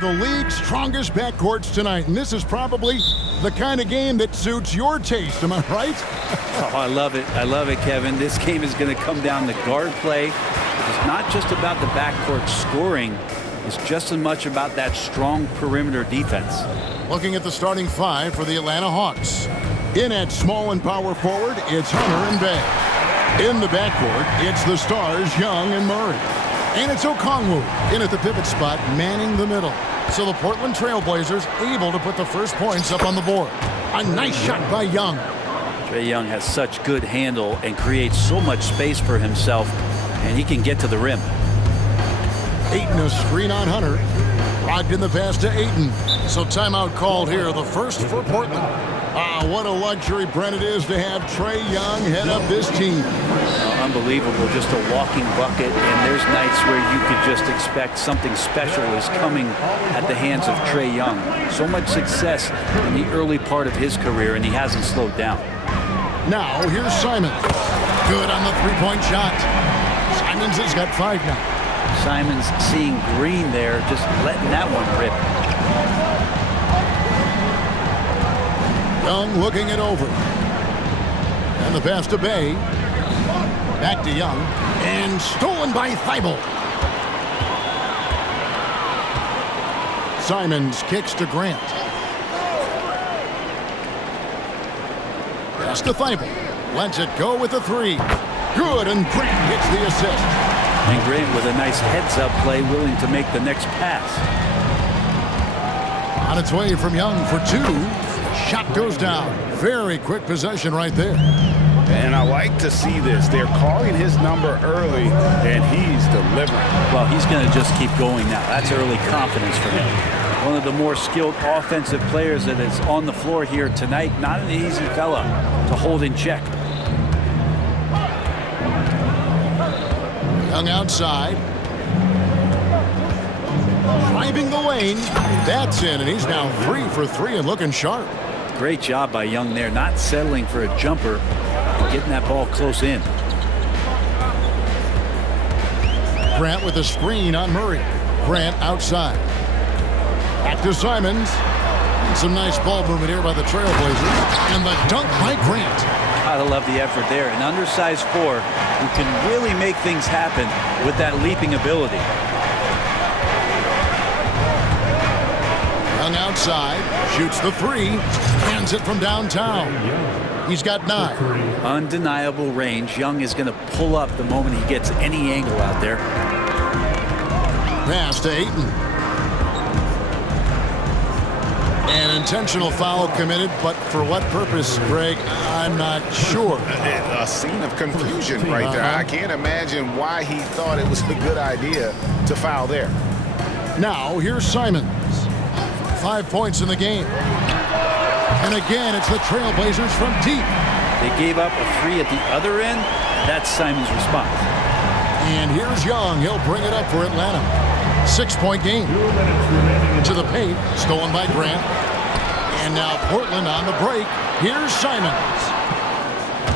The league's strongest backcourts tonight, and this is probably the kind of game that suits your taste, am I right? Oh, I love it, Kevin. This game is going to come down to guard play. It's not just about the backcourt scoring. It's just as much about that strong perimeter defense. Looking at the starting five for the Atlanta Hawks. In at small and power forward, it's Hunter and Bay. In the backcourt, it's the stars Young and Murray. And it's Okongwu in at the pivot spot, manning the middle. So the Portland Trailblazers able to put the first points up on the board. A nice shot by Young. Trae Young has such good handle and creates so much space for himself, and he can get to the rim. Ayton a screen on Hunter. Locked in the pass to Ayton. So timeout called here, the first for Portland. What a luxury, Brent, it is to have Trae Young head up this team. Unbelievable, just a walking bucket, and there's nights where you could just expect something special is coming at the hands of Trae Young. So much success in the early part of his career, and he hasn't slowed down. Now, here's Simon. Good on the three-point shot. Simons has got 5 now. Simons seeing green there, just letting that one rip. Young looking it over. And the pass to Bay. Back to Young. And stolen by Thibault. Simons kicks to Grant. Pass to Thibault. Lets it go with a 3. Good, and Grant gets the assist. And Grant with a nice heads-up play, willing to make the next pass. On its way from Young for 2. Shot goes down. Very quick possession right there. And I like to see this. They're calling his number early, and he's delivering. Well, he's going to just keep going now. That's early confidence for him. One of the more skilled offensive players that is on the floor here tonight. Not an easy fella to hold in check. Young outside. Driving the lane. That's in, and he's now 3 for 3 and looking sharp. Great job by Young there, not settling for a jumper, and getting that ball close in. Grant with a screen on Murray. Grant outside. Back to Simons. And some nice ball movement here by the Trailblazers. And the dunk by Grant. Gotta love the effort there. An undersized 4 who can really make things happen with that leaping ability. Young outside, shoots the 3, hands it from downtown. He's got 9. Undeniable range. Young is going to pull up the moment he gets any angle out there. Pass to Ayton. An intentional foul committed, but for what purpose, Greg? I'm not sure. A scene of confusion right there. I can't imagine why he thought it was a good idea to foul there. Now, here's Simons. 5 points in the game. And again, it's the Trailblazers from deep. They gave up a 3 at the other end. That's Simons' response. And here's Young. He'll bring it up for Atlanta. 6-point game. To the paint. Stolen by Grant. And now Portland on the break. Here's Simons.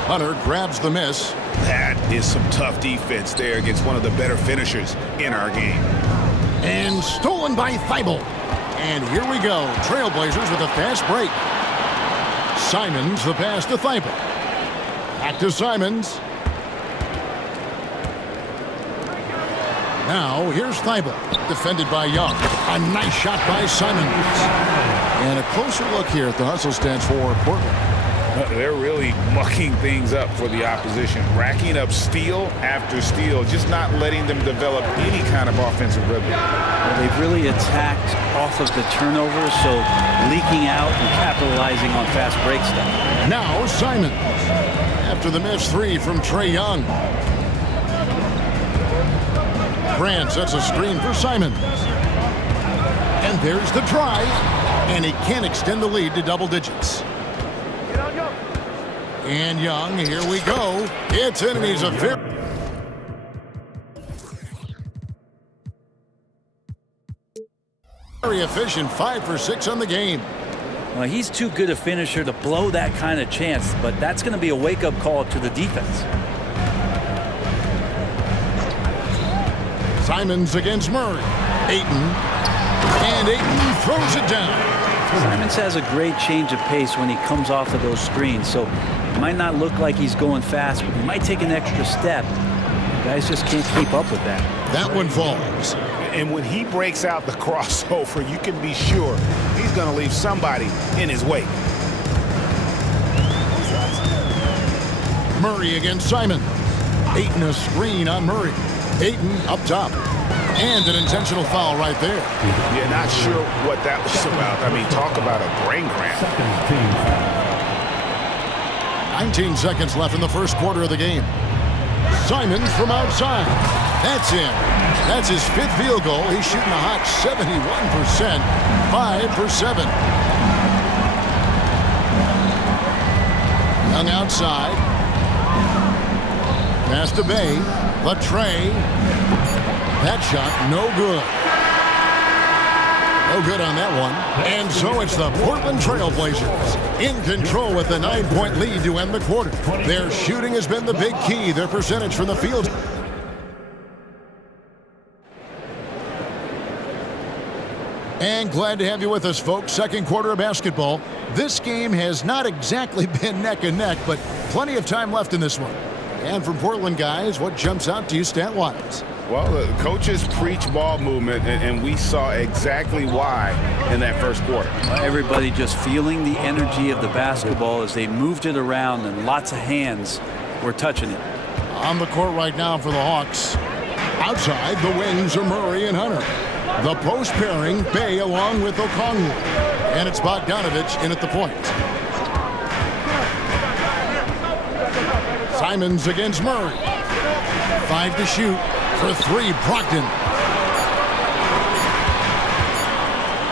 Hunter grabs the miss. That is some tough defense there against one of the better finishers in our game. And stolen by Thibault. And here we go. Trailblazers with a fast break. Simons, the pass to Thibault. Back to Simons. Now, here's Thibault. Defended by Young. A nice shot by Simons. And a closer look here at the hustle stats for Portland. They're really mucking things up for the opposition. Racking up steal after steal, just not letting them develop any kind of offensive rhythm. Well, they've really attacked off of the turnovers, so leaking out and capitalizing on fast break stuff. Now Simons. After the missed 3 from Trae Young. Grant sets a screen for Simons. And there's the drive. And he can't extend the lead to double digits. And Young, here we go. It's in, and he's a very efficient 5 for 6 on the game. Well, he's too good a finisher to blow that kind of chance, but that's going to be a wake-up call to the defense. Simons against Murray. Ayton. And Ayton throws it down. Simons has a great change of pace when he comes off of those screens, so it might not look like he's going fast, but he might take an extra step. Guys just can't keep up with that. That one falls. And when he breaks out the crossover, you can be sure he's going to leave somebody in his wake. Murray against Simon. Ayton a screen on Murray. Ayton up top. And an intentional foul right there. Yeah, not sure what that was about. I mean, talk about a brain cramp. 19 seconds left in the first quarter of the game. Simons from outside. That's in. That's his 5th field goal. He's shooting a hot 71%. 5 for 7. Young outside. Pass to Bay. Latre. That shot, no good. No good on that one. And so it's the Portland Trail Blazers in control with the 9-point lead to end the quarter. Their shooting has been the big key. Their percentage from the field. And glad to have you with us, folks. Second quarter of basketball. This game has not exactly been neck and neck, but plenty of time left in this one. And from Portland, guys, what jumps out to you stat-wise? Well, the coaches preach ball movement, and we saw exactly why in that first quarter. Everybody just feeling the energy of the basketball as they moved it around, and lots of hands were touching it. On the court right now for the Hawks. Outside, the wings are Murray and Hunter. The post pairing, Bay along with Okongwu. And it's Bogdanovich in at the point. Simons against Murray. 5 to shoot. For 3, Brogdon.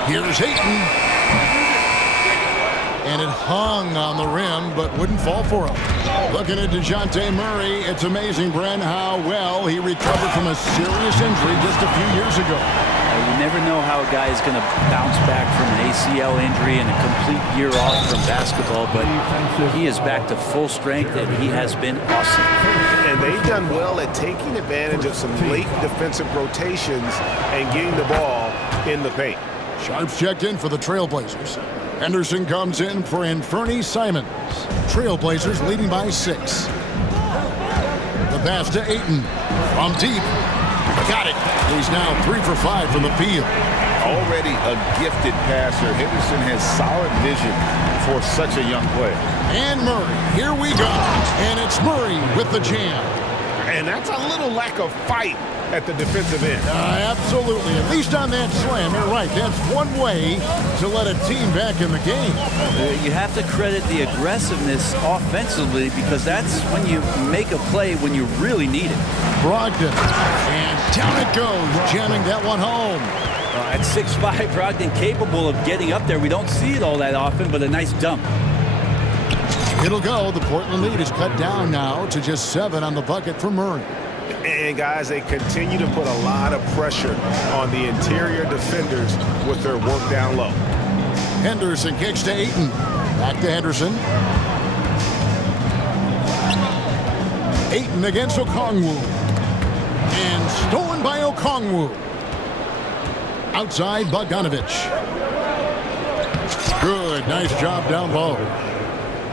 Here's Ayton. And it hung on the rim, but wouldn't fall for him. Looking at DeJounte Murray, it's amazing, Bren, how well he recovered from a serious injury just a few years ago. You never know how a guy is going to bounce back from an ACL injury and a complete year off from basketball, but he is back to full strength, and he has been awesome. And they've done well at taking advantage of some late defensive rotations and getting the ball in the paint. Sharps checked in for the Trailblazers. Henderson comes in for Anfernee Simons. Trailblazers leading by 6. The pass to Ayton. From deep. Got it. He's now 3 for 5 from the field. Already a gifted passer. Henderson has solid vision for such a young player. And Murray, here we go. And it's Murray with the jam. And that's a little lack of fight at the defensive end. Absolutely. At least on that slam, you're right. That's one way to let a team back in the game. You have to credit the aggressiveness offensively, because that's when you make a play when you really need it. Brogdon. And down it goes, jamming that one home. At 6'5", Brogdon capable of getting up there. We don't see it all that often, but a nice dump. It'll go. The Portland lead is cut down now to just 7 on the bucket for Murray. And guys, they continue to put a lot of pressure on the interior defenders with their work down low. Henderson kicks to Ayton. Back to Henderson. Ayton against Okongwu. And stolen by Okongwu. Outside, Bogdanovich. Good, nice job down low.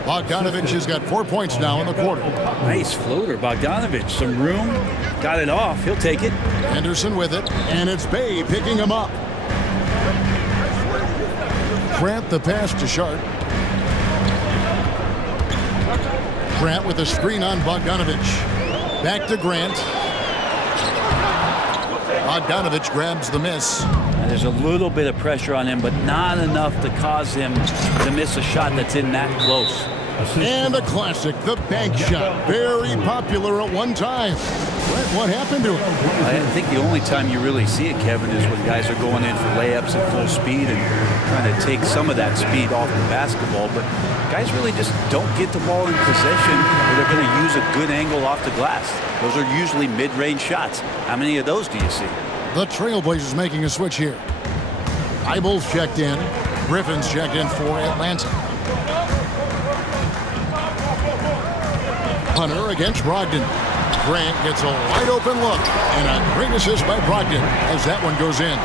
Bogdanovich has got 4 points now in the quarter. Nice floater, Bogdanovich. Some room. Got it off. He'll take it. Henderson with it. And it's Bay picking him up. Grant the pass to Sharp. Grant with a screen on Bogdanovich. Back to Grant. Bogdanovich grabs the miss. There's a little bit of pressure on him, but not enough to cause him to miss a shot that's in that close. And a classic, the bank shot. Very popular at one time. What happened to him? I think the only time you really see it, Kevin, is when guys are going in for layups at full speed and trying to take some of that speed off the basketball. But guys really just don't get the ball in possession, or they're going to use a good angle off the glass. Those are usually mid-range shots. How many of those do you see? The Trailblazers making a switch here. Eibels checked in. Griffin's checked in for Atlanta. Hunter against Brogdon. Grant gets a wide open look. And a great assist by Brogdon as that one goes in.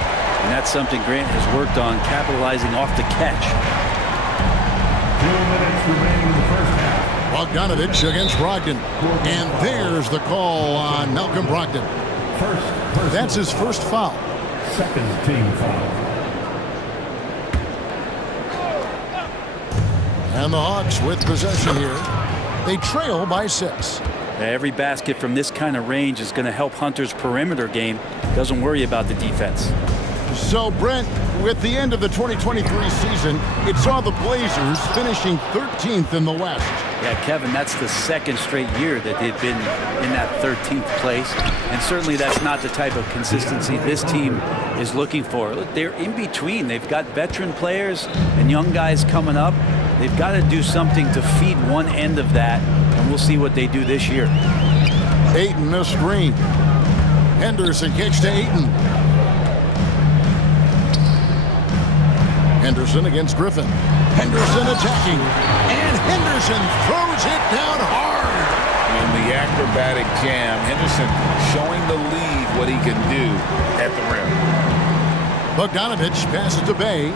And that's something Grant has worked on, capitalizing off the catch. 2 minutes remaining in the first half. Bogdanovich against Brogdon. And there's the call on Malcolm Brogdon. That's his first foul. Second team foul. And the Hawks with possession here. They trail by 6. Every basket from this kind of range is going to help Hunter's perimeter game. Doesn't worry about the defense. So, Brent, with the end of the 2023 season, it saw the Blazers finishing 13th in the West. Yeah, Kevin, that's the second straight year that they've been in that 13th place. And certainly that's not the type of consistency this team is looking for. Look, they're in between. They've got veteran players and young guys coming up. They've got to do something to feed one end of that, and we'll see what they do this year. Ayton, a screen. Henderson kicks to Ayton. Henderson against Griffin. Henderson attacking. And Henderson throws it down hard. In the acrobatic jam, Henderson showing the lead what he can do at the rim. Bogdanovich passes to Bay.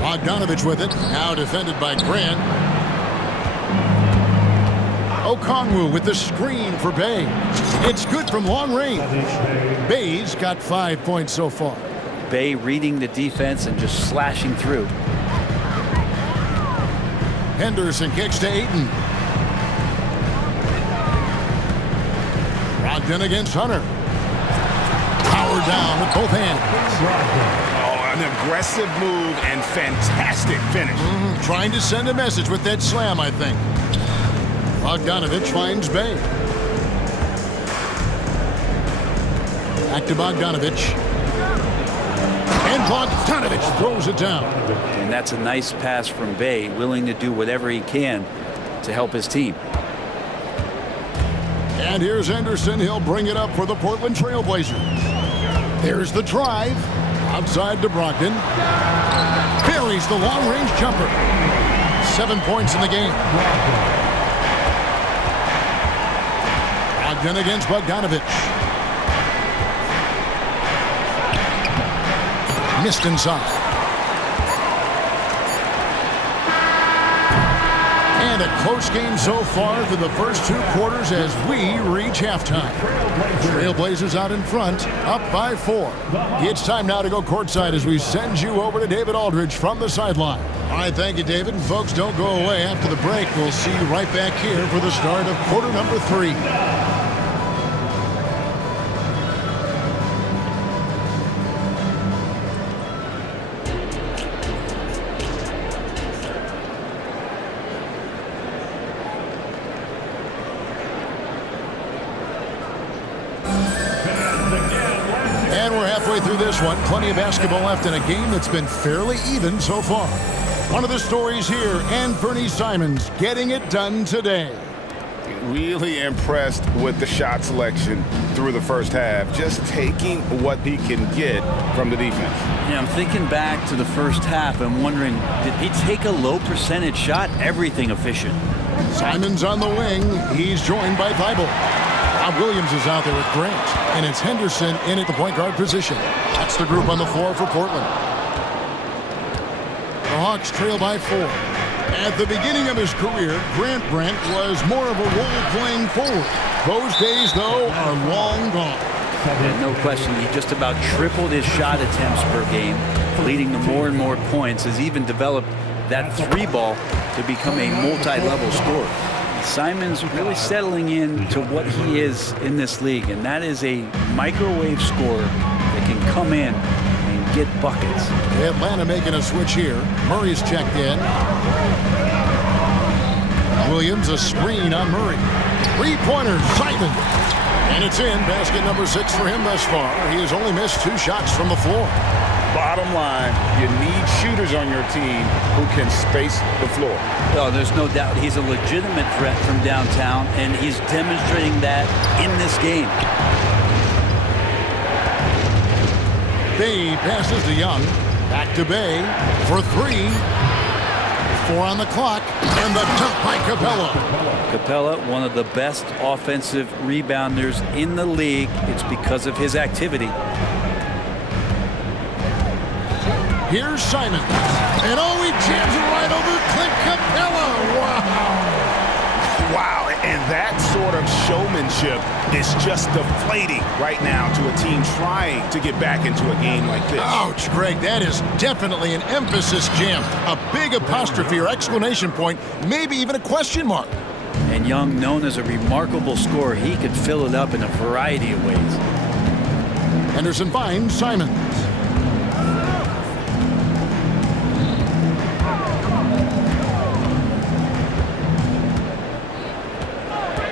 Bogdanovich with it. Now defended by Grant. Okongwu with the screen for Bay. It's good from long range. Bay's got 5 points so far. Bay reading the defense and just slashing through. Henderson kicks to Ayton. Brogdon against Hunter. Power down with both hands. Oh, an aggressive move and fantastic finish. Trying to send a message with that slam, I think. Bogdanovich finds Bay. Back to Bogdanovich. And Bogdanovich throws it down. And that's a nice pass from Bay, willing to do whatever he can to help his team. And here's Henderson. He'll bring it up for the Portland Trail Blazers. There's the drive. Outside to Brogdon. Buries the long-range jumper. 7 points in the game. Brogdon against Bogdanovich. Missed inside. And a close game so far through the first 2 quarters as we reach halftime. Trailblazers out in front, up by 4. It's time now to go courtside as we send you over to David Aldridge from the sideline. All right, thank you, David. And folks, don't go away. After the break, we'll see you right back here for the start of quarter number 3. Through this one, plenty of basketball left in a game that's been fairly even so far. One of the stories here, Anthony Simons getting it done today. Really impressed with the shot selection through the first half, just taking what he can get from the defense. Yeah, I'm thinking back to the first half and wondering, did he take a low percentage shot? Everything efficient. Simons on the wing. He's joined by Thibault. Rob Williams is out there with Grant, and it's Henderson in at the point guard position. That's the group on the floor for Portland. The Hawks trail by 4. At the beginning of his career, Grant was more of a role-playing forward. Those days, though, are long gone. And no question, he just about tripled his shot attempts per game, leading to more and more points, has even developed that 3-ball to become a multi-level scorer. Simons really settling in to what he is in this league, and that is a microwave scorer that can come in and get buckets. Atlanta making a switch here. Murray's checked in. Williams a screen on Murray. 3-pointer, Simons. And it's in. Basket number 6 for him thus far. He has only missed 2 shots from the floor. Bottom line, you need shooters on your team who can space the floor. Oh, there's no doubt he's a legitimate threat from downtown, and he's demonstrating that in this game. Bay passes to Young. Back to Bay for 3. 4 on the clock, and the dunk by Capella. Capella, one of the best offensive rebounders in the league. It's because of his activity. Here's Simon. And oh, he jams it right over Clint Capella. Wow. Wow, and that sort of showmanship is just deflating right now to a team trying to get back into a game like this. Ouch, Greg, that is definitely an emphasis jam. A big apostrophe or exclamation point, maybe even a question mark. And Young, known as a remarkable scorer, he could fill it up in a variety of ways. Henderson finds Simons.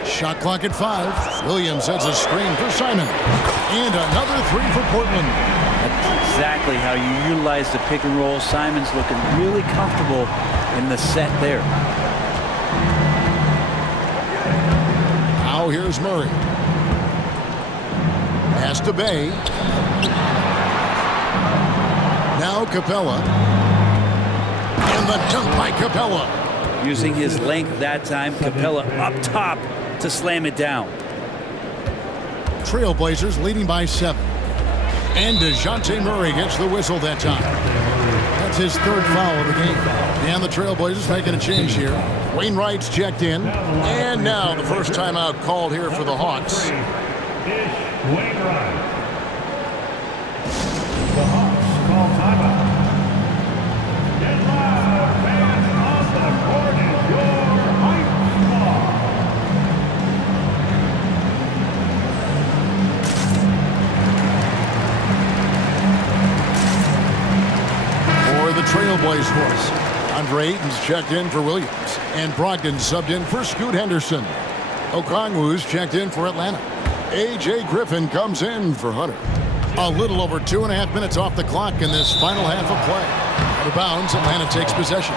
Shot clock at 5. Williams sets a screen for Simon. And another 3 for Portland. That's exactly how you utilize the pick and roll. Simon's looking really comfortable in the set there. Now here's Murray. Pass to Bay. Now Capella. And the dunk by Capella. Using his length that time, Capella up top to slam it down. Trailblazers leading by 7. And DeJounte Murray gets the whistle that time. That's his 3rd foul of the game. And the Trailblazers making a change here. Wainwright's checked in. And now the first timeout called here for the Hawks. Wainwright. The Hawks call timeout. Get loud, fans on the court is your hype squad. For the Trailblazers, Andre Ayton's checked in for Williams. And Brogdon's subbed in for Scoot Henderson. Okongwu's checked in for Atlanta. A.J. Griffin comes in for Hunter. A little over 2.5 minutes off the clock in this final half of play. Out of bounds, Atlanta takes possession.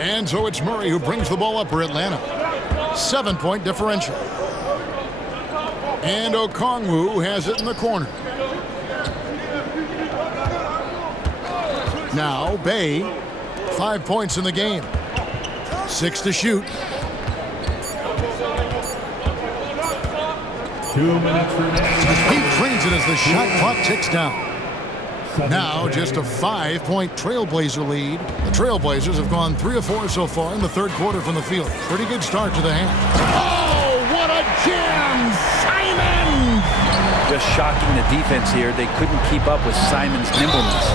And so it's Murray who brings the ball up for Atlanta. 7-point differential. And Okongwu has it in the corner. Now Bay, 5 points in the game. 6 to shoot. 2 minutes remaining. He trains it as the shot clock ticks down. Now just a 5-point Trailblazer lead. The Trailblazers have gone 3 of 4 so far in the 3rd quarter from the field. Pretty good start to the half. Oh, what a jam! Simon! Just shocking the defense here. They couldn't keep up with Simon's nimbleness.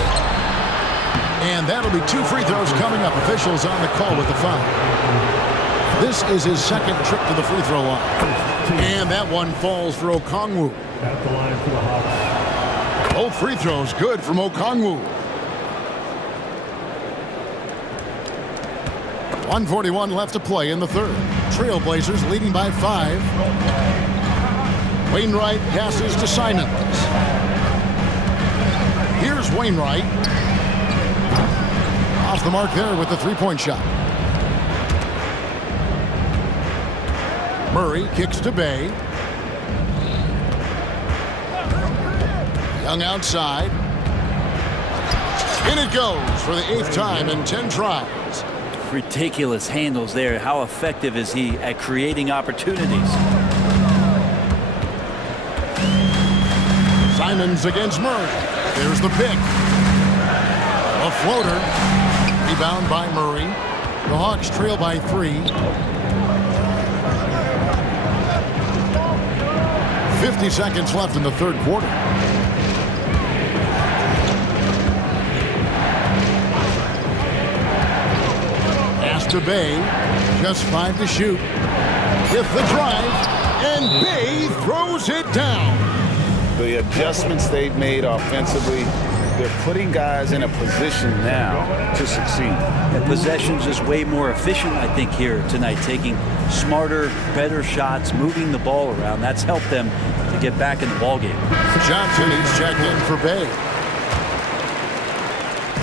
And that'll be 2 free throws coming up. Officials on the call with the foul. This is his 2nd trip to the free throw line. And that one falls for Okongwu. At the line for the Hawks. Both free throws good from Okongwu. 1:41 left to play in the 3rd. Trailblazers leading by 5. Wainwright passes to Simons. Here's Wainwright. Off the mark there with the 3-point shot. Murray kicks to Bay. Young outside. In it goes for the 8th time in 10 tries. Ridiculous handles there. How effective is he at creating opportunities? Simons against Murray. There's the pick. A floater. Rebound by Murray. The Hawks trail by 3. 50 seconds left in the 3rd quarter. Pass to Bay. Just 5 to shoot. With the drive. And Bay throws it down. The adjustments they've made offensively, they're putting guys in a position now to succeed. And possession's just way more efficient, I think, here tonight, taking smarter, better shots, moving the ball around. That's helped them to get back in the ballgame. Johnson is checked in for Bay.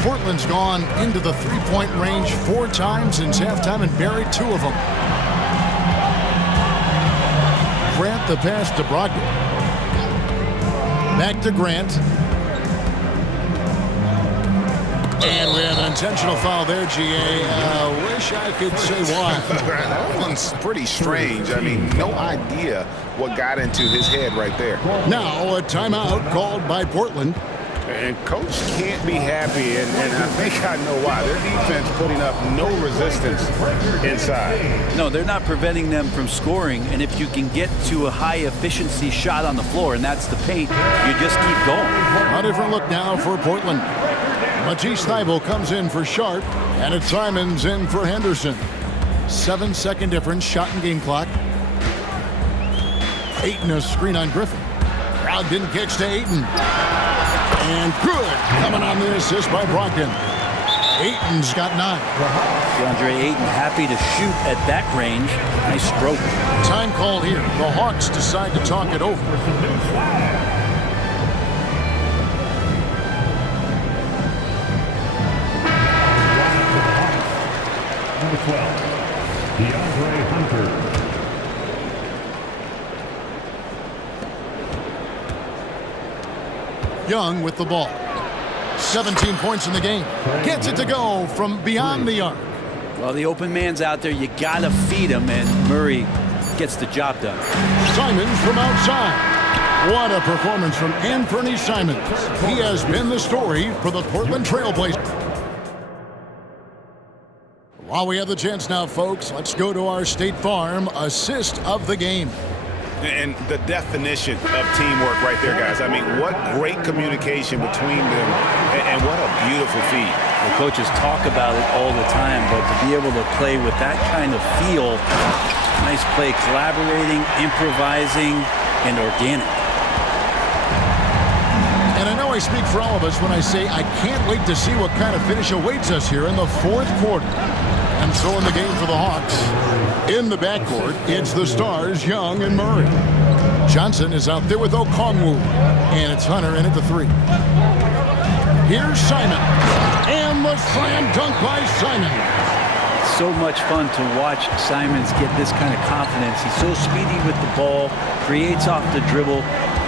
Portland's gone into the 3-point range 4 times since halftime and buried 2 of them. Grant the pass to Brogdon. Back to Grant. And we have an intentional foul there, GA. Wish I could say why. That one's pretty strange. I mean, no idea what got into his head right there. Now a timeout called by Portland. And coach can't be happy, and I think I know why. Their defense putting up no resistance inside. No, they're not preventing them from scoring, and if you can get to a high-efficiency shot on the floor, and that's the paint, you just keep going. A different look now for Portland. Matisse Thybulle comes in for Sharp, and it's Simons in for Henderson. 7-second difference, shot and game clock. Ayton a screen on Griffin. Crowd didn't catch to Ayton. And good coming on the assist by Brogdon. Ayton's got 9. DeAndre Ayton happy to shoot at that range. Nice stroke. Time call here. The Hawks decide to talk it over. Number 12, DeAndre Hunter. Young with the ball. 17 points in the game. Gets it to go from beyond the arc. Well, the open man's out there. You got to feed him, and Murray gets the job done. Simons from outside. What a performance from Anthony Simons. He has been the story for the Portland Trailblazers. While we have the chance now, folks, let's go to our State Farm assist of the game. And the definition of teamwork right there, guys. I mean, what great communication between them, and what a beautiful feat. The coaches talk about it all the time, but to be able to play with that kind of feel, nice play, collaborating, improvising, and organic. And I know I speak for all of us when I say I can't wait to see what kind of finish awaits us here in the fourth quarter. And so in the game for the Hawks, in the backcourt, it's the stars, Young and Murray. Johnson is out there with Okongwu, and it's Hunter in at the 3. Here's Simon, and the slam dunk by Simon. So much fun to watch Simons get this kind of confidence. He's so speedy with the ball, creates off the dribble.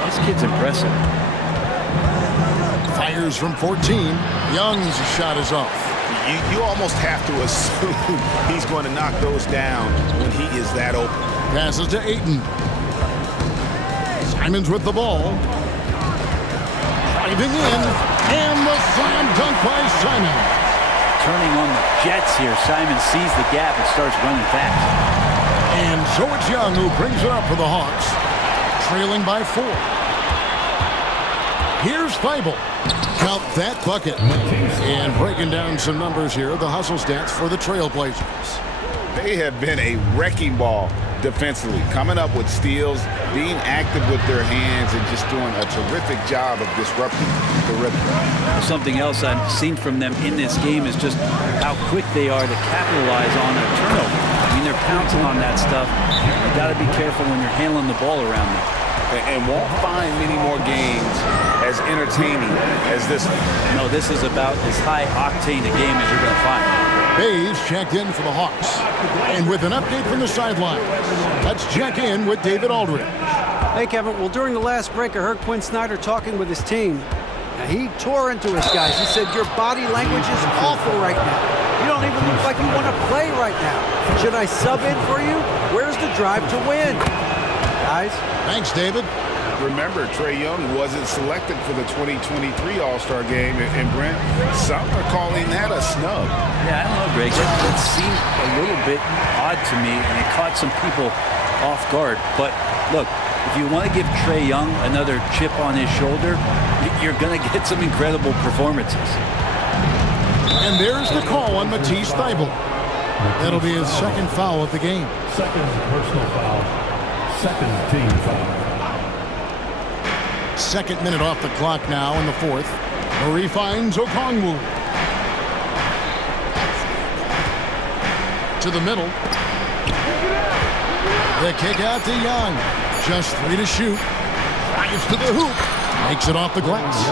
This kid's impressive. Fires from 14. Young's shot is off. You almost have to assume he's going to knock those down when he is that open. Passes to Ayton. Simons with the ball. Driving in, and the slam dunk by Simon. Turning on the jets here. Simon sees the gap and starts running fast. And so it's Young who brings it up for the Hawks, trailing by 4. Here's Thybulle. Count that bucket. And breaking down some numbers here, the hustle stats for the Trailblazers. They have been a wrecking ball defensively, coming up with steals, being active with their hands, and just doing a terrific job of disrupting the rhythm. Something else I've seen from them in this game is just how quick they are to capitalize on a turnover. I mean, they're pouncing on that stuff. You got to be careful when you're handling the ball around them. And won't find many more games as entertaining as this one. No, this is about as high-octane a game as you're going to find. Bays checked in for the Hawks. And with an update from the sidelines, let's check in with David Aldridge. Hey, Kevin. Well, during the last break, I heard Quinn Snyder talking with his team. Now, he tore into his guys. He said, your body language is awful right now. You don't even look like you want to play right now. Should I sub in for you? Where's the drive to win? Guys? Thanks, David. Remember, Trae Young wasn't selected for the 2023 All-Star game, and Brent, some are calling that a snub. Yeah, I don't know, Greg. It seemed a little bit odd to me, and it caught some people off guard. But look, if you want to give Trae Young another chip on his shoulder, you're going to get some incredible performances. And there's the call on Matisse Thybulle. That'll be his second foul of the game. Second personal foul. Second team foul. Second minute off the clock now in the fourth. Murray finds Okongwu. To the middle. The kick out to Young. Just 3 to shoot. Drives to the hoop. Makes it off the glass.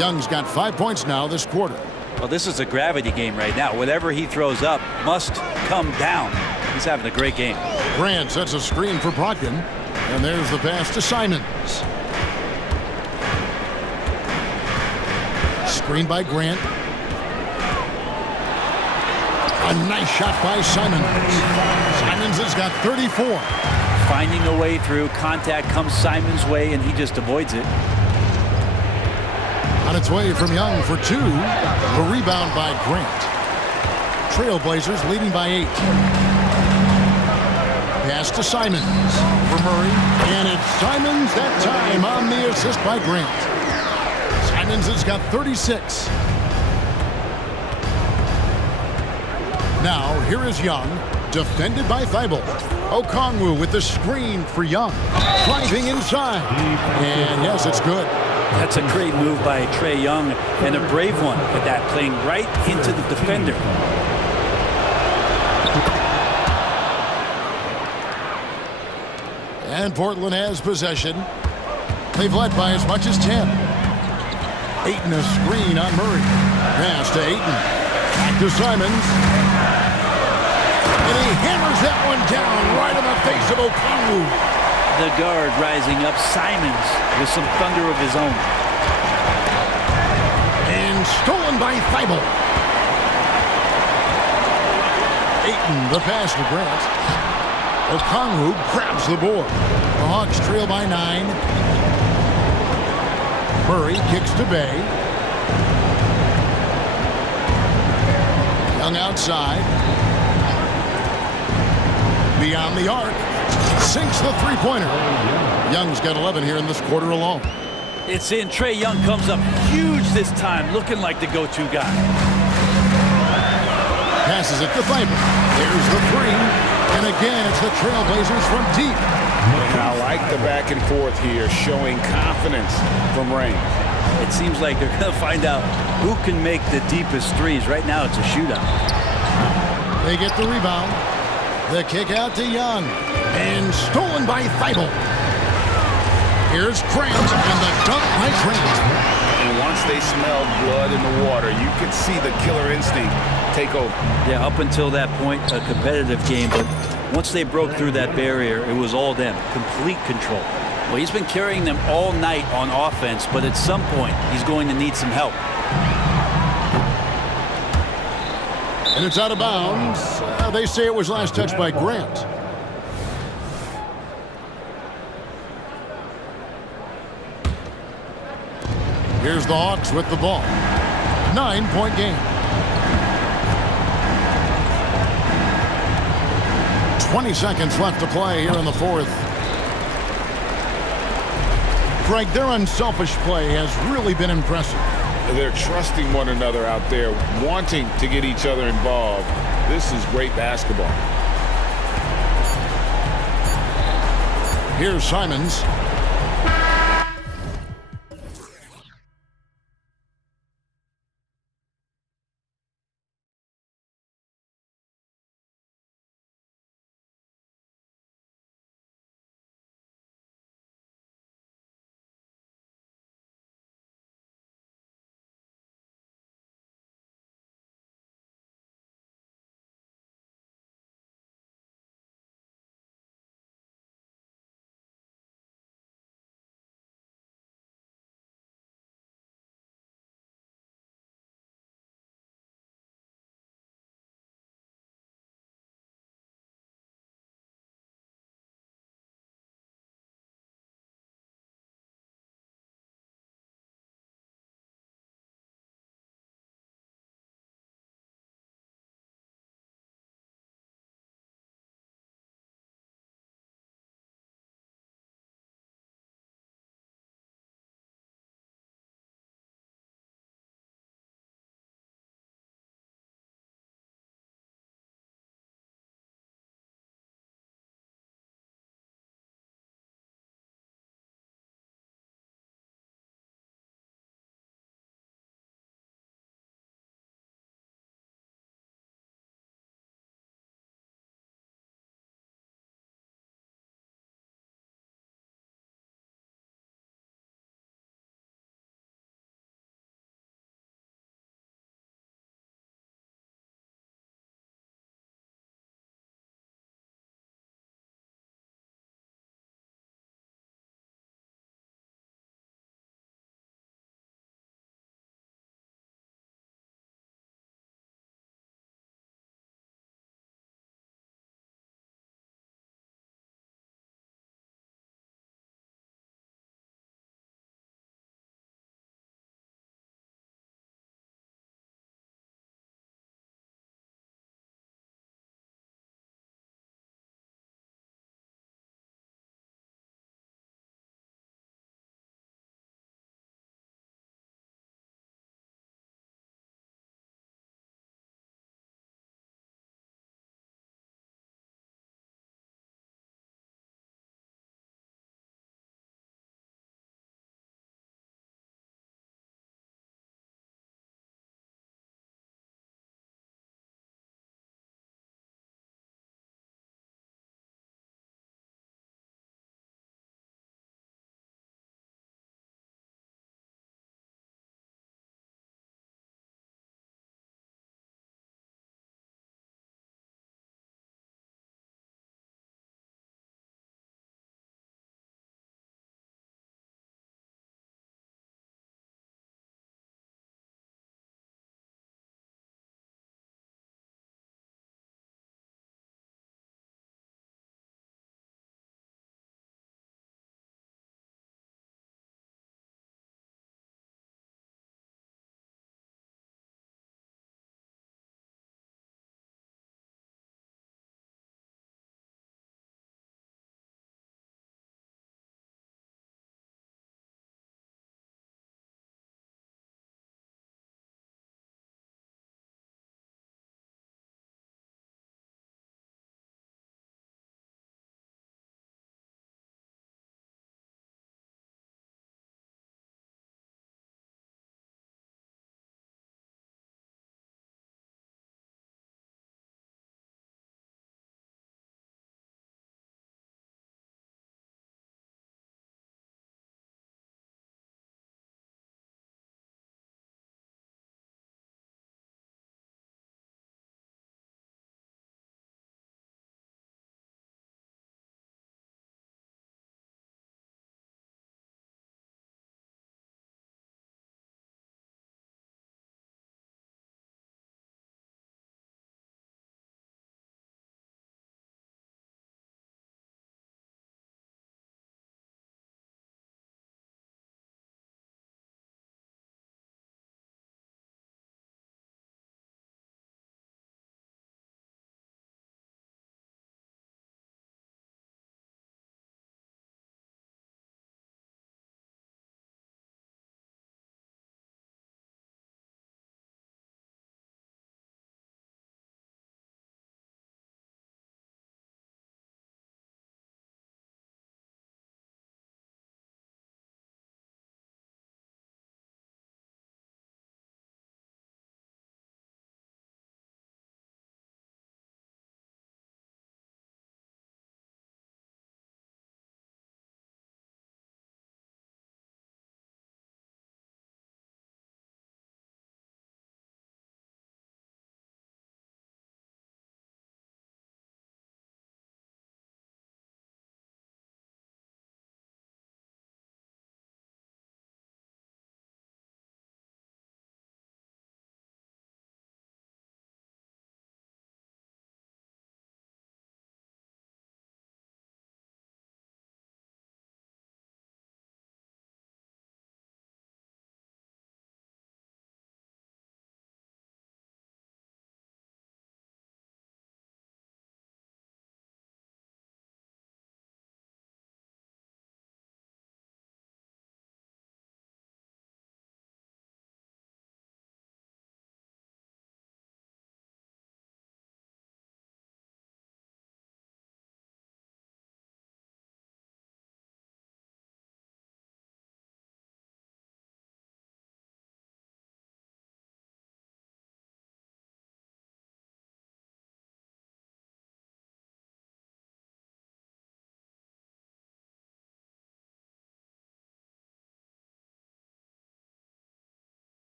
Young's got 5 points now this quarter. Well, this is a gravity game right now. Whatever he throws up must come down. He's having a great game. Grant sets a screen for Brogdon. And there's the pass to Simons. Screen by Grant. A nice shot by Simons. Simons has got 34. Finding a way through. Contact comes Simon's way, and he just avoids it. On its way from Young for 2. The rebound by Grant. Trailblazers leading by 8. Pass to Simons for Murray. And it's Simons that time on the assist by Grant. Simons has got 36. Now, here is Young, defended by Thibault. Okongwu with the screen for Young. Driving inside. And yes, it's good. That's a great move by Trae Young, and a brave one at that, playing right into the defender. And Portland has possession. They've led by as much as 10. Ayton a screen on Murray. Pass to Ayton. Back to Simons. And he hammers that one down right in the face of Okongwu. The guard rising up, Simons with some thunder of his own. And stolen by Thibault. Ayton, the pass to Grant. Okongwu grabs the board. The Hawks trail by 9. Murray kicks to Bay. Young outside. Beyond the arc. Sinks the three-pointer. Young's got 11 here in this quarter alone. It's in. Trae Young comes up huge this time, looking like the go-to guy. Passes it to Thibault. There's the 3. And again, it's the Trailblazers from deep. And I like the back and forth here, showing confidence from Reigns. It seems like they're going to find out who can make the deepest threes. Right now, it's a shootout. They get the rebound. The kick out to Young. And stolen by Thibault. Here's Grant and the dunk by Grant. And once they smelled blood in the water, you could see the killer instinct take over. Yeah, up until that point, a competitive game. But once they broke through that barrier, it was all them. Complete control. Well, he's been carrying them all night on offense, but at some point, he's going to need some help. And it's out of bounds. They say it was last touched by Grant. Here's the Hawks with the ball. 9-point game. 20 seconds left to play here in the fourth. Greg, their unselfish play has really been impressive. They're trusting one another out there, wanting to get each other involved. This is great basketball. Here's Simons.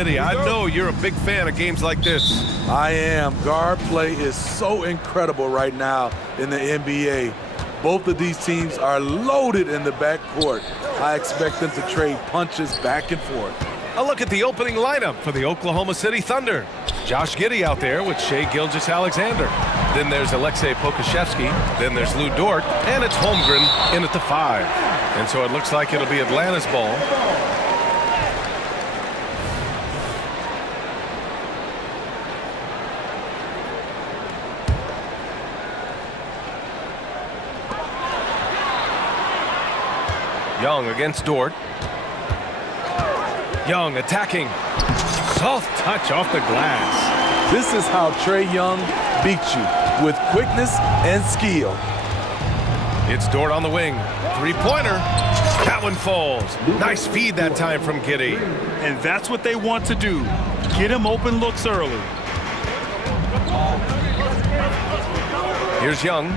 Smitty, I know you're a big fan of games like this. I am. Guard play is so incredible right now in the NBA. Both of these teams are loaded in the backcourt. I expect them to trade punches back and forth. A look at the opening lineup for the Oklahoma City Thunder. Josh Giddey out there with Shai Gilgeous-Alexander. Then there's Alexei Pokusevski. Then there's Lou Dort. And it's Holmgren in at the 5. And so it looks like it'll be Atlanta's ball. Young against Dort. Young attacking. Soft touch off the glass. This is how Trae Young beats you, with quickness and skill. It's Dort on the wing. Three-pointer. That one falls. Nice feed that time from Giddey. And that's what they want to do. Get him open looks early. Here's Young.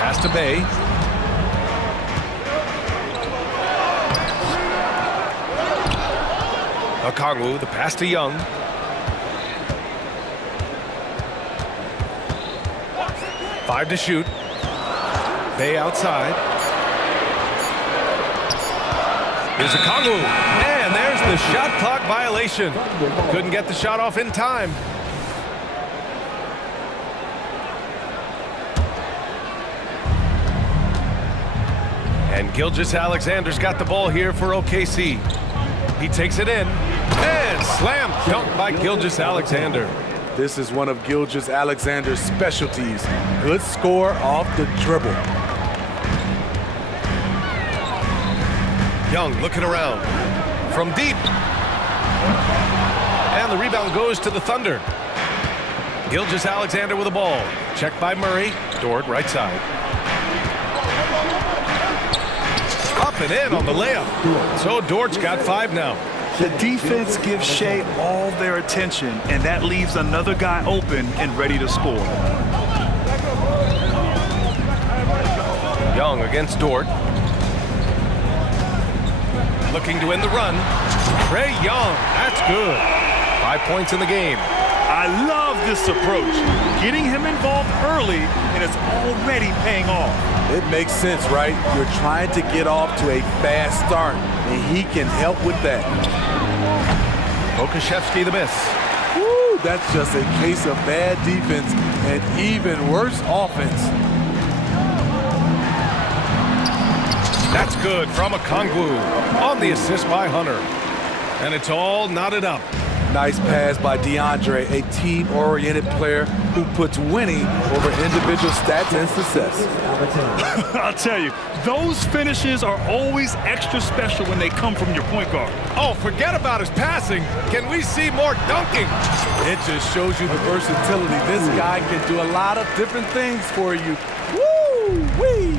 Pass to Bay. Okongwu, the pass to Young. Five to shoot. Bay outside. Here's Okongwu. And there's the shot clock violation. Couldn't get the shot off in time. And Gilgeous-Alexander's got the ball here for OKC. He takes it in. And slam dunk by Gilgeous-Alexander. This is one of Gilgeous-Alexander's specialties. Good score off the dribble. Young looking around. From deep. And the rebound goes to the Thunder. Gilgeous-Alexander with the ball. Checked by Murray. Dort right side. Up and in on the layup. So Dort's got 5 now. The defense gives Shai all their attention, and that leaves another guy open and ready to score. Young against Dort. Looking to win the run. Trae Young, that's good. 5 points in the game. I love this approach. Getting him involved early, and it's already paying off. It makes sense, right? You're trying to get off to a fast start, and he can help with that. Pokusevski the miss. Woo, that's just a case of bad defense and even worse offense. That's good from Okongwu on the assist by Hunter. And it's all knotted up. Nice pass by DeAndre, a team-oriented player who puts winning over individual stats and success. I'll tell you, those finishes are always extra special when they come from your point guard. Oh, forget about his passing. Can we see more dunking? It just shows you the versatility. This guy can do a lot of different things for you. Woo-wee!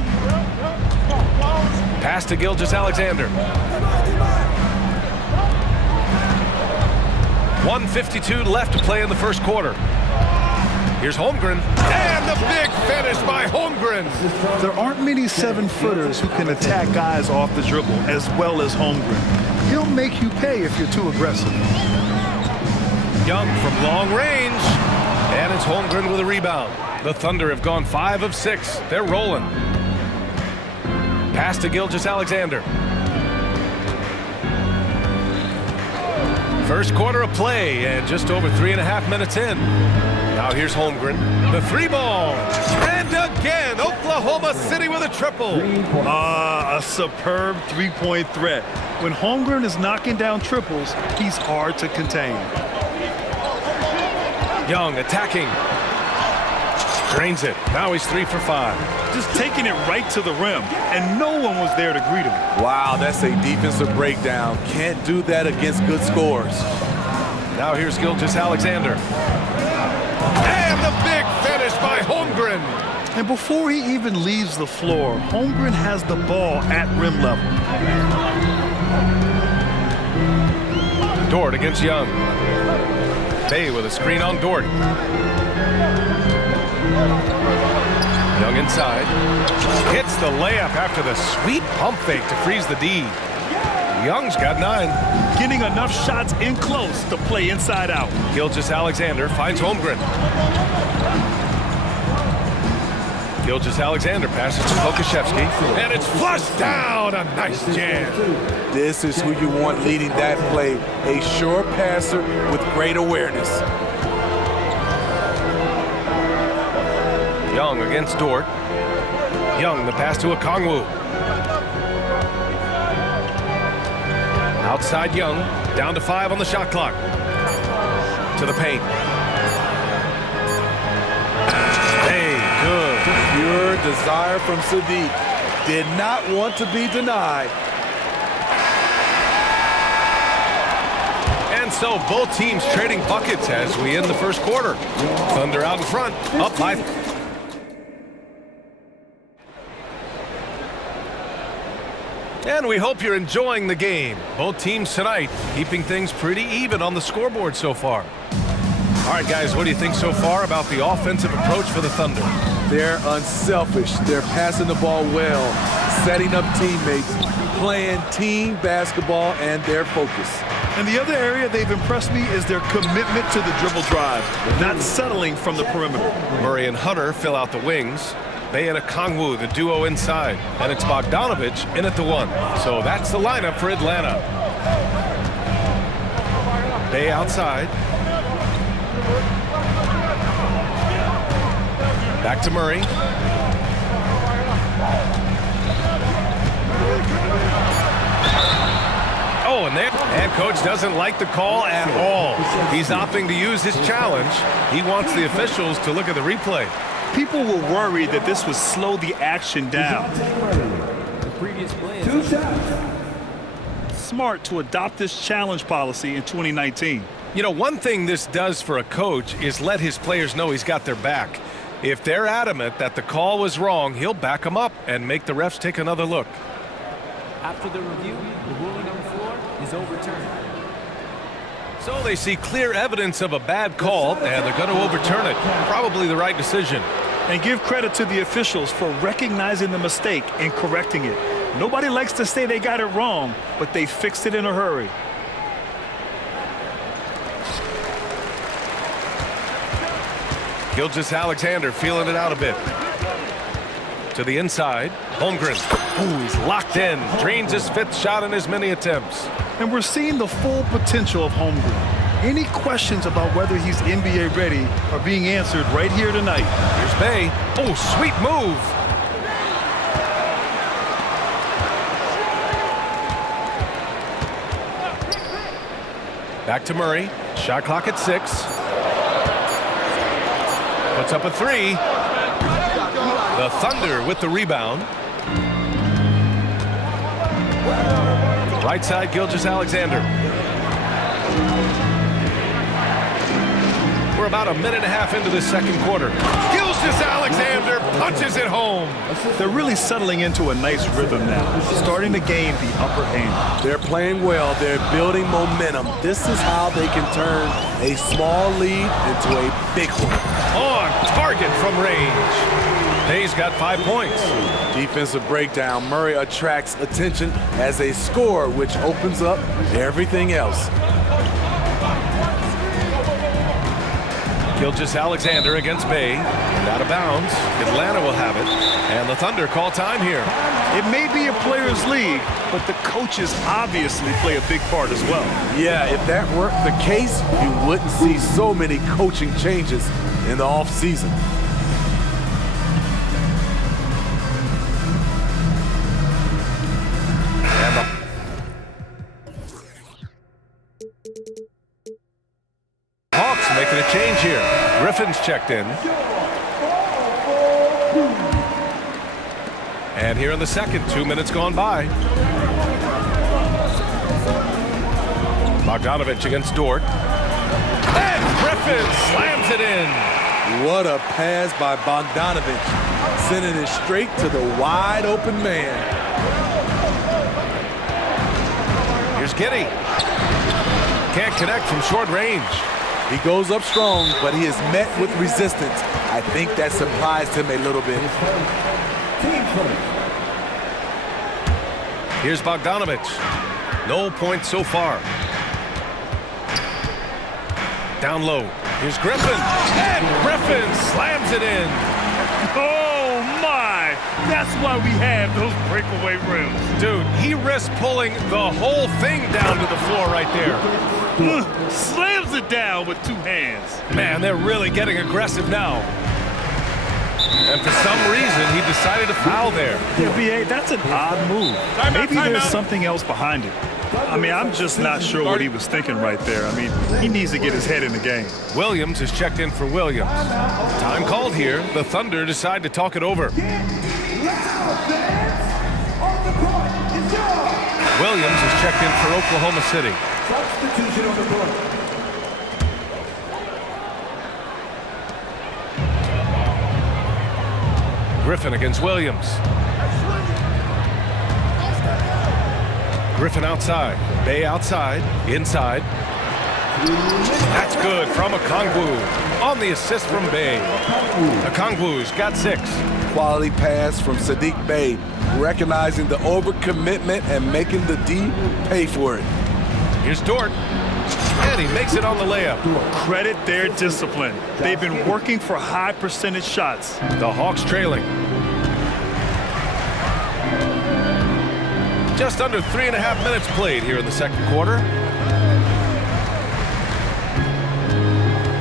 Pass to Gilgeous-Alexander. 1:52 left to play in the first quarter. Here's Holmgren. And the big finish by Holmgren. There aren't many 7-footers who can attack guys off the dribble as well as Holmgren. He'll make you pay if you're too aggressive. Young from long range. And it's Holmgren with a rebound. The Thunder have gone 5 of 6. They're rolling. Pass to Gilgeous-Alexander. First quarter of play and just over 3.5 minutes in. Now here's Holmgren. The 3 ball. And again, Oklahoma City with a triple. A superb 3-point threat. When Holmgren is knocking down triples, he's hard to contain. Young attacking. Drains it. Now he's 3 for 5. Just taking it right to the rim, and no one was there to greet him. Wow, that's a defensive breakdown. Can't do that against good scores. Now here's Gilgeous-Alexander. And the big finish by Holmgren. And before he even leaves the floor, Holmgren has the ball at rim level. Dort against Young. Bay with a screen on Dort. Young inside. Hits the layup after the sweet pump fake to freeze the D. Young's got 9. Getting enough shots in close to play inside out. Gilgeous-Alexander finds Holmgren. Gilgeous-Alexander passes to Pokashevsky, and it's flushed down. A nice jam. This is who you want leading that play. A sure passer with great awareness. Young against Dort. Young, the pass to Okongwu. Outside Young, down to 5 on the shot clock. To the paint. Hey, good. Pure desire from Sadiq. Did not want to be denied. And so both teams trading buckets as we end the first quarter. Thunder out in front, up by... And we hope you're enjoying the game. Both teams tonight keeping things pretty even on the scoreboard so far. All right, guys, what do you think so far about the offensive approach for the Thunder? They're unselfish. They're passing the ball well, setting up teammates, playing team basketball, and their focus. And the other area they've impressed me is their commitment to the dribble drive, not settling from the perimeter. Murray and Hunter fill out the wings. Bay and Okongwu, the duo inside. And it's Bogdanovich in at the 1. So that's the lineup for Atlanta. Bay outside. Back to Murray. Oh, and coach doesn't like the call at all. He's opting to use his challenge. He wants the officials to look at the replay. People were worried that this would slow the action down. Smart to adopt this challenge policy in 2019. You know, one thing this does for a coach is let his players know he's got their back. If they're adamant that the call was wrong, he'll back them up and make the refs take another look. After the review, the ruling on the floor is overturned. So they see clear evidence of a bad call, and they're going to overturn it. Probably the right decision. And give credit to the officials for recognizing the mistake and correcting it. Nobody likes to say they got it wrong, but they fixed it in a hurry. Gilgeous-Alexander feeling it out a bit. To the inside, Holmgren. Ooh, he's locked in. Drains his 5th shot in as many attempts. And we're seeing the full potential of Holmgren. Any questions about whether he's NBA ready are being answered right here tonight. Here's Bay. Oh, sweet move. Back to Murray. Shot clock at 6. Puts up a 3. The Thunder with the rebound. Right side, Gilgeous-Alexander. We're about a minute and a half into the second quarter. Gilgeous-Alexander punches it home. They're really settling into a nice rhythm now, starting to gain the upper hand. They're playing well. They're building momentum. This is how they can turn a small lead into a big one. On target from range. Bay's got 5 points. Defensive breakdown. Murray attracts attention as a scorer, which opens up everything else. Gilgeous-Alexander against Bay. And out of bounds. Atlanta will have it. And the Thunder call time here. It may be a players' league, but the coaches obviously play a big part as well. Yeah, if that weren't the case, you wouldn't see so many coaching changes in the offseason. Hawks making a change here. Griffin's checked in. And here in the second, 2 minutes gone by. Bogdanovich against Dort. And Griffin slams it in. What a pass by Bogdanovich, sending it straight to the wide open man. Here's Giddey. Can't connect from short range. He goes up strong, but he is met with resistance. I think that surprised him a little bit. Here's Bogdanovich. No points so far. Down low. Here's Griffin. And Griffin slams it in. Oh, my. That's why we have those breakaway rims. Dude, he risked pulling the whole thing down to the floor right there. Slams it down with two hands. Man, they're really getting aggressive now. And for some reason, he decided to foul there. Yeah, B.A., that's an odd move. Maybe there's something else behind it. I mean, I'm just not sure what he was thinking right there. I mean, he needs to get his head in the game. Williams is checked in for Williams. Time called here. The Thunder decide to talk it over. Williams is checked in for Oklahoma City. Substitution on the court. Griffin against Williams. Griffin outside. Bay outside. Inside. That's good from Okongwu. On the assist from Bay. Okongwu's got 6. Quality pass from Sadiq Bey, recognizing the overcommitment and making the D pay for it. Here's Dort. And he makes it on the layup. Credit their discipline. They've been working for high percentage shots. The Hawks trailing. Just under 3.5 minutes played here in the second quarter.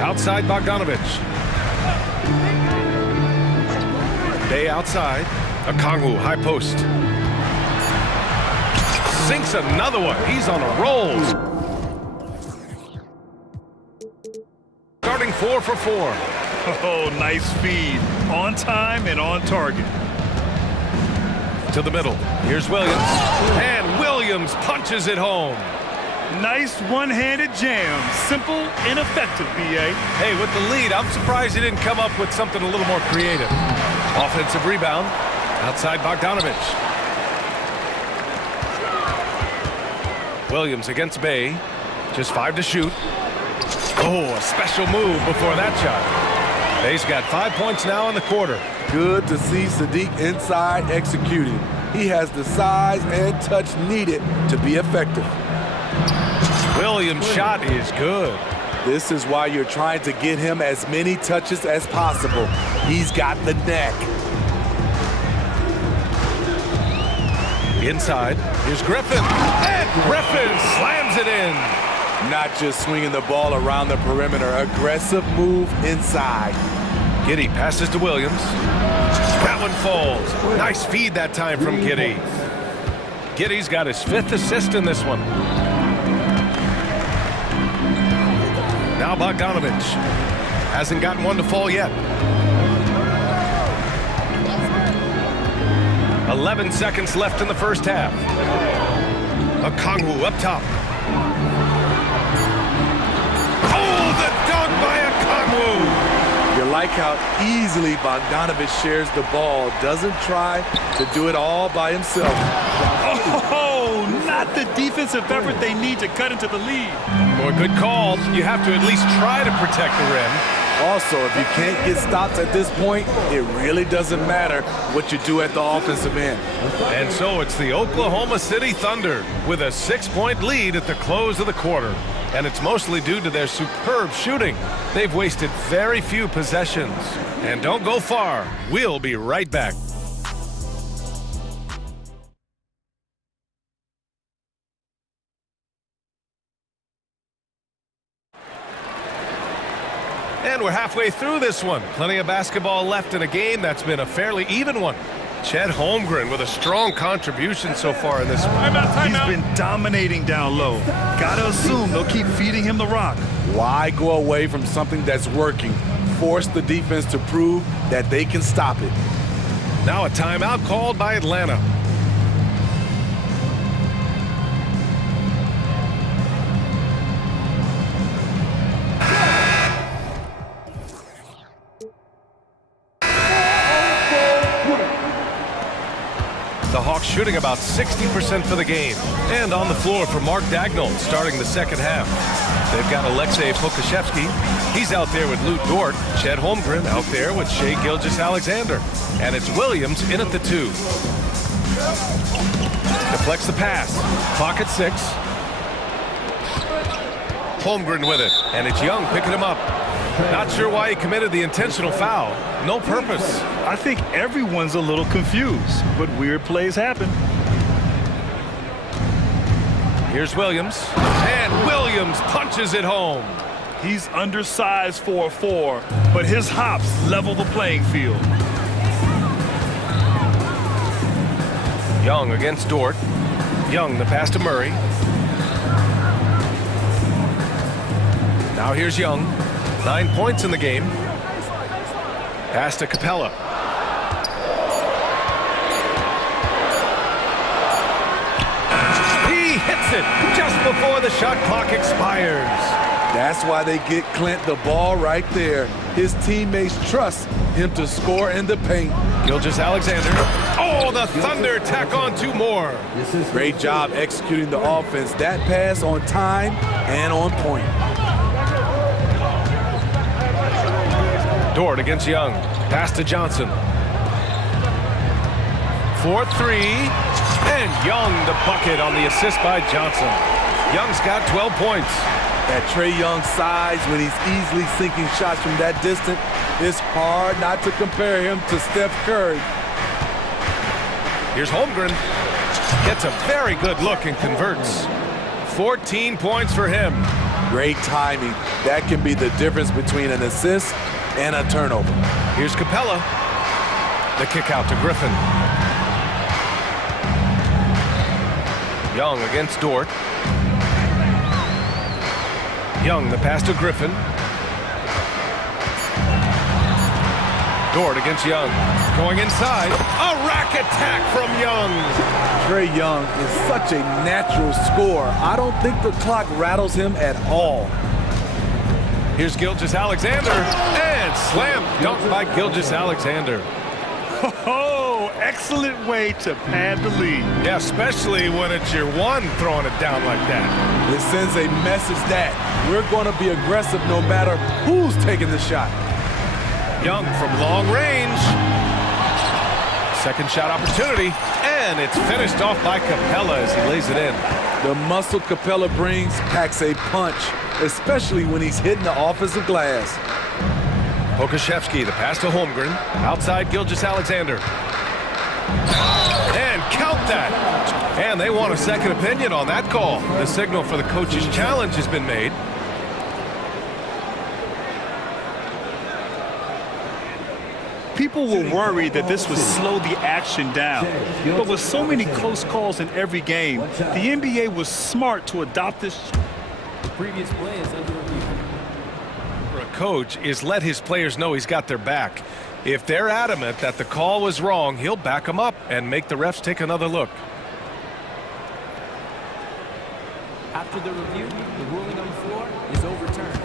Outside Bogdanovich. Bay outside. Okongwu, high post. Sinks another one. He's on a roll. Starting 4 for 4. Oh, nice feed. On time and on target. To the middle. Here's Williams. And Williams punches it home. Nice one-handed jam. Simple and effective, B.A. Hey, with the lead, I'm surprised he didn't come up with something a little more creative. Offensive rebound. Outside Bogdanovich. Williams against Bay. Just 5 to shoot. Oh, a special move before that shot. Bay's got 5 points now in the quarter. Good to see Sadiq inside executing. He has the size and touch needed to be effective. Williams' shot is good. This is why you're trying to get him as many touches as possible. He's got the neck. Inside, here's Griffin. And Griffin slams it in. Not just swinging the ball around the perimeter. Aggressive move inside. Giddey passes to Williams. That one falls. Nice feed that time from Giddey. Giddey's got his 5th assist in this one. Now Bogdanovich. Hasn't gotten one to fall yet. 11 seconds left in the first half. Okongwu up top. Oh, the dunk by Okongwu. You like how easily Bogdanovich shares the ball. Doesn't try to do it all by himself. Oh, not the defensive effort they need to cut into the lead. Boy, good call. You have to at least try to protect the rim. Also, if you can't get stops at this point, it really doesn't matter what you do at the offensive end. And so it's the Oklahoma City Thunder with a 6-point lead at the close of the quarter. And it's mostly due to their superb shooting. They've wasted very few possessions. And don't go far. We'll be right back. And we're halfway through this one. Plenty of basketball left in a game that's been a fairly even one. Chet Holmgren with a strong contribution so far in this one. He's been dominating down low. Gotta assume they'll keep feeding him the rock. Why go away from something that's working? Force the defense to prove that they can stop it. Now a timeout called by Atlanta. The Hawks shooting about 60% for the game. And on the floor for Mark Dagnall starting the second half. They've got Alexei Pokashevsky. He's out there with Lou Dort. Chet Holmgren out there with Shai Gilgeous-Alexander. And it's Williams in at the 2. Deflects the pass. Clock at 6. Holmgren with it. And it's Young picking him up. Not sure why he committed the intentional foul. No purpose. I think everyone's a little confused, but weird plays happen. Here's Williams. And Williams punches it home. He's undersized for a 4, but his hops level the playing field. Young against Dort. Young, the pass to Murray. Now here's Young. 9 points in the game. Pass to Capella. He hits it just before the shot clock expires. That's why they get Clint the ball right there. His teammates trust him to score in the paint. Gilgeous-Alexander. Oh, the Thunder tack on 2 more. Great job executing the offense. That pass on time and on point. Dort against Young. Pass to Johnson. 4-3. And Young the bucket on the assist by Johnson. Young's got 12 points. At Trae Young's size, when he's easily sinking shots from that distance, it's hard not to compare him to Steph Curry. Here's Holmgren. Gets a very good look and converts. 14 points for him. Great timing. That can be the difference between an assist and a turnover. Here's Capella. The kick out to Griffin. Young against Dort. Young, the pass to Griffin. Dort against Young. Going inside. A rack attack from Young. Trae Young is such a natural scorer. I don't think the clock rattles him at all. Here's Gilgeous-Alexander. And slam dunk by Gilgeous-Alexander. Oh, excellent way to pad the lead. Yeah, especially when it's your one throwing it down like that. It sends a message that we're going to be aggressive no matter who's taking the shot. Young from long range. Second shot opportunity. And it's finished off by Capella as he lays it in. The muscle Capella brings packs a punch, especially when he's hitting the offensive glass. Pokashevsky, the pass to Holmgren. Outside Gilgeous-Alexander. And count that. And they want a second opinion on that call. The signal for the coach's challenge has been made. People were worried that this would slow the action down. But with so many close calls in every game, the NBA was smart to adopt this. The previous play is under review. For a coach is let his players know he's got their back. If they're adamant that the call was wrong, he'll back them up and make the refs take another look. After the review, the ruling on the floor is overturned.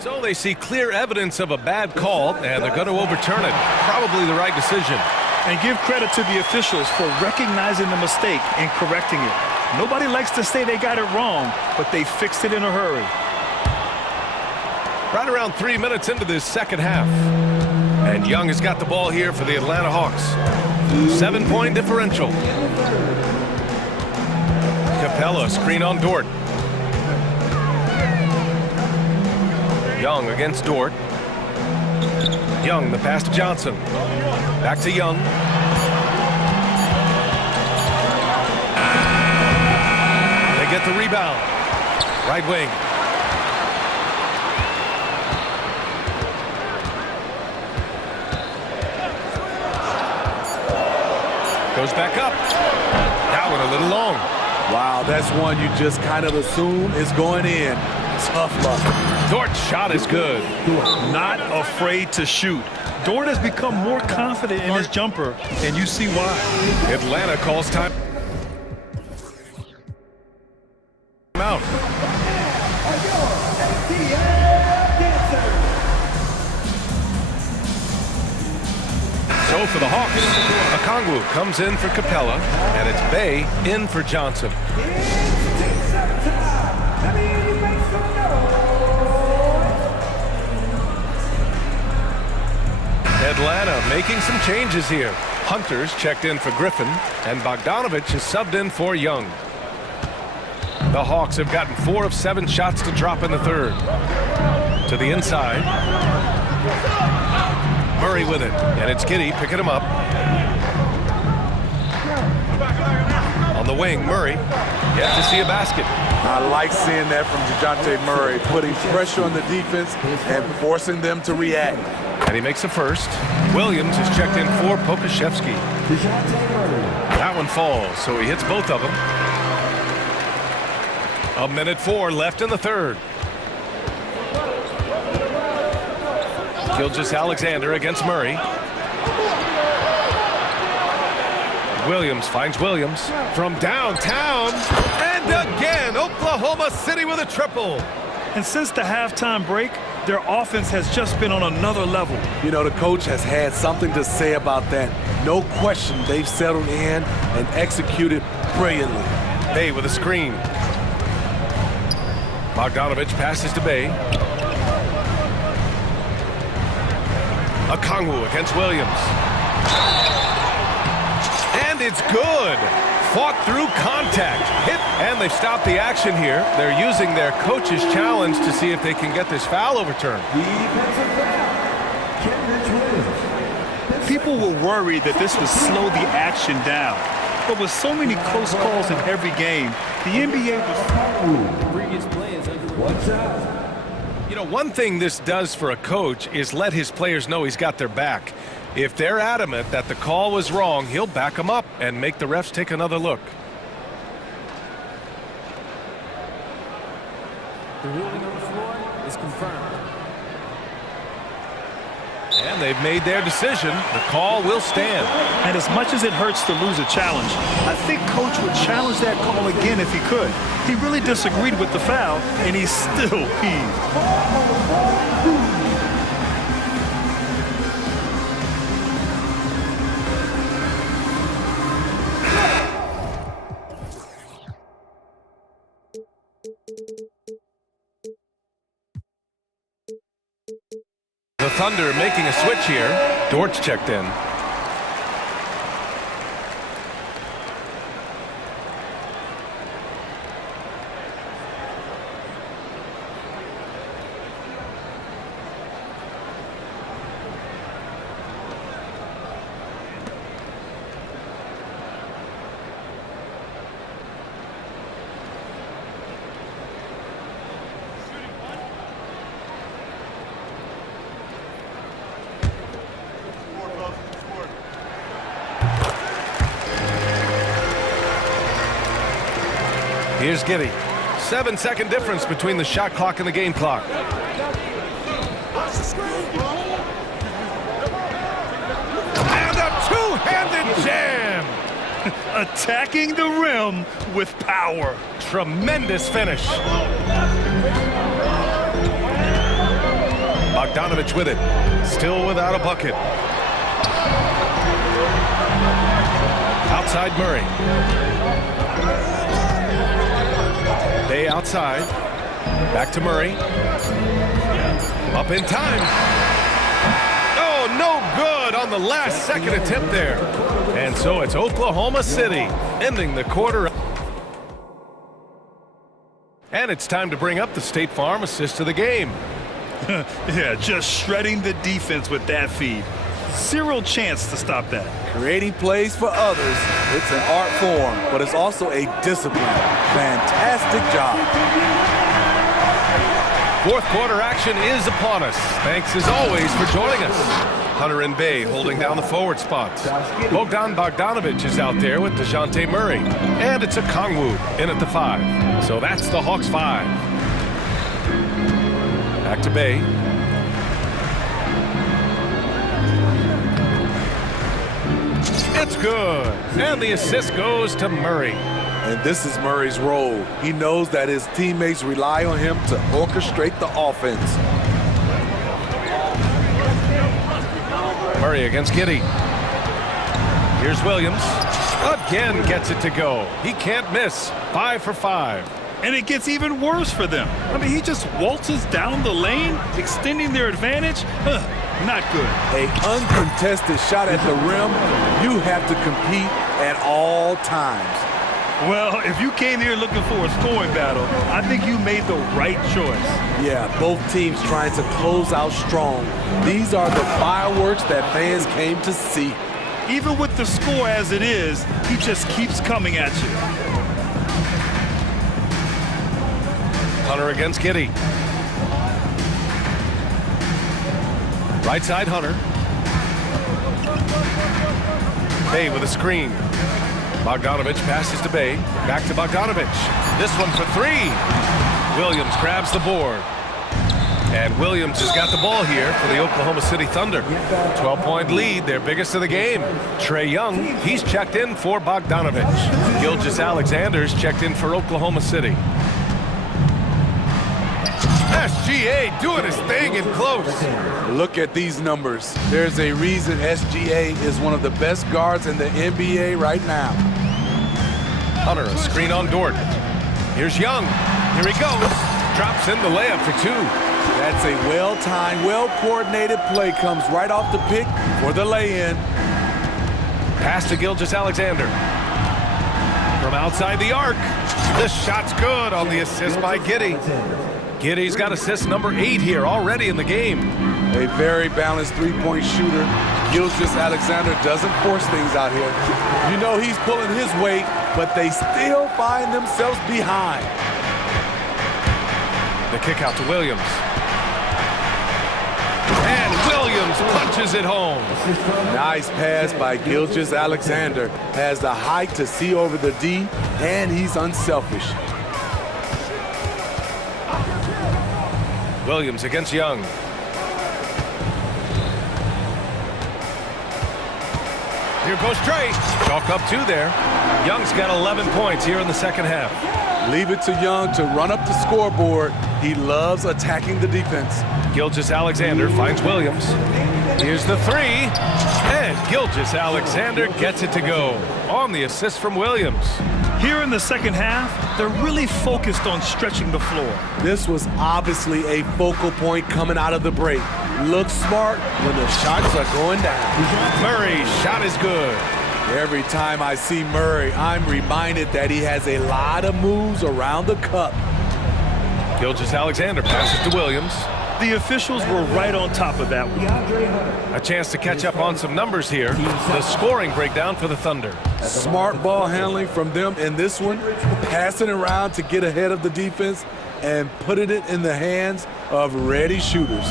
So they see clear evidence of a bad call, and they're going to overturn it. Probably the right decision. And give credit to the officials for recognizing the mistake and correcting it. Nobody likes to say they got it wrong, but they fixed it in a hurry. Right around 3 minutes into this second half. And Young has got the ball here for the Atlanta Hawks. 7-point differential. Capella, screen on Dort. Young against Dort. Young, the pass to Johnson. Back to Young. They get the rebound. Right wing. Goes back up. That one a little long. Wow, that's one you just kind of assume is going in. Tough luck. Dort's shot is good. Not afraid to shoot. Dort has become more confident in his jumper, and you see why. Atlanta calls time out. So for the Hawks, Okongwu comes in for Capella, and it's Bay in for Johnson. Atlanta making some changes here. Hunter's checked in for Griffin, and Bogdanovich is subbed in for Young. The Hawks have gotten 4 of 7 shots to drop in the third. To the inside. Murray with it, and it's Giddey picking him up. On the wing, Murray. Yet to see a basket. I like seeing that from DeJounte Murray, putting pressure on the defense and forcing them to react. And he makes the first. Williams is checked in for Pokashevsky. That one falls, so he hits both of them. 1:04 left in the third. Gilgeous-Alexander against Murray. Williams finds Williams from downtown. And again, Oklahoma City with a triple. And since the halftime break, their offense has just been on another level. You know, the coach has had something to say about that. No question, they've settled in and executed brilliantly. Bay with a screen. Bogdanovich passes to Bay. Okongwu against Williams. And it's good. Fought through contact. Hit, and they've stopped the action here. They're using their coach's challenge to see if they can get this foul overturned. People were worried that this would slow the action down. But with so many close calls in every game, the NBA was... Previous play is under. You know, one thing this does for a coach is let his players know he's got their back. If they're adamant that the call was wrong, he'll back them up and make the refs take another look. The ruling on the floor is confirmed. And they've made their decision. The call will stand. And as much as it hurts to lose a challenge, I think Coach would challenge that call again if he could. He really disagreed with the foul, and he's still peeved. The Thunder making a switch here. Dort's checked in. Here's Giddey. 7-second difference between the shot clock and the game clock. And a two-handed jam! Attacking the rim with power. Tremendous finish. Bogdanovich with it. Still without a bucket. Outside Murray. Bay outside. Back to Murray. Up in time. Oh, no good on the last second attempt there. And so it's Oklahoma City ending the quarter. And it's time to bring up the State Farm assist of the game. Yeah, just shredding the defense with that feed. Zero chance to stop that. Creating plays for others, it's an art form, but it's also a discipline. Fantastic job. Fourth quarter action is upon us. Thanks as always for joining us. Hunter and Bay holding down the forward spots. Bogdanovich is out there with DeJounte Murray. And it's Okongwu in at the 5. So that's the Hawks 5. Back to Bay. It's good. And the assist goes to Murray. And this is Murray's role. He knows that his teammates rely on him to orchestrate the offense. Murray against Giddey. Here's Williams. Again gets it to go. He can't miss. 5 for 5. And it gets even worse for them. I mean, he just waltzes down the lane, extending their advantage. Not good. An uncontested shot at the rim, you have to compete at all times. Well, if you came here looking for a scoring battle, I think you made the right choice. Yeah, both teams trying to close out strong. These are the fireworks that fans came to see. Even with the score as it is, he just keeps coming at you. Hunter against Giddy. Right side, Hunter. Bay with a screen. Bogdanovich passes to Bay. Back to Bogdanovich. This one for three. Williams grabs the board. And Williams has got the ball here for the Oklahoma City Thunder. 12-point lead, their biggest of the game. Trae Young, he's checked in for Bogdanovich. Gilgeous-Alexander's checked in for Oklahoma City. SGA doing his thing in close. Look at these numbers. There's a reason SGA is one of the best guards in the NBA right now. Hunter, a screen on Dort. Here's Young. Here he goes. Drops in the layup for two. That's a well-timed, well-coordinated play. Comes right off the pick for the lay-in. Pass to Gilgeous-Alexander. From outside the arc. This shot's good on the assist by Giddy. Giddy's got assist number 8 here already in the game. A very balanced three-point shooter. Gilgeous-Alexander doesn't force things out here. You know he's pulling his weight, but they still find themselves behind. The kick out to Williams. And Williams punches it home. Nice pass by Gilgeous-Alexander. Has the height to see over the D, and he's unselfish. Williams against Young. Here goes Trae. Chalk up 2 there. Young's got 11 points here in the second half. Leave it to Young to run up the scoreboard. He loves attacking the defense. Gilgeous-Alexander finds Williams. Here's the 3. And Gilgeous-Alexander gets it to go on the assist from Williams. Here in the second half, they're really focused on stretching the floor. This was obviously a focal point coming out of the break. Look smart when the shots are going down. Murray's shot is good. Every time I see Murray, I'm reminded that he has a lot of moves around the cup. Gilgeous-Alexander passes to Williams. The officials were right on top of that one. A chance to catch up on some numbers here. The scoring breakdown for the Thunder. Smart ball handling from them in this one. Passing around to get ahead of the defense and putting it in the hands of ready shooters.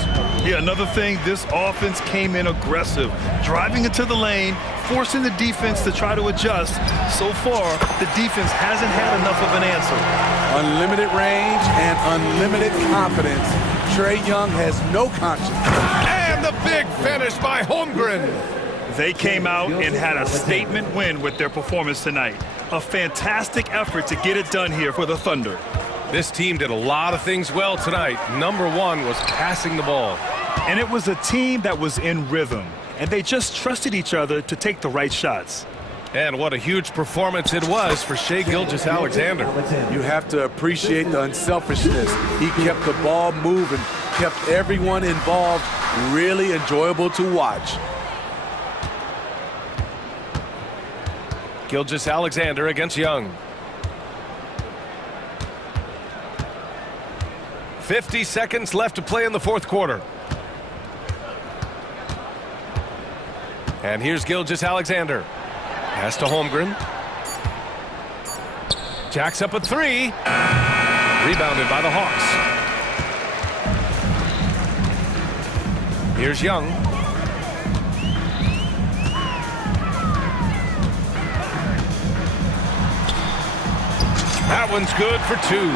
Yeah, another thing, this offense came in aggressive, driving into the lane, forcing the defense to try to adjust. So far, the defense hasn't had enough of an answer. Unlimited range and unlimited confidence. Trae Young has no conscience. And the big finish by Holmgren. They came out and had a statement win with their performance tonight. A fantastic effort to get it done here for the Thunder. This team did a lot of things well tonight. Number 1 was passing the ball. And it was a team that was in rhythm, and they just trusted each other to take the right shots. And what a huge performance it was for Shai Gilgeous-Alexander. You have to appreciate the unselfishness. He kept the ball moving, kept everyone involved, really enjoyable to watch. Gilgeous-Alexander against Young. 50 seconds left to play in the fourth quarter. And here's Gilgeous-Alexander. Pass to Holmgren. Jacks up a 3. Rebounded by the Hawks. Here's Young. That one's good for 2.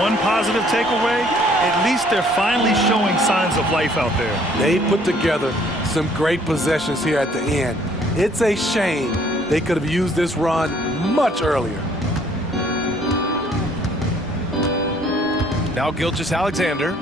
One positive takeaway, at least they're finally showing signs of life out there. They put together some great possessions here at the end. It's a shame they could have used this run much earlier. Now Gilgeous-Alexander.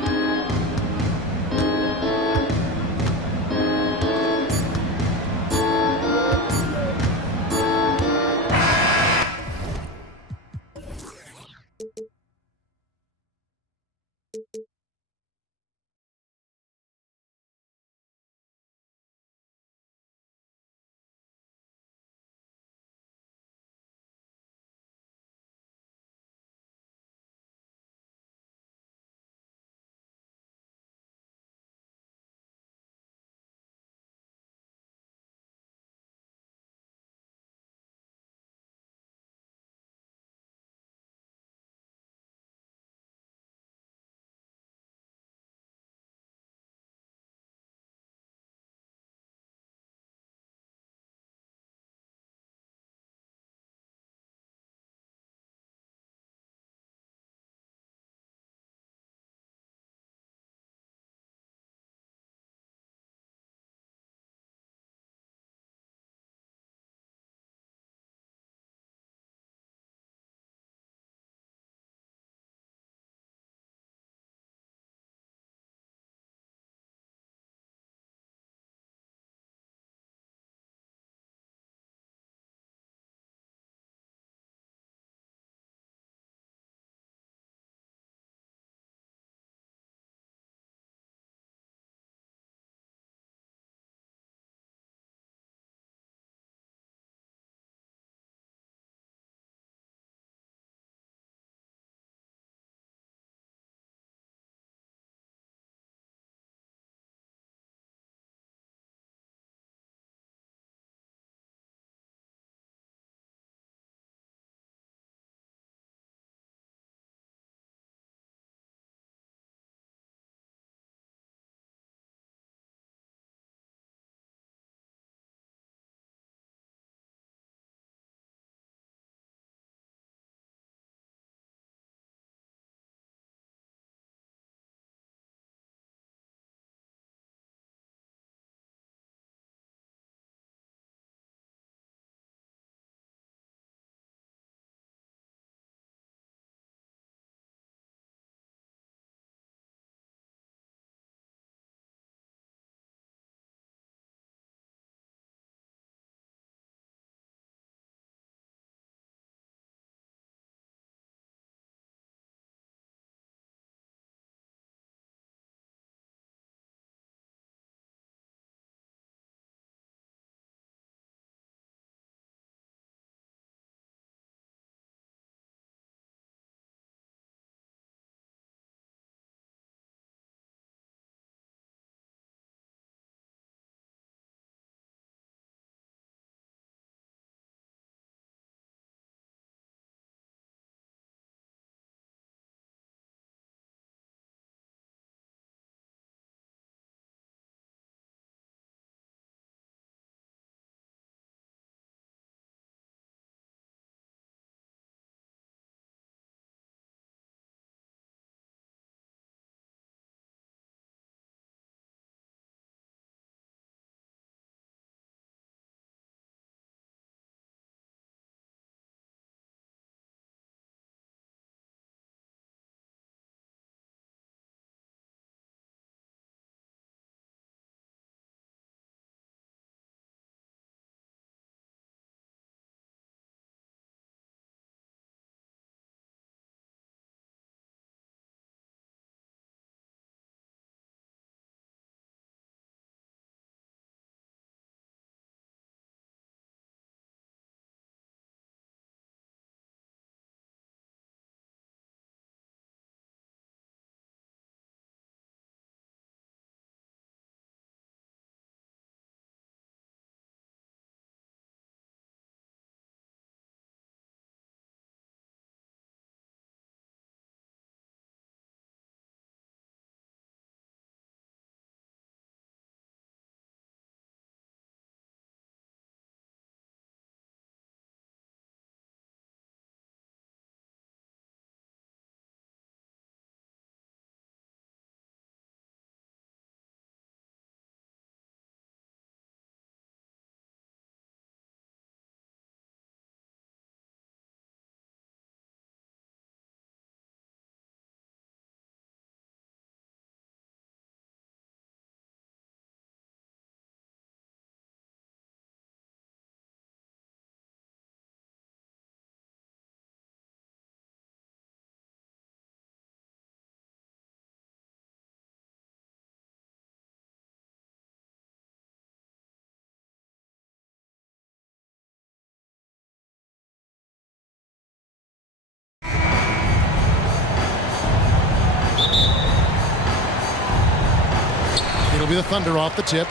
It'll be the Thunder off the tip.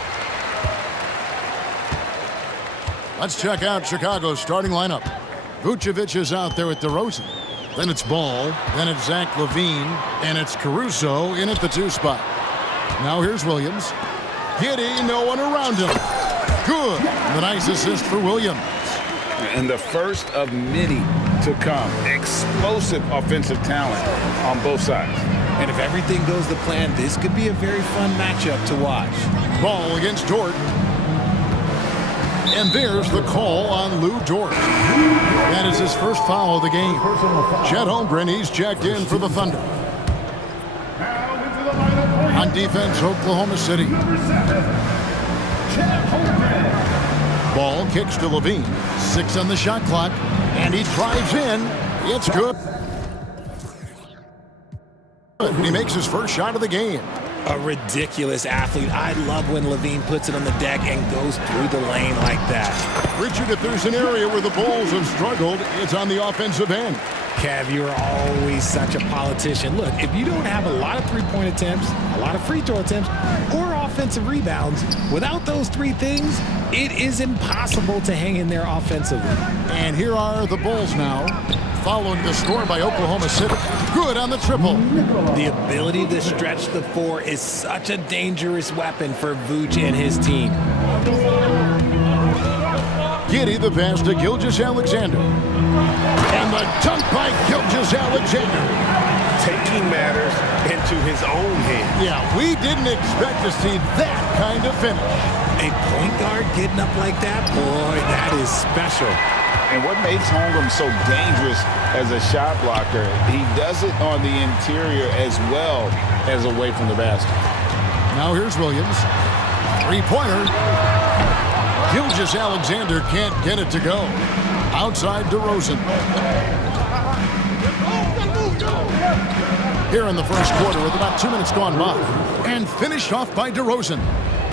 Let's check out Chicago's starting lineup. Vucevic is out there with DeRozan. Then it's Ball. Then it's Zach LaVine. And it's Caruso in at the 2 spot. Now here's Williams. Giddey, no one around him. Good. The nice assist for Williams. And the first of many to come. Explosive offensive talent on both sides. And if everything goes to plan, this could be a very fun matchup to watch. Ball against Dort. And there's the call on Lou Dort. That is his first foul of the game. Chet Holmgren, he's checked in for the Thunder. On defense, Oklahoma City. Ball kicks to LaVine. 6 on the shot clock. And he drives in. It's good. He makes his first shot of the game. A ridiculous athlete. I love when LaVine puts it on the deck and goes through the lane like that. Richard, if there's an area where the Bulls have struggled, it's on the offensive end. Kev, you're always such a politician. Look, if you don't have a lot of three-point attempts, a lot of free throw attempts, or offensive rebounds, without those 3 things, it is impossible to hang in there offensively. And here are the Bulls now, following the score by Oklahoma City. Good on the triple. The ability to stretch the 4 is such a dangerous weapon for Vooch and his team. Giddey the pass to Gilgeous-Alexander. And the dunk by Gilgeous-Alexander. Taking matters into his own hands. Yeah, we didn't expect to see that kind of finish. A point guard getting up like that, boy, that is special. And what makes Holmgren so dangerous as a shot blocker, he does it on the interior as well as away from the basket. Now here's Williams. 3-pointer. Gilgeous-Alexander can't get it to go. Outside DeRozan. Here in the first quarter with about 2 minutes gone by. And finished off by DeRozan.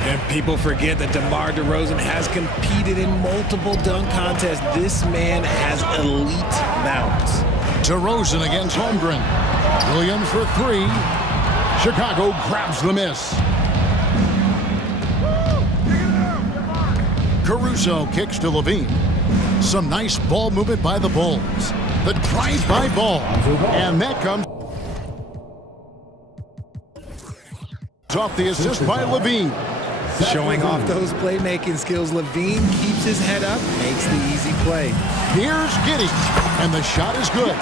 And people forget that DeMar DeRozan has competed in multiple dunk contests. This man has elite bounce. DeRozan against Holmgren. Williams for 3. Chicago grabs the miss. Caruso kicks to LaVine. Some nice ball movement by the Bulls. The drive by Ball. And that comes off the assist by LaVine. Showing off those playmaking skills, LaVine keeps his head up, makes the easy play. Here's Giddey. And the shot is good.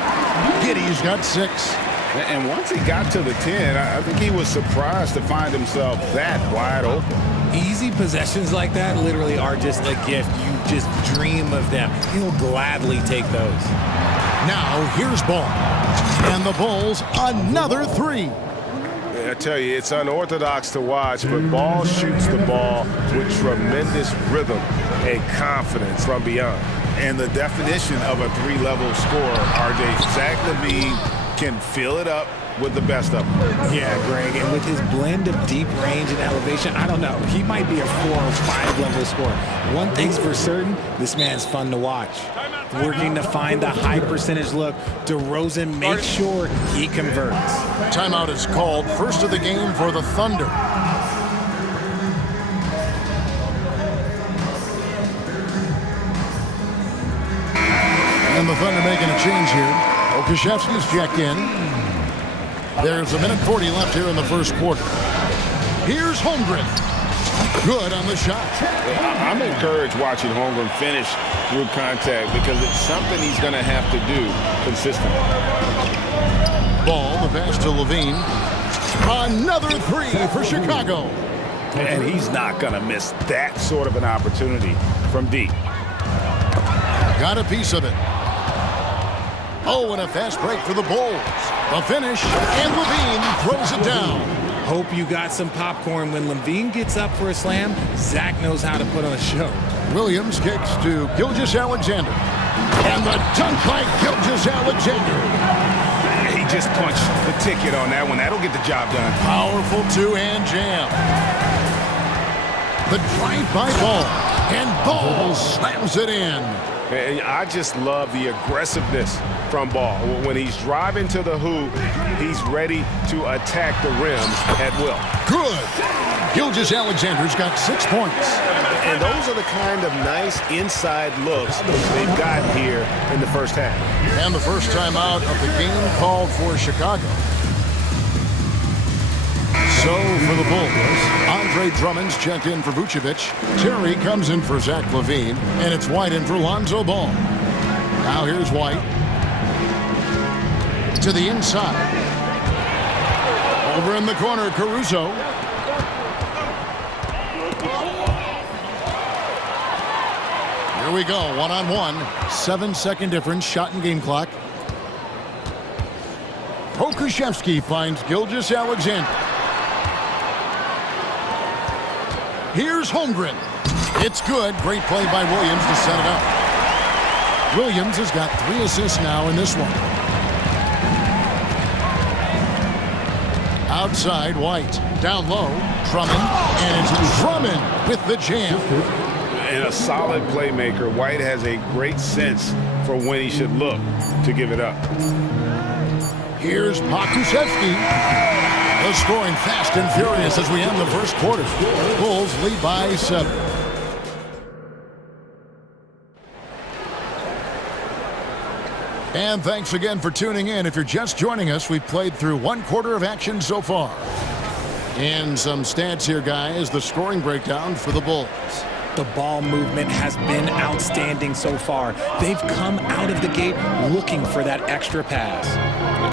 Giddey's got 6. And once he got to the 10, I think he was surprised to find himself that wide open. Easy possessions like that literally are just a gift. You just dream of them. He'll gladly take those. Now here's Ball. And the Bulls, another 3. I tell you, it's unorthodox to watch, but Ball shoots the ball with tremendous rhythm and confidence from beyond. And the definition of a 3-level scorer, RJ, Zach LaVine can fill it up with the best of them. Yeah, Greg, and with his blend of deep range and elevation, I don't know, he might be a 4 or 5 level scorer. One thing's for certain, this man's fun to watch. Working to find the high percentage look, DeRozan makes sure he converts. Timeout is called. First of the game for the Thunder. And the Thunder making a change here. Okashevsky's checked in. There's 1:40 left here in the first quarter. Here's Holmgren. Good on the shot. I'm encouraged watching Holmgren finish through contact because it's something he's going to have to do consistently. Ball, the pass to LaVine. Another 3 for Chicago. And he's not going to miss that sort of an opportunity from deep. Got a piece of it. Oh, and a fast break for the Bulls. The finish, and LaVine throws it down. Hope you got some popcorn. When LaVine gets up for a slam, Zach knows how to put on a show. Williams kicks to Gilgeous-Alexander. And the dunk by Gilgeous-Alexander. He just punched the ticket on that one. That'll get the job done. Powerful 2-hand jam. The drive by Ball. And Ball slams it in. And I just love the aggressiveness from Ball. When he's driving to the hoop, he's ready to attack the rims at will. Good. Gilgeous-Alexander's got 6 points. And those are the kind of nice inside looks they've got here in the first half. And the first time out of the game called for Chicago. So for the Bulls, Andre Drummond's checked in for Vucevic. Terry comes in for Zach LaVine. And it's White in for Lonzo Ball. Now here's White. To the inside. Over in the corner, Caruso. Here we go, one-on-one. 7-second difference, shot and game clock. Pokusevski finds Gilgeous-Alexander. Here's Holmgren. It's good. Great play by Williams to set it up. Williams has got 3 assists now in this one. Outside, White. Down low, Drummond. And it's Drummond with the jam. And a solid playmaker. White has a great sense for when he should look to give it up. Here's Pokusevski. The scoring fast and furious as we end the first quarter. Bulls lead by 7. And thanks again for tuning in. If you're just joining us, we've played through 1 quarter of action so far. And some stats here, guys. The scoring breakdown for the Bulls. The ball movement has been outstanding so far. They've come out of the gate looking for that extra pass.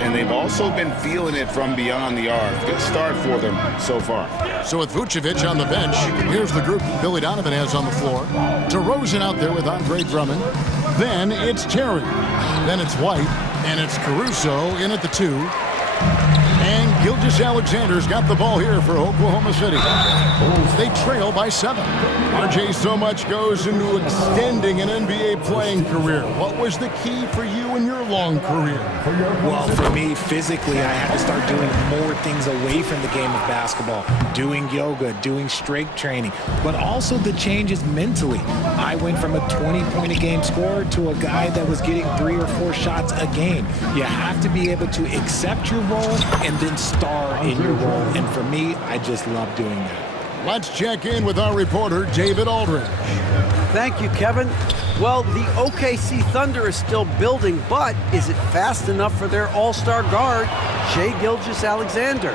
And they've also been feeling it from beyond the arc. Good start for them so far. So with Vucevic on the bench, here's the group Billy Donovan has on the floor. DeRozan out there with Andre Drummond. Then it's Terry. Then it's White. And it's Caruso in at the 2. And Gilgeous-Alexander's got the ball here for Oklahoma City. They trail by 7. RJ, so much goes into extending an NBA playing career. What was the key for you in your long career? Well, for me, physically, I had to start doing more things away from the game of basketball. Doing yoga, doing strength training, but also the changes mentally. I went from a 20-point-a-game scorer to a guy that was getting 3 or 4 shots a game. You have to be able to accept your role and then star in your role. And for me, I just love doing that. Let's check in with our reporter, David Aldridge. Thank you, Kevin. Well, the OKC Thunder is still building, but is it fast enough for their all-star guard, Shai Gilgeous-Alexander?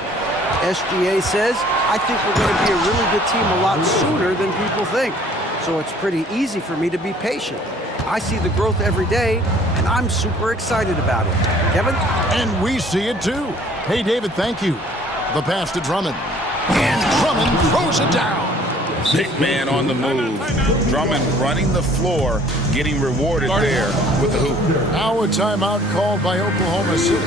SGA says, I think we're going to be a really good team a lot sooner than people think. So it's pretty easy for me to be patient. I see the growth every day, and I'm super excited about it. Kevin? And we see it too. Hey, David, thank you. The pass to Drummond. And Drummond throws it down. Big man on the move. Drummond running the floor, getting rewarded there with the hoop. Now a timeout called by Oklahoma City.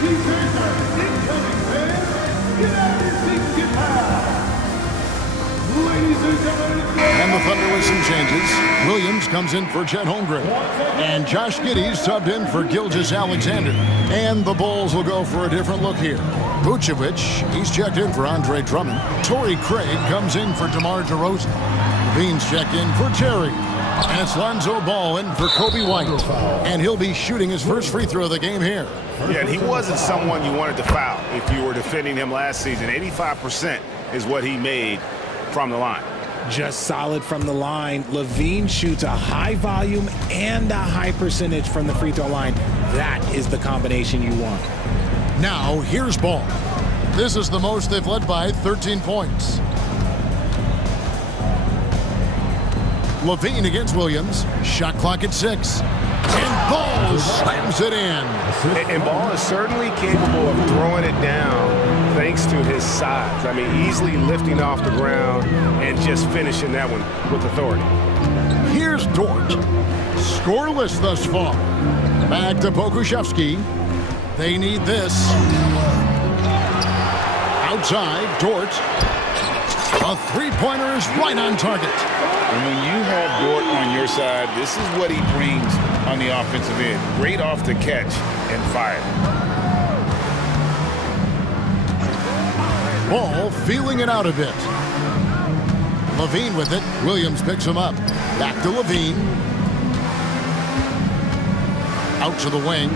And the Thunder with some changes. Williams comes in for Chet Holmgren. And Josh Giddey's subbed in for Gilgeous-Alexander. And the Bulls will go for a different look here. Vucevic, he's checked in for Andre Drummond. Torrey Craig comes in for DeMar DeRozan. LaVine's checked in for Terry. And it's Lonzo Ball in for Kobe White. And he'll be shooting his first free throw of the game here. Yeah, and he wasn't someone you wanted to foul if you were defending him last season. 85% is what he made from the line. Just solid from the line. LaVine shoots a high volume and a high percentage from the free throw line. That is the combination you want. Now, here's Ball. This is the most they've led by 13 points. LaVine against Williams. Shot clock at 6. And Ball slams it in. And Ball is certainly capable of throwing it down thanks to his size. I mean, easily lifting off the ground and just finishing that one with authority. Here's Dort. Scoreless thus far. Back to Pokusevski. They need this. Outside, Dort. A three-pointer is right on target. And when you have Dort on your side, this is what he brings on the offensive end. Great off the catch and fire. Ball feeling it out a bit. LaVine with it. Williams picks him up. Back to LaVine. Out to the wing.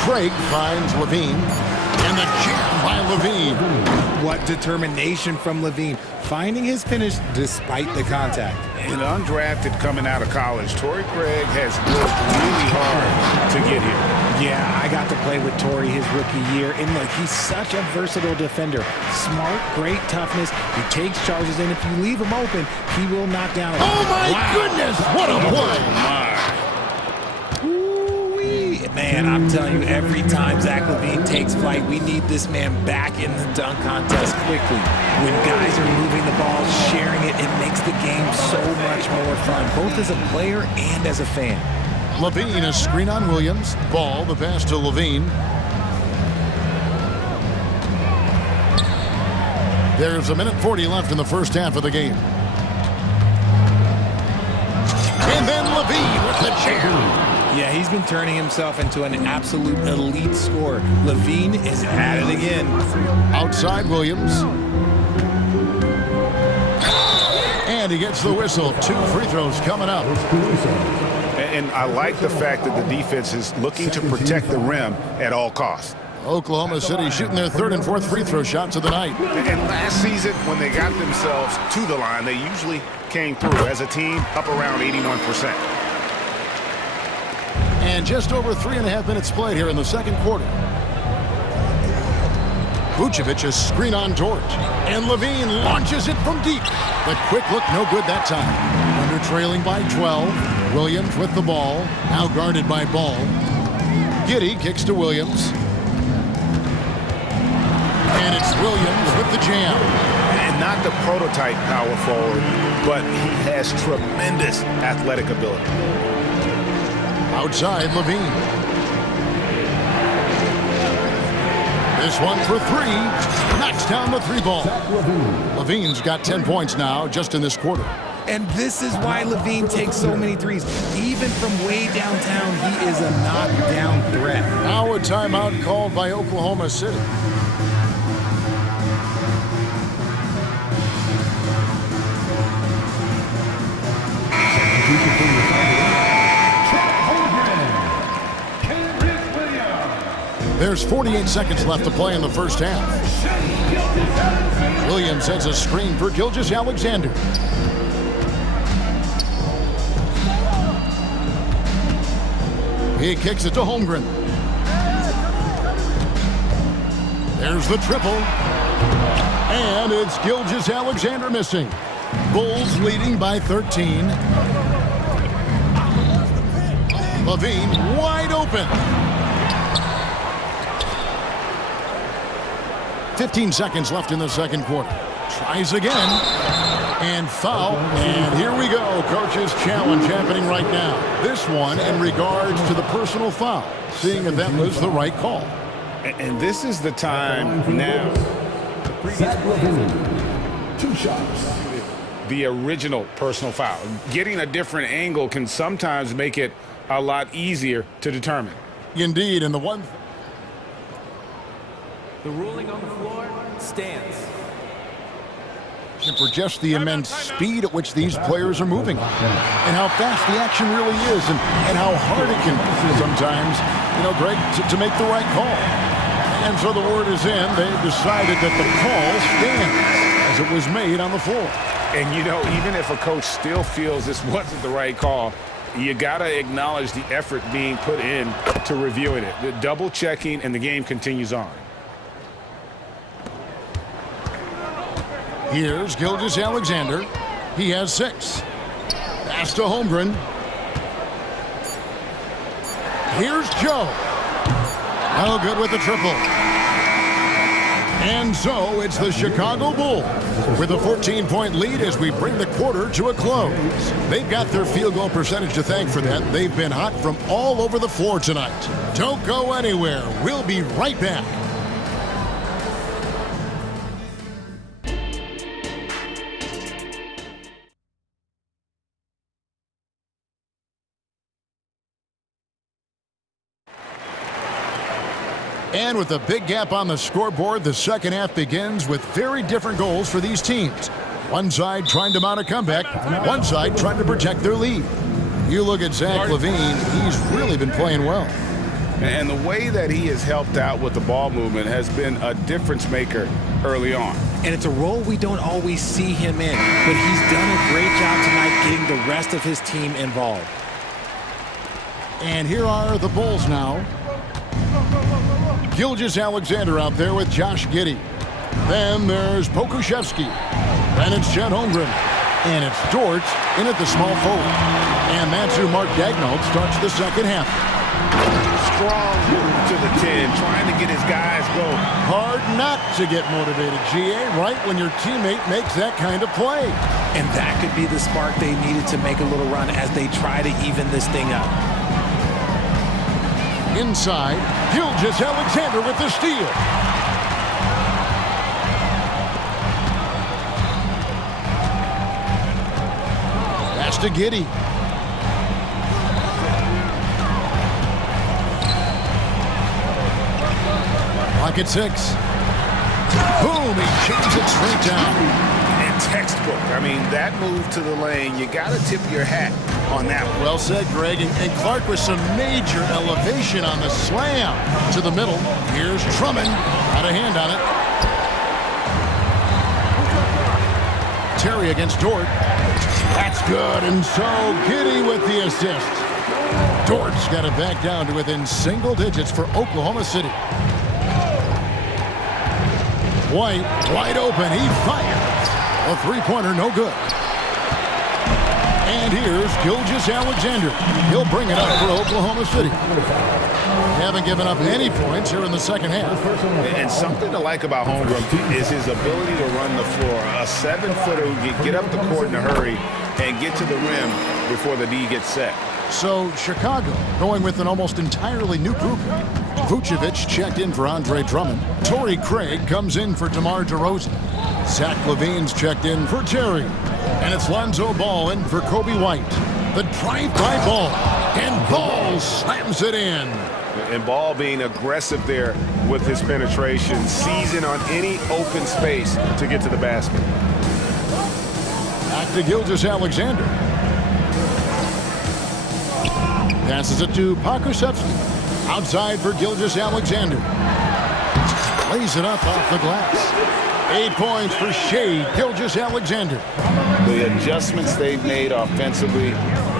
Craig finds Levine. And the jam by Levine. What determination from Levine, finding his finish despite the contact. And undrafted coming out of college, Torrey Craig has worked really hard to get here. Yeah, I got to play with Torrey his rookie year, and look, he's such a versatile defender. Smart, great toughness. He takes charges, and if you leave him open, he will knock down. Oh my goodness! What a play! Man, I'm telling you, every time Zach Levine takes flight, we need this man back in the dunk contest quickly. When guys are moving the ball, sharing it, it makes the game so much more fun, both as a player and as a fan. Levine, a screen on Williams. Ball, the pass to Levine. There's 1:40 left in the first half of the game. And then Levine with the jam. Yeah, he's been turning himself into an absolute elite scorer. Levine is at it again. Outside Williams. And he gets the whistle. 2 free throws coming up. And I like the fact that the defense is looking to protect the rim at all costs. Oklahoma City shooting their 3rd and 4th free throw shots of the night. And last season, when they got themselves to the line, they usually came through as a team up around 81%. And just over 3.5 minutes played here in the second quarter. Vucevic a screen on George. And Levine launches it from deep. The quick look, no good that time. Under trailing by 12. Williams with the ball. Now guarded by Ball. Giddey kicks to Williams. And it's Williams with the jam. And not the prototype power forward, but he has tremendous athletic ability. Outside Levine. This one for 3. Knocks down the 3 ball. Levine's got 10 points now just in this quarter. And this is why Levine takes so many threes. Even from way downtown, he is a knockdown threat. Now a timeout called by Oklahoma City. There's 48 seconds left to play in the first half. Williams sends a screen for Gilgeous-Alexander. He kicks it to Holmgren. There's the triple. And it's Gilgeous-Alexander missing. Bulls leading by 13. Levine wide open. 15 seconds left in the second quarter. Tries again. And foul. And here we go. Coach's challenge happening right now. This one in regards to the personal foul. Seeing if that was the right call. And this is the time now. 2 shots. The original personal foul. Getting a different angle can sometimes make it a lot easier to determine. Indeed, and the one... The ruling on the floor stands. For just the immense speed at which these players are moving and how fast the action really is and how hard it can be sometimes, Greg, to make the right call. And so the word is in. They've decided that the call stands as it was made on the floor. And, even if a coach still feels this wasn't the right call, you got to acknowledge the effort being put in to reviewing it. The double checking, and the game continues on. Here's Gilgeous-Alexander. He has 6. Pass to Holmgren. Here's Joe. Oh, good with the triple. And so it's the Chicago Bulls with a 14-point lead as we bring the quarter to a close. They've got their field goal percentage to thank for that. They've been hot from all over the floor tonight. Don't go anywhere. We'll be right back. And with a big gap on the scoreboard, the second half begins with very different goals for these teams. One side trying to mount a comeback, one side trying to protect their lead. You look at Zach LaVine, he's really been playing well. And the way that he has helped out with the ball movement has been a difference maker early on. And it's a role we don't always see him in, but he's done a great job tonight getting the rest of his team involved. And here are the Bulls now. Gilgeous-Alexander out there with Josh Giddey. Then there's Pokuševski. Then it's Chet Holmgren. And it's Dort in at the small forward. And that's who Mark Daigneault starts the second half. Strong move to the 10, trying to get his guys going. Hard not to get motivated, GA, right when your teammate makes that kind of play. And that could be the spark they needed to make a little run as they try to even this thing up. Inside, Gilgeous-Alexander with the steal. Pass to Giddey. Pocket 6. Boom, he jams it straight down. And textbook. I mean, that move to the lane, you got to tip your hat on that one. Well said, Greg. And Clark with some major elevation on the slam to the middle. Here's Drummond. Got a hand on it. Terry against Dort. That's good. And so Giddey with the assist. Dort's got it back down to within single digits for Oklahoma City. White, wide open. He fires. A three-pointer, no good. And here's Gilgeous-Alexander. He'll bring it up for Oklahoma City. They haven't given up any points here in the second half. And something to like about Holmgren is his ability to run the floor. A 7-footer who can get up the court in a hurry and get to the rim before the D gets set. So Chicago going with an almost entirely new group. Vucevic checked in for Andre Drummond. Torrey Craig comes in for DeMar DeRozan. Zach LaVine's checked in for Terry. And it's Lonzo Ball in for Kobe White. The drive-by Ball. And Ball slams it in. And Ball being aggressive there with his penetration, seizing on any open space to get to the basket. Back to Gilgeous-Alexander. Passes it to Pokuševski. Outside for Gilgeous-Alexander. Lays it up off the glass. 8 points for Shai Gilgeous-Alexander. The adjustments they've made offensively,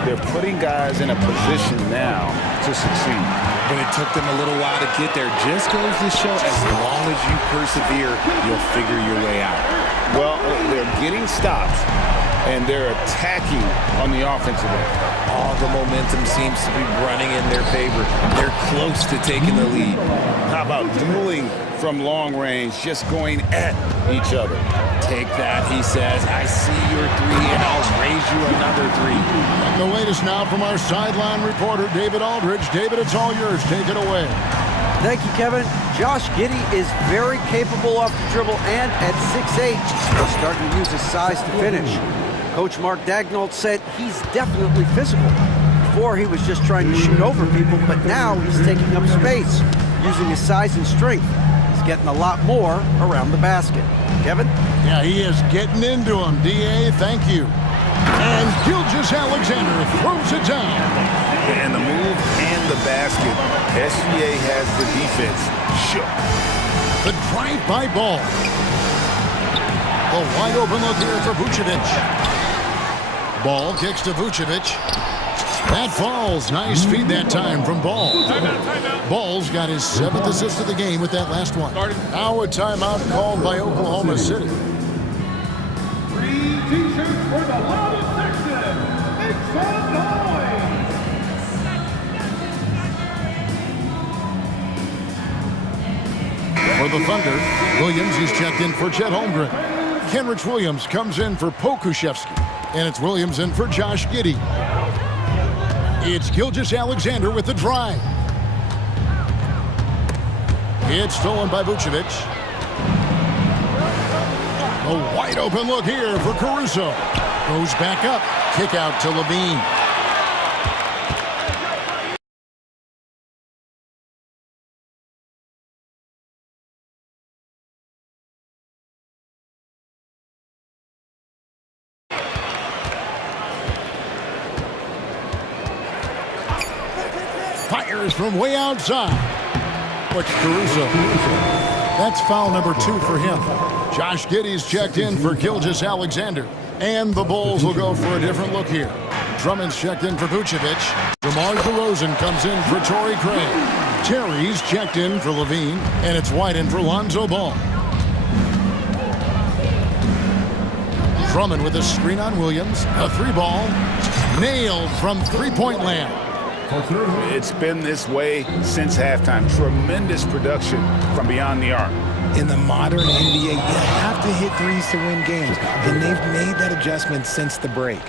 they're putting guys in a position now to succeed. But it took them a little while to get there. Just goes to show as long as you persevere, you'll figure your way out. Well, they're getting stops, and they're attacking on the offensive end. All the momentum seems to be running in their favor. They're close to taking the lead. How about dueling from long range, just going at each other? Take that, he says. I see your three, and I'll raise you another three. And the latest now from our sideline reporter, David Aldridge. David, it's all yours. Take it away. Thank you, Kevin. Josh Giddey is very capable off the dribble, and at 6'8", he's starting to use his size to finish. Coach Mark Daigneault said he's definitely physical. Before, he was just trying to shoot over people, but now he's taking up space, using his size and strength. He's getting a lot more around the basket. Kevin? Yeah, he is getting into him. D.A., thank you. And Gilgeous-Alexander throws it down. And the move and the basket, SGA has the defense shook. The drive-by Ball. A wide open look here for Vucevic. Ball kicks to Vucevic. That falls. Nice feed that time from Ball. Ball's got his 7th assist of the game with that last one. Now a timeout called by Oklahoma City. Green t-shirts for the loudest section. Make some noise. For the Thunder, Williams, he's checked in for Chet Holmgren. Kenrich Williams comes in for Pokuševski. And it's Williams in for Josh Giddey. It's Gilgeous-Alexander with the drive. It's stolen by Vucevic. A wide open look here for Caruso. Goes back up. Kick out to LaVine. Fires from way outside. Watch Caruso. That's foul number 2 for him. Josh Giddey's checked in for Gilgeous-Alexander. And the Bulls will go for a different look here. Drummond's checked in for Vucevic. DeMar DeRozan comes in for Torrey Craig. Terry's checked in for Levine. And it's White in for Lonzo Ball. Drummond with a screen on Williams. A 3-ball. Nailed from three-point land. It's been this way since halftime. Tremendous production from beyond the arc. In the modern NBA, you have to hit threes to win games, and they've made that adjustment since the break.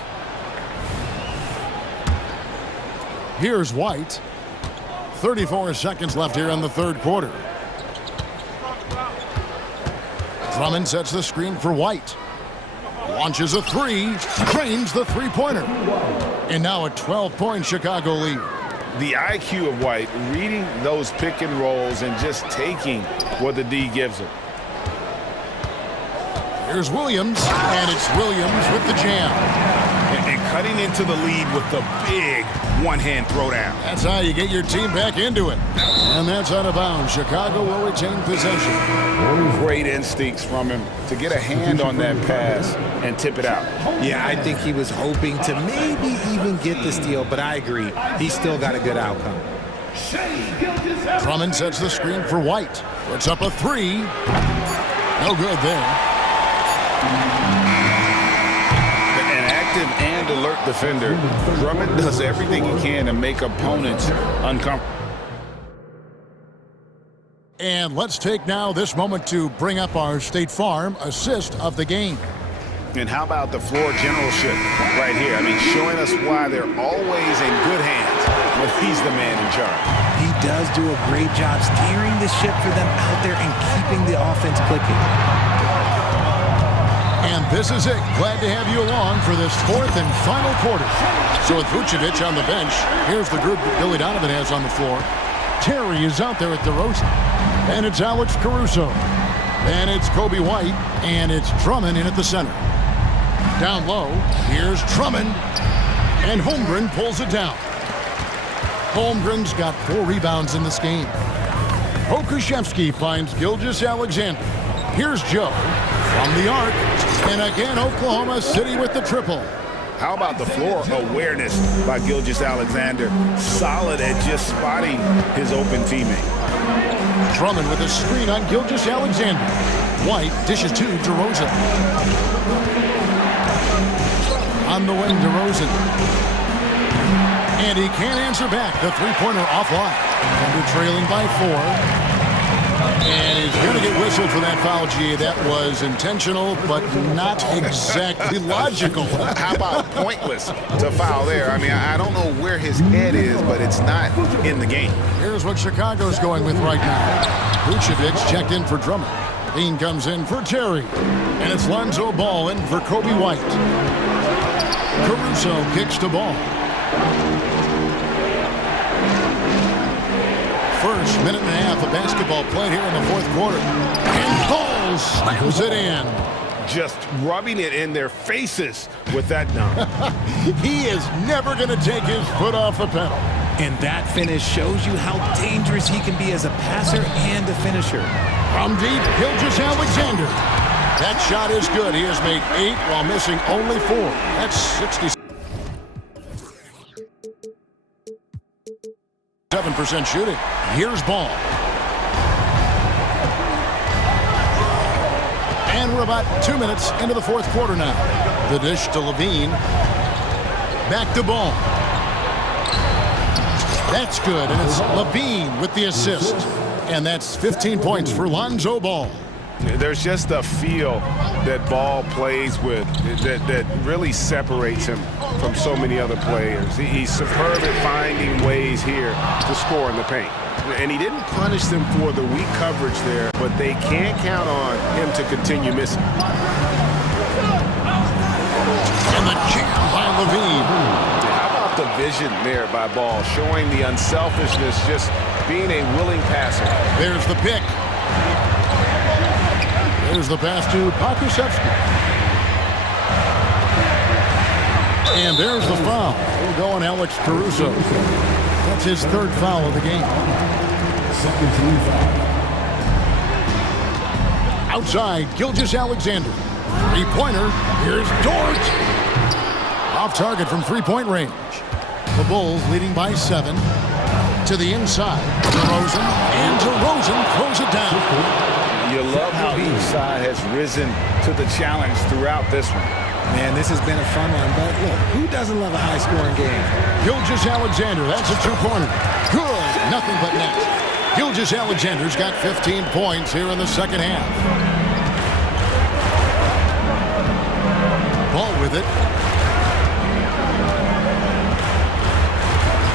Here's White. 34 seconds left here in the third quarter. Drummond sets the screen for White. Launches a 3, drains the three-pointer. And now a 12-point Chicago lead. The IQ of White, reading those pick and rolls and just taking what the D gives him. Here's Williams, and it's Williams with the jam. And cutting into the lead with the big one-hand throwdown. That's how you get your team back into it. And that's out of bounds. Chicago will retain possession. Great instincts from him to get a hand on that pass and tip it out. Yeah, I think he was hoping to maybe even get the steal, but I agree. He still got a good outcome. Drummond sets the screen for White. Puts up a 3. No good there. An active and alert defender. Drummond does everything he can to make opponents uncomfortable. And let's take now this moment to bring up our State Farm assist of the game. And how about the floor generalship right here? I mean, showing us why they're always in good hands when he's the man in charge. He does do a great job steering the ship for them out there and keeping the offense clicking. And this is it. Glad to have you along for this fourth and final quarter. So with Vucevic on the bench, here's the group that Billy Donovan has on the floor. Terry is out there at DeRozan. And it's Alex Caruso. And it's Kobe White. And it's Drummond in at the center. Down low, here's Drummond. And Holmgren pulls it down. Holmgren's got 4 rebounds in this game. Pokusevski finds Gilgeous-Alexander. Here's Joe from the arc. And again, Oklahoma City with the triple. How about the floor awareness by Gilgeous-Alexander? Solid at just spotting his open teammate. Drummond with a screen on Gilgeous-Alexander. White dishes to DeRozan. On the wing, DeRozan. And he can't answer back. The three-pointer offline. Thunder trailing by 4. And he's going to get whistled for that foul, G. That was intentional, but not exactly logical. How about pointless to foul there? I mean, I don't know where his head is, but it's not in the game. Here's what Chicago's going with right now. Vucevic checked in for Drummond. Dean comes in for Terry. And it's Lonzo Ball in for Kobe White. Caruso kicks to Ball. First minute and a half of basketball played here in the fourth quarter. And Ball slams it in. Just rubbing it in their faces with that dunk. He is never going to take his foot off the pedal. And that finish shows you how dangerous he can be as a passer and a finisher. From deep, Gilgeous-Alexander. That shot is good. He has made 8 while missing only 4. That's 67% shooting. Here's Ball. And we're about 2 minutes into the fourth quarter now. The dish to Levine. Back to Ball. That's good, and it's Levine with the assist. And that's 15 points for Lonzo Ball. There's just a feel that Ball plays with that really separates him from so many other players. He's superb at finding ways here to score in the paint. And he didn't punish them for the weak coverage there, but they can't count on him to continue missing. And the jam by Levine. How about the vision there by Ball, showing the unselfishness, just being a willing passer. There's the pick. There's the pass to Pokusevski. And there's the foul. We'll go on Alex Caruso. That's his third foul of the game. Outside, Gilgeous-Alexander. Three-pointer. Here's Dort. Off target from three-point range. The Bulls leading by 7. To the inside. DeRozan. And DeRozan throws it down. You love how each side has risen to the challenge throughout this one. Man, this has been a fun one, but look, who doesn't love a high-scoring game? Gilgeous-Alexander, that's a two-pointer. Good, nothing but net. Gilgeous-Alexander's got 15 points here in the second half. Ball with it.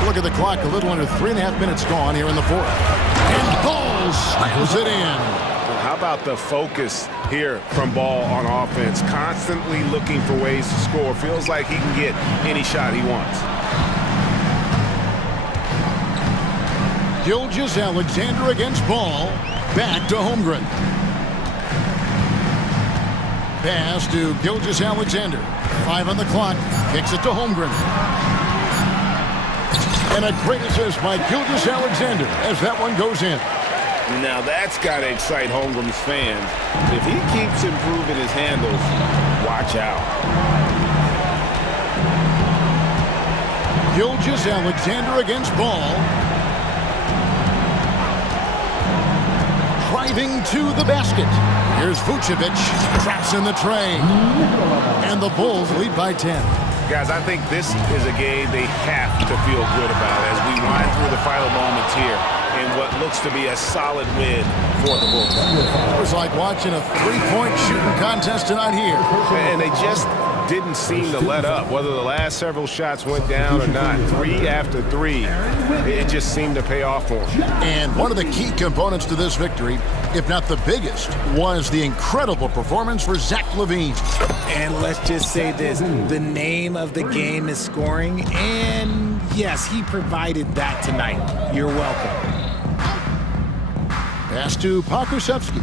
Look at the clock, a little under 3.5 minutes gone here in the fourth. And Ball slams it in. How about the focus here from Ball on offense? Constantly looking for ways to score. Feels like he can get any shot he wants. Gilgeous-Alexander against Ball. Back to Holmgren. Pass to Gilgeous-Alexander. 5 on the clock. Kicks it to Holmgren. And a great assist by Gilgeous-Alexander as that one goes in. Now that's got to excite Holmgren's fans. If he keeps improving his handles, watch out. Gilgeous-Alexander against Ball. Driving to the basket. Here's Vucevic. Traps in the tray. And the Bulls lead by 10. Guys, I think this is a game they have to feel good about as we wind through the final moments here in what looks to be a solid win for the Bulls. It was like watching a three-point shooting contest tonight here. And they just didn't seem to let up, whether the last several shots went down or not. 3 after 3, it just seemed to pay off for them. And one of the key components to this victory, if not the biggest, was the incredible performance for Zach LaVine. And let's just say this, the name of the game is scoring, and yes, he provided that tonight. You're welcome. Pass to Pokusevski.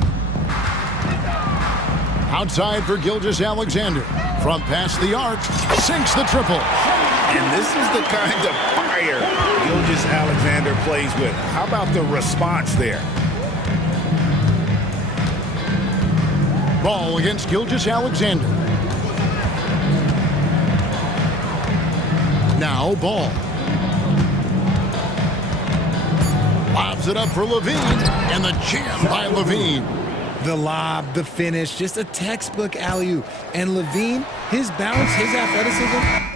Outside for Gilgeous-Alexander. From past the arc, sinks the triple. And this is the kind of fire Gilgeous-Alexander plays with. How about the response there? Ball against Gilgeous-Alexander. Now Ball. Lobs it up for LaVine, and the jam by LaVine. The lob, the finish, just a textbook alley-oop. And LaVine, his balance, his athleticism,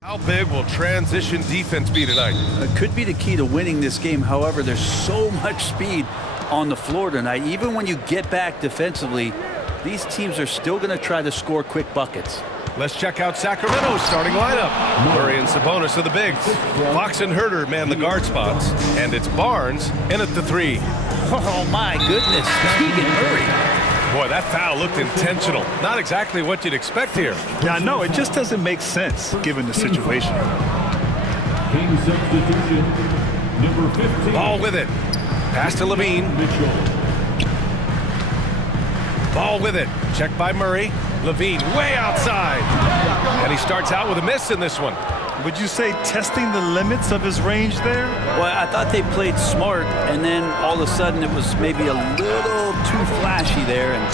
How big will transition defense be tonight? It could be the key to winning this game. However, there's so much speed on the floor tonight. Even when you get back defensively, these teams are still going to try to score quick buckets. Let's check out Sacramento's starting lineup. Murray and Sabonis are the bigs. Fox and Herter man the guard spots. And it's Barnes in at the 3. Oh, my goodness. Keegan Murray. Boy, that foul looked intentional. Not exactly what you'd expect here. Yeah, no, it just doesn't make sense given the situation. King substitution, number 15. Ball with it. Pass to Levine. Ball with it. Check by Murray. Levine way outside. And he starts out with a miss in this one. Would you say testing the limits of his range there? Well, I thought they played smart, and then all of a sudden it was maybe a little too flashy there, and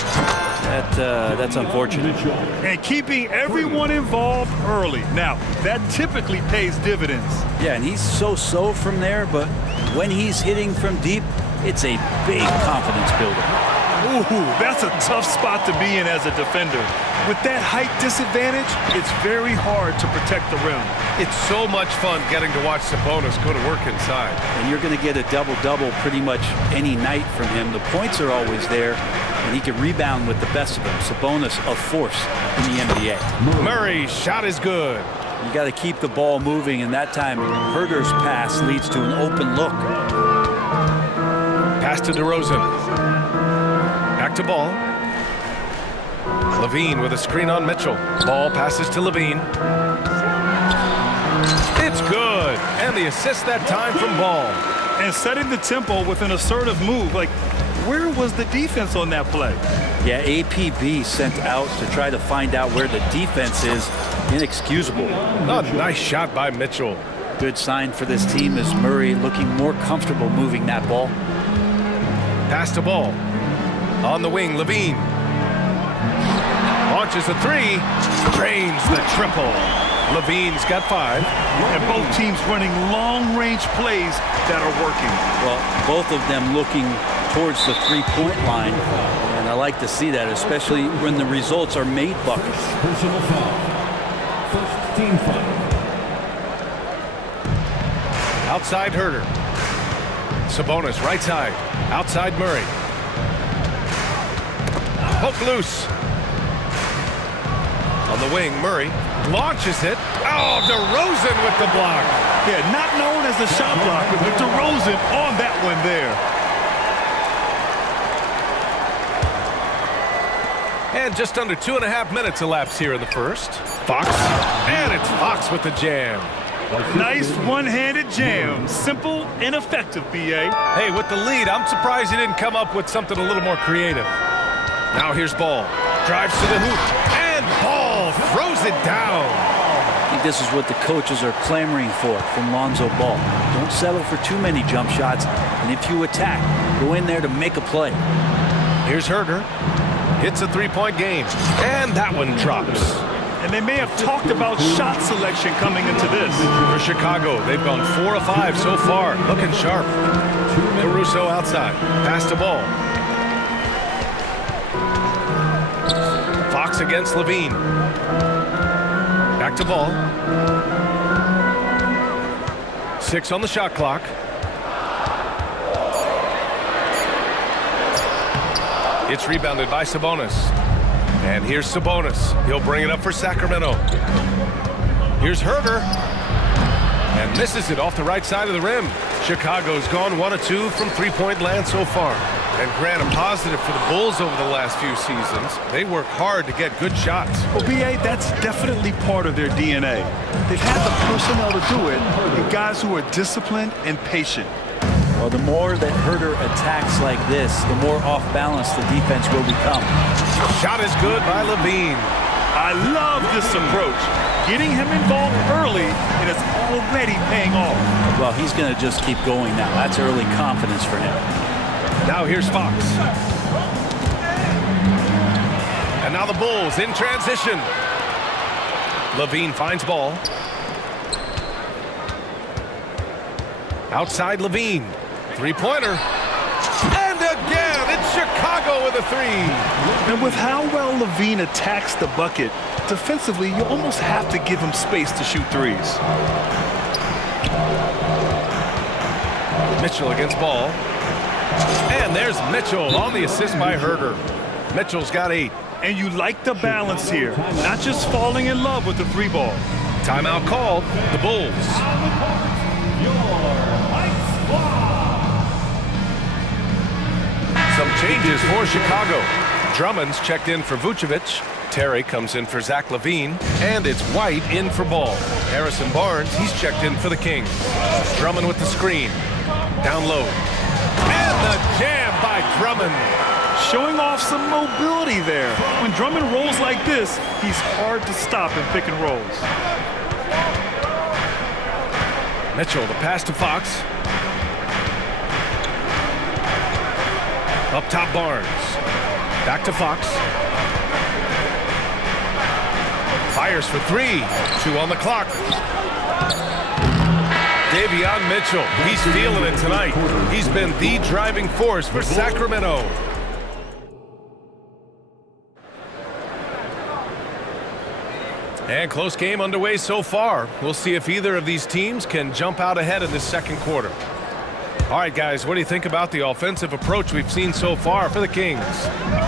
that's unfortunate. And keeping everyone involved early. Now, that typically pays dividends. Yeah, and he's so-so from there, but when he's hitting from deep, it's a big confidence builder. Ooh, that's a tough spot to be in as a defender. With that height disadvantage, it's very hard to protect the rim. It's so much fun getting to watch Sabonis go to work inside. And you're going to get a double-double pretty much any night from him. The points are always there, and he can rebound with the best of them. Sabonis, a force in the NBA. Murray's shot is good. You got to keep the ball moving, and that time Herter's pass leads to an open look. Pass to DeRozan. Back to Ball. Levine with a screen on Mitchell. Ball passes to Levine. It's good. And the assist that time from Ball. And setting the tempo with an assertive move. Like, where was the defense on that play? Yeah, APB sent out to try to find out where the defense is. Inexcusable. Oh, nice shot by Mitchell. Good sign for this team is Murray looking more comfortable moving that ball. Pass to Ball. On the wing, Levine. Launches a 3. Drains the triple. Levine's got 5. And both teams running long-range plays that are working. Well, both of them looking towards the three-point line. And I like to see that, especially when the results are made buckets. Personal foul. First team foul. Outside Herter. Sabonis right side. Outside Murray. Poke loose. On the wing, Murray launches it. Oh, DeRozan with the block. Yeah, not known as a shot blocker, but DeRozan on that one there. And just under 2.5 minutes elapsed here in the first. Fox. And it's Fox with the jam. Nice one-handed jam. Simple and effective, B.A. Hey, with the lead, I'm surprised he didn't come up with something a little more creative. Now here's Ball. Drives to the hoop. And Ball throws it down. I think this is what the coaches are clamoring for from Lonzo Ball. Don't settle for too many jump shots. And if you attack, go in there to make a play. Here's Herter. Hits a three-point game. And that one drops. And they may have talked about shot selection coming into this. For Chicago, they've gone 4 of 5 so far. Looking sharp. Caruso outside. Pass to Ball. Fox against Levine. Back to Ball. 6 on the shot clock. It's rebounded by Sabonis. And here's Sabonis. He'll bring it up for Sacramento. Here's Herter. And misses it off the right side of the rim. Chicago's gone 1 of 2 from three-point land so far. And Grant, a positive for the Bulls over the last few seasons. They work hard to get good shots. Well, B.A., that's definitely part of their DNA. They've had the personnel to do it, and guys who are disciplined and patient. Well, the more that Herter attacks like this, the more off-balance the defense will become. Shot is good by Levine. I love this approach. Getting him involved early, and it's already paying off. Well, he's going to just keep going now. That's early confidence for him. Now here's Fox. And now the Bulls in transition. Levine finds Ball. Outside Levine. Three-pointer. And again, it's Chicago with a 3. And with how well Levine attacks the bucket, defensively, you almost have to give him space to shoot threes. Mitchell against Ball. And there's Mitchell on the assist by Herder. Mitchell's got 8. And you like the balance here, not just falling in love with the 3-ball. Timeout called, the Bulls. Some changes for Chicago. Drummond's checked in for Vucevic. Terry comes in for Zach LaVine. And it's White in for Ball. Harrison Barnes, he's checked in for the Kings. Drummond with the screen. Down low. And the jam by Drummond. Showing off some mobility there. When Drummond rolls like this, he's hard to stop in pick and rolls. Mitchell, the pass to Fox. Up top, Barnes. Back to Fox. Fires for 3. 2 on the clock. Davion Mitchell, he's feeling it tonight. He's been the driving force for Sacramento. And close game underway so far. We'll see if either of these teams can jump out ahead in this second quarter. All right, guys, what do you think about the offensive approach we've seen so far for the Kings?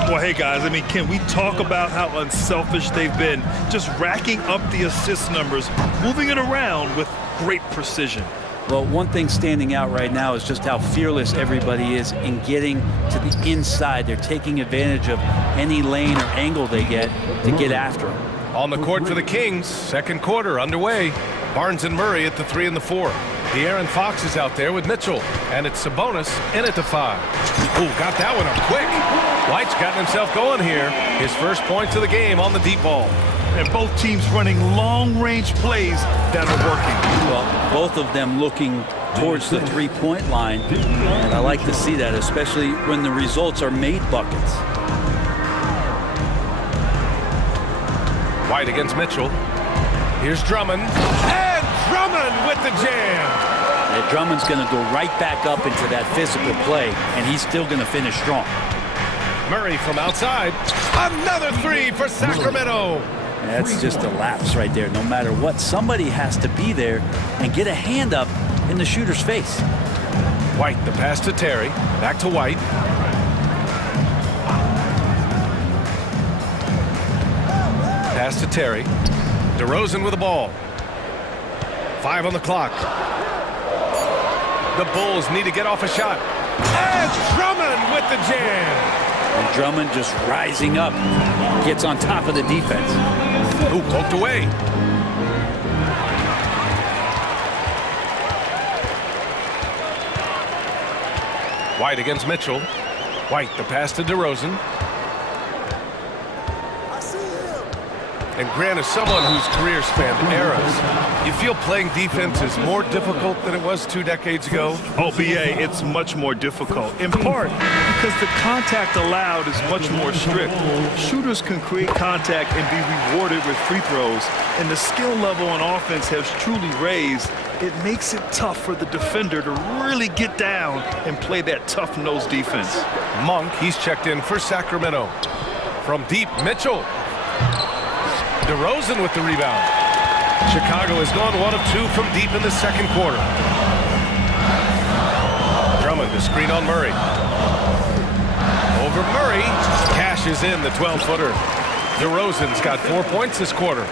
Well, hey, guys, I mean, can we talk about how unselfish they've been? Just racking up the assist numbers, moving it around with great precision. Well, one thing standing out right now is just how fearless everybody is in getting to the inside. They're taking advantage of any lane or angle they get to get after them. On the court for the Kings, second quarter underway. Barnes and Murray at the 3 and the 4. De'Aaron Fox is out there with Mitchell, and it's Sabonis in at the 5. Ooh, got that one up quick. White's gotten himself going here. His first points of the game on the deep ball. And both teams running long-range plays that are working. Well, both of them looking towards the three-point line, and I like to see that, especially when the results are made buckets. White against Mitchell. Here's Drummond. And Drummond with the jam. And Drummond's going to go right back up into that physical play, and he's still going to finish strong. Murray from outside. Another 3 for Sacramento. That's just a lapse right there. No matter what, somebody has to be there and get a hand up in the shooter's face. White, the pass to Terry. Back to White. Pass to Terry. DeRozan with the ball. 5 on the clock. The Bulls need to get off a shot. And Drummond with the jam. And Drummond just rising up. Gets on top of the defense. Ooh, poked away. White against Mitchell. White, the pass to DeRozan. And Grant, as someone whose career spanned eras, you feel playing defense is more difficult than it was 2 decades ago? Oh, BA, it's much more difficult, in part because the contact allowed is much more strict. Shooters can create contact and be rewarded with free throws, and the skill level on offense has truly raised. It makes it tough for the defender to really get down and play that tough-nosed defense. Monk, he's checked in for Sacramento. From deep, Mitchell. DeRozan with the rebound. Chicago has gone 1 of 2 from deep in the second quarter. Drummond to screen on Murray. Over Murray. Cashes in the 12-footer. DeRozan's got 4 points this quarter.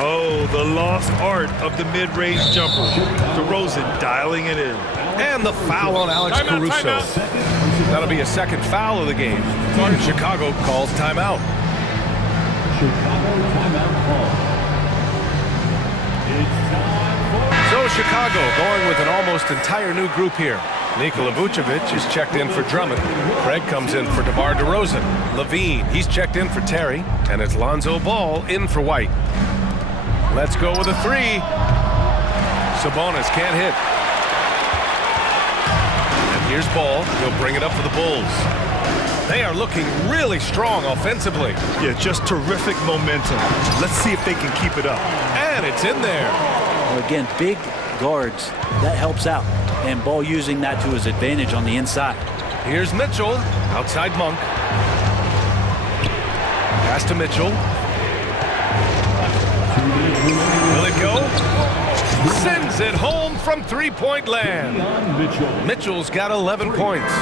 Oh, the lost art of the mid-range jumper. DeRozan dialing it in. And the foul on Alex Caruso. That'll be a second foul of the game. Chicago calls timeout. So Chicago going with an almost entire new group here. Nikola Vucevic is checked in for Drummond. Craig comes in for DeMar DeRozan. LaVine, he's checked in for Terry. And it's Lonzo Ball in for White. Let's go with a 3. Sabonis can't hit. And here's Ball. He'll bring it up for the Bulls. They are looking really strong offensively. Yeah, just terrific momentum. Let's see if they can keep it up. And it's in there. Well, again, big guards, that helps out. And Ball using that to his advantage on the inside. Here's Mitchell, outside Monk. Pass to Mitchell. Will it go? Sends it home from three-point land. Mitchell's got 11 points.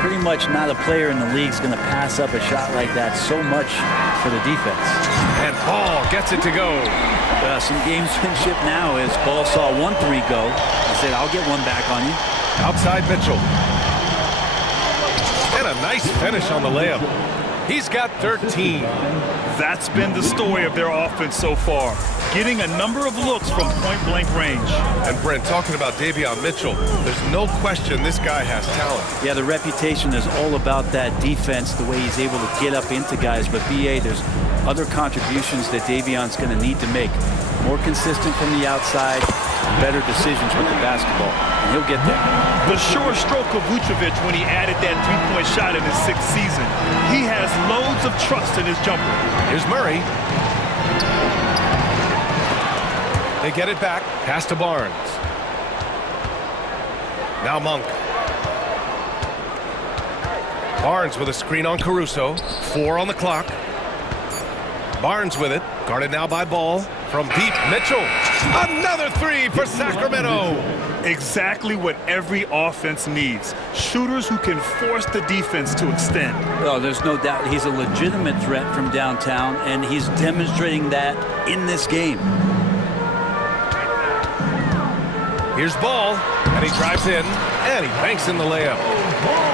Pretty much not a player in the league is going to pass up a shot like that so much for the defense. And Ball gets it to go. Some gamesmanship now as Ball saw 1-3 go. He said, I'll get one back on you. Outside Mitchell. And a nice finish on the layup. He's got 13. That's been the story of their offense so far, getting a number of looks from point-blank range. And Brent, talking about Davion Mitchell, there's no question this guy has talent. Yeah, the reputation is all about that defense, the way he's able to get up into guys. But BA, there's other contributions that Davion's going to need to make. More consistent from the outside, better decisions with the basketball, and he'll get there. The sure stroke of Vucevic when he added that three-point shot in his 6th season. He has loads of trust in his jumper. Here's Murray. They get it back. Pass to Barnes. Now Monk. Barnes with a screen on Caruso. 4 on the clock. Barnes with it. Guarded now by Ball. From deep, Mitchell. Another 3 for Sacramento. Exactly what every offense needs. Shooters who can force the defense to extend. Oh, there's no doubt he's a legitimate threat from downtown, and he's demonstrating that in this game. Here's Ball, and he drives in, and he banks in the layup.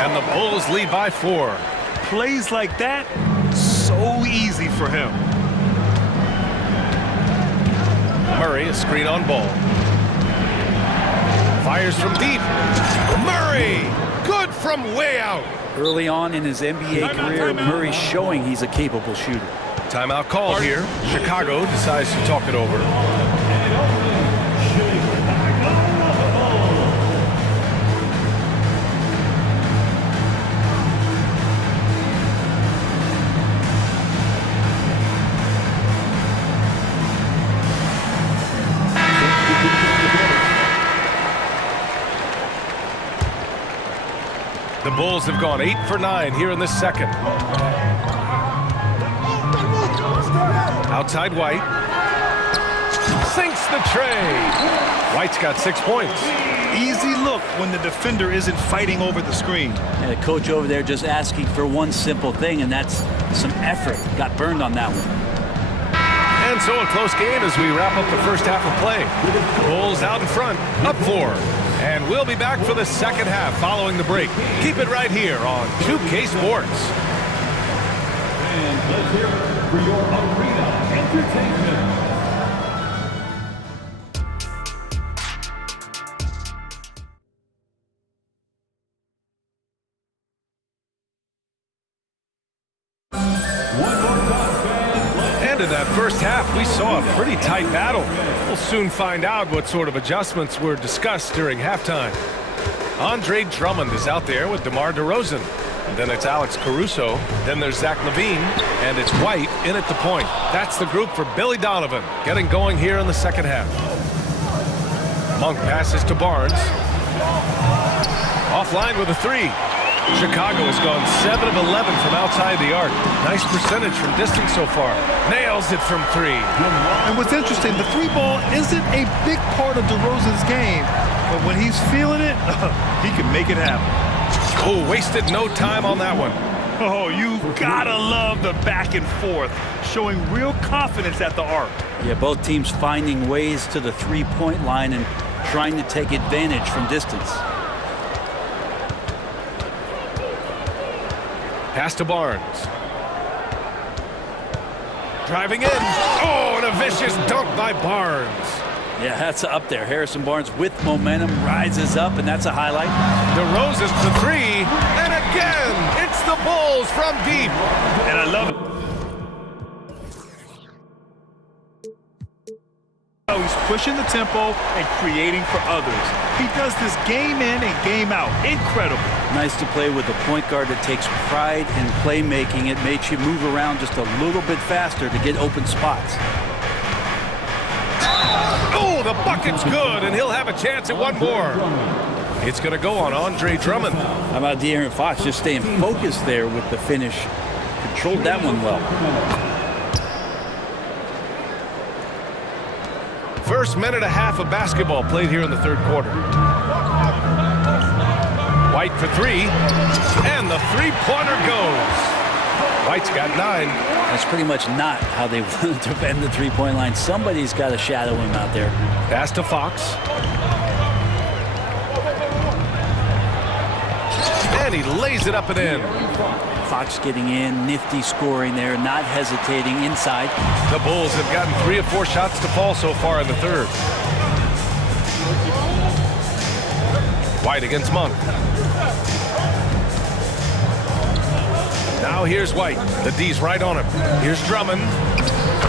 And the Bulls lead by 4. Plays like that, so easy for him. Murray, a screen on Ball. Fires from deep. Murray, good from way out. Early on in his NBA career, Murray's showing he's a capable shooter. Timeout called here. Chicago decides to talk it over. The Bulls have gone 8 for 9 here in the second. Outside White. Sinks the tray. White's got 6 points. Easy look when the defender isn't fighting over the screen. And the coach over there just asking for one simple thing, and that's some effort. Got burned on that one. And so a close game as we wrap up the first half of play. Bulls out in front, up 4. And we'll be back for the second half following the break. Keep it right here on 2K Sports. And let's hear it for your arena entertainment. And in that first half, we saw a pretty tight battle. We'll soon find out what sort of adjustments were discussed during halftime. Andre Drummond is out there with DeMar DeRozan. Then it's Alex Caruso. Then there's Zach LaVine. And it's White in at the point. That's the group for Billy Donovan, getting going here in the second half. Monk passes to Barnes. Offline with a 3. Chicago has gone 7 of 11 from outside the arc. Nice percentage from distance so far. Nails it from 3. And what's interesting, the 3 ball isn't a big part of DeRozan's game, but when he's feeling it, he can make it happen. Oh, wasted no time on that one. Oh, you gotta love the back and forth, showing real confidence at the arc. Yeah, both teams finding ways to the three-point line and trying to take advantage from distance. Pass to Barnes. Driving in. Oh, and a vicious dunk by Barnes. Yeah, that's up there. Harrison Barnes with momentum rises up, and that's a highlight. DeRozan for 3. And again, it's the Bulls from deep. And I love it. He's pushing the tempo and creating for others. He does this game in and game out. Incredible. Nice to play with a point guard that takes pride in playmaking. It makes you move around just a little bit faster to get open spots. Oh, the bucket's good, and he'll have a chance at one more. It's going to go on Andre Drummond. How about De'Aaron Fox just staying focused there with the finish? Controlled that one well. First minute and a half of basketball played here in the third quarter. White for three, and the three-pointer goes. White's got 9. That's pretty much not how they want to defend the three-point line. Somebody's got to shadow him out there. Pass to Fox. And he lays it up and in. Fox getting in, nifty scoring there, not hesitating inside. The Bulls have gotten 3 of 4 shots to fall so far in the third. White against Monk. Now here's White. The D's right on him. Here's Drummond.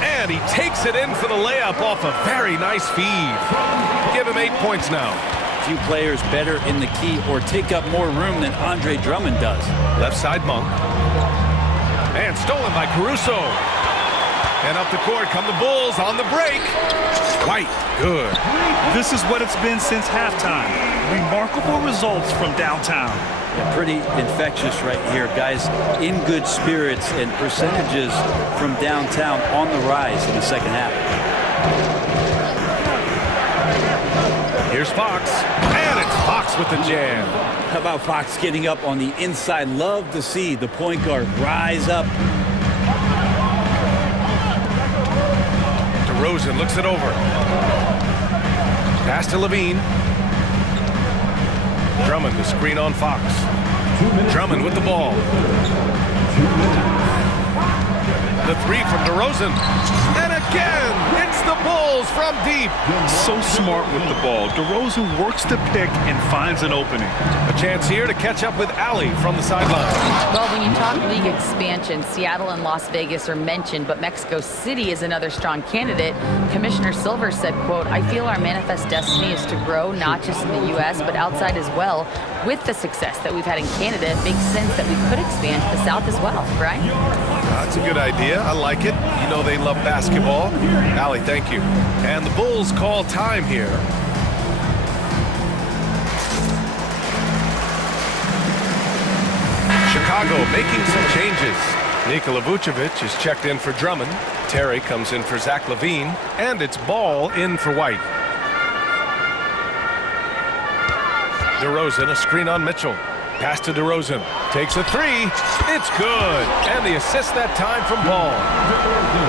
And he takes it in for the layup off a very nice feed. Give him 8 points now. Few players better in the key or take up more room than Andre Drummond does. Left side Monk. And stolen by Caruso. And up the court come the Bulls on the break. White, good. This is what it's been since halftime. Remarkable results from downtown. Yeah, pretty infectious right here. Guys in good spirits and percentages from downtown on the rise in the second half. Here's Fox. And it's Fox with the jam. How about Fox getting up on the inside? Love to see the point guard rise up. DeRozan looks it over. Pass to Levine. Drummond the screen on Fox. Drummond with the ball. The three from DeRozan. And again, it's the Bulls from deep. So smart with the ball. DeRozan works the pick and finds an opening. A chance here to catch up with Allie from the sideline. Well, when you talk league expansion, Seattle and Las Vegas are mentioned, but Mexico City is another strong candidate. Commissioner Silver said, quote, "I feel our manifest destiny is to grow not just in the U.S., but outside as well. With the success that we've had in Canada, it makes sense that we could expand to the South as well," right? That's a good idea. I like it. You know they love basketball. Allie, thank you. And the Bulls call time here. Chicago making some changes. Nikola Vucevic is checked in for Drummond. Terry comes in for Zach LaVine. And it's Ball in for White. DeRozan, a screen on Mitchell. Pass to DeRozan. Takes a three. It's good. And the assist that time from Ball.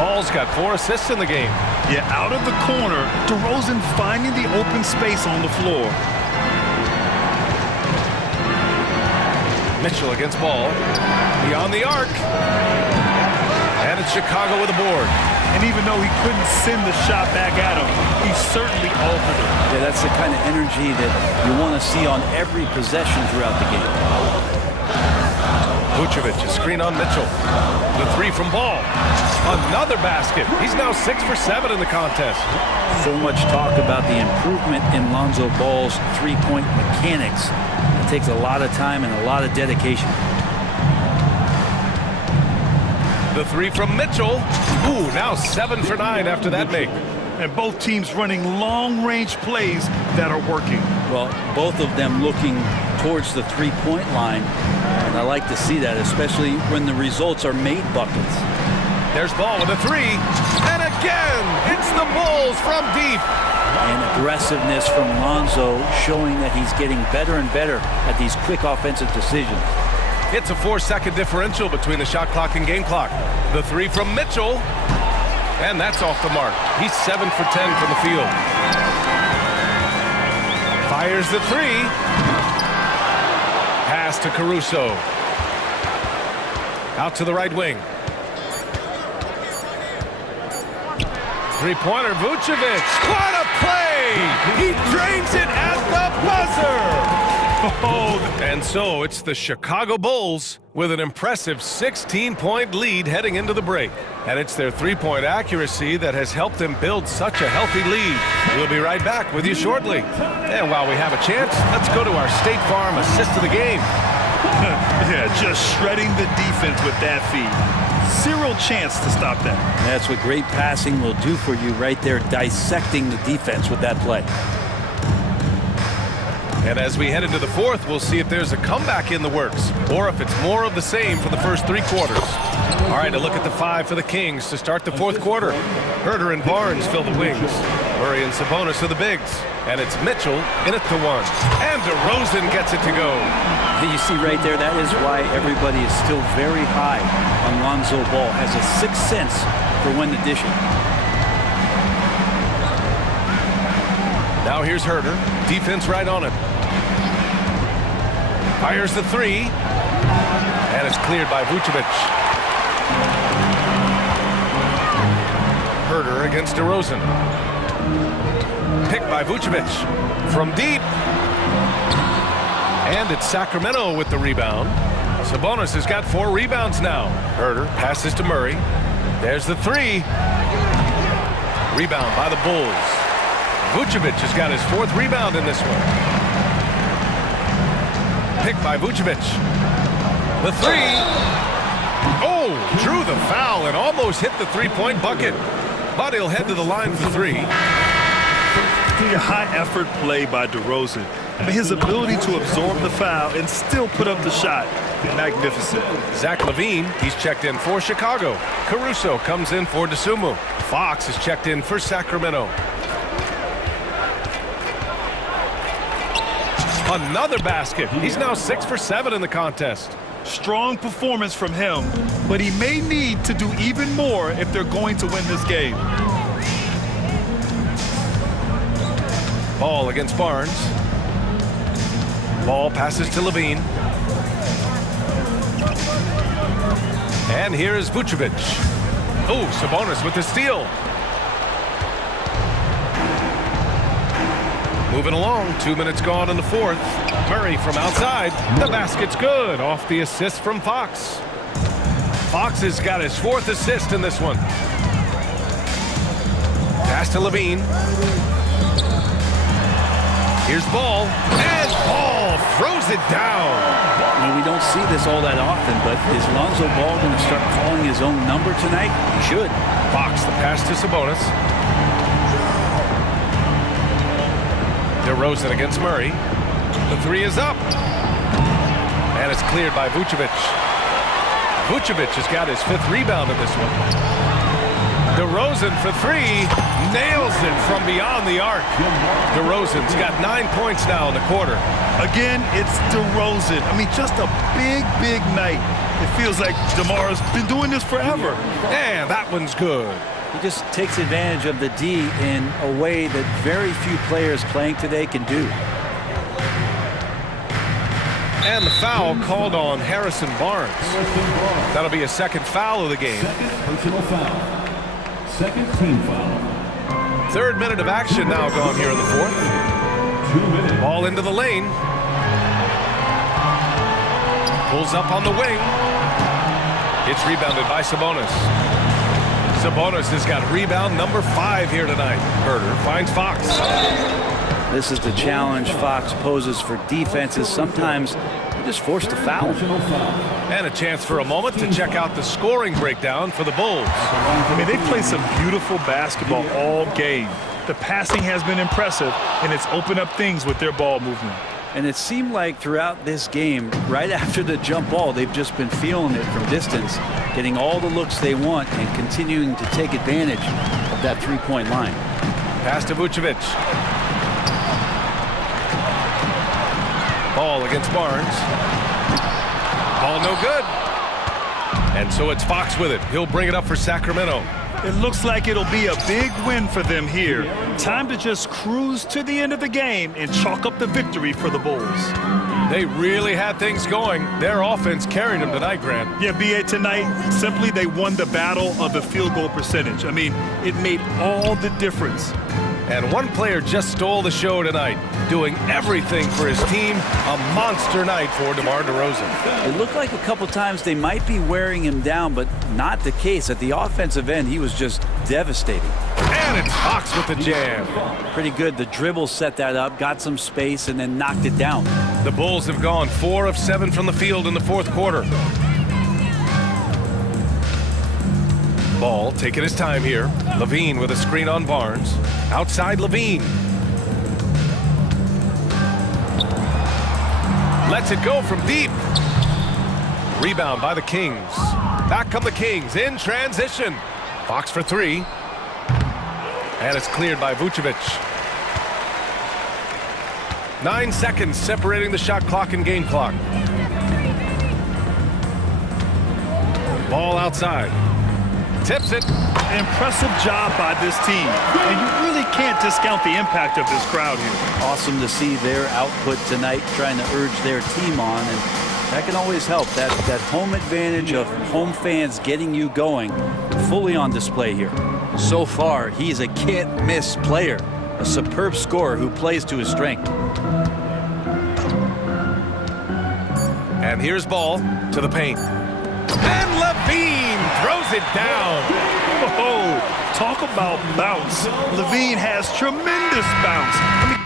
Ball's got 4 assists in the game. Yeah, out of the corner, DeRozan finding the open space on the floor. Mitchell against Ball. Beyond the arc. And it's Chicago with a board. And even though he couldn't send the shot back at him, he certainly altered it. Yeah, that's the kind of energy that you want to see on every possession throughout the game. Vucevic, a screen on Mitchell. The three from Ball. Another basket. He's now 6 for 7 in the contest. So much talk about the improvement in Lonzo Ball's three-point mechanics. It takes a lot of time and a lot of dedication. The three from Mitchell. Ooh, now 7 for 9 after that make. And both teams running long-range plays that are working. Well, both of them looking towards the three-point line. And I like to see that, especially when the results are made buckets. There's Ball with a three. And again, it's the Bulls from deep. And aggressiveness from Lonzo showing that he's getting better and better at these quick offensive decisions. It's a 4-second differential between the shot clock and game clock. The three from Mitchell. And that's off the mark. He's 7 for 10 from the field. Fires the three. Pass to Caruso. Out to the right wing. Three-pointer, Vucevic. What a play! He drains it at the buzzer! Oh, and so it's the Chicago Bulls with an impressive 16-point lead heading into the break. And it's their three-point accuracy that has helped them build such a healthy lead. We'll be right back with you shortly. And while we have a chance, let's go to our State Farm assist of the game. Yeah, just shredding the defense with that feed. Zero chance to stop that. That's what great passing will do for you right there, dissecting the defense with that play. And as we head into the fourth, we'll see if there's a comeback in the works or if it's more of the same for the first 3 quarters. All right, a look at the 5 for the Kings to start the fourth quarter. Herter and Barnes fill the wings. Murray and Sabonis are the bigs. And it's Mitchell in it to one. And DeRozan gets it to go. You see right there, that is why everybody is still very high on Lonzo Ball. Has a sixth sense for when to dish it. Now here's Herter. Defense right on him. Fires the three. And it's cleared by Vucevic. Herter against DeRozan. Picked by Vucevic from deep. And it's Sacramento with the rebound. Sabonis has got 4 rebounds now. Herter passes to Murray. There's the three. Rebound by the Bulls. Vucevic has got his 4th rebound in this one. Picked by Vucevic. The three. Oh, drew the foul and almost hit the three-point bucket. But he'll head to the line for 3. A high-effort play by DeRozan. I mean, his ability to absorb the foul and still put up the shot, magnificent. Zach LaVine, he's checked in for Chicago. Caruso comes in for DeSumo. Fox is checked in for Sacramento. Another basket. He's now 6 for 7 in the contest. Strong performance from him, but he may need to do even more if they're going to win this game. Ball against Barnes. Ball passes to LaVine. And here is Vucevic. Oh, Sabonis with the steal. Moving along, 2 minutes gone in the 4th. Murray from outside. The basket's good. Off the assist from Fox. Fox has got his 4th assist in this one. Pass to LaVine. Here's Ball. And Ball throws it down. Well, we don't see this all that often, but is Lonzo Ball going to start calling his own number tonight? He should. Fox the pass to Sabonis. DeRozan against Murray. The three is up. And it's cleared by Vucevic. Vucevic has got his 5th rebound in this one. DeRozan for 3. Nails it from beyond the arc. DeRozan's got 9 points now in the quarter. Again, it's DeRozan. I mean, just a big, big night. It feels like DeMar's been doing this forever. And that one's good. He just takes advantage of the D in a way that very few players playing today can do. And the foul called on Harrison Barnes. That'll be a 2nd foul of the game. Personal foul. 2nd team foul. 3rd minute of action now gone here in the 4th. 2 minutes. Ball into the lane. Pulls up on the wing. It's rebounded by Sabonis. Sabonis has got rebound number 5 here tonight. Herter finds Fox. This is the challenge Fox poses for defenses. Sometimes they're just forced to foul. And a chance for a moment to check out the scoring breakdown for the Bulls. I mean, they play some beautiful basketball all game. The passing has been impressive, and it's opened up things with their ball movement. And it seemed like throughout this game, right after the jump ball, they've just been feeling it from distance, getting all the looks they want and continuing to take advantage of that three-point line. Pass to Vucevic. Ball against Barnes. Ball no good. And so it's Fox with it. He'll bring it up for Sacramento. It looks like it'll be a big win for them here. Time to just cruise to the end of the game and chalk up the victory for the Bulls. They really had things going. Their offense carried them tonight, Grant. Yeah, B.A., tonight, simply they won the battle of the field goal percentage. I mean, it made all the difference. And one player just stole the show tonight, doing everything for his team. A monster night for DeMar DeRozan. It looked like a couple times they might be wearing him down, but not the case. At the offensive end, he was just devastating. And it's Fox with the jam. Pretty good. The dribble set that up, got some space, and then knocked it down. The Bulls have gone 4 of 7 from the field in the 4th quarter. Ball taking his time here. LaVine with a screen on Barnes. Outside LaVine. Lets it go from deep. Rebound by the Kings. Back come the Kings in transition. Fox for 3. And it's cleared by Vucevic. 9 seconds separating the shot clock and game clock. Ball outside. Tips it. Impressive job by this team. And you really can't discount the impact of this crowd here. Awesome to see their output tonight, trying to urge their team on, and that can always help. That home advantage of home fans getting you going, fully on display here. So far, he's a can't-miss player, a superb scorer who plays to his strength. And here's ball to the paint. And Levine throws it down. Oh, talk about bounce. Levine has tremendous bounce. I mean,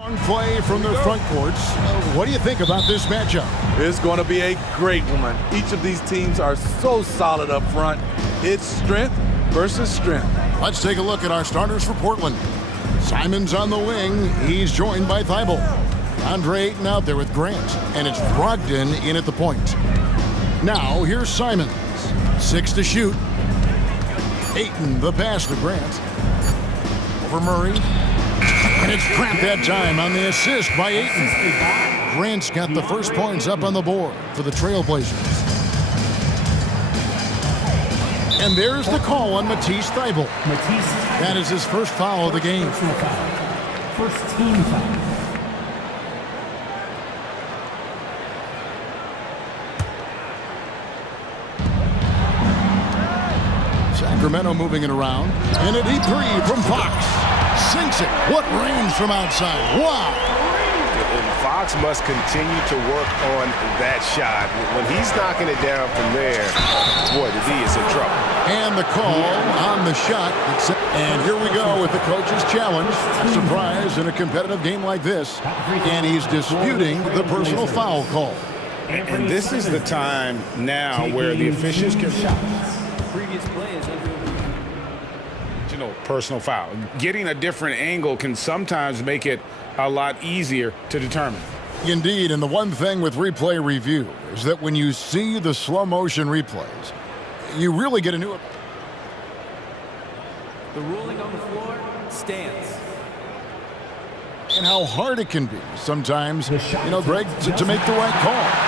On play from their front courts. What do you think about this matchup? It's going to be a great one. Each of these teams are so solid up front. It's strength versus strength. Let's take a look at our starters for Portland. Simon's on the wing. He's joined by Thibault. Andre Ayton out there with Grant. And it's Brogdon in at the point. Now, here's Simons. 6 to shoot. Ayton, the pass to Grant. Over Murray. And it's Grant that time on the assist by Ayton. Grant's got the first points up on the board for the Trailblazers. And there's the call on Matisse Thybulle. That is his first foul of the game. First team foul. Sacramento moving it around. And a deep three from Fox. Sinks it. What range from outside. Wow. And Fox must continue to work on that shot. When he's knocking it down from there, boy, the D is in trouble. And the call on the shot. And here we go with the coach's challenge. Surprise in a competitive game like this. And he's disputing the personal foul call. And this is the time now where the officials can... Previous play is personal foul. Getting a different angle can sometimes make it a lot easier to determine. Indeed, and the one thing with replay review is that when you see the slow motion replays, you really get a new... The ruling on the floor stands. And how hard it can be sometimes, Greg, to make the right call.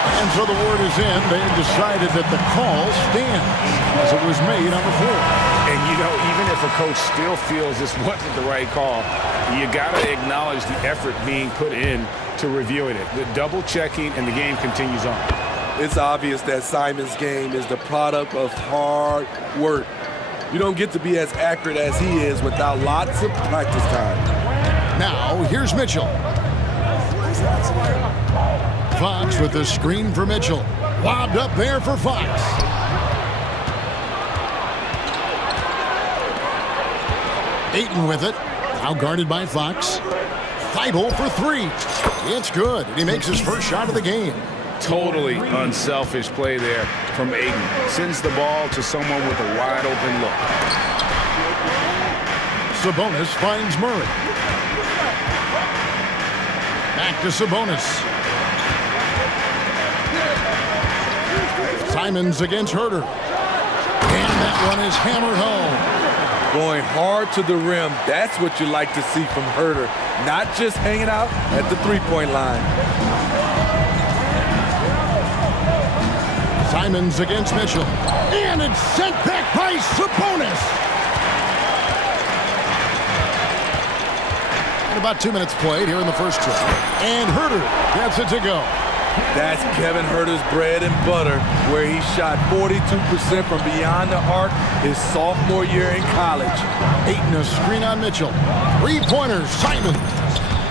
And so the word is in. They have decided that the call stands as it was made on the floor. And, even if a coach still feels this wasn't the right call, you got to acknowledge the effort being put in to reviewing it. The double checking, and the game continues on. It's obvious that Simon's game is the product of hard work. You don't get to be as accurate as he is without lots of practice time. Now, here's Mitchell. Fox with the screen for Mitchell. Lobbed up there for Fox. Ayton with it. Now guarded by Fox. Thybulle for three. It's good. And he makes his first shot of the game. Totally unselfish play there from Ayton. Sends the ball to someone with a wide open look. Sabonis finds Murray. Back to Sabonis. Simons against Herter. And that one is hammered home. Going hard to the rim, that's what you like to see from Herter. Not just hanging out at the three-point line. Simons against Mitchell. And it's sent back by Sabonis. And about 2 minutes played here in the first try. And Herter gets it to go. That's Kevin Herter's bread and butter, where he shot 42% from beyond the arc his sophomore year in college. Ayton a screen on Mitchell. Three-pointers, Simons.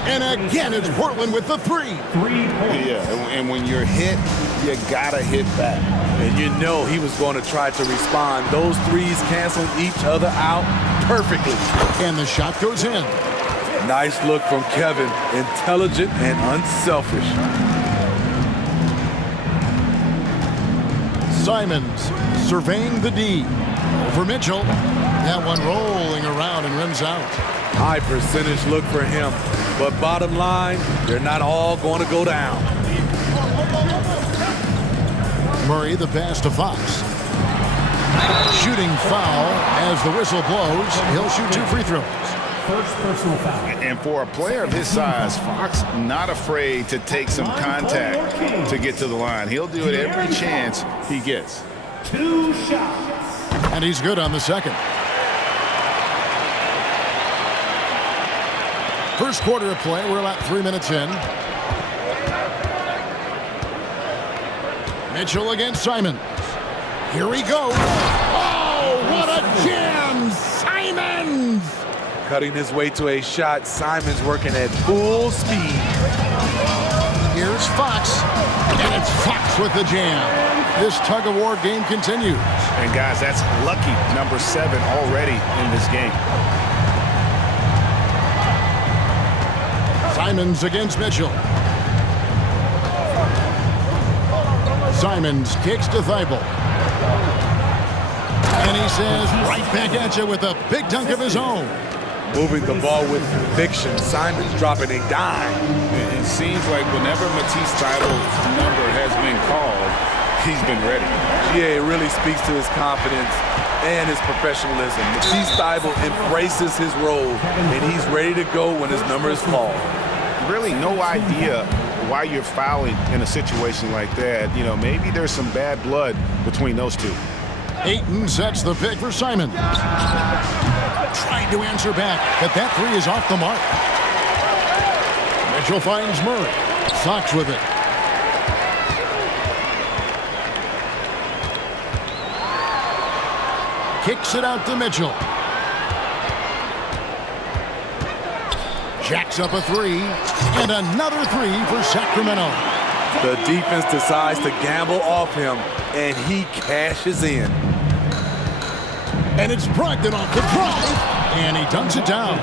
And again, it's Portland with the three. Yeah, and when you're hit, you gotta hit back. And he was going to try to respond. Those threes canceled each other out perfectly. And the shot goes in. Nice look from Kevin. Intelligent and unselfish. Simons surveying the D. Over Mitchell. That one rolling around and rims out. High percentage look for him. But bottom line, they're not all going to go down. Murray the pass to Fox. Shooting foul as the whistle blows. He'll shoot 2 free throws. First personal foul. And for a player of his size, Fox not afraid to take some contact to get to the line. He'll do it every chance he gets. 2 shots. And he's good on the second. First quarter of play. We're about 3 minutes in. Mitchell against Simons. Here he goes. Oh, what a jam! Simons! Cutting his way to a shot. Simons working at full speed. Here's Fox. And it's Fox with the jam. This tug-of-war game continues. And guys, that's lucky number 7 already in this game. Simons against Mitchell. Simons kicks to Thibault. And he says, right back at you with a big dunk of his own. Moving the ball with conviction. Simons dropping a dime. It seems like whenever Matisse Thibauld's number has been called, he's been ready. Yeah, it really speaks to his confidence and his professionalism. Matisse Thybault embraces his role, and he's ready to go when his number is called. Really no idea why you're fouling in a situation like that. You know, maybe there's some bad blood between those two. Ayton sets the pick for Simon. Trying to answer back, but that three is off the mark. Mitchell finds Murray. Fox with it. Kicks it out to Mitchell. Jacks up a three, and another three for Sacramento. The defense decides to gamble off him, and he cashes in. And it's Brogdon off the drive, and he dunks it down.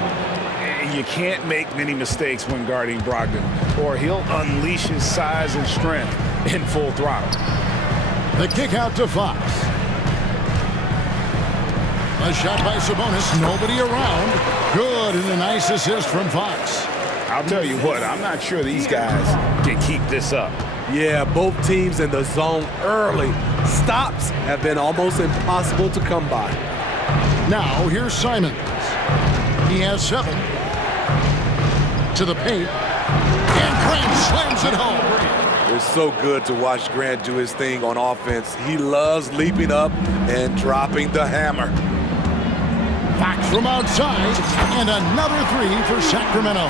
You can't make many mistakes when guarding Brogdon, or he'll unleash his size and strength in full throttle. The kick out to Fox. A shot by Sabonis, nobody around. Good, and a nice assist from Fox. I'll tell you what, I'm not sure these guys can keep this up. Yeah, both teams in the zone early. Stops have been almost impossible to come by. Now, here's Simons. He has 7. To the paint. And Grant slams it home. It's so good to watch Grant do his thing on offense. He loves leaping up and dropping the hammer. Fox from outside, and another three for Sacramento.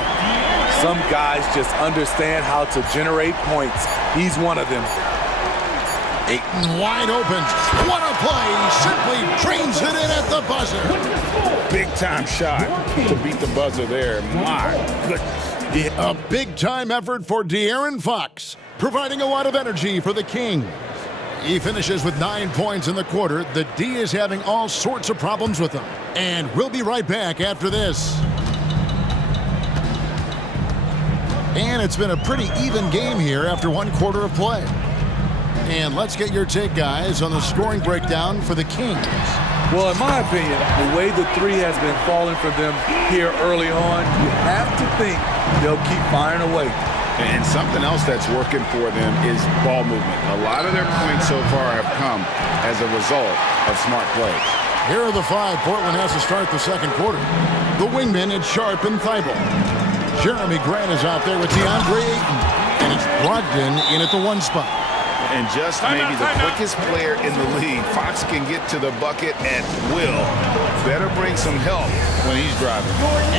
Some guys just understand how to generate points. He's one of them. Ayton wide open. What a play! Simply drains it in at the buzzer. Big time shot to beat the buzzer there. My goodness. A big time effort for De'Aaron Fox, providing a lot of energy for the Kings. He finishes with 9 points in the quarter. The D is having all sorts of problems with him. And we'll be right back after this. And it's been a pretty even game here after 1 quarter of play. And let's get your take, guys, on the scoring breakdown for the Kings. Well, in my opinion, the way the three has been falling for them here early on, you have to think they'll keep firing away. And something else that's working for them is ball movement. A lot of their points so far have come as a result of smart plays. Here are the 5 Portland has to start the second quarter. The wingmen, it's Sharp and Thibault. Jeremy Grant is out there with DeAndre Ayton. And it's Brogdon in at the 1 spot. And just maybe the quickest player in the league. Fox can get to the bucket at will. Better bring some help when he's driving.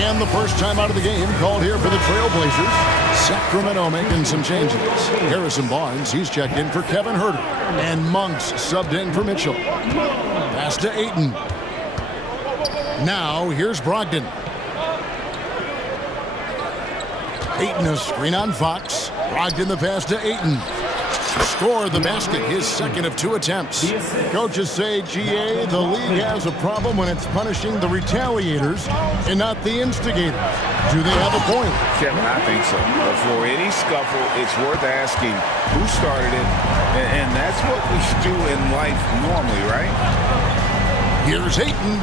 And the first time out of the game called here for the Trailblazers. Sacramento making some changes. Harrison Barnes, he's checked in for Kevin Huerter. And Monks subbed in for Mitchell. Pass to Ayton. Now here's Brogdon. Ayton a screen on Fox. Brogdon the pass to Ayton. Score the basket, his second of 2 attempts. Coaches say, GA, the league has a problem when it's punishing the retaliators and not the instigators. Do they have a point? Kevin, I think so. Before any scuffle, it's worth asking who started it, and that's what we do in life normally, right? Here's Ayton.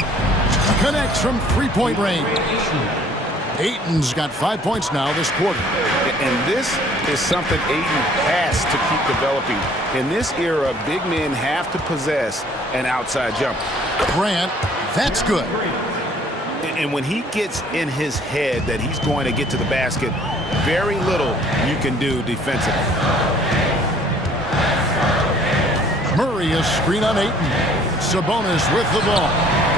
Connects from 3-point range. Ayton's got 5 points now this quarter. And this is something Ayton has to keep developing. In this era, big men have to possess an outside jumper. Grant, that's good. And when he gets in his head that he's going to get to the basket, very little you can do defensively. Murray a screen on Ayton. Sabonis with the ball.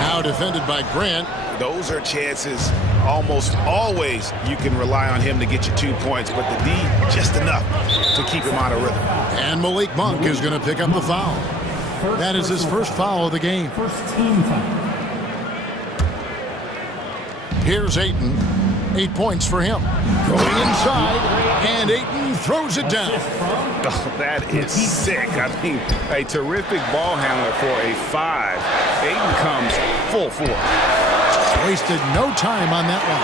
Now defended by Grant. Those are chances almost always you can rely on him to get you 2 points, but the D just enough to keep him out of rhythm. And Malik Monk is going to pick up the foul. That is his first foul of the game. Here's Ayton. 8 points for him. Going inside, and Ayton throws it down. Oh, that is sick. I mean, a terrific ball handler for a 5. Ayton comes full force. Wasted no time on that one.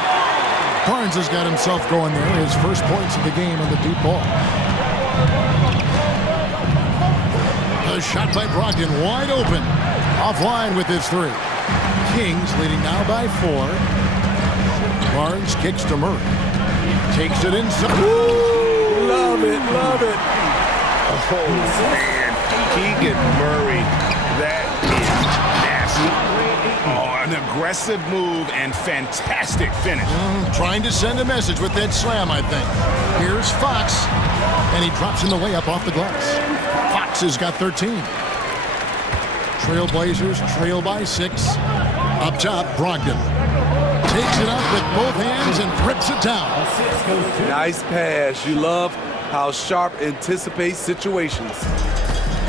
Barnes has got himself going there. His first points of the game on the deep ball. A shot by Brogdon, wide open. Offline with his three. Kings leading now by 4. Barnes kicks to Murray. Takes it inside. Ooh, love it, love it. Oh, man. Keegan Murray, that is nasty. Oh, an aggressive move and fantastic finish. Trying to send a message with that slam, I think. Here's Fox, and he drops in the layup off the glass. Fox has got 13. Trailblazers trail by 6. Up top, Brogdon takes it up with both hands and rips it down. Nice pass. You love how Sharp anticipates situations.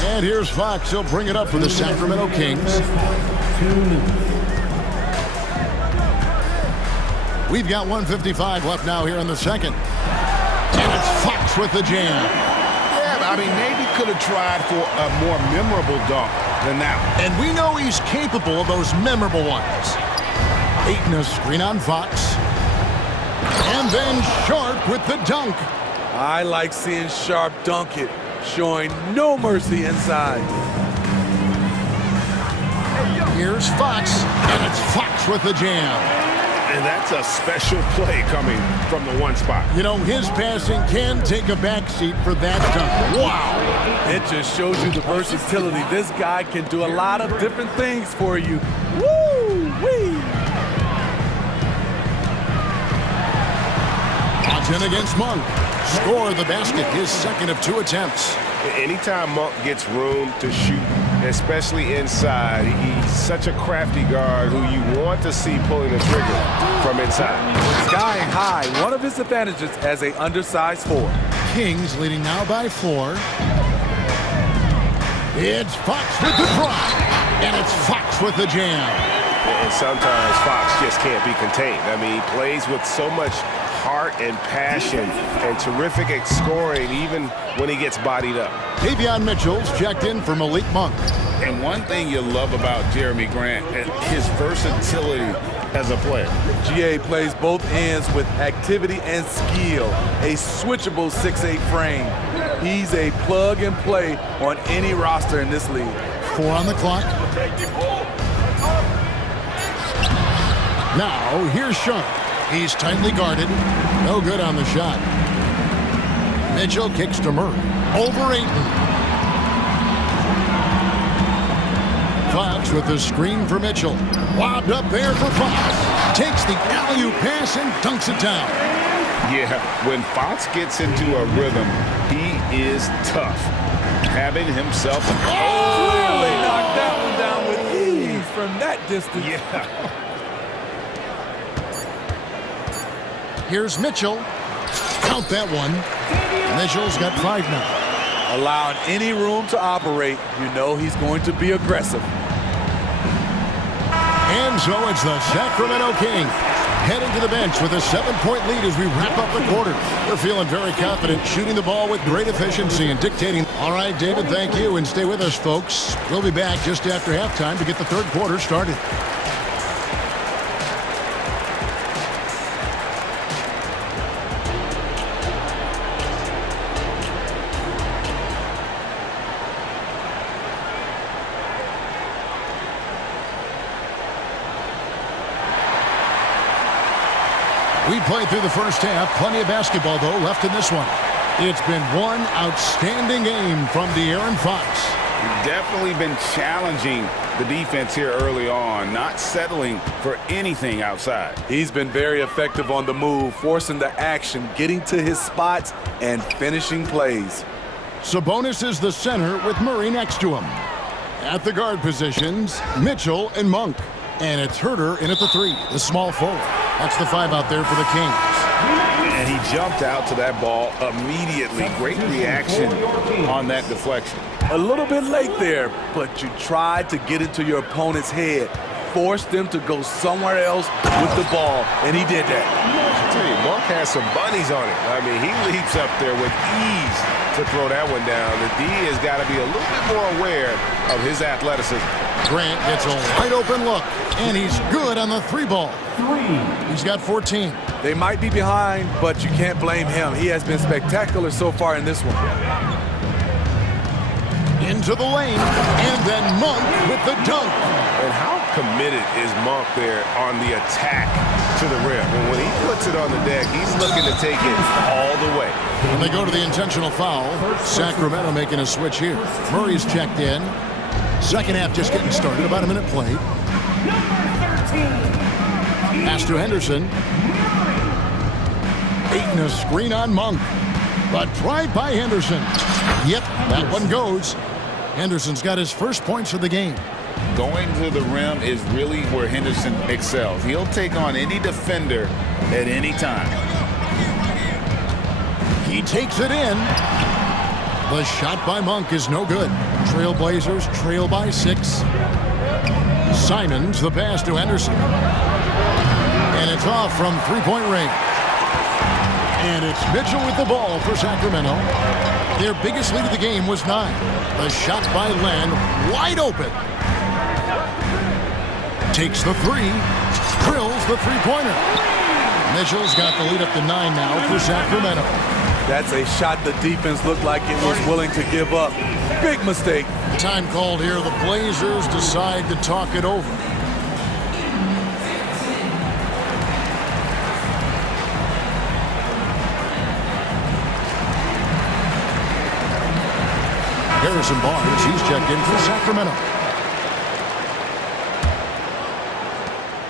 And here's Fox. He'll bring it up for the Sacramento Kings. We've got 1:55 left now here in the second. And it's Fox with the jam. Yeah, I mean, maybe could have tried for a more memorable dunk than that one. And we know he's capable of those memorable ones. Ayton a screen on Fox. And then Sharp with the dunk. I like seeing Sharp dunk it, showing no mercy inside. Here's Fox, and it's Fox with the jam. And that's a special play coming from the one spot. You know, his passing can take a backseat for that dunk. Wow. It just shows you the versatility. This guy can do a lot of different things for you. Woo-wee. Odds in against Monk. Score the basket, his second of 2 attempts. Anytime Monk gets room to shoot, especially inside, he's such a crafty guard who you want to see pulling the trigger from inside. Skying high, one of his advantages as an undersized 4. Kings leading now by 4. It's Fox with the drive, and it's Fox with the jam. And sometimes Fox just can't be contained. I mean, he plays with so much heart and passion and terrific at scoring even when he gets bodied up. Davion Mitchell's checked in for Malik Monk. And one thing you love about Jeremy Grant is his versatility as a player. GA plays both ends with activity and skill. A switchable 6'8" frame. He's a plug and play on any roster in this league. 4 on the clock. Now, here's Sharp. He's tightly guarded. No good on the shot. Mitchell kicks to Murray. Over Ayton. Fox with the screen for Mitchell. Lobbed up there for Fox. Takes the alley-oop pass and dunks it down. Yeah, when Fox gets into a rhythm, he is tough. Having himself a... Oh! They knocked that one down with ease from that distance. Yeah. Here's Mitchell. Count that one. Mitchell's got 5 now. Allowing any room to operate, you know he's going to be aggressive. And so it's the Sacramento Kings heading to the bench with a 7-point lead as we wrap up the quarter. They're feeling very confident, shooting the ball with great efficiency and dictating. All right, David, thank you, and stay with us, folks. We'll be back just after halftime to get the third quarter started. We played through the first half. Plenty of basketball, though, left in this one. It's been one outstanding game from De'Aaron Fox. He's definitely been challenging the defense here early on, not settling for anything outside. He's been very effective on the move, forcing the action, getting to his spots, and finishing plays. Sabonis is the center with Murray next to him. At the guard positions, Mitchell and Monk. And it's Herter in at the 3, the small forward. That's the 5 out there for the Kings. And he jumped out to that ball immediately. Great reaction on that deflection. A little bit late there, but you tried to get into your opponent's head. Forced them to go somewhere else with the ball, and he did that. I tell you, Monk has some bunnies on it. I mean, he leaps up there with ease to throw that one down. The D has got to be a little bit more aware of his athleticism. Grant gets a wide open look, and he's good on the 3 ball. He's got 14. They might be behind, but you can't blame him. He has been spectacular so far in this one. Into the lane, and then Monk with the dunk. And how committed is Monk there on the attack to the rim? And when he puts it on the deck, he's looking to take it all the way. When they go to the intentional foul, Sacramento making a switch here. Murray's checked in. Second half just getting started, about a minute played. Pass to Henderson. Eating a screen on Monk. But drive by Henderson. Yep, that one goes. Henderson's got his first points of the game. Going to the rim is really where Henderson excels. He'll take on any defender at any time. He takes it in. The shot by Monk is no good. Trailblazers trail by 6. Simons, the pass to Henderson. And it's off from three-point range. And it's Mitchell with the ball for Sacramento. Their biggest lead of the game was 9. The shot by Len, wide open. Takes the 3, drills the three-pointer. Mitchell's got the lead up to 9 now for Sacramento. That's a shot the defense looked like it was willing to give up. Big mistake. Time called here. The Blazers decide to talk it over. Harrison Barnes, he's checked in for Sacramento.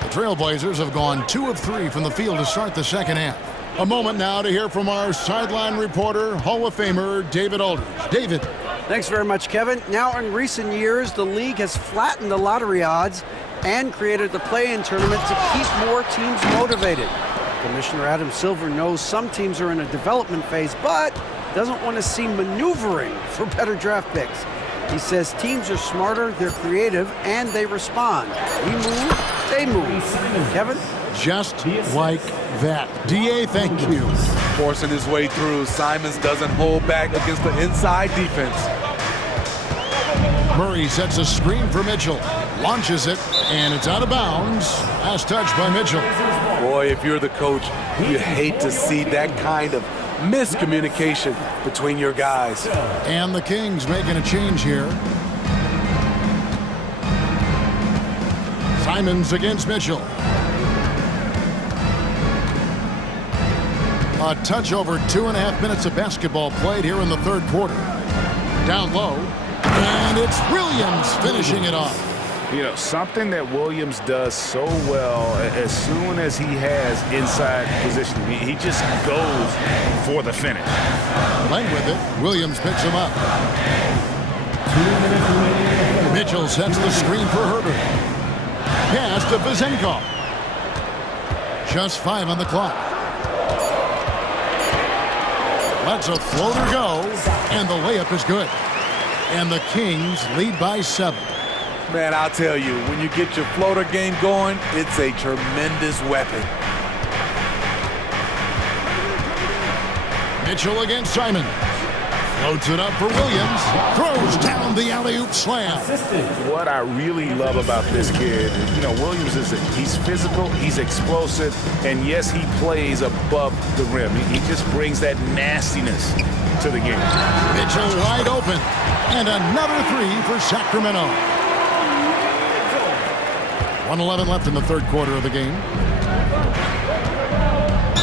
The Trailblazers have gone 2 of 3 from the field to start the second half. A moment now to hear from our sideline reporter, Hall of Famer David Aldridge. David. Thanks very much, Kevin. Now, in recent years, the league has flattened the lottery odds and created the play-in tournament to keep more teams motivated. Commissioner Adam Silver knows some teams are in a development phase, but doesn't want to see maneuvering for better draft picks. He says teams are smarter, they're creative, and they respond. We move, they move. Kevin? Just like that. DA, thank you. Forcing his way through. Simons doesn't hold back against the inside defense. Murray sets a screen for Mitchell. Launches it, and it's out of bounds. Last touch by Mitchell. Boy, if you're the coach, you hate to see that kind of miscommunication between your guys. And the Kings making a change here. Simons against Mitchell. A touch over 2.5 minutes of basketball played here in the third quarter. Down low, and it's Williams finishing it off. You know, something that Williams does so well, as soon as he has inside position, he just goes for the finish. Playing with it, Williams picks him up. Mitchell sets the screen for Herbert. Pass to Vezenkov. Just 5 on the clock. Lets a floater go, and the layup is good. And the Kings lead by 7. Man, I'll tell you, when you get your floater game going, it's a tremendous weapon. Mitchell against Simon. Floats it up for Williams. Throws down the alley-oop slam. What I really love about this kid, you know, Williams he's physical, he's explosive, and yes, he plays above the rim. He just brings that nastiness to the game. Mitchell wide open. And another 3 for Sacramento. 1:11 left in the third quarter of the game.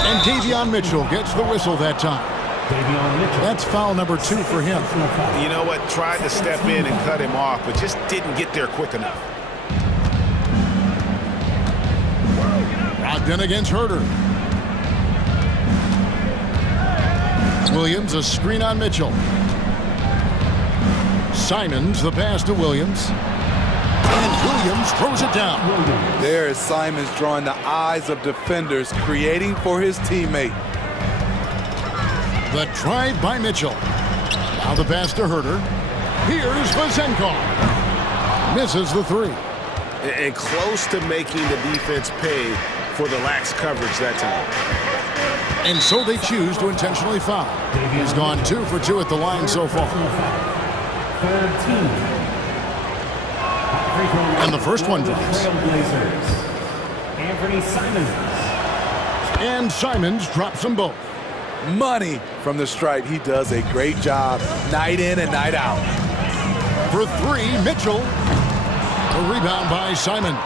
And Davion Mitchell gets the whistle that time. That's foul number 2 for him. You know what? Tried to step in and cut him off, but just didn't get there quick enough. Brogdon against Herter. Williams, a screen on Mitchell. Simons, the pass to Williams. And Williams throws it down. There is Simons drawing the eyes of defenders, creating for his teammate. The drive by Mitchell. Now the pass to Herter. Here's Vezenkov. Misses the 3. And close to making the defense pay for the lax coverage that time. And so they choose to intentionally foul. He's gone 2 for 2 at the line so far. And the first one drops. Anthony Simons. And Simons drops them both. Money from the stripe. He does a great job night in and night out. For three, Mitchell. The rebound by Simons.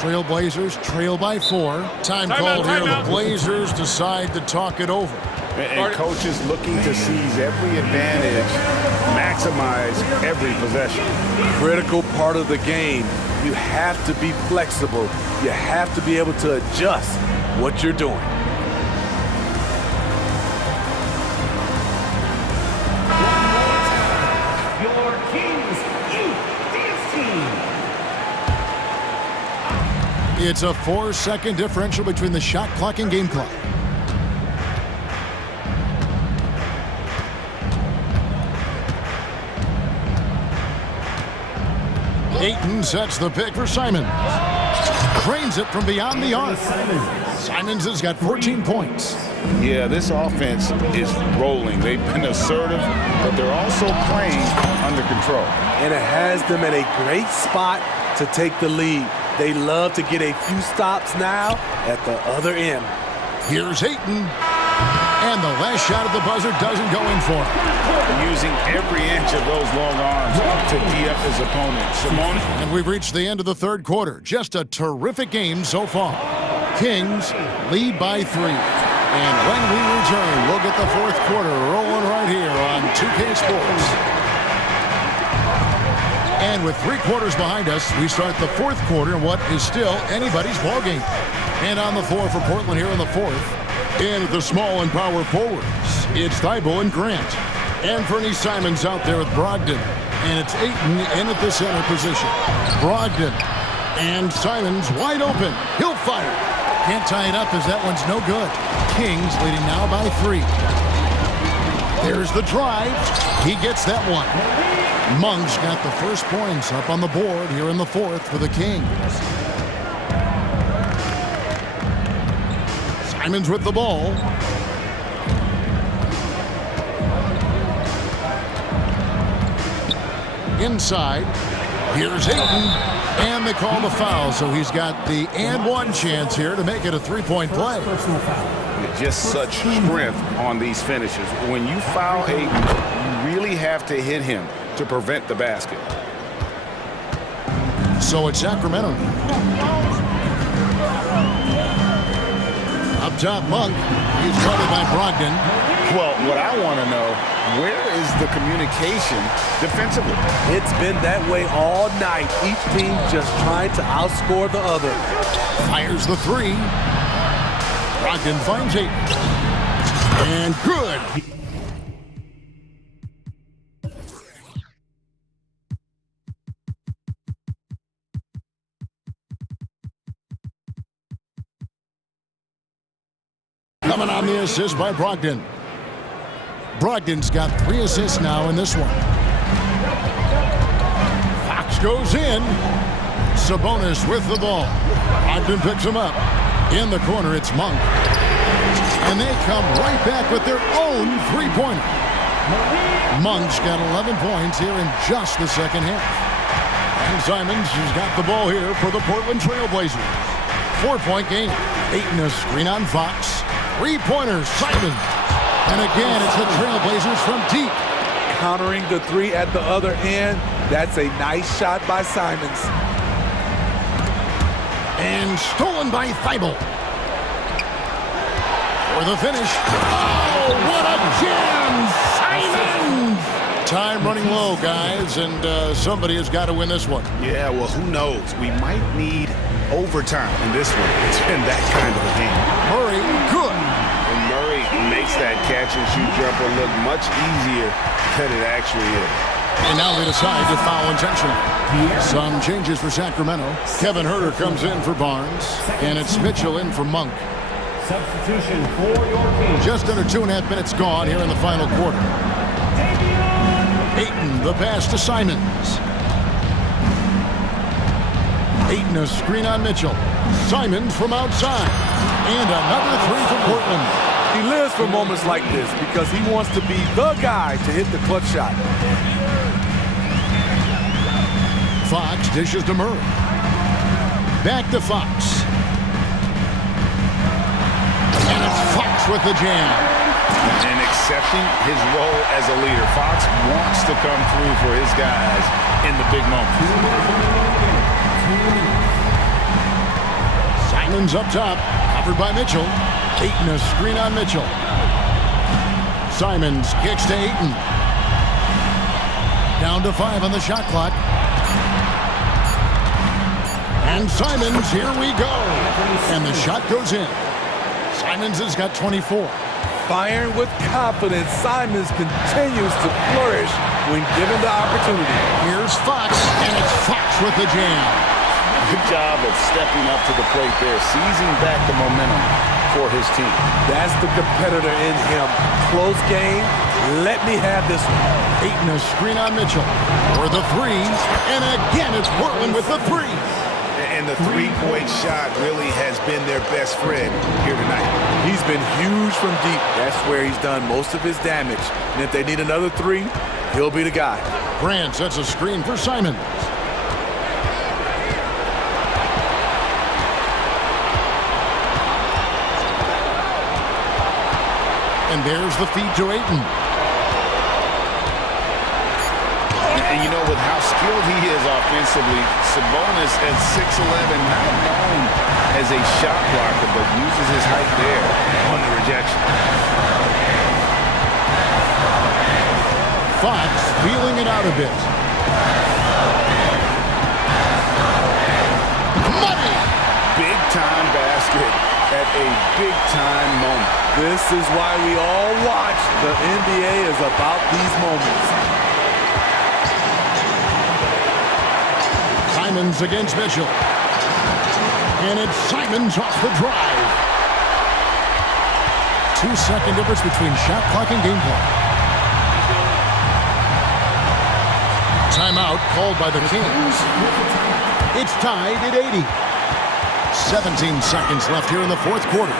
Trailblazers trail by 4. Time called here. The Blazers decide to talk it over. And coaches looking to seize every advantage, maximize every possession. Critical part of the game. You have to be flexible. You have to be able to adjust what you're doing. Your Kings Youth Dance Team. It's a 4-second differential between the shot clock and game clock. Ayton sets the pick for Simons. Cranes it from beyond the arc. Simons has got 14 points. Yeah, this offense is rolling. They've been assertive, but they're also playing under control. And it has them at a great spot to take the lead. They love to get a few stops now at the other end. Here's Ayton. And the last shot of the buzzer doesn't go in for him. Using every inch of those long arms to tee up his opponent. Simone. And we've reached the end of the third quarter. Just a terrific game so far. Kings lead by 3. And when we return, we'll get the fourth quarter rolling right here on 2K Sports. And with 3 quarters behind us, we start the fourth quarter in what is still anybody's ball game. And on the floor for Portland here in the fourth. In at the small and power forwards, it's Thibault and Grant. And Fernie Simons out there with Brogdon. And it's Ayton in at the center position. Brogdon and Simons wide open. He'll fire. Can't tie it up as that one's no good. Kings leading now by 3. There's the drive. He gets that one. Monk's got the first points up on the board here in the fourth for the Kings. Simons with the ball. Inside. Here's Ayton. And they call the foul, so he's got the and one chance here to make it a 3-point play. Just such strength on these finishes. When you foul Ayton, you really have to hit him to prevent the basket. So it's Sacramento. Up top, Monk. He's guarded by Brogdon. Well, what I want to know, where is the communication defensively? It's been that way all night. Each team just trying to outscore the other. Fires the 3. Brogdon finds 8. And good. Coming on the assist by Brogdon. Brogdon's got 3 assists now in this one. Fox goes in. Sabonis with the ball. Brogdon picks him up. In the corner, it's Monk. And they come right back with their own 3-pointer. Monk's got 11 points here in just the second half. And Simons has got the ball here for the Portland Trailblazers. 4-point game. Ayton a screen on Fox. 3-pointers, Simons. And again, it's the Trailblazers from deep. Countering the 3 at the other end. That's a nice shot by Simons. And stolen by Thibault. For the finish. Oh, what a jam! Simons! Time running low, guys, and somebody has got to win this one. Yeah, well, who knows? We might need overtime in this one. It's been that kind of a game. Murray, good. And Murray makes that catch-and-shoot jumper look much easier than it actually is. And now they decide to foul intentionally. Some changes for Sacramento. Kevin Huerter comes in for Barnes, and it's Mitchell in for Monk. Substitution for your team. Just under 2.5 minutes gone here in the final quarter. Ayton, the pass to Simons. Ayton a screen on Mitchell. Simons from outside. And another 3 for Portland. He lives for moments like this because he wants to be the guy to hit the clutch shot. Fox dishes to Murray. Back to Fox. with the jam. And accepting his role as a leader. Fox wants to come through for his guys in the big moments. Simons up top, covered by Mitchell. Ayton a screen on Mitchell. Simons kicks to Ayton. Down to 5 on the shot clock. And Simons, here we go. And the shot goes in. Simons has got 24. Firing with confidence, Simons continues to flourish when given the opportunity. Here's Fox, and it's Fox with the jam. Good job of stepping up to the plate there, seizing back the momentum for his team. That's the competitor in him. Close game. Let me have this one. Ayton a screen on Mitchell for the three, and again it's Portland with the three. And the three-point shot really has been their best friend here tonight. He's been huge from deep. That's where he's done most of his damage. And if they need another three, he'll be the guy. Grant sets a screen for Simons. And there's the feed to Ayton. And you know, with how skilled he is offensively, Sabonis at 6'11", not known as a shot blocker, but uses his height there on the rejection. Fox feeling it out a bit. Money! Big-time basket at a big-time moment. This is why we all watch. The NBA is about these moments. Simons against Mitchell. And it's Simons off the drive. 2-second difference between shot clock and game clock. Timeout called by the Kings. It's tied at 80. 17 seconds left here in the fourth quarter.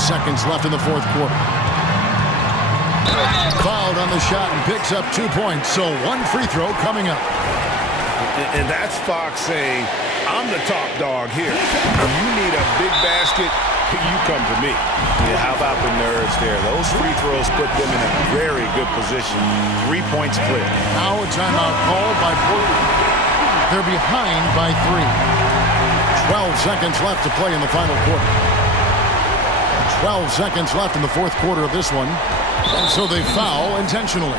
Seconds left in the fourth quarter. Fouled on the shot and picks up 2 points. So one free throw coming up. And that's Fox saying, I'm the top dog here. When you need a big basket, you come to me. Yeah, how about the nerves there? Those free throws put them in a very good position. 3 points clear. Now a timeout called by Portland. They're behind by 3. 12 seconds left to play in the final quarter. 12 seconds left in the fourth quarter of this one. And so they foul intentionally.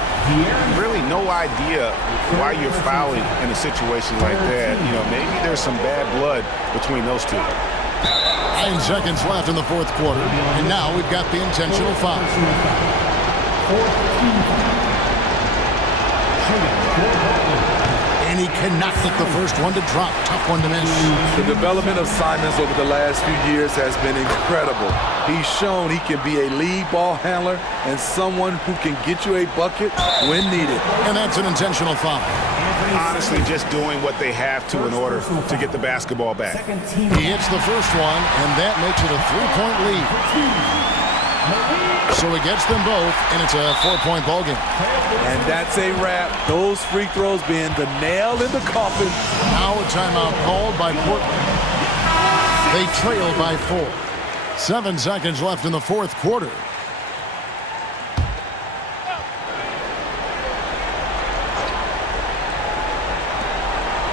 Really no idea why you're fouling in a situation like that. You know, maybe there's some bad blood between those two. 9 seconds left in the fourth quarter. And now we've got the intentional foul. And he cannot get the first one to drop. Tough one to miss. The development of Simons over the last few years has been incredible. He's shown he can be a lead ball handler and someone who can get you a bucket when needed. And that's an intentional foul. Honestly, just doing what they have to in order to get the basketball back. He hits the first one, and that makes it a 3-point lead. So he gets them both, and it's a 4-point ballgame. And that's a wrap. Those free throws being the nail in the coffin. Now a timeout called by Portland. They trail by 4. 7 seconds left in the fourth quarter.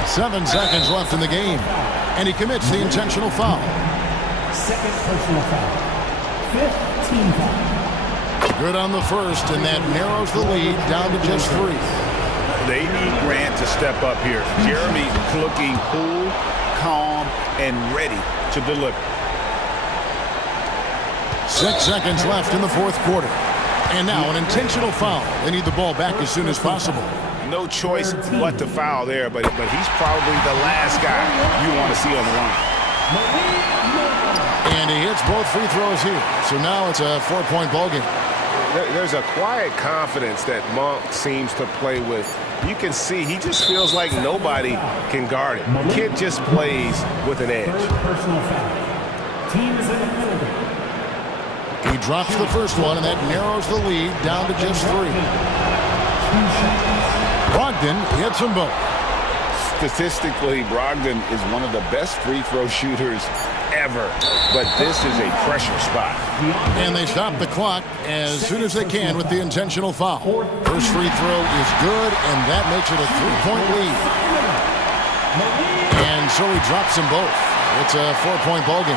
Seven seconds left in the game. And he commits the intentional foul. Second personal foul. 15 foul. Good on the first, and that narrows the lead down to just 3. They need Grant to step up here. Jeremy looking cool, calm, and ready to deliver. 6 seconds left in the fourth quarter. And now an intentional foul. They need the ball back as soon as possible. No choice but to foul there, but he's probably the last guy you want to see on the line. And he hits both free throws here. So now it's a 4-point ballgame. There's a quiet confidence that Monk seems to play with. You can see he just feels like nobody can guard him. Kid just plays with an edge. He drops the first one, and that narrows the lead down to just 3. Brogdon hits them both. Statistically, Brogdon is one of the best free throw shooters ever, but this is a pressure spot. And they stop the clock as soon as they can with the intentional foul. First free throw is good, and that makes it a 3-point lead. And so he drops them both. It's a 4-point ball game.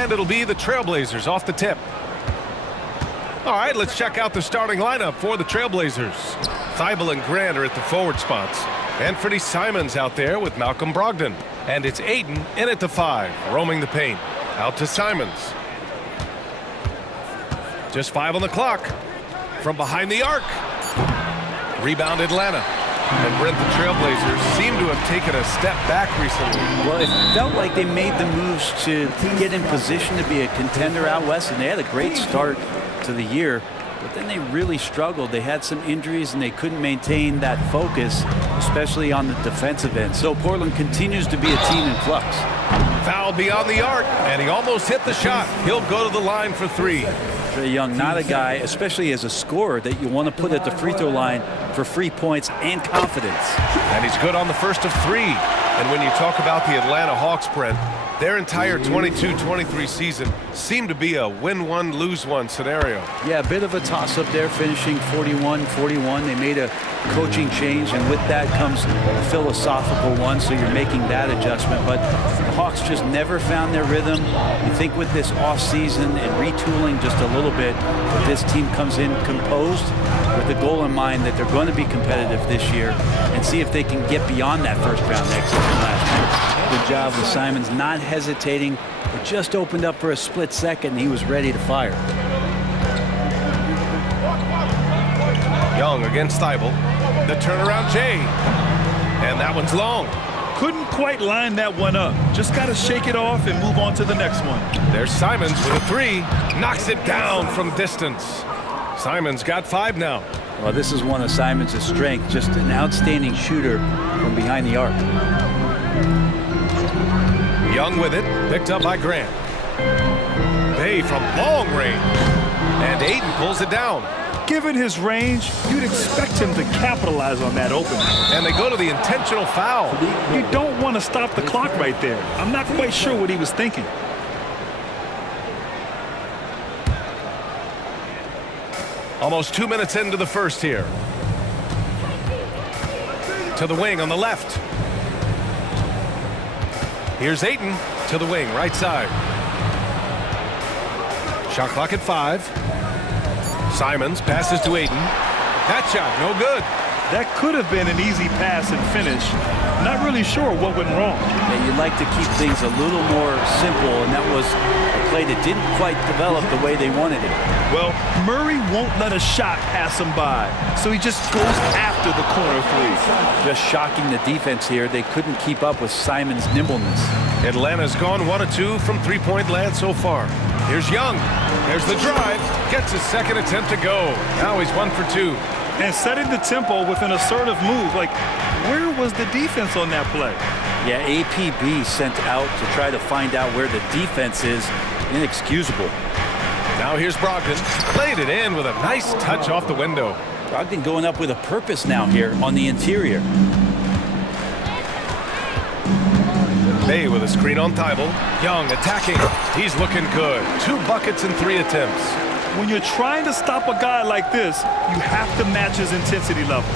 And it'll be the Trailblazers off the tip. All right, let's check out the starting lineup for the Trailblazers. Thibault and Grant are at the forward spots. Anthony Simons out there with Malcolm Brogdon. And it's Aiden in at the 5, roaming the paint. Out to Simons. Just 5 on the clock. From behind the arc. Rebound Atlanta. And Brent, the Trailblazers seem to have taken a step back recently. Well, it felt like they made the moves to get in position to be a contender out west, and they had a great start to the year, but then they really struggled. They had some injuries and they couldn't maintain that focus, especially on the defensive end. So Portland continues to be a team in flux. Foul beyond the arc, and he almost hit the shot. He'll go to the line for 3. Trae Young, not a guy, especially as a scorer, that you want to put at the free throw line for free points and confidence. And he's good on the first of 3. And when you talk about the Atlanta Hawks, Brent, their entire 22-23 season seemed to be a win-1, lose-1 scenario. Yeah, a bit of a toss-up there, finishing 41-41. They made a coaching change, and with that comes a philosophical one, so you're making that adjustment. But the Hawks just never found their rhythm. You think with this offseason and retooling just a little bit, that this team comes in composed with the goal in mind that they're going to be competitive this year and see if they can get beyond that first-round exit from last year. Good job with Simons not hesitating. It just opened up for a split second, and he was ready to fire. Young against Thibault. The turnaround Jay. And that one's long. Couldn't quite line that one up. Just got to shake it off and move on to the next one. There's Simons with a 3. Knocks it down from distance. Simons got 5 now. Well, this is one of Simons' strengths, just an outstanding shooter from behind the arc. Young with it, picked up by Grant. Bay from long range. And Aiden pulls it down. Given his range, you'd expect him to capitalize on that opening. And they go to the intentional foul. You don't want to stop the clock right there. I'm not quite sure what he was thinking. Almost 2 minutes into the first here. To the wing on the left. Here's Aiden to the wing, right side. Shot clock at 5. Simons passes to Aiden. That shot, no good. That could have been an easy pass and finish. Not really sure what went wrong. Yeah, you'd like to keep things a little more simple, and that was a play that didn't quite develop the way they wanted it. Well, Murray won't let a shot pass him by, so he just goes after the corner 3. Just shocking the defense here. They couldn't keep up with Simons' nimbleness. Atlanta's gone 1 of 2 from three-point land so far. Here's Young. There's the drive. Gets his second attempt to go. Now he's 1 for 2. And setting the tempo with an assertive move. Like, where was the defense on that play? Yeah, APB sent out to try to find out where the defense is. Inexcusable. Now here's Brogdon. Played it in with a nice touch off the window. Brogdon going up with a purpose now here on the interior. Bay with a screen on Thibault. Young attacking. He's looking good. 2 buckets in 3 attempts. When you're trying to stop a guy like this, you have to match his intensity level.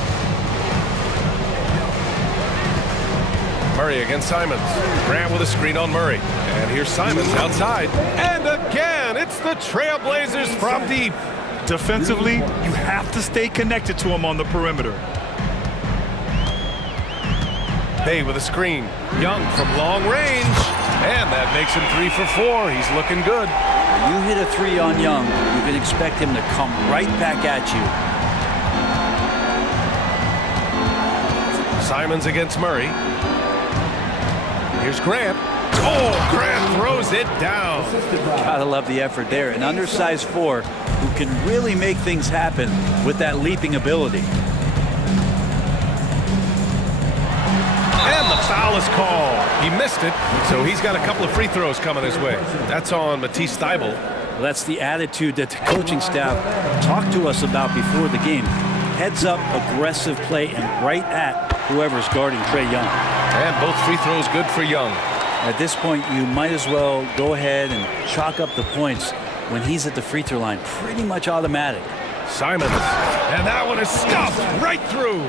Murray against Simons. Grant with a screen on Murray. And here's Simons outside. And again, it's the Trailblazers from deep. Defensively, you have to stay connected to him on the perimeter. Bay with a screen. Young from long range. And that makes him 3 for 4. He's looking good. You hit a 3 on Young, you can expect him to come right back at you. Simons against Murray. Here's Grant. Oh, Grant throws it down. Gotta love the effort there. An undersized 4 who can really make things happen with that leaping ability. And the foul is called. He missed it, so he's got a couple of free throws coming his way. That's on Matisse Thibault. Well, that's the attitude that the coaching staff talked to us about before the game. Heads up, aggressive play, and right at whoever's guarding Trae Young. And both free throws good for Young. At this point, you might as well go ahead and chalk up the points when he's at the free throw line. Pretty much automatic. Simons. And that one is stuffed right through.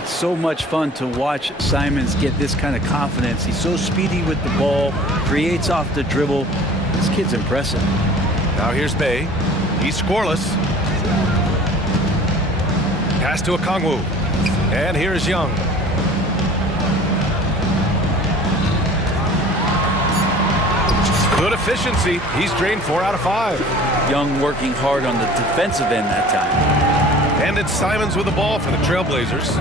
It's so much fun to watch Simons get this kind of confidence. He's so speedy with the ball, creates off the dribble, This kid's impressive. Now here's Bay. He's scoreless. Pass to Okongwu. And here's Young. Good efficiency. He's drained 4 out of 5. Young working hard on the defensive end that time. And it's Simons with the ball for the Trailblazers.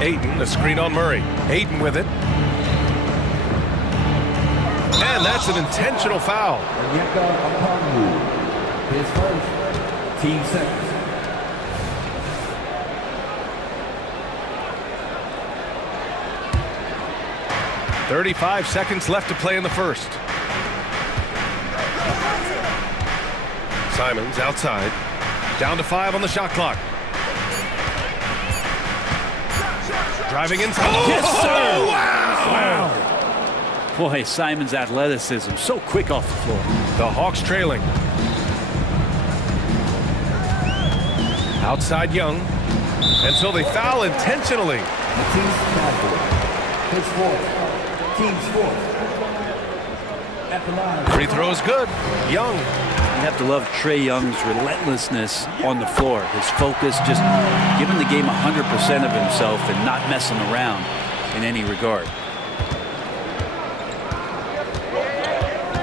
Ayton, a screen on Murray. Ayton with it. And that's an intentional foul. His first, team second. .35 seconds left to play in the first. Simons outside. Down to 5 on the shot clock. Driving inside. Oh, yes, sir! Wow! Boy, Simons' athleticism, so quick off the floor. The Hawks trailing. Outside Young. Until they foul intentionally. The team's category. His fourth. Team sport. At the line. Free throw is good. Young. You have to love Trae Young's relentlessness on the floor. His focus, just giving the game 100% of himself and not messing around in any regard.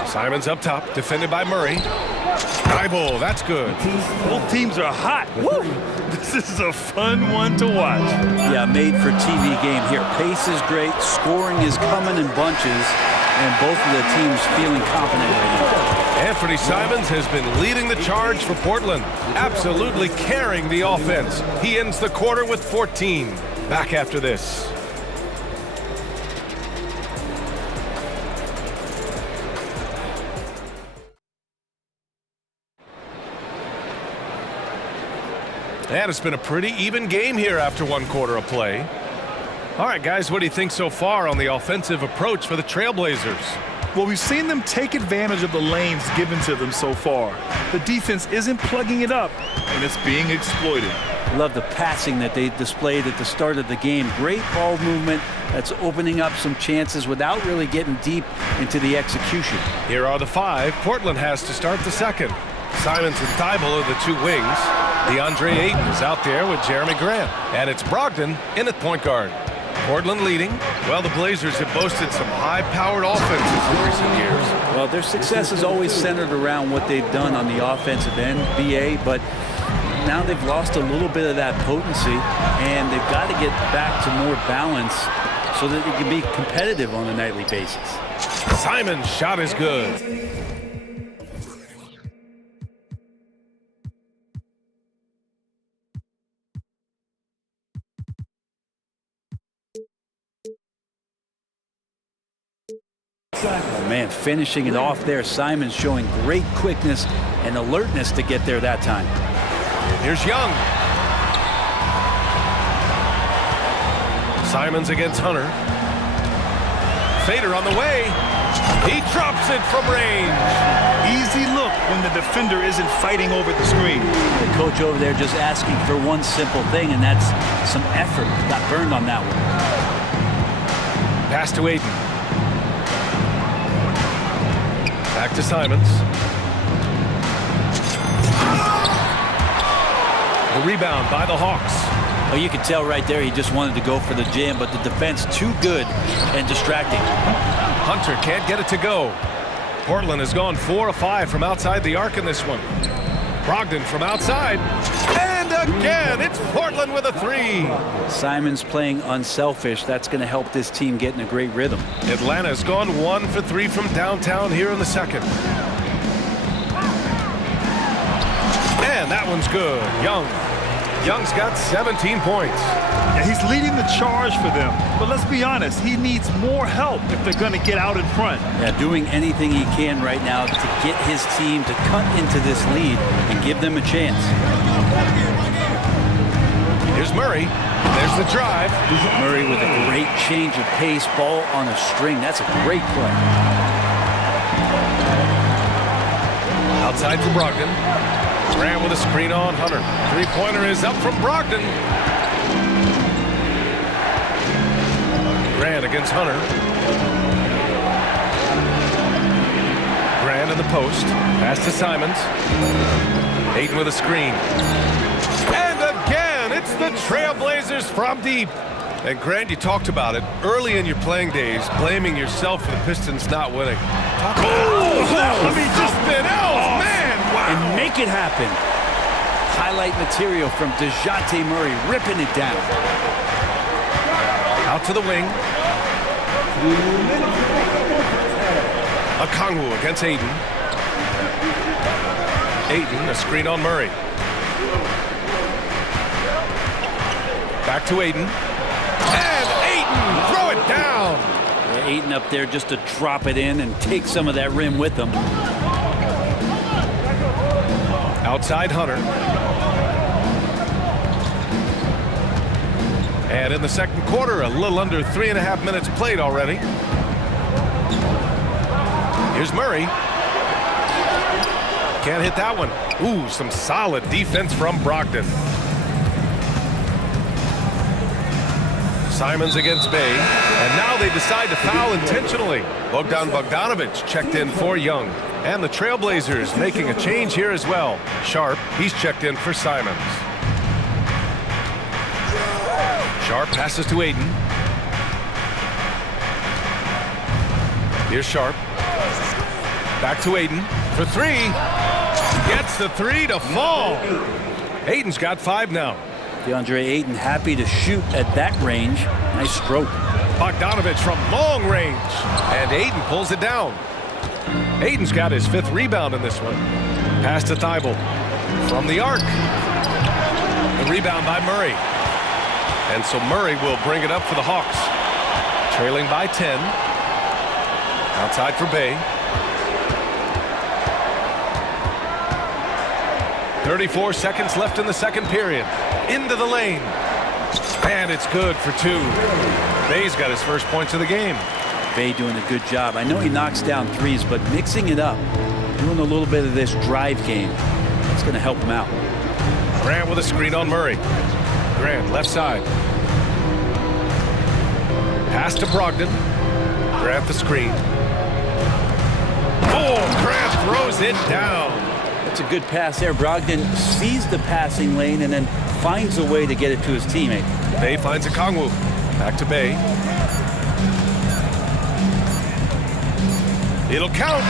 Simons up top, defended by Murray. Thibault, that's good. Both teams are hot. Woo! This is a fun one to watch. Yeah, made for TV game here. Pace is great, scoring is coming in bunches, and both of the teams feeling confident right now. Anthony Simons has been leading the charge for Portland, absolutely carrying the offense. He ends the quarter with 14. Back after this. And it's been a pretty even game here after 1 quarter of play. All right, guys, what do you think so far on the offensive approach for the Trailblazers? Well, we've seen them take advantage of the lanes given to them so far. The defense isn't plugging it up, and it's being exploited. Love the passing that they displayed at the start of the game. Great ball movement that's opening up some chances without really getting deep into the execution. Here are the 5 Portland has to start the second. Simons and Thibault are the 2 wings. DeAndre Ayton is out there with Jeremy Grant. And it's Brogdon in at point guard. Portland leading. Well, the Blazers have boasted some high-powered offenses in recent years. Well, their success is always centered around what they've done on the offensive end, BA, but now they've lost a little bit of that potency, and they've got to get back to more balance so that they can be competitive on a nightly basis. Simon's shot is good. Oh man, finishing it off there. Simons showing great quickness and alertness to get there that time. Here's Young. Simons against Hunter. Fader on the way. He drops it from range. Easy look when the defender isn't fighting over the screen. The coach over there just asking for one simple thing, and that's some effort. Got burned on that one. Pass to Ayton. Back to Simons. The rebound by the Hawks. Well, you can tell right there he just wanted to go for the jam, but the defense too good and distracting. Hunter can't get it to go. Portland has gone 4 of 5 from outside the arc in this one. Brogdon from outside. And again, it's Portland with a 3. Simons playing unselfish. That's going to help this team get in a great rhythm. Atlanta's gone 1 for 3 from downtown here in the second. And that one's good. Young's got 17 points. Yeah, he's leading the charge for them. But let's be honest, he needs more help if they're going to get out in front. Yeah, doing anything he can right now to get his team to cut into this lead and give them a chance. Here's Murray. There's the drive. Murray with a great change of pace, ball on a string. That's a great play. Outside for Brogdon. Grant with a screen on Hunter. 3-pointer is up from Brogdon. Grant against Hunter. in the post. Pass to Simons. Ayton with a screen. And again, it's the Trailblazers from deep. And Grant, you talked about it early in your playing days, blaming yourself for the Pistons not winning. Something else, man! Wow. And make it happen. Highlight material from DeJounte Murray, ripping it down. Out to the wing. Okongwu against Ayton. Ayton, a screen on Murray. Back to Ayton. And Ayton, throw it down! Yeah, Ayton up there just to drop it in and take some of that rim with him. Outside Hunter. And in the second quarter, a little under 3.5 minutes played already. Here's Murray. Can't hit that one. Ooh, some solid defense from Brogdon. Simons against Bay. And now they decide to foul intentionally. Bogdanovic checked in for Young. And the Trailblazers making a change here as well. Sharp, he's checked in for Simons. Sharp passes to Ayton. Here's Sharp. Back to Ayton for three. Gets the three to fall. Ayton's got 5 now. DeAndre Ayton happy to shoot at that range. Nice stroke. Bogdanovic from long range. And Ayton pulls it down. Ayton's got his 5th rebound in this one. Pass to Thibault. From the arc. The rebound by Murray. And so Murray will bring it up for the Hawks. Trailing by 10. Outside for Bay. 34 seconds left in the second period. Into the lane. And it's good for 2. Bay's got his first points of the game. Bay doing a good job. I know he knocks down threes, but mixing it up, doing a little bit of this drive game, it's going to help him out. Grant with a screen on Murray. Grant, left side. Pass to Brogdon. Grant the screen. Oh, Grant throws it down. That's a good pass there. Brogdon sees the passing lane and then finds a way to get it to his teammate. Bay finds Okongwu. Back to Bay. It'll count.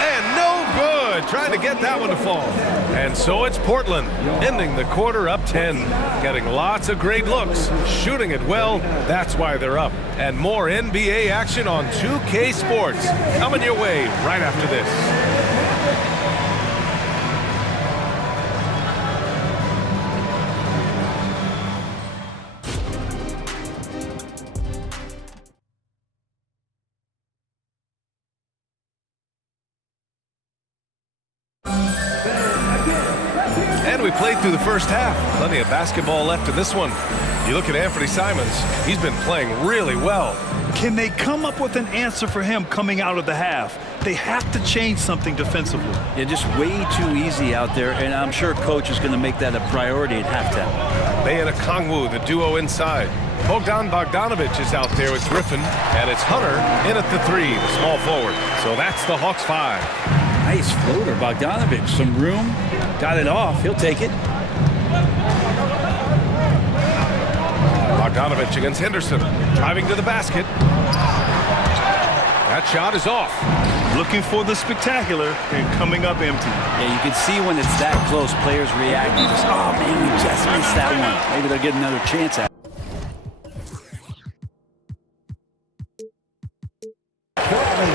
And no good. Trying to get that one to fall. And so it's Portland, ending the quarter up 10. Getting lots of great looks. Shooting it well. That's why they're up. And more NBA action on 2K Sports. Coming your way right after this. We played through the first half. Plenty of basketball left in this one. You look at Anthony Simons, he's been playing really well. Can they come up with an answer for him coming out of the half? They have to change something defensively. Yeah, just way too easy out there, and I'm sure coach is going to make that a priority at halftime. Bay and Okongwu, the duo inside. Bogdanovic is out there with Griffin, and it's Hunter in at the 3, the small forward. So that's the Hawks 5. Nice floater, Bogdanovic. Some room, got it off. He'll take it. Bogdanovic against Henderson, driving to the basket. That shot is off. Looking for the spectacular and coming up empty. Yeah, you can see when it's that close, players react. You just, oh man, we just missed that one. Maybe they'll get another chance at it.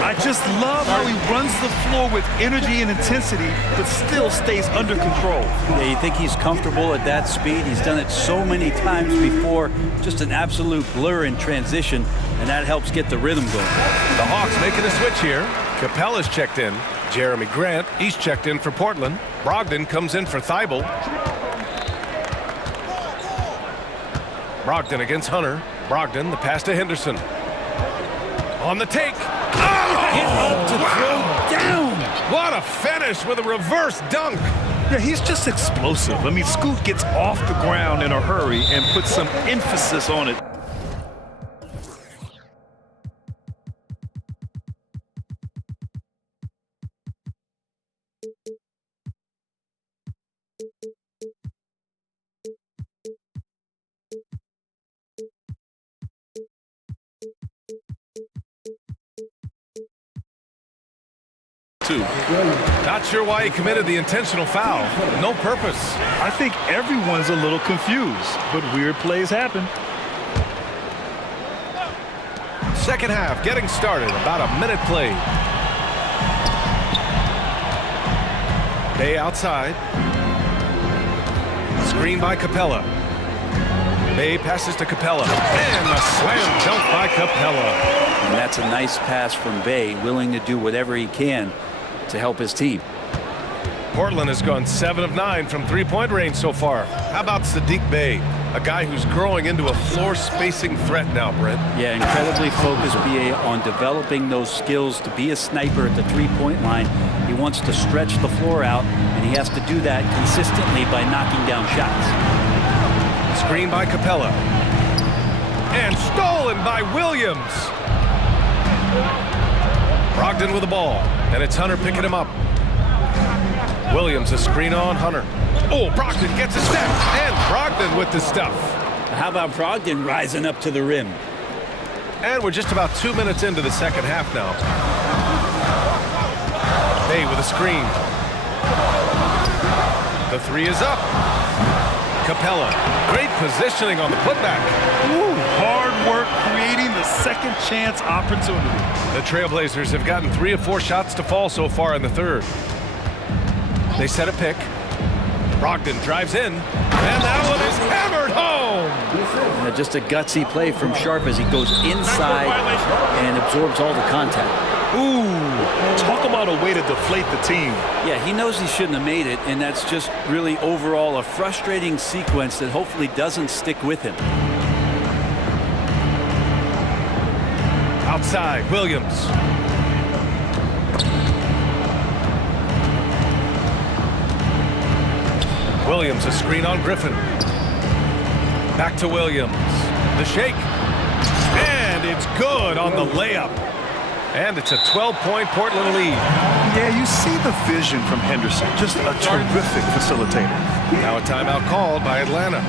I just love how he runs the floor with energy and intensity, but still stays under control. Yeah, you think he's comfortable at that speed? He's done it so many times before. Just an absolute blur in transition, and that helps get the rhythm going. The Hawks making a switch here. Capella's checked in. Jeremy Grant, he's checked in for Portland. Brogdon comes in for Thibault. Brogdon against Hunter. Brogdon, the pass to Henderson. On the take. Get up to throw down. What a finish with a reverse dunk. Yeah, he's just explosive. I mean, Scoot gets off the ground in a hurry and puts some emphasis on it. Not sure why he committed the intentional foul. No purpose. I think everyone's a little confused, but weird plays happen. Second half getting started. About a minute played. Bay outside. Screen by Capella. Bay passes to Capella. And a slam dunk by Capella. And that's a nice pass from Bay, willing to do whatever he can to help his team. Portland has gone 7 of 9 from three-point range so far. How about Sadiq Bey, a guy who's growing into a floor spacing threat now, Brent? Yeah, incredibly focused BA on developing those skills to be a sniper at the three-point line. He wants to stretch the floor out, and he has to do that consistently by knocking down shots. Screen by Capella. And stolen by Williams. Brogdon with the ball, and it's Hunter picking him up. Williams a screen on Hunter. Oh, Brogdon gets a step, and Brogdon with the stuff. How about Brogdon rising up to the rim? And we're just about 2 minutes into the second half now. Bay with a screen. The three is up. Capella, great positioning on the putback. Ooh, hard work creating the second chance opportunity. The Trailblazers have gotten 3 of 4 shots to fall so far in the third. They set a pick. Brogdon drives in, and that one is hammered home. Just a gutsy play from Sharp as he goes inside and absorbs all the contact. Ooh, talk about a way to deflate the team. Yeah, he knows he shouldn't have made it, and that's just really overall a frustrating sequence that hopefully doesn't stick with him. Outside, Williams. Williams, a screen on Griffin. Back to Williams. The shake. And it's good on the layup. And it's a 12-point Portland lead. Yeah, you see the vision from Henderson. Just a terrific facilitator. Now a timeout called by Atlanta.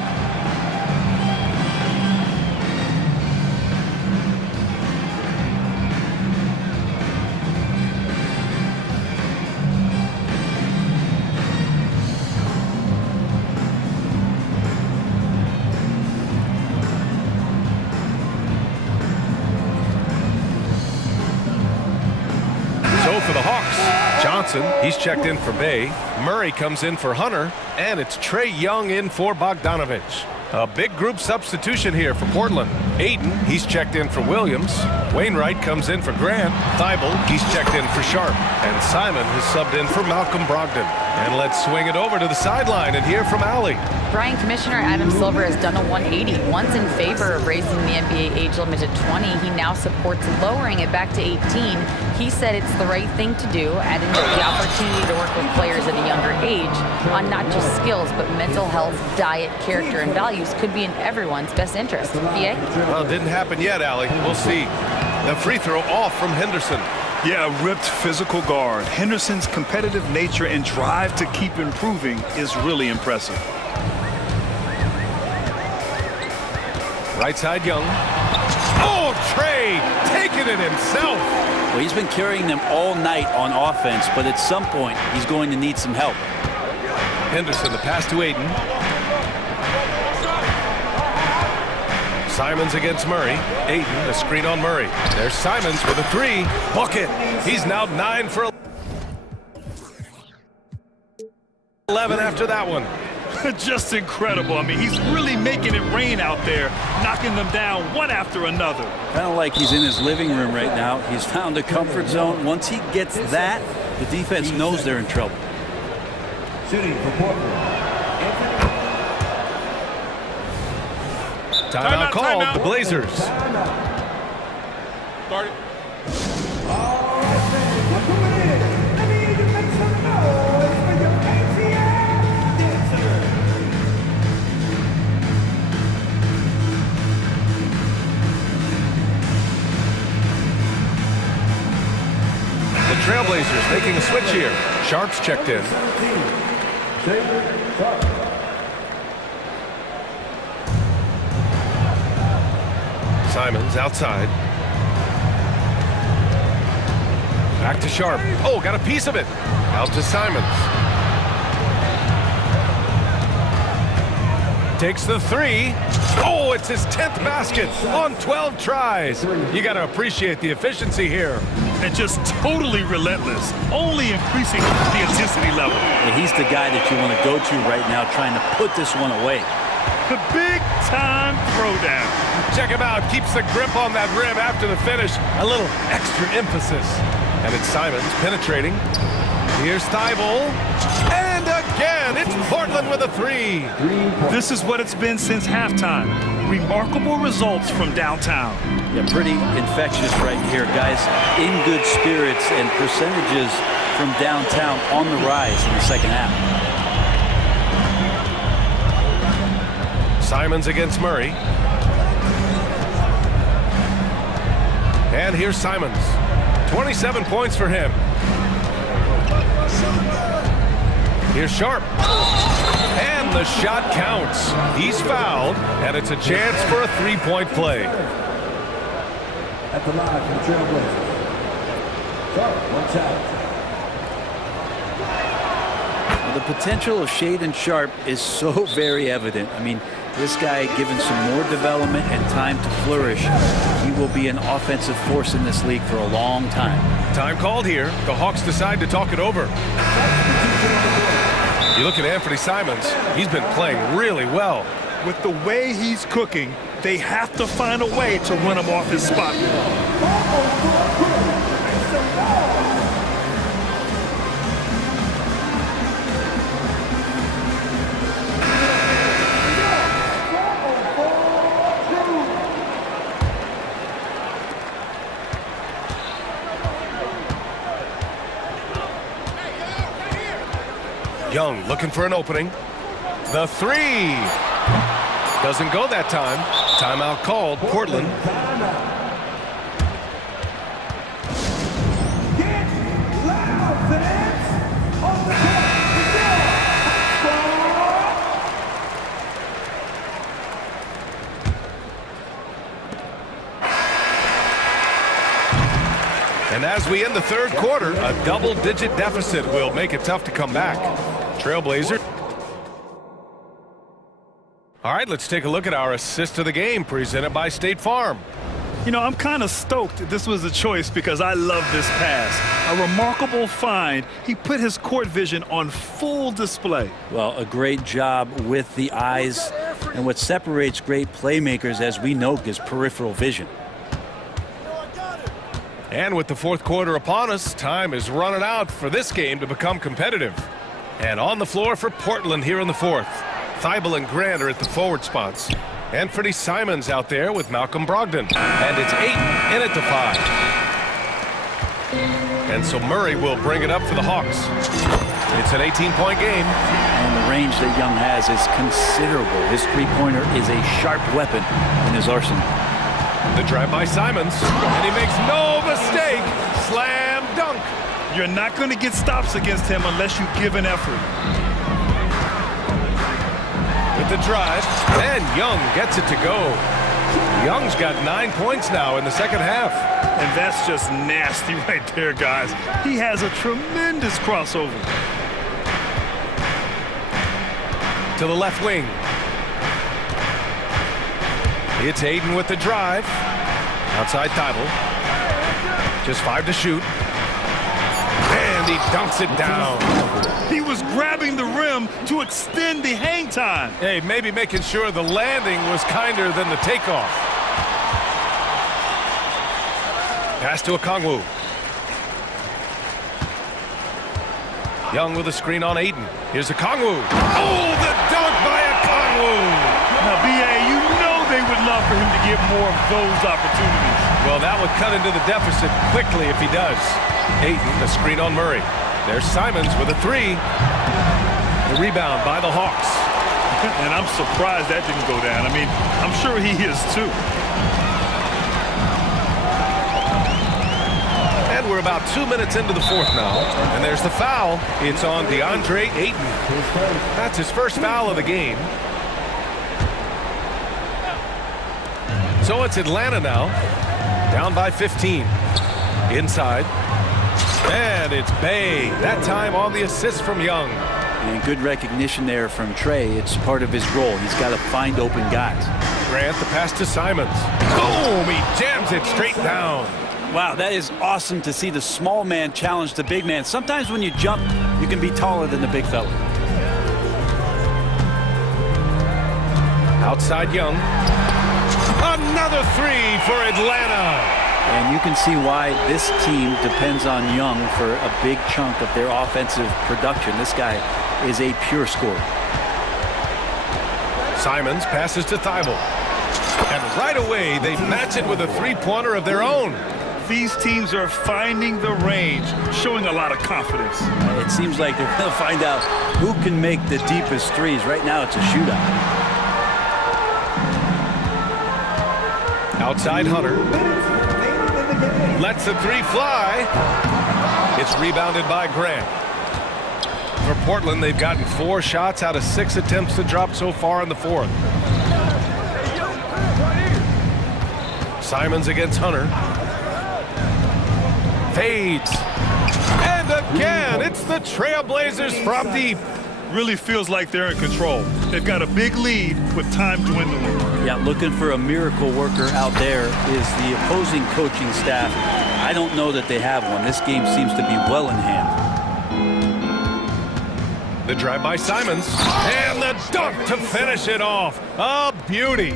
For the Hawks, Johnson, he's checked in for Bay. Murray comes in for Hunter, and it's Trae Young in for Bogdanovich. A big group substitution here for Portland. Aiden, he's checked in for Williams. Wainwright comes in for Grant. Thibault, he's checked in for Sharp. And Simon has subbed in for Malcolm Brogdon. And let's swing it over to the sideline and hear from Allie. Brian, Commissioner Adam Silver has done a 180. Once in favor of raising the NBA age limit to 20, he now supports lowering it back to 18. He said it's the right thing to do, adding that the opportunity to work with players at a younger age on not just skills, but mental health, diet, character, and values could be in everyone's best interest. BA? Well, it didn't happen yet, Allie. We'll see. The free throw off from Henderson. Yeah, a ripped physical guard. Henderson's competitive nature and drive to keep improving is really impressive. Right side, Young. Oh, Trae taking it himself. Well, he's been carrying them all night on offense, but at some point, he's going to need some help. Henderson, the pass to Aiden. Simons against Murray. Aiden, a screen on Murray. There's Simons with a three. Bucket. He's now 9 for 11 after that one. Just incredible. I mean, he's really making it rain out there, knocking them down one after another. Kind of like he's in his living room right now. He's found a comfort zone. Once he gets that, the defense knows they're in trouble. Shooting for Portland. Timeout called. The Blazers. Start it. Trailblazers making a switch here. Sharp's checked in. Simons outside. Back to Sharp. Oh, got a piece of it. Out to Simons. Takes the three. Oh, it's his 10th basket on 12 tries. You got to appreciate the efficiency here. And just totally relentless, only increasing the intensity level. And he's the guy that you want to go to right now, trying to put this one away. The big-time throwdown. Check him out. Keeps the grip on that rim after the finish. A little extra emphasis. And it's Simons penetrating. Here's Thibault. And again, it's Portland with a three. This is what it's been since halftime. Remarkable results from downtown. Yeah, pretty infectious right here, guys. In good spirits and percentages from downtown on the rise in the second half. Simons against Murray. And here's Simons. 27 points for him. Here's Sharp. And the shot counts. He's fouled, and it's a chance for a three-point play. At the line for the Trailblazers. Sharp, watch out. The potential of Shaedon Sharp is so very evident. I mean, this guy, given some more development and time to flourish, he will be an offensive force in this league for a long time. Time called here. The Hawks decide to talk it over. You look at Anthony Simons. He's been playing really well. With the way he's cooking, they have to find a way to run him off his spot. Young looking for an opening. The three. Doesn't go that time. Timeout called. Portland. Get loud, fans! On the And as we end the third quarter, a double-digit deficit will make it tough to come back. Trailblazer. All right, let's take a look at our assist of the game presented by State Farm. You know, I'm kind of stoked this was a choice because I love this pass. A remarkable find. He put his court vision on full display. Well, a great job with the eyes. And what separates great playmakers, as we know, is peripheral vision. And with the fourth quarter upon us, time is running out for this game to become competitive. And on the floor for Portland here in the fourth. Thibault and Grant are at the forward spots. Anthony Simons out there with Malcolm Brogdon. And it's Ayton in at the 5. And so Murray will bring it up for the Hawks. It's an 18-point game. And the range that Young has is considerable. His three-pointer is a sharp weapon in his arsenal. The drive by Simons, and he makes no mistake. Slam dunk. You're not going to get stops against him unless you give an effort. With the drive, and Young gets it to go. Young's got 9 points now in the second half. And that's just nasty right there, guys. He has a tremendous crossover. To the left wing. It's Ayton with the drive. Outside Thibault. Just 5 to shoot. And he dunks it down. He was grabbing the rim to extend the hang time. Hey, maybe making sure the landing was kinder than the takeoff. Pass to Okongwu. Young with a screen on Ayton. Here's Okongwu. Oh, the dunk by Okongwu. Now, B.A., you know they would love for him to get more of those opportunities. Well, that would cut into the deficit quickly if he does. Ayton, the screen on Murray. There's Simons with a three. The rebound by the Hawks. And I'm surprised that didn't go down. I mean, I'm sure he is too. And we're about 2 minutes into the fourth now. And there's the foul. It's on DeAndre Ayton. That's his first foul of the game. So it's Atlanta now, down by 15. Inside. And it's Bay. That time on the assist from Young. And good recognition there from Trey. It's part of his role. He's got to find open guys. Grant, the pass to Simons. Boom! He jams it straight down. Wow, that is awesome to see the small man challenge the big man. Sometimes when you jump, you can be taller than the big fella. Outside Young. Another three for Atlanta. And you can see why this team depends on Young for a big chunk of their offensive production. This guy is a pure scorer. Simons passes to Thibault. And right away, they match it with a three-pointer of their own. These teams are finding the range, showing a lot of confidence. It seems like they're going to find out who can make the deepest threes. Right now, it's a shootout. Outside Hunter. Lets the three fly. It's rebounded by Grant. For Portland, they've gotten 4 shots out of 6 attempts to drop so far in the fourth. Simons against Hunter. Fades. And again, it's the Trailblazers from deep. Really feels like they're in control. They've got a big lead with time dwindling. Yeah, looking for a miracle worker out there is the opposing coaching staff. I don't know that they have one. This game seems to be well in hand. The drive by Simons. And the dunk to finish it off. A beauty.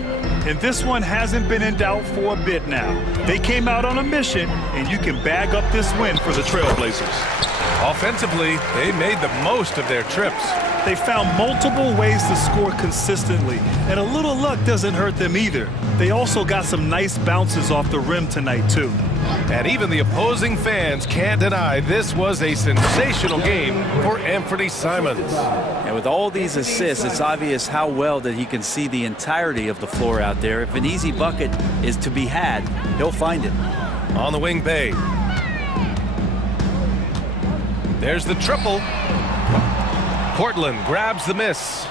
And this one hasn't been in doubt for a bit now. They came out on a mission, and you can bag up this win for the Trailblazers. Offensively, they made the most of their trips. They found multiple ways to score consistently, and a little luck doesn't hurt them either. They also got some nice bounces off the rim tonight, too. And even the opposing fans can't deny this was a sensational game for Anthony Simons. And with all these assists, it's obvious how well that he can see the entirety of the floor out there. If an easy bucket is to be had, he'll find it. On the wing, Bay. There's the triple. Portland grabs the miss.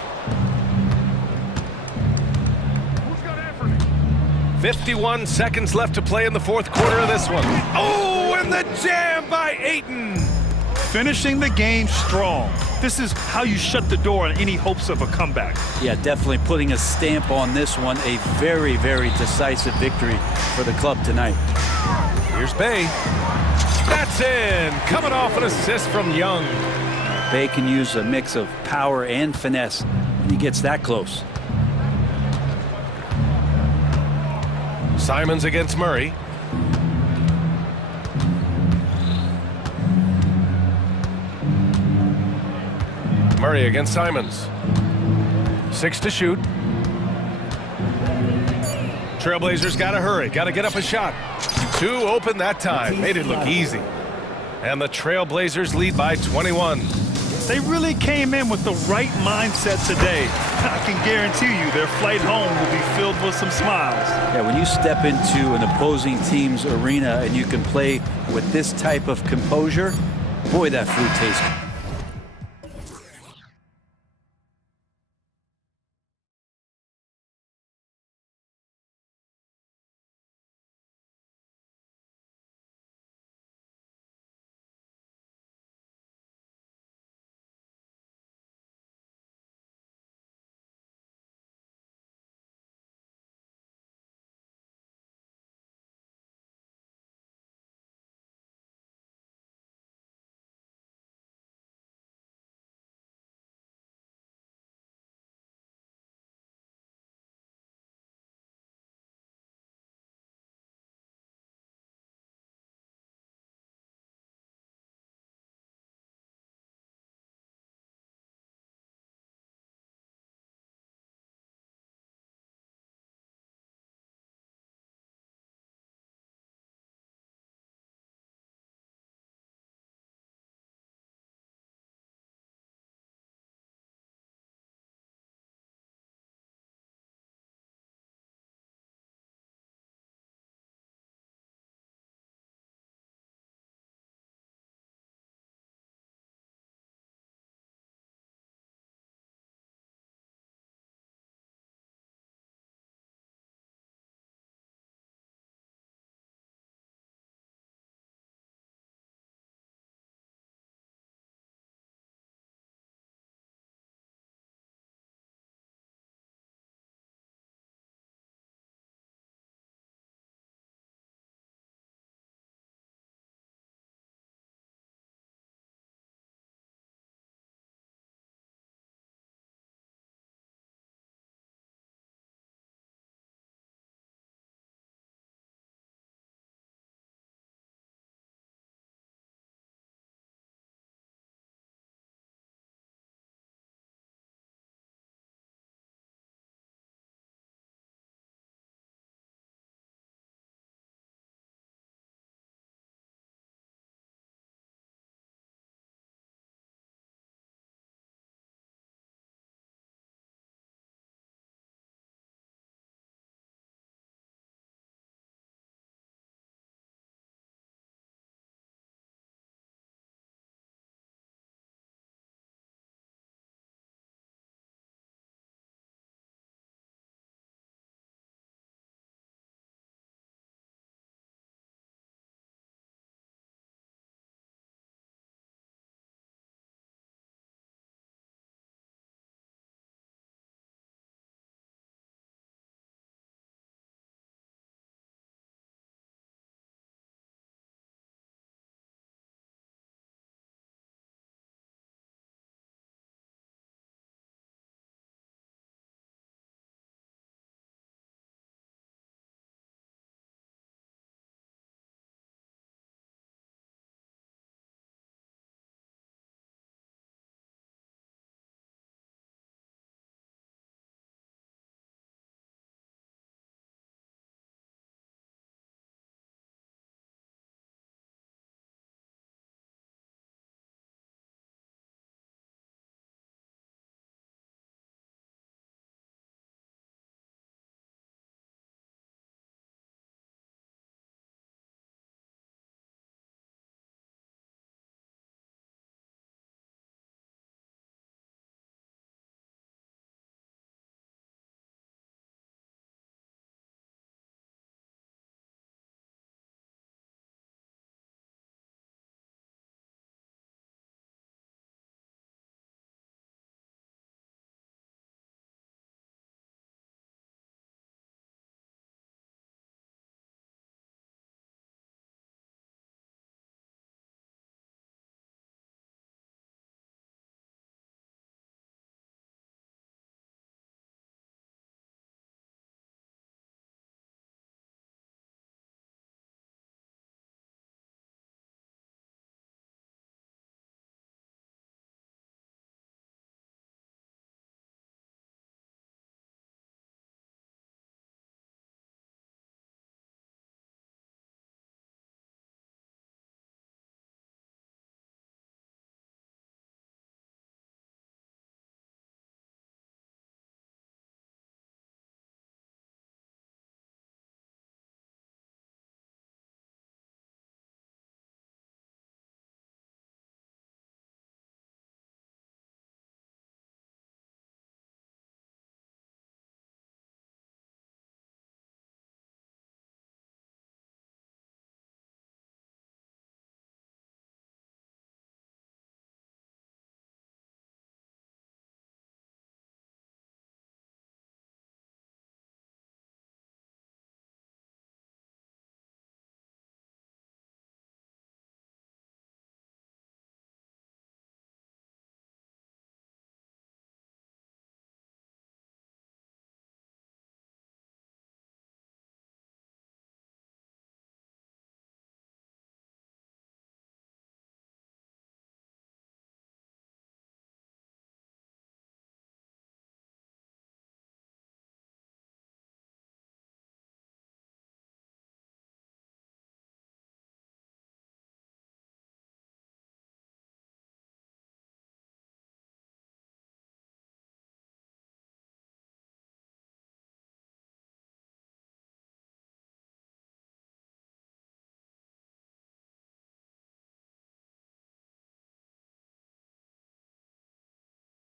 51 seconds left to play in the fourth quarter of this one. Oh, and the jam by Ayton. Finishing the game strong. This is how you shut the door on any hopes of a comeback. Yeah, definitely putting a stamp on this one. A very, very decisive victory for the club tonight. Here's Bay. That's in. Coming off an assist from Young. Bay can use a mix of power and finesse when he gets that close. Simons against Murray. Murray against Simons. 6 to shoot. Trailblazers got to hurry. Got to get up a shot. 2 open that time. Made it look easy. And the Trailblazers lead by 21. They really came in with the right mindset today. I can guarantee you their flight home will be filled with some smiles. Yeah, when you step into an opposing team's arena and you can play with this type of composure, boy, that food tastes good.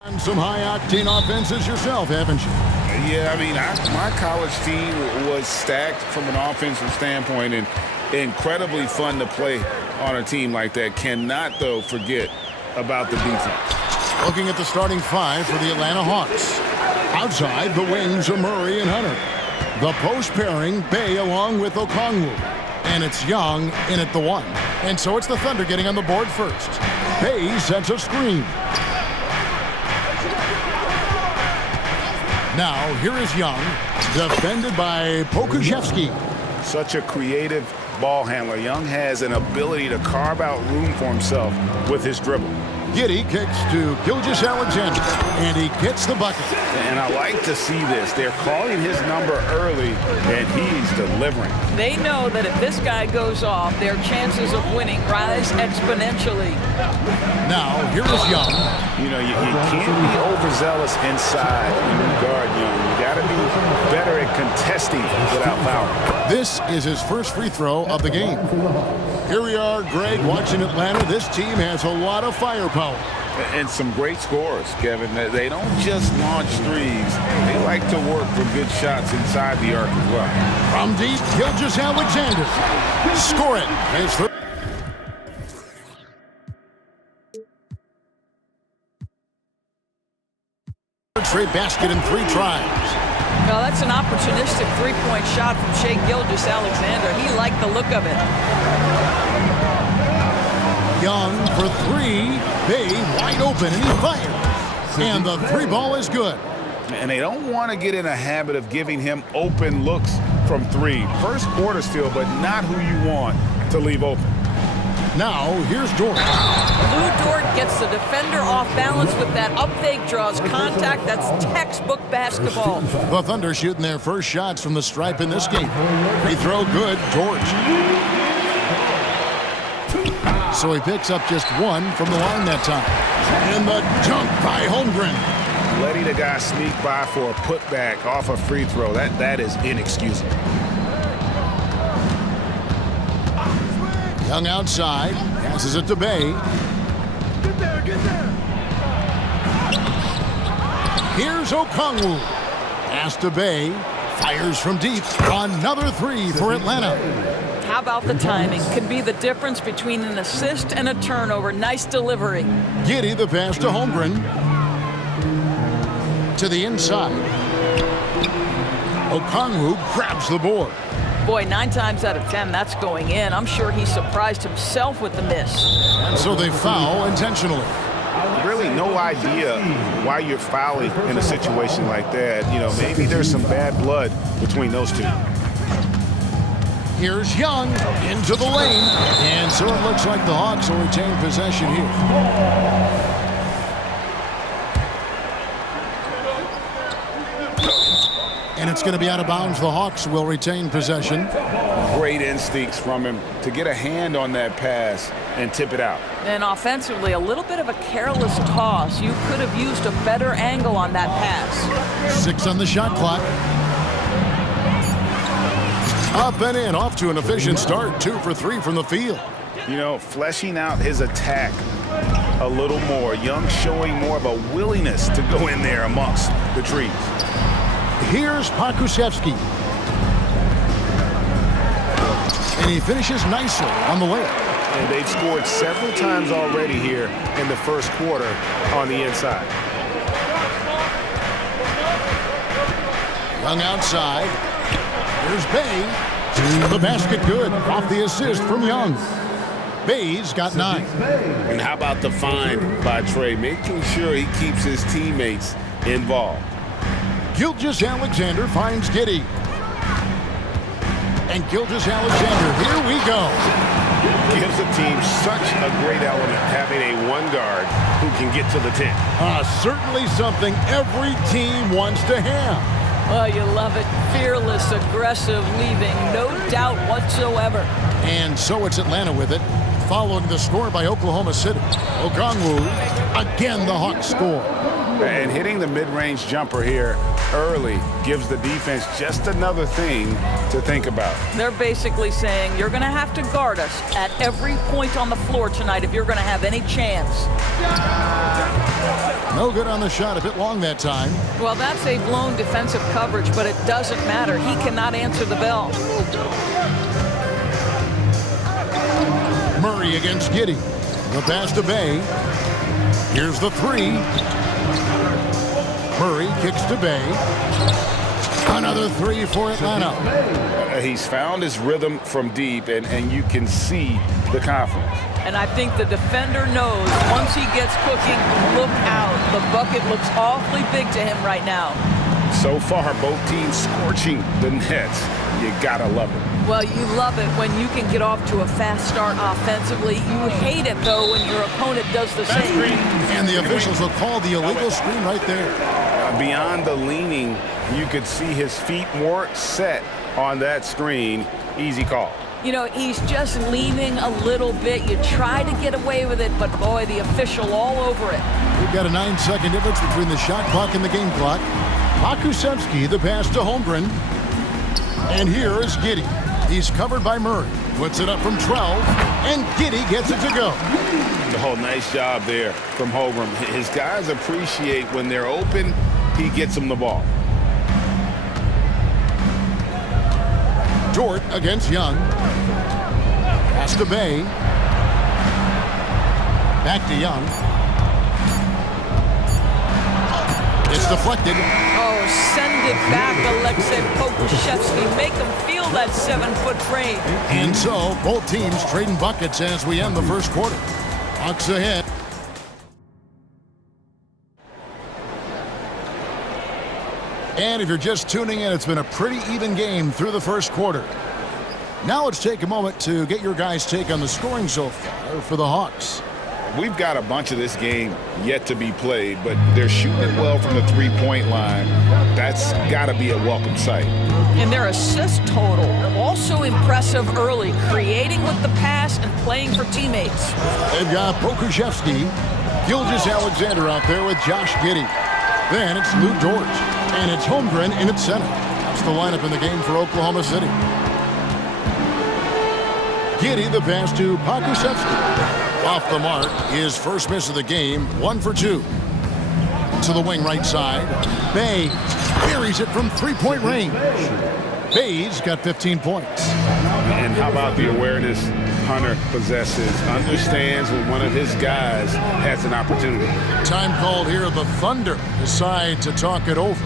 And some high-octane offenses yourself, haven't you? Yeah, I mean, my college team was stacked from an offensive standpoint and incredibly fun to play on a team like that. Cannot, though, forget about the defense. Looking at the starting five for the Atlanta Hawks. Outside, the wings are Murray and Hunter. The post pairing, Bay along with Okongwu. And it's Young in at the one. And so it's the Thunder getting on the board first. Bay sets a screen. Now, here is Young, defended by Pokuševski. Such a creative ball handler. Young has an ability to carve out room for himself with his dribble. Giddey kicks to Gilgeous-Alexander, and he gets the bucket. And I like to see this. They're calling his number early, and he's delivering. They know that if this guy goes off, their chances of winning rise exponentially. Now, here is Young. You know, you can't be overzealous inside when you guard Young. You got to be better at contesting without fouling. This is his first free throw of the game. Here we are, Greg, watching Atlanta. This team has a lot of firepower. And some great scores, Kevin. They don't just launch threes. They like to work for good shots inside the arc as well. From deep, Gilgeous-Alexander. Score it. His third. Straight basket in 3 tries. Well, that's an opportunistic three-point shot from Shai Gilgeous-Alexander. He liked the look of it. Young for 3. Bay wide open, and he fires. And the 3 ball is good. And they don't want to get in a habit of giving him open looks from 3. First quarter still, but not who you want to leave open. Now, here's Dort. Lou Dort gets the defender off balance with that up fake, draws contact. That's textbook basketball. The Thunder shooting their first shots from the stripe in this game. Free throw good, Dort. So he picks up just 1 from the line that time. And the dunk by Holmgren. Letting a guy sneak by for a putback off a free throw, that is inexcusable. Young outside, passes it to Bay. Get there, get there. Here's Okongwu. Pass to Bay, fires from deep. Another 3 for Atlanta. How about the timing? Can be the difference between an assist and a turnover. Nice delivery. Giddey the pass to Holmgren. To the inside. Okongwu grabs the board. Boy, 9 times out of 10, that's going in. I'm sure he surprised himself with the miss. And so they foul intentionally. Really no idea why you're fouling in a situation like that. You know, maybe there's some bad blood between those two. Here's Young into the lane. And so it looks like the Hawks will retain possession here. And it's going to be out of bounds. The Hawks will retain possession. Great instincts from him to get a hand on that pass and tip it out. And offensively, a little bit of a careless toss. You could have used a better angle on that pass. 6 on the shot clock. Up and in, off to an efficient start. 2 for 3 from the field. You know, fleshing out his attack a little more. Young showing more of a willingness to go in there amongst the trees. Here's Pokuševski. And he finishes nicely on the layup. And they've scored several times already here in the first quarter on the inside. Young outside. Here's Bay. The basket good. Off the assist from Young. Bay's got 9. And how about the find by Trey, making sure he keeps his teammates involved. Gilgeous-Alexander finds Giddey. And Gilgeous-Alexander, here we go. Gives the team such a great element having a 1 guard who can get to the 10. Certainly something every team wants to have. Oh, you love it. Fearless, aggressive, leaving no doubt whatsoever. And so it's Atlanta with it, following the score by Oklahoma City. Okongwu, again the Hawks score. And hitting the mid-range jumper here early gives the defense just another thing to think about. They're basically saying you're going to have to guard us at every point on the floor tonight if you're going to have any chance. No good on the shot, a bit long that time. Well, that's a blown defensive coverage, but it doesn't matter. He cannot answer the bell. Murray against Giddey. The pass to Bay. Here's the three. Murray kicks to Bay. Another three for Atlanta. He's found his rhythm from deep, and you can see the confidence. And I think the defender knows once he gets cooking, look out. The bucket looks awfully big to him right now. So far, both teams scorching the nets. You gotta love it. Well, you love it when you can get off to a fast start offensively. You hate it, though, when your opponent does the same. And the officials will call the illegal screen right there. Beyond the leaning, you could see his feet more set on that screen. Easy call. You know, he's just leaning a little bit. You try to get away with it, but boy, the official all over it. We've got a 9-second difference between the shot clock and the game clock. Pokusevski, the pass to Holmgren. And here is Giddey. He's covered by Murray. Puts it up from 12, and Giddey gets it to go. Oh, nice job there from Holmgren. His guys appreciate when they're open, he gets them the ball. Dort against Young. Pass to Bay. Back to Young. It's deflected. Oh, send it back, Alexei Pokushevsky. Make him feel that 7-foot frame. And so, both teams trading buckets as we end the first quarter. Hawks ahead. And if you're just tuning in, it's been a pretty even game through the first quarter. Now let's take a moment to get your guys' take on the scoring so far for the Hawks. We've got a bunch of this game yet to be played, but they're shooting it well from the three-point line. That's got to be a welcome sight. And their assist total, also impressive early, creating with the pass and playing for teammates. They've got Pokushevsky, Gilgeous-Alexander out there with Josh Giddey. Then it's Lou Dort, and it's Holmgren in at center. That's the lineup in the game for Oklahoma City. Giddey, the pass to Pokusevski. Off the mark, his first miss of the game, 1 for 2. To the wing right side. Bay buries it from three-point range. Bay's got 15 points. And how about the awareness Hunter possesses? Understands when one of his guys has an opportunity. Time called here. The Thunder decide to talk it over.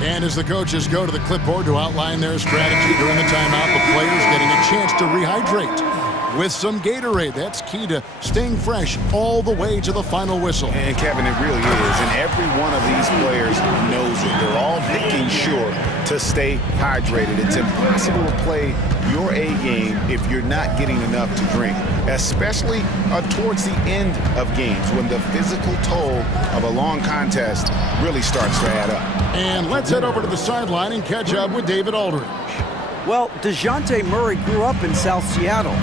And as the coaches go to the clipboard to outline their strategy during the timeout, the players getting a chance to rehydrate with some Gatorade. That's key to staying fresh all the way to the final whistle. And Kevin, it really is. And every one of these players knows it. They're all making sure to stay hydrated. It's impossible to play your A game if you're not getting enough to drink, especially towards the end of games when the physical toll of a long contest really starts to add up. And let's head over to the sideline and catch up with David Aldridge. Well, DeJounte Murray grew up in South Seattle.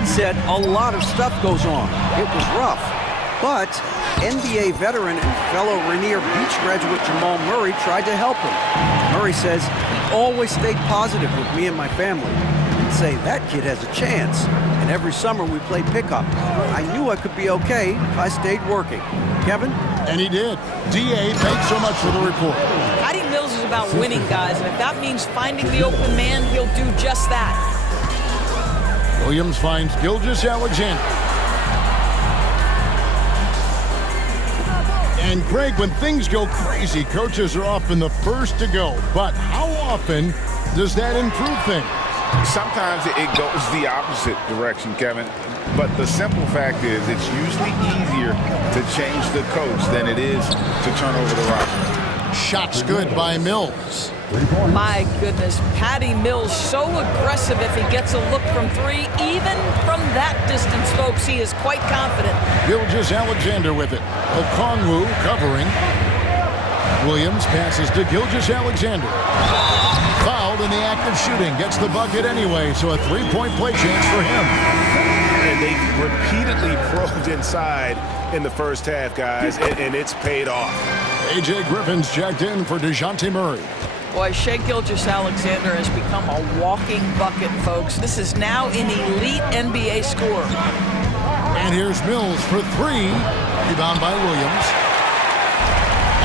He said a lot of stuff goes on. It was rough. But NBA veteran and fellow Rainier Beach graduate Jamal Murray tried to help him. Murray says he always stayed positive with me and my family. He'd say, that kid has a chance. And every summer we played pickup. I knew I could be okay if I stayed working. Kevin? And he did. D.A., thanks so much for the report. Patty Mills is about winning, guys, and if that means finding the open man, he'll do just that. Williams finds Gilgeous-Alexander. And Greg, when things go crazy, coaches are often the first to go. But how often does that improve things? Sometimes it goes the opposite direction, Kevin. But the simple fact is it's usually easier to change the coach than it is to turn over the rock. Shots good by Mills. My goodness, Patty Mills so aggressive if he gets a look from three. Even from that distance, folks, he is quite confident. Gilgeous-Alexander with it. Okongwu covering. Williams passes to Gilgeous-Alexander. Fouled in the act of shooting. Gets the bucket anyway, so a three-point play chance for him. And they repeatedly probed inside in the first half, guys, and it's paid off. A.J. Griffin's checked in for DeJounte Murray. Boy, Shai Gilgeous-Alexander has become a walking bucket, folks. This is now an elite NBA scorer. And here's Mills for three. Rebound by Williams.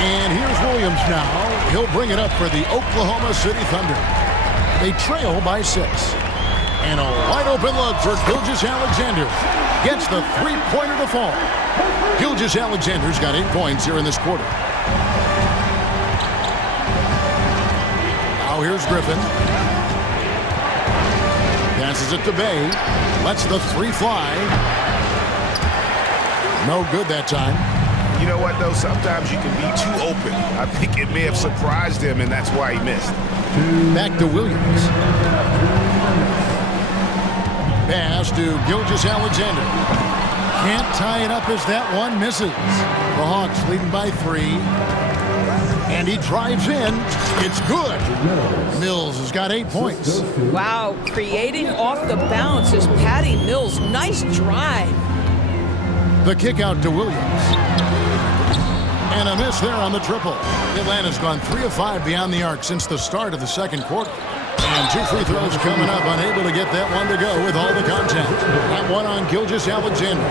And here's Williams now. He'll bring it up for the Oklahoma City Thunder. They trail by 6. And a wide open look for Gilgeous-Alexander. Gets the three-pointer to fall. Gilgeous-Alexander's got 8 points here in this quarter. Now here's Griffin. Passes it to Bay. Lets the three fly. No good that time. You know what, though? Sometimes you can be too open. I think it may have surprised him, and that's why he missed. Back to Williams. Pass to Gilgeous-Alexander. Can't tie it up as that one misses. The Hawks leading by 3. And he drives in. It's good. Mills has got 8 points. Wow, creating off the bounce is Patty Mills. Nice drive. The kick out to Williams. And a miss there on the triple. Atlanta's gone 3 of 5 beyond the arc since the start of the second quarter. And 2 free throws coming up, unable to get that one to go with all the contact. That one on Gilgeous-Alexander.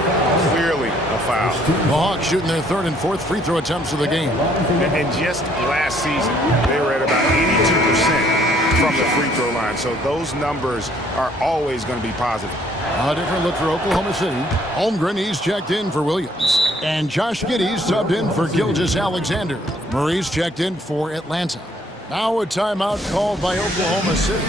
Clearly a foul. The Hawks shooting their 3rd and 4th free throw attempts of the game. And just last season, they were at about 82% from the free throw line. So those numbers are always going to be positive. A different look for Oklahoma City. Holmgren, he's checked in for Williams. And Josh Giddey's subbed in for Gilgeous-Alexander. Murray's checked in for Atlanta. Now a timeout called by Oklahoma City.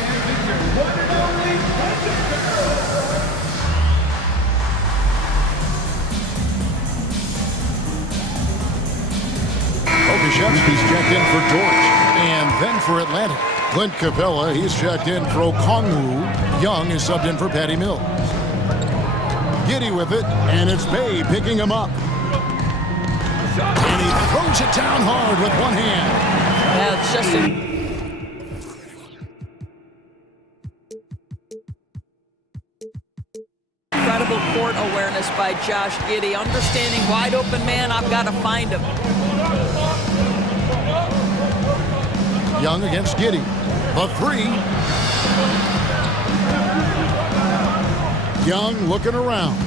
Okashevsky's checked in for George. And then for Atlanta, Clint Capella, he's checked in for Okongwu. Young is subbed in for Patty Mills. Giddey with it, and it's Bay picking him up. And he throws it down hard with one hand. Yeah, it's just incredible court awareness by Josh Giddey. Understanding wide open man, I've got to find him. Young against Giddey. The 3. Young looking around.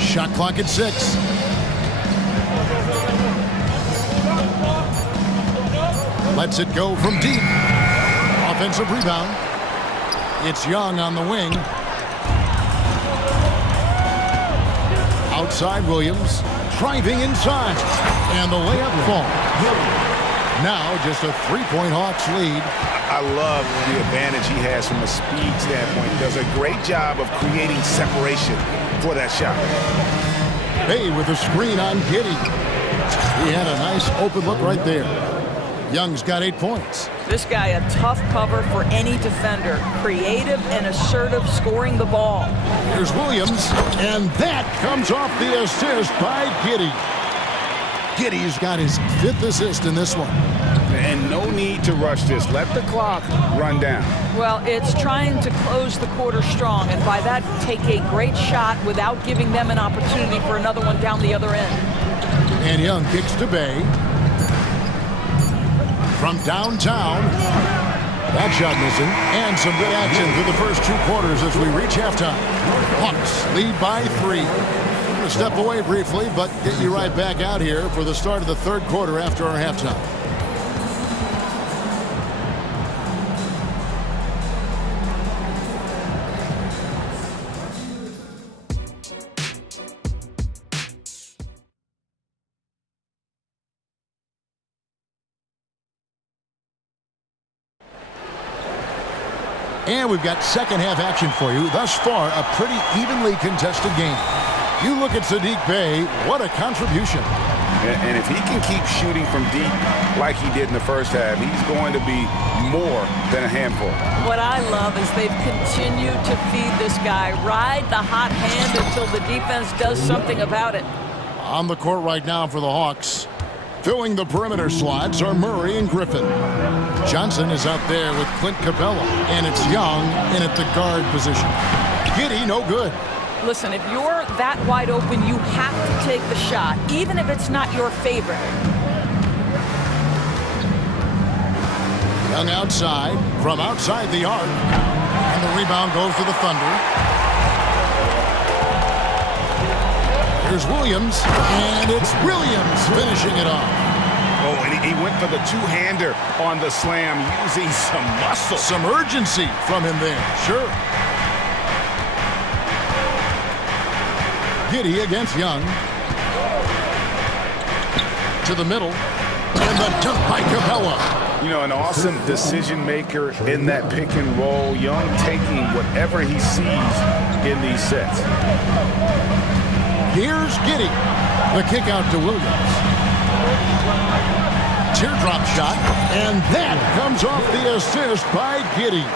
Shot clock at 6. Lets it go from deep. Offensive rebound. It's Young on the wing. Outside Williams. Driving inside. And the layup falls. Now just a 3-point Hawks lead. I love the advantage he has from a speed standpoint. He does a great job of creating separation for that shot. Bay with a screen on Giddey. He had a nice open look right there. Young's got 8 points. This guy a tough cover for any defender. Creative and assertive scoring the ball. Here's Williams, and that comes off the assist by Giddey. Giddey's got his 5th assist in this one. And no need to rush this. Let the clock run down. Well, it's trying to close the quarter strong, and by that, take a great shot without giving them an opportunity for another one down the other end. And Young kicks to Bay. From downtown. That shot missing. And some good action through the first 2 quarters as we reach halftime. Hawks lead by 3. We're going to step away briefly, but get you right back out here for the start of the 3rd quarter after our halftime. And we've got second half action for you. Thus far, a pretty evenly contested game. You look at Saddiq Bey, what a contribution. And if he can keep shooting from deep like he did in the first half, he's going to be more than a handful. What I love is they've continued to feed this guy. Ride the hot hand until the defense does something about it. On the court right now for the Hawks. Filling the perimeter slots are Murray and Griffin. Johnson is out there with Clint Capella, and it's Young in at the guard position. Giddey, no good. Listen, if you're that wide open, you have to take the shot, even if it's not your favorite. Young outside, from outside the arc. And the rebound goes to the Thunder. Here's Williams, and it's Williams finishing it off. Oh, and he went for the two-hander on the slam, using some muscle. Some urgency from him there, sure. Giddy against Young. To the middle. And the dunk by Capella. You know, an awesome decision maker in that pick and roll. Young taking whatever he sees in these sets. Here's Giddy. The kick out to Williams. Teardrop shot. And that comes off the assist by Giddy.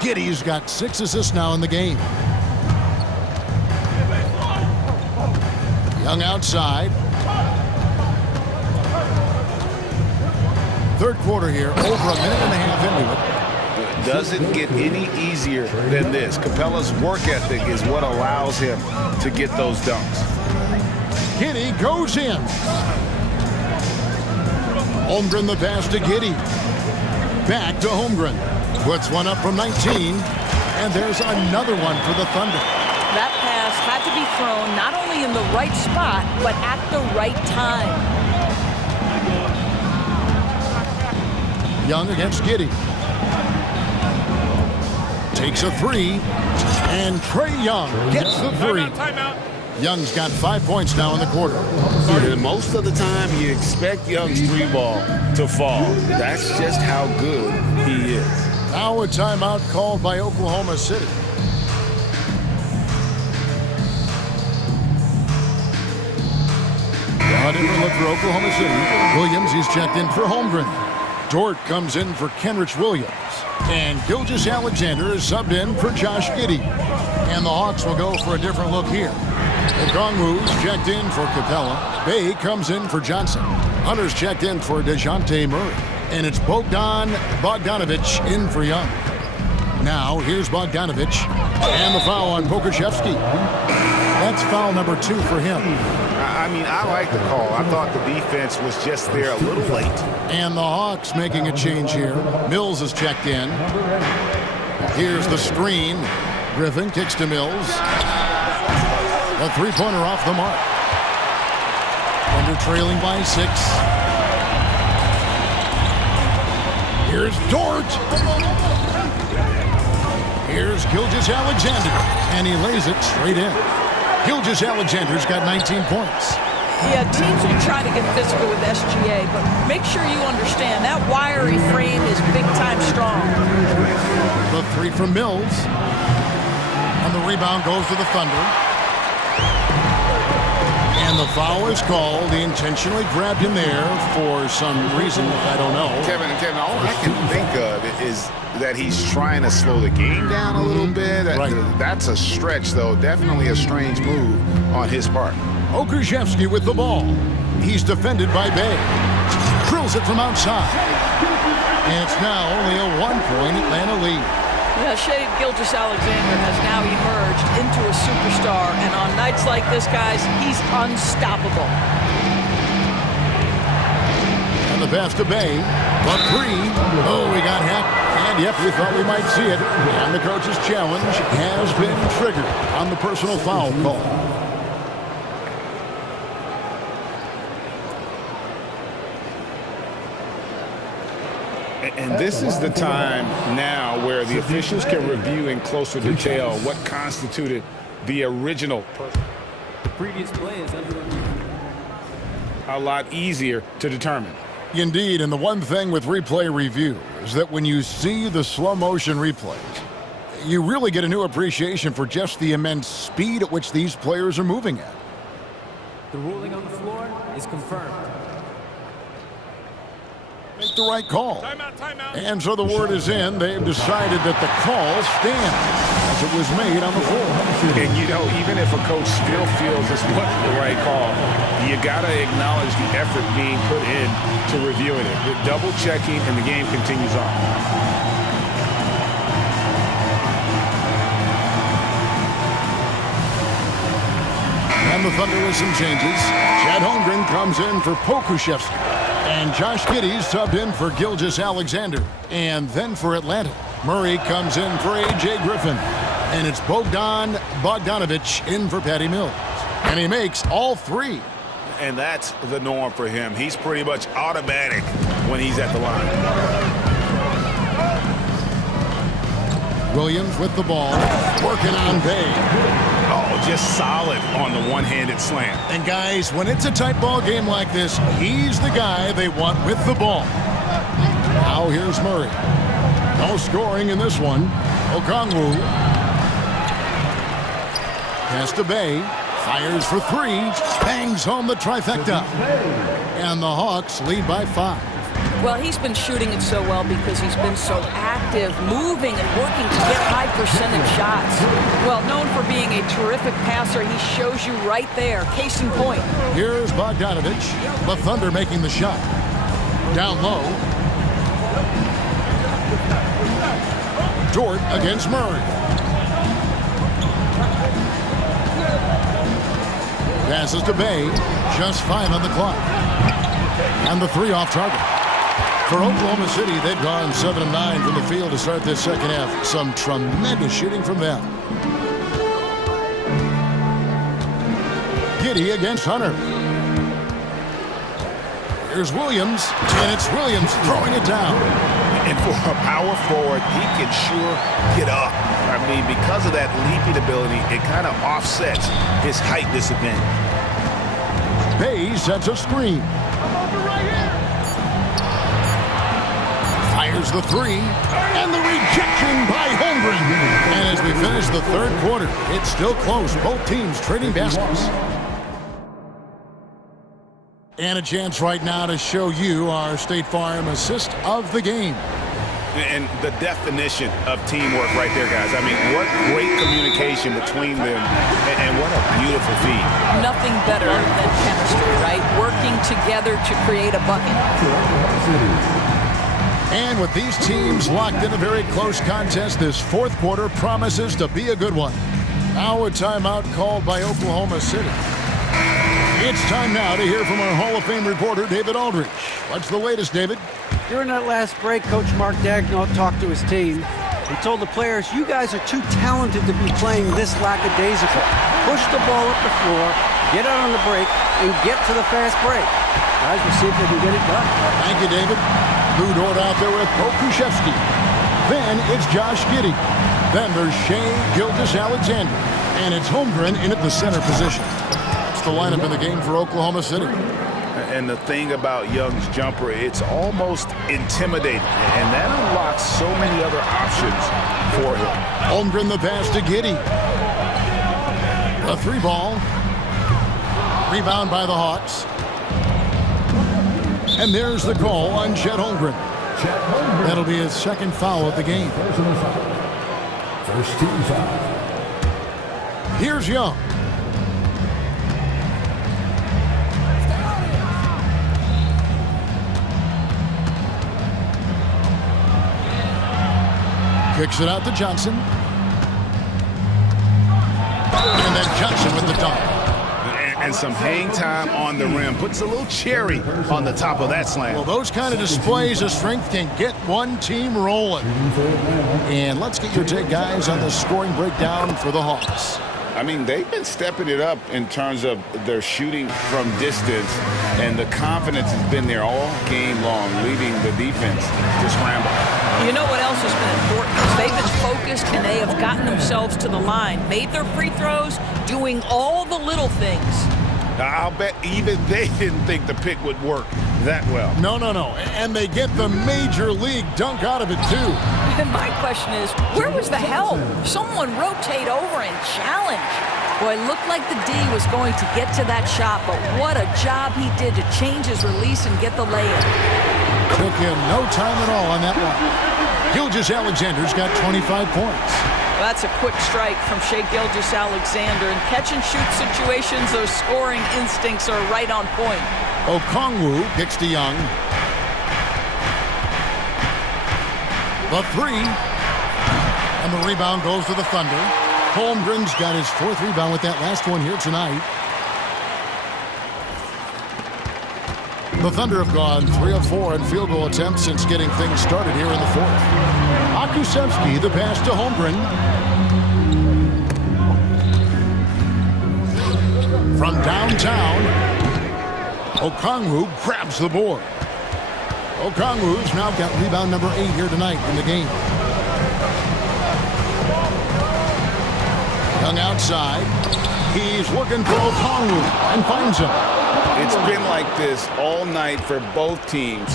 Giddy's got 6 assists now in the game. Young outside. Third quarter here, over a minute and a half into it. Doesn't get any easier than this. Capella's work ethic is what allows him to get those dunks. Giddy goes in. Holmgren the pass to Giddy. Back to Holmgren. Puts one up from 19. And there's another one for the Thunder. That pass had to be thrown not only in the right spot, but at the right time. Young against Giddy. Takes a three. And Trey Young gets the three. Young's got 5 points now in the quarter. And most of the time, you expect Young's three ball to fall. That's just how good he is. Now a timeout called by Oklahoma City. A different look for Oklahoma City. Williams, he's checked in for Holmgren. Dort comes in for Kenrich Williams. And Gilgeous-Alexander is subbed in for Josh Giddy. And the Hawks will go for a different look here. Okongwu's checked in for Capella. Bay comes in for Johnson. Hunter's checked in for DeJounte Murray. And it's Bogdanovich in for Young. Now, here's Bogdanovich. And the foul on Pokuševski. That's foul number 2 for him. I mean, I like the call. I thought the defense was just there a little late. And the Hawks making a change here. Mills is checked in. Here's the screen. Griffin kicks to Mills. A three-pointer off the mark. Thunder trailing by 6. Here's Dort. Here's Gilgeous-Alexander. And he lays it straight in. Gilgeous-Alexander's got 19 points. Yeah, teams will try to get physical with SGA, but make sure you understand that wiry frame is big-time strong. The three from Mills. And the rebound goes to the Thunder. And the foul is called. He intentionally grabbed him there for some reason, I don't know. Kevin, all I can think of is that he's trying to slow the game down a little bit. Right. That's a stretch, though. Definitely a strange move on his part. Pokuševski with the ball. He's defended by Bay. Drills it from outside. And it's now only a 1-point Atlanta lead. Yeah, Shea Gilgeous-Alexander has now emerged into a superstar, and on nights like this, guys, he's unstoppable. And the pass to Bay. The three. Oh, we got hacked. And yep, we thought we might see it. And the coach's challenge has been triggered on the personal foul call. And this is the time now where the officials can review in closer detail what constituted the original. The previous play is under review. A lot easier to determine. Indeed, and the one thing with replay review is that when you see the slow motion replays, you really get a new appreciation for just the immense speed at which these players are moving at. The ruling on the floor is confirmed. Make the right call. And so the word is in. They've decided that the call stands as it was made on the floor. And you know, even if a coach still feels this wasn't the right call, you got to acknowledge the effort being put in to reviewing it. The double checking, and the game continues on. And the Thunder with some changes. Chad Holmgren comes in for Pokushevsky. And Josh Giddey's subbed in for Gilgeous-Alexander. And then for Atlanta, Murray comes in for A.J. Griffin. And it's Bogdan Bogdanovic in for Patty Mills. And he makes all three. And that's the norm for him. He's pretty much automatic when he's at the line. Williams with the ball, working on Bay. Oh, just solid on the one-handed slam. And guys, when it's a tight ball game like this, he's the guy they want with the ball. Now here's Murray. No scoring in this one. Okongwu. Pass to Bay. Fires for three. Bangs home the trifecta. And the Hawks lead by 5. Well, he's been shooting it so well because he's been so active, moving and working to get high percentage shots. Well, known for being a terrific passer, he shows you right there. Case in point. Here's Bogdanovic. The Thunder making the shot. Down low. Dort against Murray. Passes to Bay. Just 5 on the clock. And the 3 off target. For Oklahoma City, they've gone 7 of 9 from the field to start this second half. Some tremendous shooting from them. Giddey against Hunter. Here's Williams, and it's Williams throwing it down. And for a power forward, he can sure get up. I mean, because of that leaping ability, it kind of offsets his height disadvantage. Bay sets a screen. Fires the 3, and the rejection by Holmgren. And as we finish the third quarter, it's still close. Both teams trading baskets. And a chance right now to show you our State Farm assist of the game. And the definition of teamwork right there, guys. I mean, what great communication between them, and what a beautiful feat. Nothing better than chemistry, right? Working together to create a bucket. And with these teams locked in a very close contest, this fourth quarter promises to be a good one. Now a timeout called by Oklahoma City. It's time now to hear from our Hall of Fame reporter, David Aldridge. What's the latest, David? During that last break, Coach Mark Daigneault talked to his team. He told the players, you guys are too talented to be playing this lackadaisical. Push the ball up the floor, get out on the break, and get to the fast break. Guys, we'll see if they can get it done. Thank you, David. Lou Dort out there with Pokushevsky. Then it's Josh Giddey. Then there's Shai Gilgeous-Alexander. And it's Holmgren in at the center position. It's the lineup in the game for Oklahoma City. And the thing about Young's jumper, it's almost intimidating. And that unlocks so many other options for him. Holmgren the pass to Giddey. A 3 ball. Rebound by the Hawks. And there's the call on Chet Holmgren. That'll be his second foul of the game. First team foul. Here's Young. Kicks it out to Johnson. And then Johnson with the dunk. And some hang time on the rim. Puts a little cherry on the top of that slam. Well, those kind of displays of strength can get one team rolling. And let's get your take, guys, on the scoring breakdown for the Hawks. I mean, they've been stepping it up in terms of their shooting from distance, and the confidence has been there all game long, leaving the defense to scramble. You know what else has been important? They've been focused, and they have gotten themselves to the line, made their free throws, doing all the little things. I'll bet even they didn't think the pick would work that well. No. And they get the major league dunk out of it, too. And my question is, where was the help? Someone rotate over and challenge. Boy, it looked like the D was going to get to that shot, but what a job he did to change his release and get the layup. Took him no time at all on that one. Gilgeous-Alexander's got 25 points. Well, that's a quick strike from Shai Gilgeous-Alexander. In catch-and-shoot situations, those scoring instincts are right on point. Okongwu kicks to Young. The 3. And the rebound goes to the Thunder. Holmgren's got his 4th rebound with that last one here tonight. The Thunder have gone 3 of 4 in field goal attempts since getting things started here in the fourth. Akusevsky, the pass to Holmgren. From downtown, Okongwu grabs the board. Okongwu's now got rebound number 8 here tonight in the game. Young outside. He's looking for Okongwu and finds him. It's been like this all night for both teams.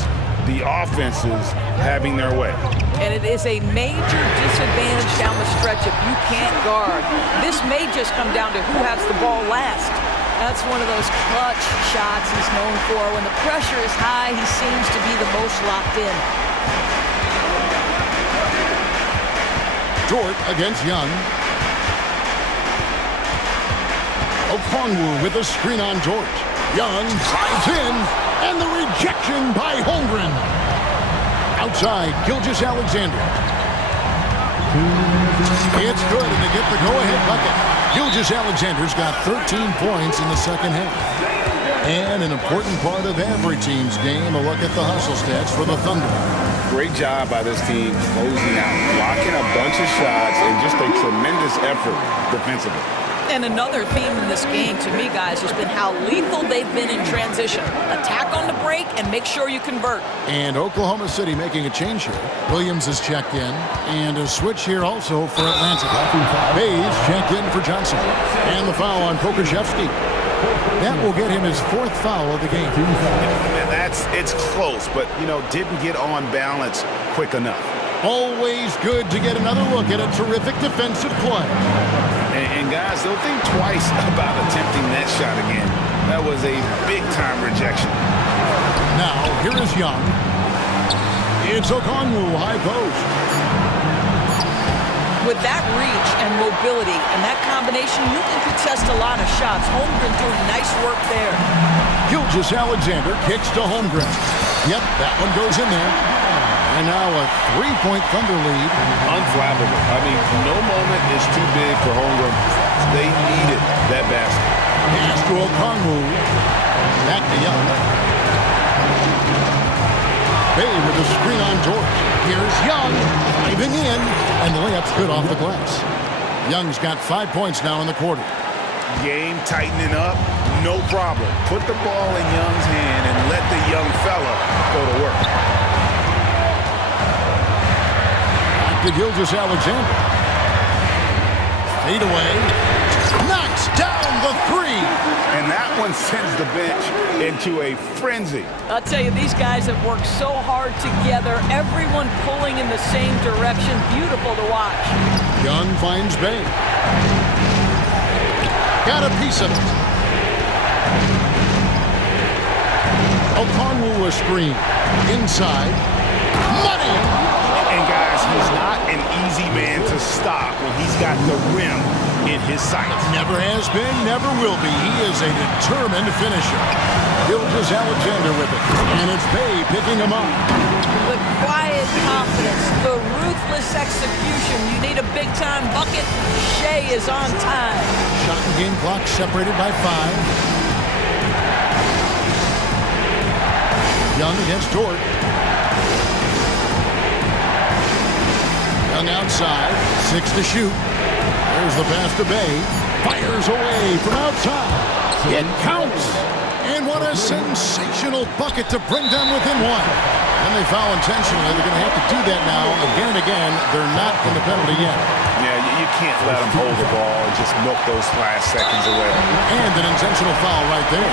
The offenses having their way. And it is a major disadvantage down the stretch if you can't guard. This may just come down to who has the ball last. That's one of those clutch shots he's known for. When the pressure is high, he seems to be the most locked in. Dort against Young. Okongwu with a screen on Dort. Young slides in, and the rejection by Holmgren. Outside, Gilgeous-Alexander. It's good, and they get the go-ahead bucket. Gilgeous-Alexander's got 13 points in the second half. And an important part of every team's game, a look at the hustle stats for the Thunder. Great job by this team closing out, blocking a bunch of shots, and just a tremendous effort defensively. And another theme in this game, to me, guys, has been how lethal they've been in transition. Attack on the break and make sure you convert. And Oklahoma City making a change here. Williams is checked in. And a switch here also for Atlanta. Bayes checked in for Johnson. And the foul on Pokashevsky. That will get him his 4th foul of the game. And it's close, but, didn't get on balance quick enough. Always good to get another look at a terrific defensive play. And guys, don't think twice about attempting that shot again. That was a big-time rejection. Now, here is Young. It's Okongwu, high post. With that reach and mobility and that combination, you can contest a lot of shots. Holmgren doing nice work there. Gilgeous-Alexander kicks to Holmgren. Yep, that one goes in there. And now a 3-point Thunder lead. Unflappable. I mean, no moment is too big for Holmgren. They needed that basket. Pass to Okongwu. Back to Young. Bay with the screen on George. Here's Young driving in, and the layup's good off the glass. Young's got 5 points now in the quarter. Game tightening up, no problem. Put the ball in Young's hand and let the young fella go to work. To Gilgeous-Alexander. Fade away. Knocks down the 3. And that one sends the bench into a frenzy. I'll tell you, these guys have worked so hard together. Everyone pulling in the same direction. Beautiful to watch. Young finds Bay. Got a piece of it. Okongwu a screen. Inside. Money! And guys, he's not an easy man to stop when he's got the rim in his sights. Never has been, never will be. He is a determined finisher. Gilgeous-Alexander with it. And it's Bay picking him up. The quiet confidence, the ruthless execution. You need a big-time bucket. Shea is on time. Shot and game clock separated by 5. Young against Dort. Young outside, 6 to shoot. There's the pass to Bay. Fires away from outside. It counts. And what a sensational bucket to bring them within 1. And they foul intentionally. They're going to have to do that now again and again. They're not in the penalty yet. Yeah, you can't let them hold the ball and just milk those last seconds away. And an intentional foul right there.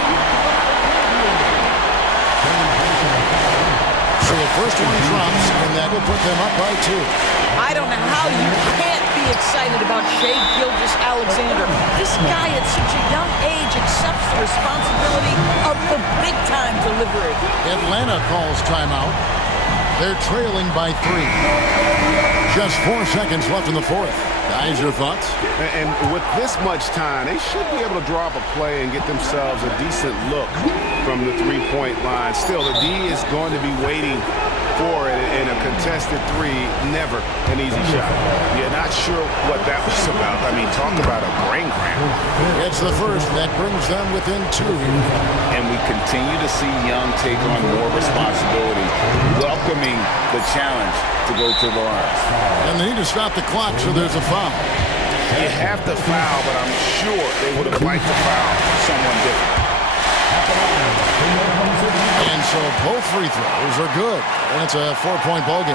So the first one drops, and that will put them up by 2. I don't know how you can't be excited about Shea Gilgeous-Alexander. This guy at such a young age accepts the responsibility of the big-time delivery. Atlanta calls timeout. They're trailing by 3. Just 4 seconds left in the fourth. Guys, your thoughts? And with this much time, they should be able to draw up a play and get themselves a decent look from the three-point line. Still, the D is going to be waiting before, in a contested three, never an easy shot. You're not sure what that was about. I mean, talk about a brain cramp. It's the first that brings them within 2. And we continue to see Young take on more responsibility, welcoming the challenge to go to the line. And they need to stop the clock, so there's a foul. You have to foul, but I'm sure they would have liked to foul someone different. And so both free throws are good. And it's a 4-point ball game.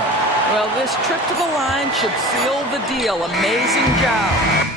Well, this trip to the line should seal the deal. Amazing job.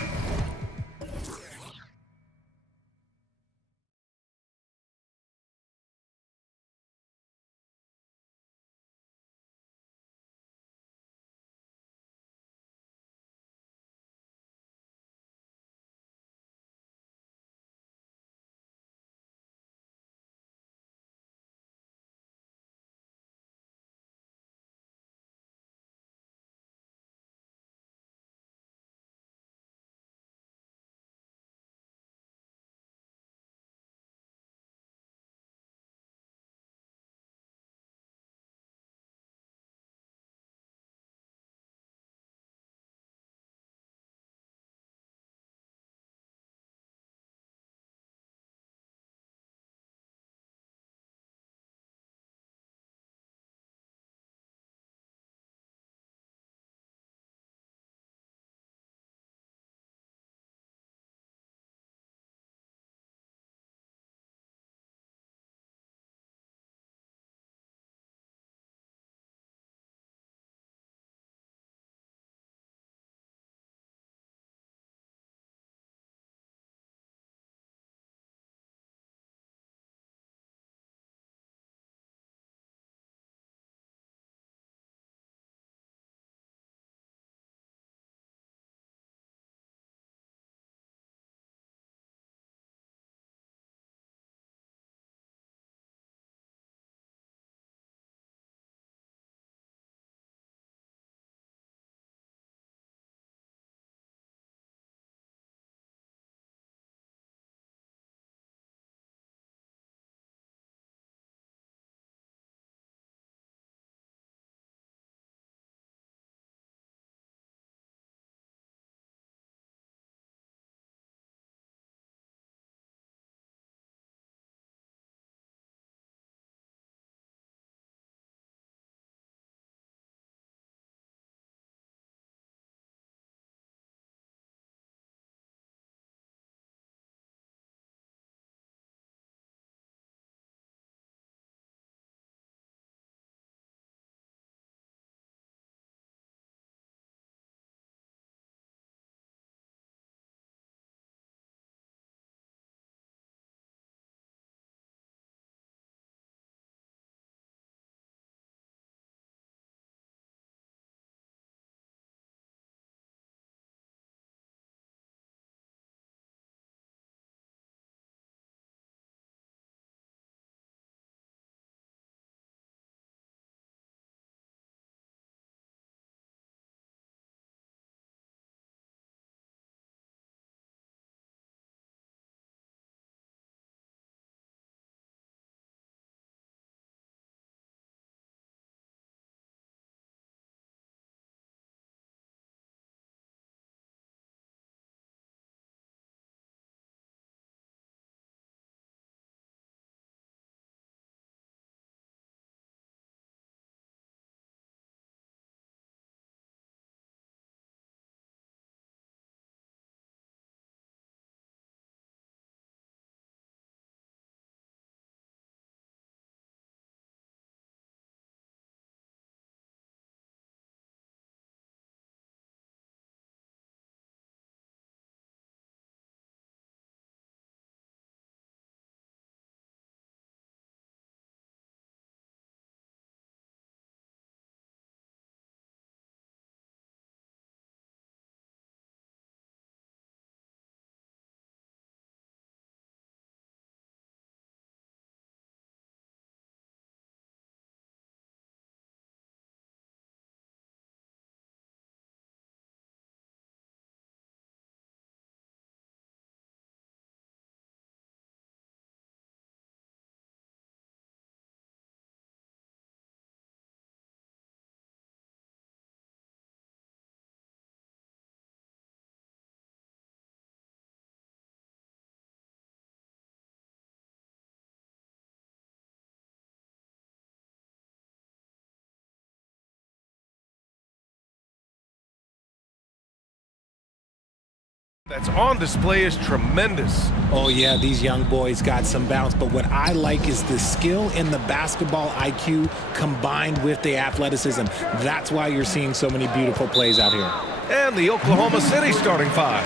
That's on display is tremendous. Oh yeah, these young boys got some bounce, but what I like is the skill and the basketball IQ combined with the athleticism. That's why you're seeing so many beautiful plays out here. And the Oklahoma City starting five.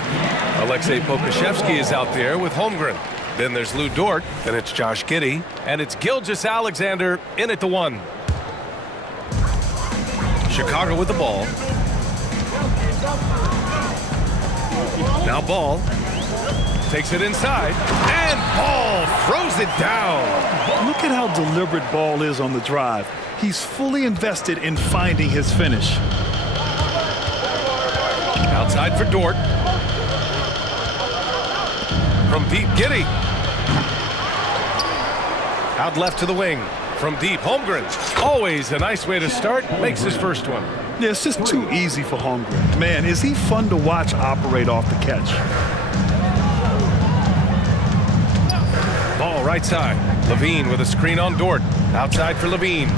Alexei Pokushevsky is out there with Holmgren. Then there's Lou Dort, then it's Josh Giddey, and it's Gilgeous Alexander in at the one. Chicago with the ball. Now Ball takes it inside, and Ball throws it down. Look at how deliberate Ball is on the drive. He's fully invested in finding his finish. Outside for Dort. From deep, Giddey. Out left to the wing. From deep, Holmgren. Always a nice way to start. Makes his first one. Yeah, it's just too easy for Holmgren. Man, is he fun to watch operate off the catch. Ball right side. Levine with a screen on Dort. Outside for Levine.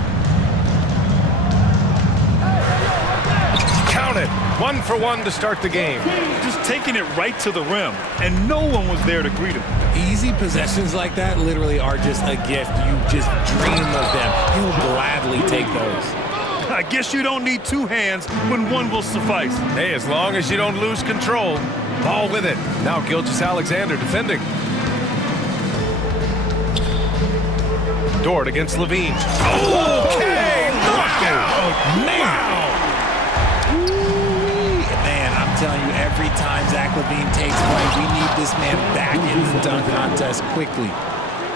Count it. 1 for 1 to start the game. Just taking it right to the rim, and no one was there to greet him. Easy possessions like that literally are just a gift. You just dream of them. He'll gladly take those. I guess you don't need two hands when one will suffice. Hey, as long as you don't lose control. Ball with it. Now Gilgeous Alexander defending. Dort against Levine. Okay, knockout! Wow! I'm telling you, every time Zach Levine takes point, we need this man back in the dunk contest quickly.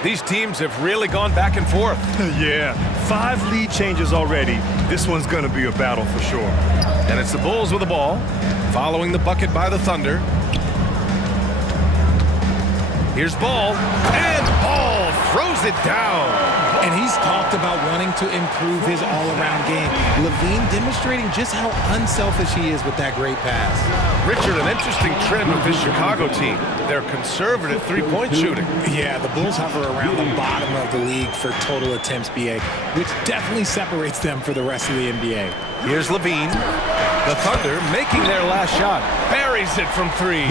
These teams have really gone back and forth. Yeah, 5 lead changes already. This one's going to be a battle for sure. And it's the Bulls with the ball, following the bucket by the Thunder. Here's Ball, and Ball throws it down. And he's talked about wanting to improve his all-around game. Levine demonstrating just how unselfish he is with that great pass. Richard, an interesting trend with this Chicago team. They're conservative three-point shooting. Yeah, the Bulls hover around the bottom of the league for total attempts, BA, which definitely separates them for the rest of the NBA. Here's Levine. The Thunder making their last shot. Buries it from 3.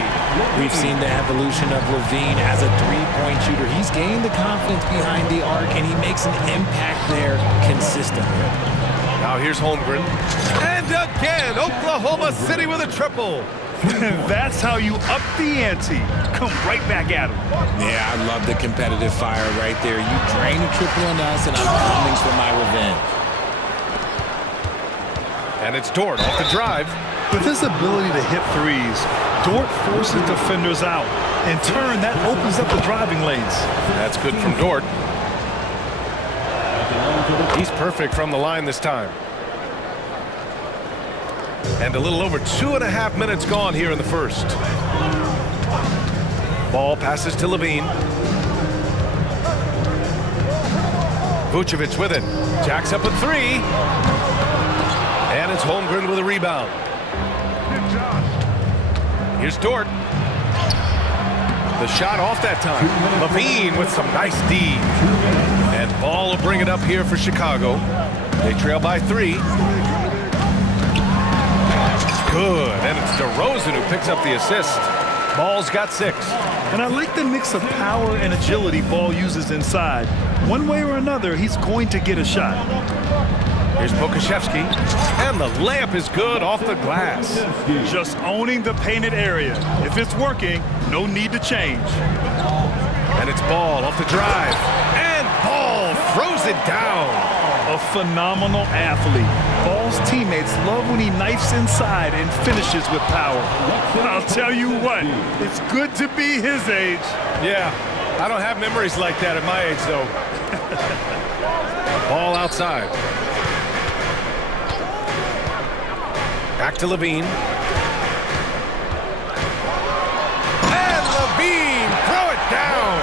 We've seen the evolution of Levine as a three-point shooter. He's gained the confidence behind the arc, and he makes an impact there consistently. Now here's Holmgren. And again, Oklahoma City with a triple. That's how you up the ante. Come right back at him. Yeah, I love the competitive fire right there. You drain a triple on us, and I'm coming for my revenge. And it's Dort off the drive. With his ability to hit threes, Dort forces defenders out. In turn, that opens up the driving lanes. That's good from Dort. He's perfect from the line this time. And a little over 2.5 minutes gone here in the first. Ball passes to Levine. Vucevic with it. Jacks up a 3. And it's Holmgren with a rebound. Here's Dort. The shot off that time. Levine with some nice D. And Ball will bring it up here for Chicago. They trail by 3. Good. And it's DeRozan who picks up the assist. Ball's got 6. And I like the mix of power and agility Ball uses inside. One way or another, he's going to get a shot. Here's Pokushevsky, and the layup is good off the glass. Just owning the painted area. If it's working, no need to change. And it's Ball off the drive, and Ball throws it down. A phenomenal athlete. Ball's teammates love when he knifes inside and finishes with power. I'll tell you what, it's good to be his age. Yeah, I don't have memories like that at my age, though. Ball outside. Back to Levine. And Levine, throw it down.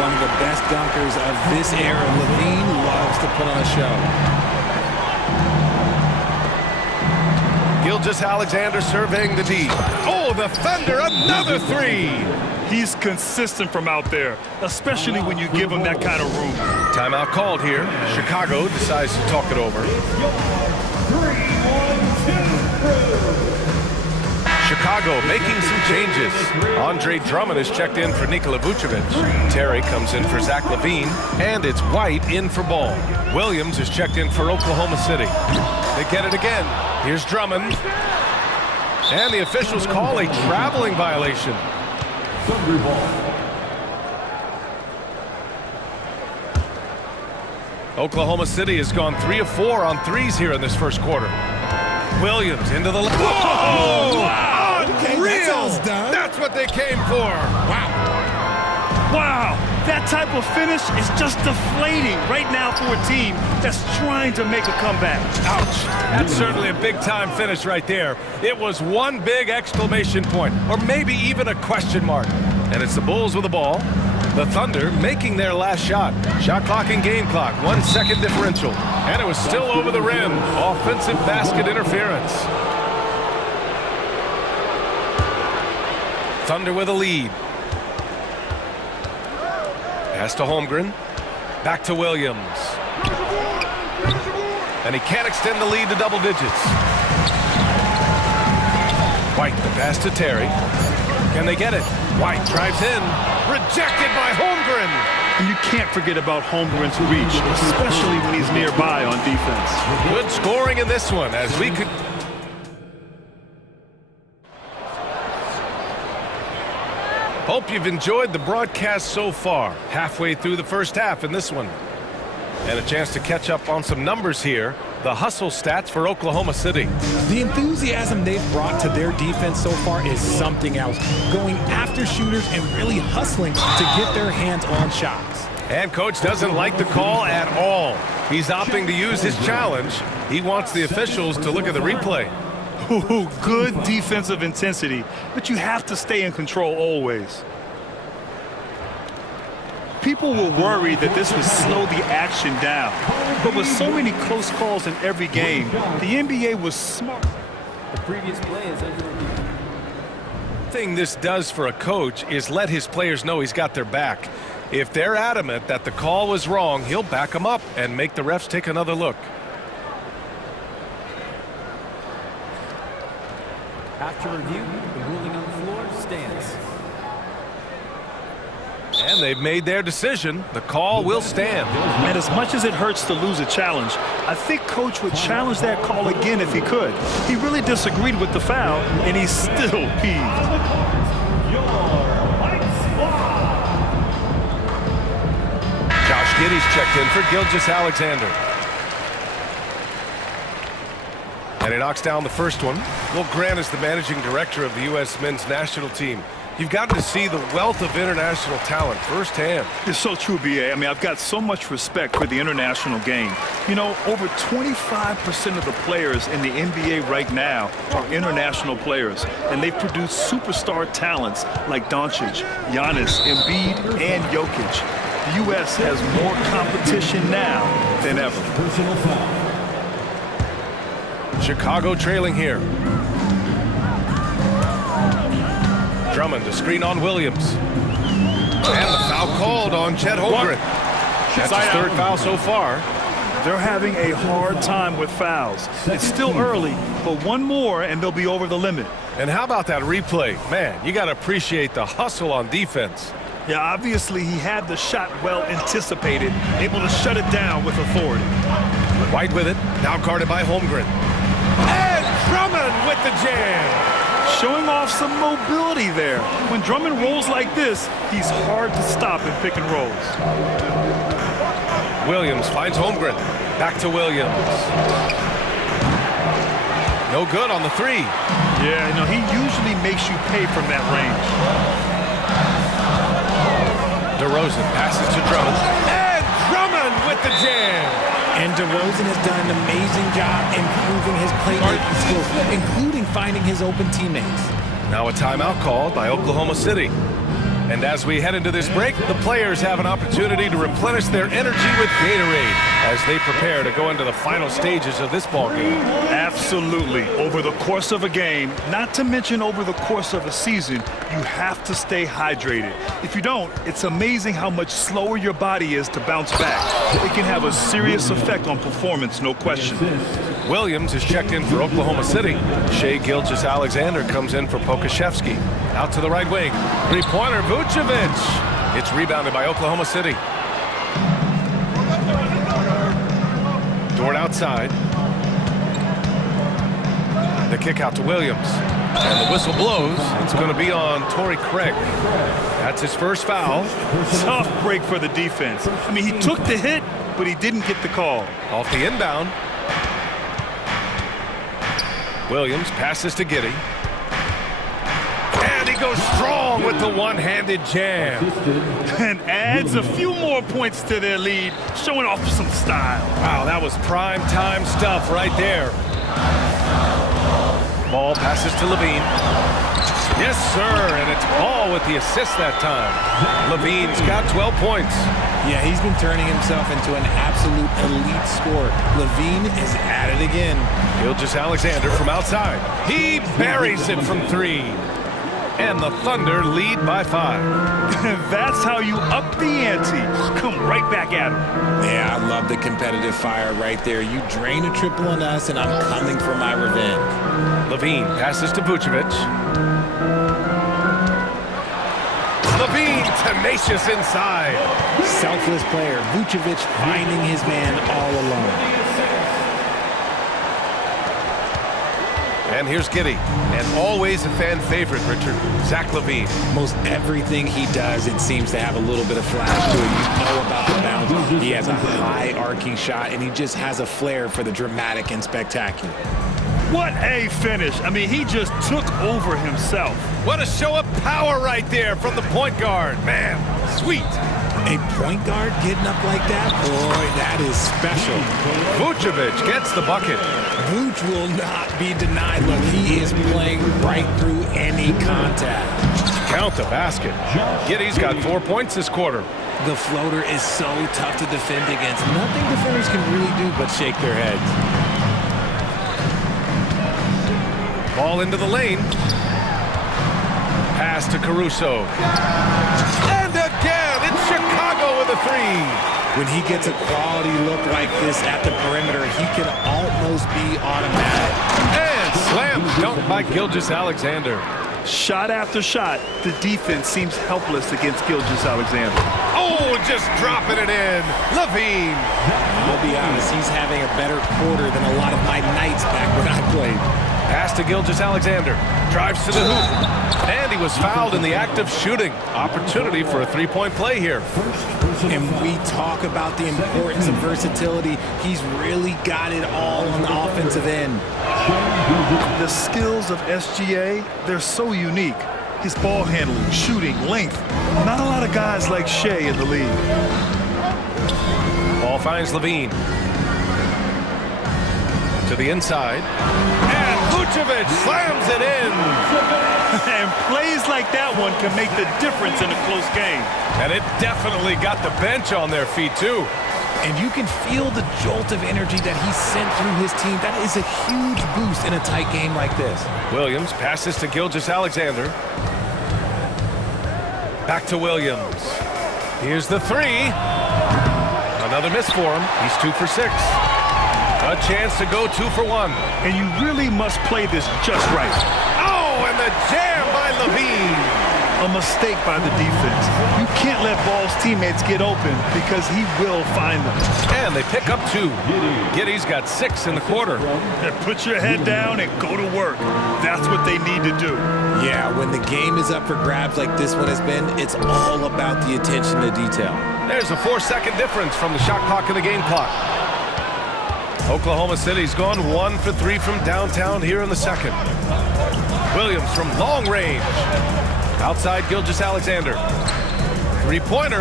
One of the best dunkers of this era. Levine loves to put on a show. Gilgeous Alexander surveying the D. Oh, the Thunder, another 3. He's consistent from out there, especially when you give him that kind of room. Timeout called here. Chicago decides to talk it over. Chicago making some changes. Andre Drummond is checked in for Nikola Vucevic. Terry comes in for Zach LaVine, and it's White in for Ball. Williams is checked in for Oklahoma City. They get it again. Here's Drummond. And the officials call a traveling violation. Oklahoma City has gone 3 of 4 on threes here in this first quarter. Williams into the... Whoa! Wow! Unreal! That's what they came for. Wow. Wow, that type of finish is just deflating right now for a team that's trying to make a comeback. Ouch. That's certainly a big-time finish right there. It was one big exclamation point, or maybe even a question mark. And it's the Bulls with the ball. The Thunder making their last shot. Shot clock and game clock, 1 second differential. And it was still over the rim. Offensive basket interference. Thunder with a lead. Pass to Holmgren. Back to Williams. And he can't extend the lead to double digits. White, the pass to Terry. Can they get it? White drives in. Rejected by Holmgren. And you can't forget about Holmgren's reach, especially when he's nearby on defense. Good scoring in this one as we could... Hope you've enjoyed the broadcast so far. Halfway through the first half in this one. And a chance to catch up on some numbers here. The hustle stats for Oklahoma City. The enthusiasm they've brought to their defense so far is something else. Going after shooters and really hustling to get their hands on shots. And coach doesn't like the call at all. He's opting to use his challenge. He wants the officials to look at the replay. Ooh, good defensive intensity, but you have to stay in control always. People were worried that this would slow the action down. But with so many close calls in every game, the NBA was smart. The previous play is under review. The thing this does for a coach is let his players know he's got their back. If they're adamant that the call was wrong, he'll back them up and make the refs take another look. After review, the ruling on the floor stands. And they've made their decision. The call will stand. And as much as it hurts to lose a challenge, I think coach would challenge that call again if he could. He really disagreed with the foul, and he's still peeved. Josh Giddey's checked in for Gilgeous Alexander. And he knocks down the first one. Will Grant is the managing director of the U.S. men's national team. You've got to see the wealth of international talent firsthand. It's so true, B.A. I mean, I've got so much respect for the international game. You know, over 25% of the players in the NBA right now are international players, and they've produced superstar talents like Doncic, Giannis, Embiid, and Jokic. The U.S. has more competition now than ever. Chicago trailing here. Drummond, a screen on Williams. And the foul called on Chet Holmgren. That's his third foul so far. They're having a hard time with fouls. It's still early, but one more and they'll be over the limit. And how about that replay? Man, you got to appreciate the hustle on defense. Yeah, obviously he had the shot well anticipated, able to shut it down with authority. White with it, now guarded by Holmgren. And Drummond with the jam. Showing off some mobility there. When Drummond rolls like this, he's hard to stop in pick and rolls. Williams finds Holmgren. Back to Williams. No good on the three. Yeah, you know, he usually makes you pay from that range. DeRozan passes to Drummond. And Drummond with the jam. And DeRozan has done an amazing job improving his playmaking skills, including finding his open teammates. Now a timeout called by Oklahoma City. And as we head into this break, the players have an opportunity to replenish their energy with Gatorade as they prepare to go into the final stages of this ball game. Absolutely. Over the course of a game, not to mention over the course of a season, you have to stay hydrated. If you don't, it's amazing how much slower your body is to bounce back. It can have a serious effect on performance, no question. Williams is checked in for Oklahoma City. Shea Gilgeous-Alexander comes in for Pokashevsky. Out to the right wing. Three-pointer, Vucevic. It's rebounded by Oklahoma City. Dort outside. The kick out to Williams. And the whistle blows. It's going to be on Torrey Craig. That's his first foul. Tough break for the defense. I mean, he took the hit, but he didn't get the call. Off the inbound. Williams passes to Giddey. And he goes strong with the one-handed jam. And adds a few more points to their lead, showing off some style. Wow, that was prime time stuff right there. Ball passes to Levine. Yes, sir, and it's Ball with the assist that time. Levine's got 12 points. Yeah, he's been turning himself into an absolute elite scorer. Levine is at it again. Gilgeous-Alexander from outside. He buries it from three. And the Thunder lead by 5. That's how you up the ante. Come right back at him. Yeah, I love the competitive fire right there. You drain a triple on us, and I'm coming for my revenge. Levine passes to Vucevic. Levine tenacious inside. Selfless player. Vucevic finding his man all alone. And here's Giddey. And always a fan favorite, Richard. Zach LaVine. Most everything he does, it seems to have a little bit of flash to it. You know about the bounce. He has a high arcing shot, and he just has a flair for the dramatic and spectacular. What a finish. I mean, he just took over himself. What a show of power right there from the point guard. Man, sweet. A point guard getting up like that? Boy, that is special. Vucevic gets the bucket. Vuce will not be denied. Look, he is playing right through any contact. Count the basket. Giddey's got 4 points this quarter. The floater is so tough to defend against. Nothing defenders can really do but shake their heads. Ball into the lane. Pass to Caruso. And again, it's Chicago with a three. When he gets a quality look like this at the perimeter, he can almost be automatic. And slam dunk by Gilgeous-Alexander. Shot after shot, the defense seems helpless against Gilgeous-Alexander. Oh, just dropping it in. LaVine. I'll be honest, he's having a better quarter than a lot of my nights back when I played. Pass to Gilgeous-Alexander. Drives to the hoop. And he was fouled in the act of shooting. Opportunity for a three-point play here. And we talk about the importance of versatility. He's really got it all on the offensive end. The skills of SGA, they're so unique. His ball handling, shooting, length. Not a lot of guys like Shea in the league. Ball finds Levine. To the inside. And Vucevic slams it in. And plays like that one can make the difference in a close game. And it definitely got the bench on their feet, too. And you can feel the jolt of energy that he sent through his team. That is a huge boost in a tight game like this. Williams passes to Gilgeous-Alexander. Back to Williams. Here's the three. Another miss for him. He's 2 for 6. A chance to go 2 for 1. And you really must play this just right. Oh, and the jam by Levine. A mistake by the defense. You can't let Ball's teammates get open because he will find them. And they pick up 2. Giddey's got 6 in the quarter. And put your head down and go to work. That's what they need to do. Yeah, when the game is up for grabs like this one has been, it's all about the attention to detail. There's a 4-second difference from the shot clock and the game clock. Oklahoma City's gone 1 for 3 from downtown here in the second. Williams from long range. Outside Gilgeous-Alexander. Three-pointer.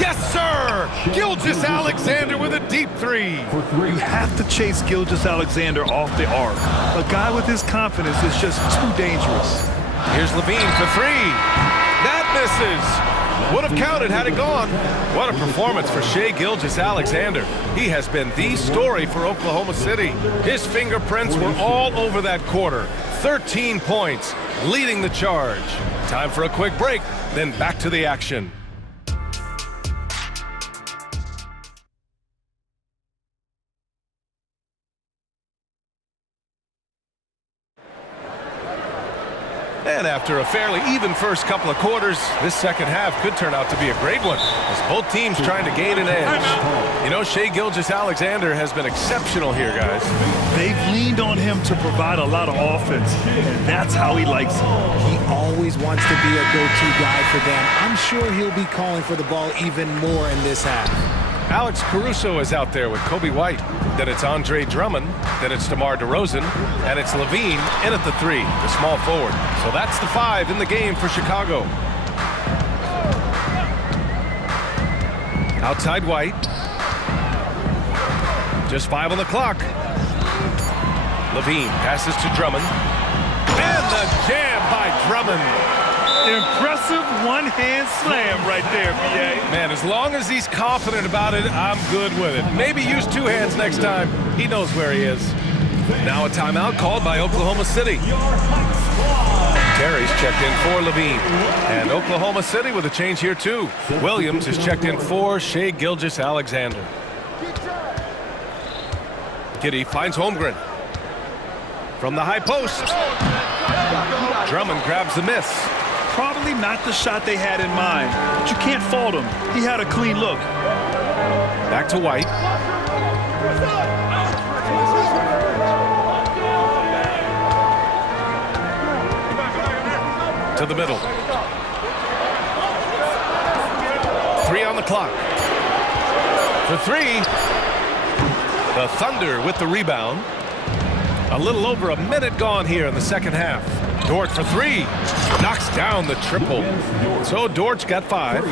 Yes, sir! Gilgeous-Alexander with a deep three. You have to chase Gilgeous-Alexander off the arc. A guy with his confidence is just too dangerous. Here's Levine for 3. That misses. Would have counted had it gone. What a performance for Shea Gilgeous-Alexander. He has been the story for Oklahoma City. His fingerprints were all over that quarter. 13 points, leading the charge. Time for a quick break, then back to the action. after a fairly even first couple of quarters. This second half could turn out to be a great one, as both teams trying to gain an edge. You know, Shai Gilgeous-Alexander has been exceptional here, guys. They've leaned on him to provide a lot of offense, and that's how he likes it. He always wants to be a go-to guy for them. I'm sure he'll be calling for the ball even more in this half. Alex Caruso is out there with Kobe White. Then it's Andre Drummond. Then it's DeMar DeRozan. And it's Levine in at the 3, the small forward. So that's the 5 in the game for Chicago. Outside White. Just 5 on the clock. Levine passes to Drummond. And the jam by Drummond. Impressive one-hand slam right there, B.A. Man, as long as he's confident about it, I'm good with it. Maybe use 2 hands next time. He knows where he is. Now a timeout called by Oklahoma City. Terry's checked in for Levine. And Oklahoma City with a change here, too. Williams is checked in for Shai Gilgeous-Alexander. Giddey finds Holmgren. From the high post. Drummond grabs the miss. Probably not the shot they had in mind, but you can't fault him. He had a clean look. Back to White. To the middle. 3 on the clock. For 3. The Thunder with the rebound. A little over a minute gone here in the second half. Dort for 3. Knocks down the triple. So Dort's got 5.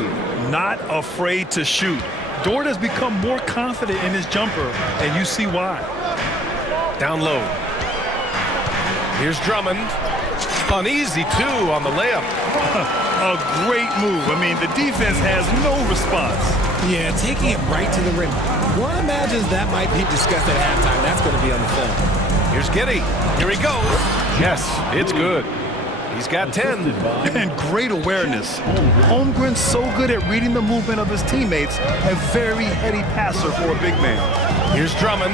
Not afraid to shoot. Dort has become more confident in his jumper, and you see why. Down low. Here's Drummond. Uneasy, too, on the layup. A great move. I mean, the defense has no response. Yeah, taking it right to the rim. One imagines that might be discussed at halftime. That's going to be on the film. Here's Giddey. Here he goes. Yes, it's good. He's got 10. And great awareness. Holmgren's so good at reading the movement of his teammates. A very heady passer for a big man. Here's Drummond.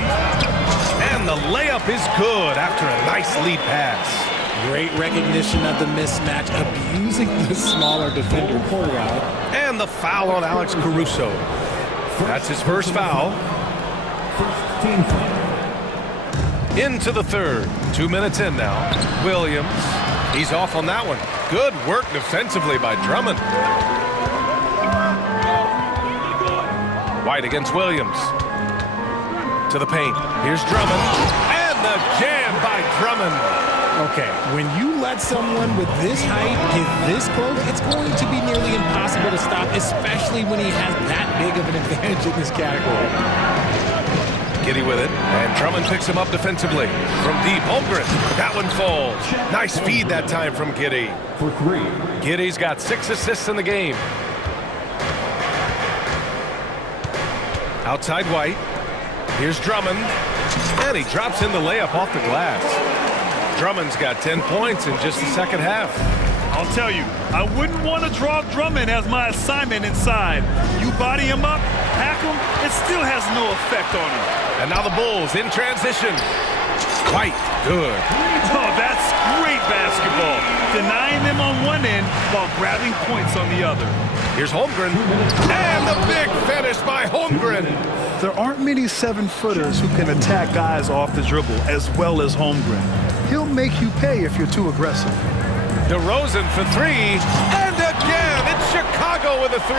And the layup is good after a nice lead pass. Great recognition of the mismatch, abusing the smaller defender quarterback. And the foul on Alex Caruso. That's his first foul. Into the third. 2 minutes in now. Williams. He's off on that one. Good work defensively by Drummond. White against Williams. To the paint. Here's Drummond. And the jam by Drummond. Okay, when you let someone with this height get this close, it's going to be nearly impossible to stop, especially when he has that big of an advantage in this category. Giddey with it, and Drummond picks him up defensively. From deep, Holmgren. That one falls. Nice feed that time from Giddey. For 3. Giddey's got 6 assists in the game. Outside White. Here's Drummond. And he drops in the layup off the glass. Drummond's got 10 points in just the second half. I'll tell you, I wouldn't want to draw Drummond as my assignment inside. You body him up, hack him, it still has no effect on him. And now the Bulls in transition. White, good. Oh, that's great basketball. Denying them on one end while grabbing points on the other. Here's Holmgren. And the big finish by Holmgren. There aren't many 7-footers who can attack guys off the dribble as well as Holmgren. He'll make you pay if you're too aggressive. DeRozan for 3, and again, it's Chicago with a 3.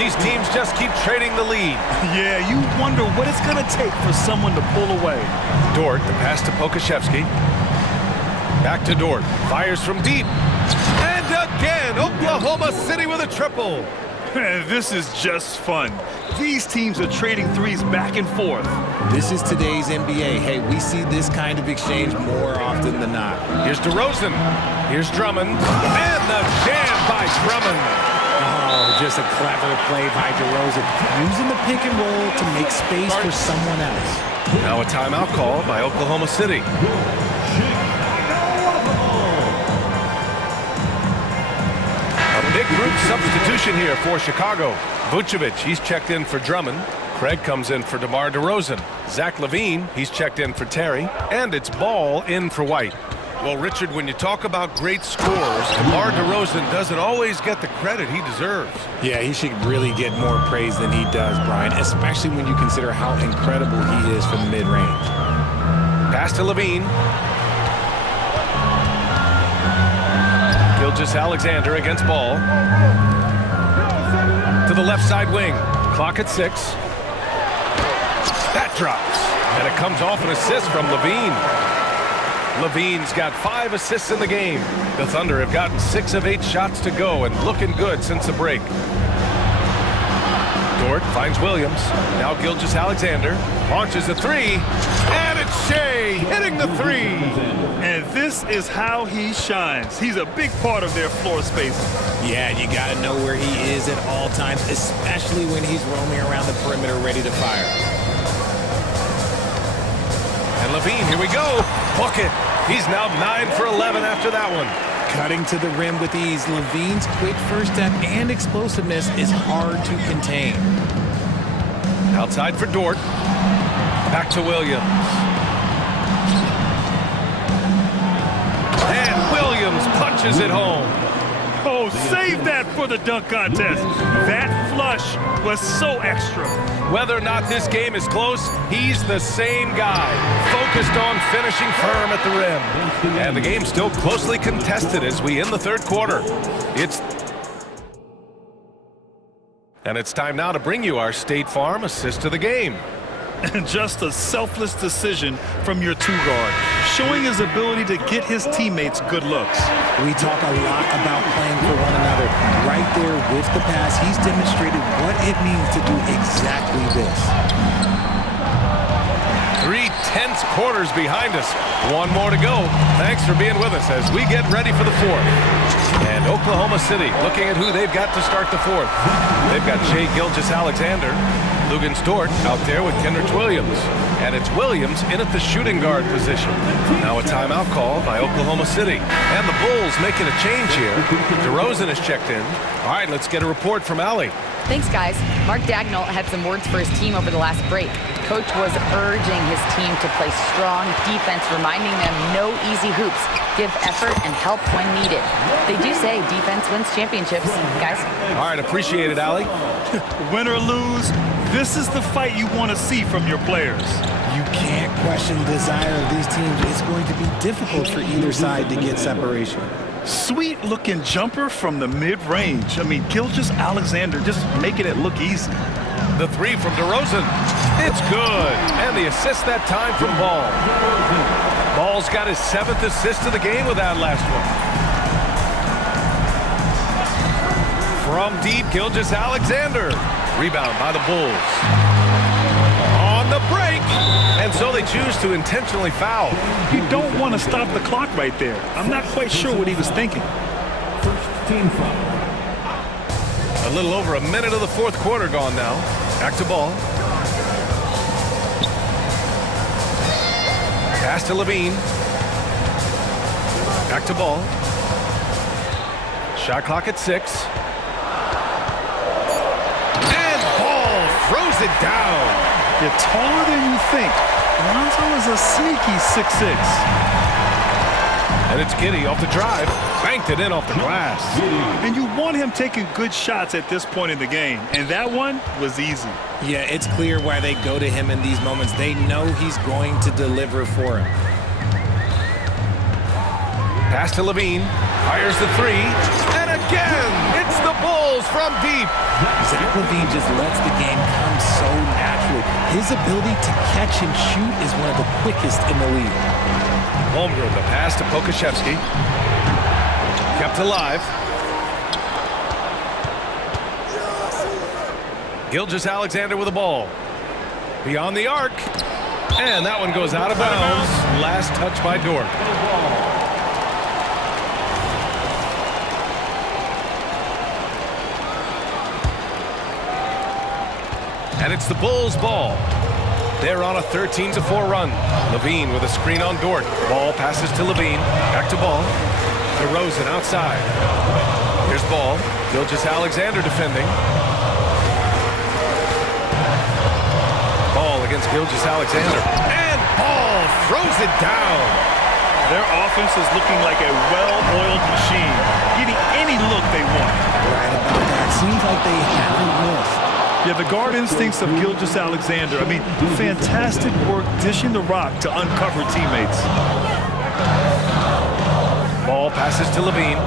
These teams just keep trading the lead. Yeah, you wonder what it's going to take for someone to pull away. Dort, the pass to Pokashevsky. Back to Dort, fires from deep. And again, Oklahoma City with a triple. This is just fun. These teams are trading threes back and forth. This is today's NBA. Hey, we see this kind of exchange more often than not. Here's DeRozan. Here's Drummond. And the jam by Drummond. Oh, just a clever play by DeRozan. Using the pick and roll to make space for someone else. Now a timeout call by Oklahoma City. Big group substitution here for Chicago. Vucevic, he's checked in for Drummond. Craig comes in for DeMar DeRozan. Zach LaVine, he's checked in for Terry. And it's Ball in for White. Well, Richard, when you talk about great scores, DeMar DeRozan doesn't always get the credit he deserves. Yeah, he should really get more praise than he does, Brian, especially when you consider how incredible he is from the mid-range. Pass to Levine. Gilgeous-Alexander against ball. To the left side wing. Clock at 6. That drops. And it comes off an assist from Levine. Levine's got 5 assists in the game. The Thunder have gotten 6 of 8 shots to go and looking good since the break. Dort finds Williams. Now Gilgeous-Alexander launches a 3. And it's Shea hitting the 3. And this is how he shines. He's a big part of their floor space. Yeah, you got to know where he is at all times, especially when he's roaming around the perimeter ready to fire. And Levine, here we go. Bucket. He's now 9 for 11 after that one. Cutting to the rim with ease, Levine's quick first step and explosiveness is hard to contain. Outside for Dort. Back to Williams. And Williams punches it home. Oh, save that for the dunk contest. That flush was so extra. Whether or not this game is close, he's the same guy, focused on finishing firm at the rim. And the game's still closely contested as we end the third quarter. And it's time now to bring you our State Farm assist of the game. And just a selfless decision from your two-guard, showing his ability to get his teammates good looks. We talk a lot about playing for one another. Right there with the pass, he's demonstrated what it means to do exactly this. 3 tense quarters behind us. One more to go. Thanks for being with us as we get ready for the fourth. And Oklahoma City looking at who they've got to start the fourth. They've got Shea Gilgeous-Alexander, Luguentz Dort out there with Kendrick Williams. And it's Williams in at the shooting guard position. Now a timeout call by Oklahoma City. And the Bulls making a change here. DeRozan has checked in. All right, let's get a report from Allie. Thanks, guys. Mark Dagnall had some words for his team over the last break. Coach was urging his team to play strong defense, reminding them no easy hoops. Give effort and help when needed. They do say defense wins championships, guys. All right, appreciate it, Allie. Win or lose, this is the fight you want to see from your players. You can't question the desire of these teams. It's going to be difficult for either side to get separation. Sweet looking jumper from the mid-range. I mean, Gilgeous-Alexander just making it look easy. The 3 from DeRozan. It's good. And the assist that time from Ball. Ball's got his 7th assist of the game with that last one. From deep, Gilgeous-Alexander. Rebound by the Bulls. On the break. And so they choose to intentionally foul. You don't want to stop the clock right there. I'm not quite sure what he was thinking. First team foul. A little over a minute of the fourth quarter gone now. Back to Ball. Pass to Levine. Back to Ball. Shot clock at 6. And Ball throws it down. You're taller than you think. Lonzo is a sneaky 6'6". And it's Giddey off the drive. Banked it in off the glass. And you want him taking good shots at this point in the game. And that one was easy. Yeah, it's clear why they go to him in these moments. They know he's going to deliver for him. Pass to Levine. Fires the 3. And again, it's the Bulls from deep. Zach LaVine just lets the game come so naturally. His ability to catch and shoot is one of the quickest in the league. Holmgren, the pass to Pokashevsky. Kept alive. Gilgeous-Alexander with the ball. Beyond the arc. And that one goes out of bounds. Last touch by Dort. And it's the Bulls' ball. They're on a 13-4 run. Levine with a screen on Dort. Ball passes to Levine. Back to Ball. DeRozan outside. Here's Ball. Gilgeous-Alexander defending. Ball against Gilgeous-Alexander. And Ball throws it down. Their offense is looking like a well-oiled machine, getting any look they want. Right about that. Seems like they haven't missed. Yeah, the guard instincts of Gilgeous-Alexander. I mean, fantastic work dishing the rock to uncover teammates. Ball passes to Levine.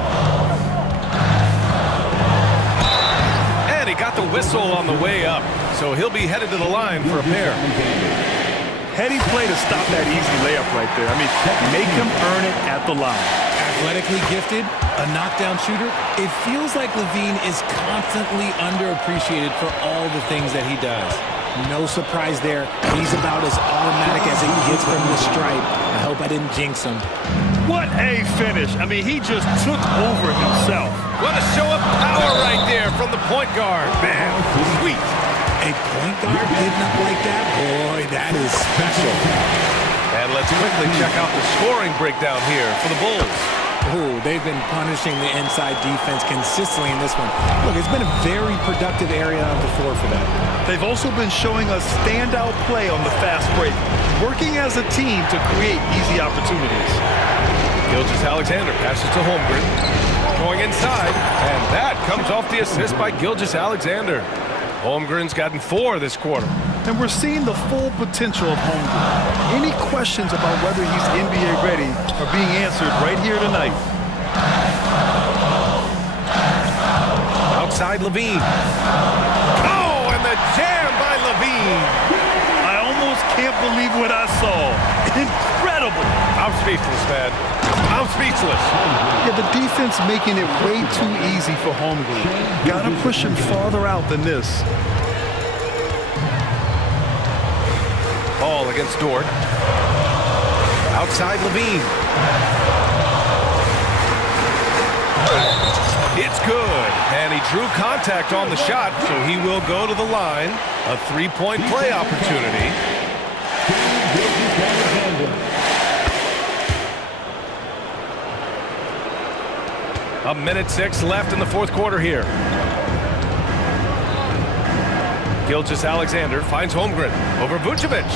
And he got the whistle on the way up, so he'll be headed to the line for a pair. Heady play to stop that easy layup right there. I mean, make him earn it at the line. Athletically gifted, a knockdown shooter. It feels like Levine is constantly underappreciated for all the things that he does. No surprise there. He's about as automatic as it gets from the stripe. I hope I didn't jinx him. What a finish. I mean, he just took over himself. What a show of power right there from the point guard. Man, sweet. A point guard getting up like that? Boy, that is special. And let's quickly check out the scoring breakdown here for the Bulls. Oh, they've been punishing the inside defense consistently in this one. Look, it's been a very productive area of the floor for them. They've also been showing us standout play on the fast break, working as a team to create easy opportunities. Gilgeous-Alexander passes to Holmgren. Going inside, and that comes off the assist by Gilgeous-Alexander. Holmgren's gotten 4 this quarter. And we're seeing the full potential of Holmgren. Any questions about whether he's NBA ready are being answered right here tonight. Outside Levine. Oh, and the jam by Levine. I almost can't believe what I saw. Incredible. I'm speechless, man. I'm speechless. Yeah, the defense making it way too easy for Holmgren. Gotta push him farther out than this. Ball against Dort. Outside Levine. It's good. And he drew contact on the shot, so he will go to the line. A 3-point play opportunity. A minute 6 left in the fourth quarter here. Gilgeous-Alexander finds Holmgren over Vucevic.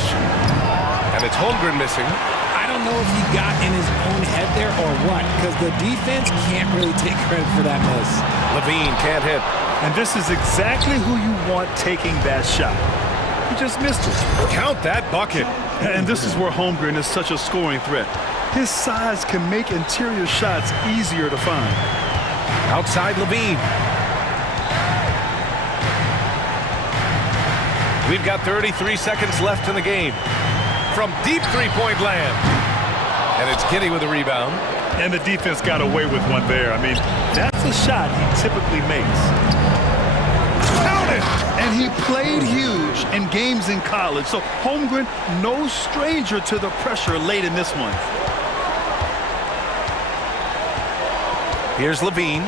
And it's Holmgren missing. I don't know if he got in his own head there or what, because the defense can't really take credit for that miss. Levine can't hit. And this is exactly who you want taking that shot. He just missed it. Count that bucket. And this is where Holmgren is such a scoring threat. His size can make interior shots easier to find. Outside Levine. We've got 33 seconds left in the game. From deep three-point land. And it's Giddey with a rebound. And the defense got away with one there. I mean, that's a shot he typically makes. Count it! And he played huge in games in college. So Holmgren, no stranger to the pressure late in this one. Here's Levine.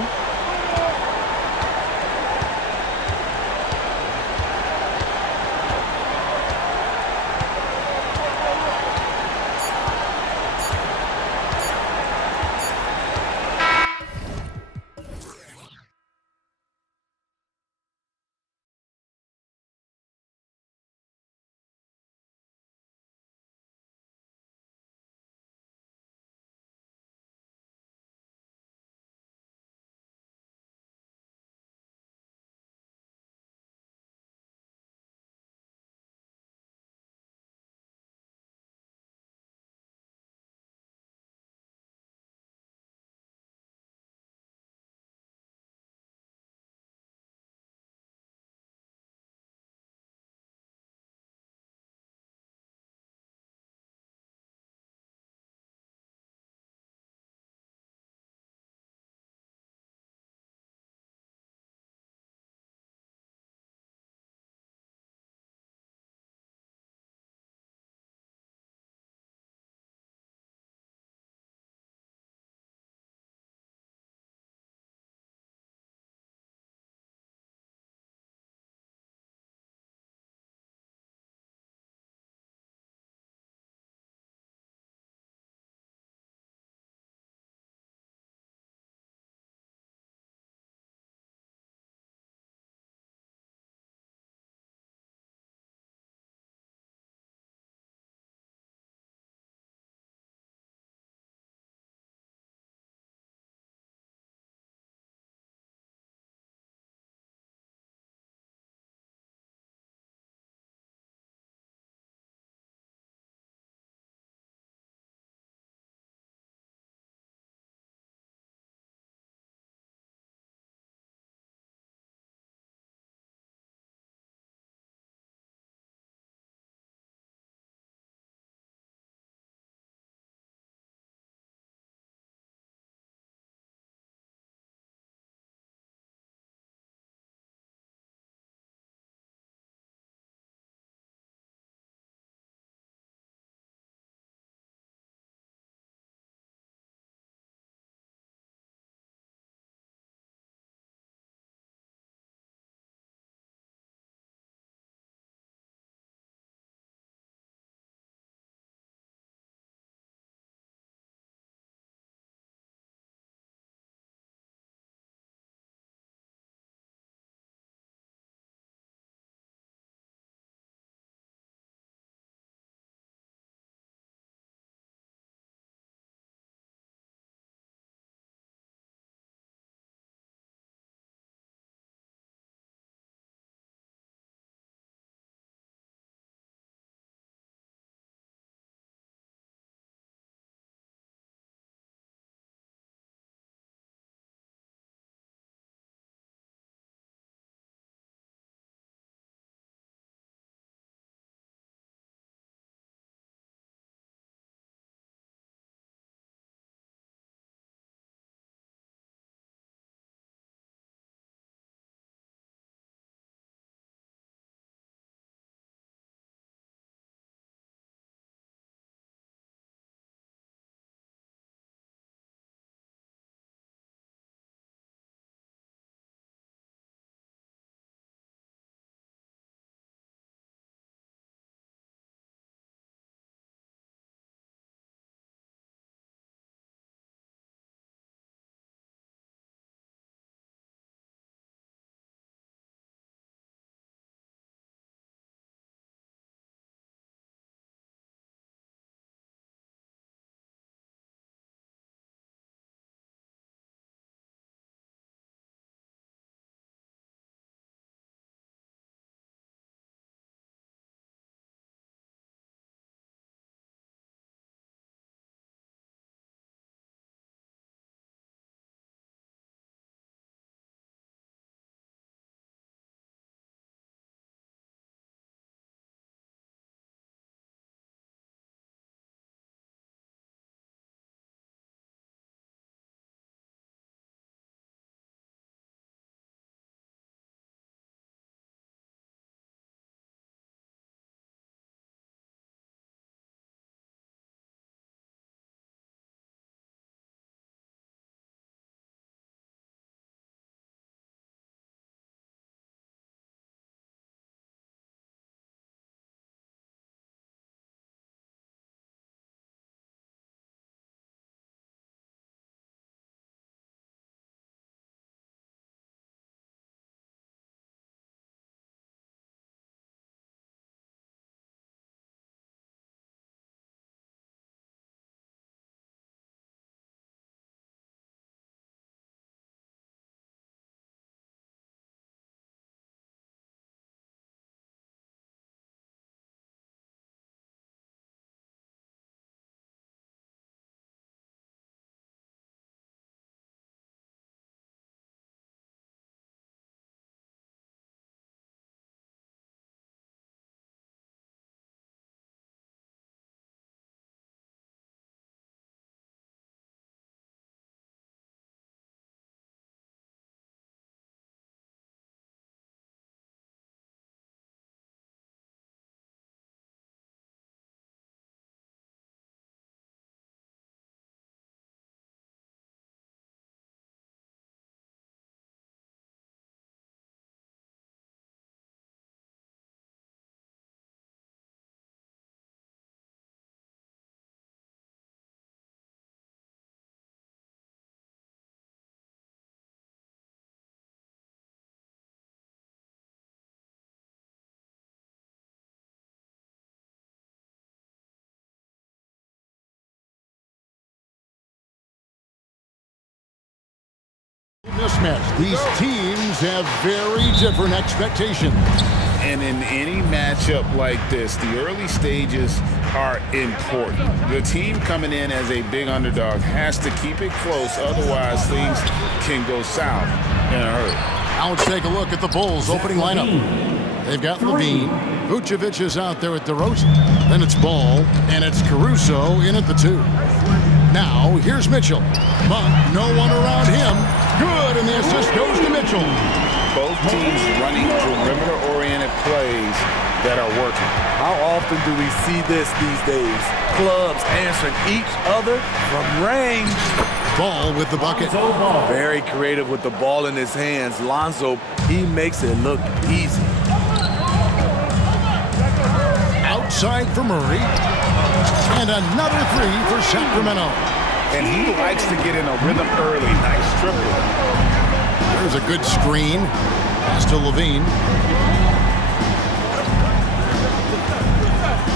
mismatch. These teams have very different expectations. And in any matchup like this, the early stages are important. The team coming in as a big underdog has to keep it close, otherwise things can go south in a hurry. Now let's take a look at the Bulls' opening lineup. They've got Levine. Vucevic is out there at DeRozan. Then it's Ball, and it's Caruso in at the 2. Now, here's Mitchell. But no one around him. Good, and the assist goes to Mitchell. Both teams running perimeter-oriented plays that are working. How often do we see this these days? Clubs answering each other from range. Ball with the bucket. Very creative with the ball in his hands. Lonzo, he makes it look easy. Outside for Murray. And another 3 for Sacramento. And he likes to get in a rhythm early. Nice triple. There's a good screen. Pass to Levine.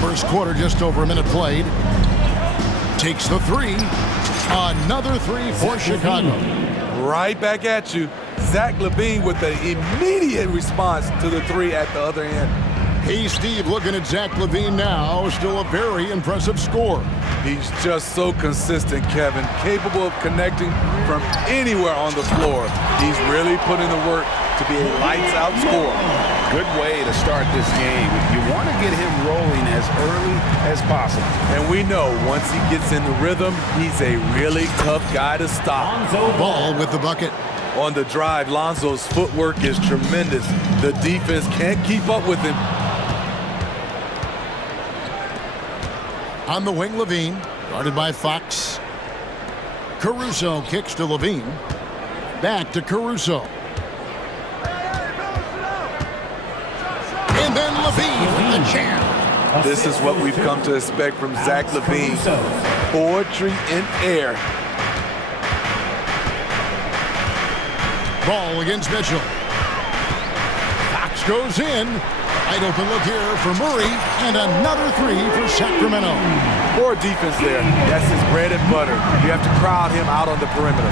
First quarter, just over a minute played. Takes the 3. Another 3 for Chicago. Right back at you. Zach LaVine with the immediate response to the 3 at the other end. Hey, Steve, looking at Zach LaVine now. Still a very impressive score. He's just so consistent, Kevin. Capable of connecting from anywhere on the floor. He's really putting the work to be a lights-out scorer. Good way to start this game. You want to get him rolling as early as possible. And we know once he gets in the rhythm, he's a really tough guy to stop. Ball with the bucket. On the drive, Lonzo's footwork is tremendous. The defense can't keep up with him. On the wing, Levine, guarded by Fox. Caruso kicks to Levine. Back to Caruso. And then Levine with the jam. This is what we've come to expect from Zach LaVine. Poetry in air. Ball against Mitchell. Fox goes in. Wide open look here for Murray, and another 3 for Sacramento. Poor defense there. That's his bread and butter. You have to crowd him out on the perimeter.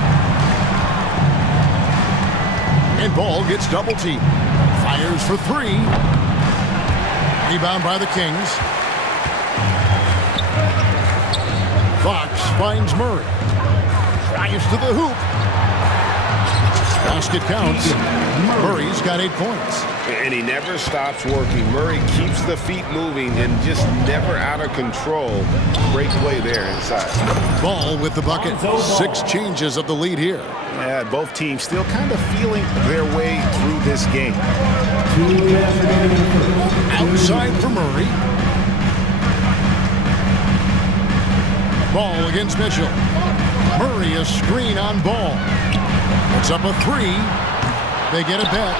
And Ball gets double teamed. Fires for 3. Rebound by the Kings. Fox finds Murray. Drives to the hoop. Basket counts. Murray's got 8 points. And he never stops working. Murray keeps the feet moving and just never out of control. Great play there inside. Ball with the bucket. 6 changes of the lead here. Yeah, both teams still kind of feeling their way through this game. Outside for Murray. Ball against Mitchell. Murray a screen on Ball. It's up a 3. They get it back.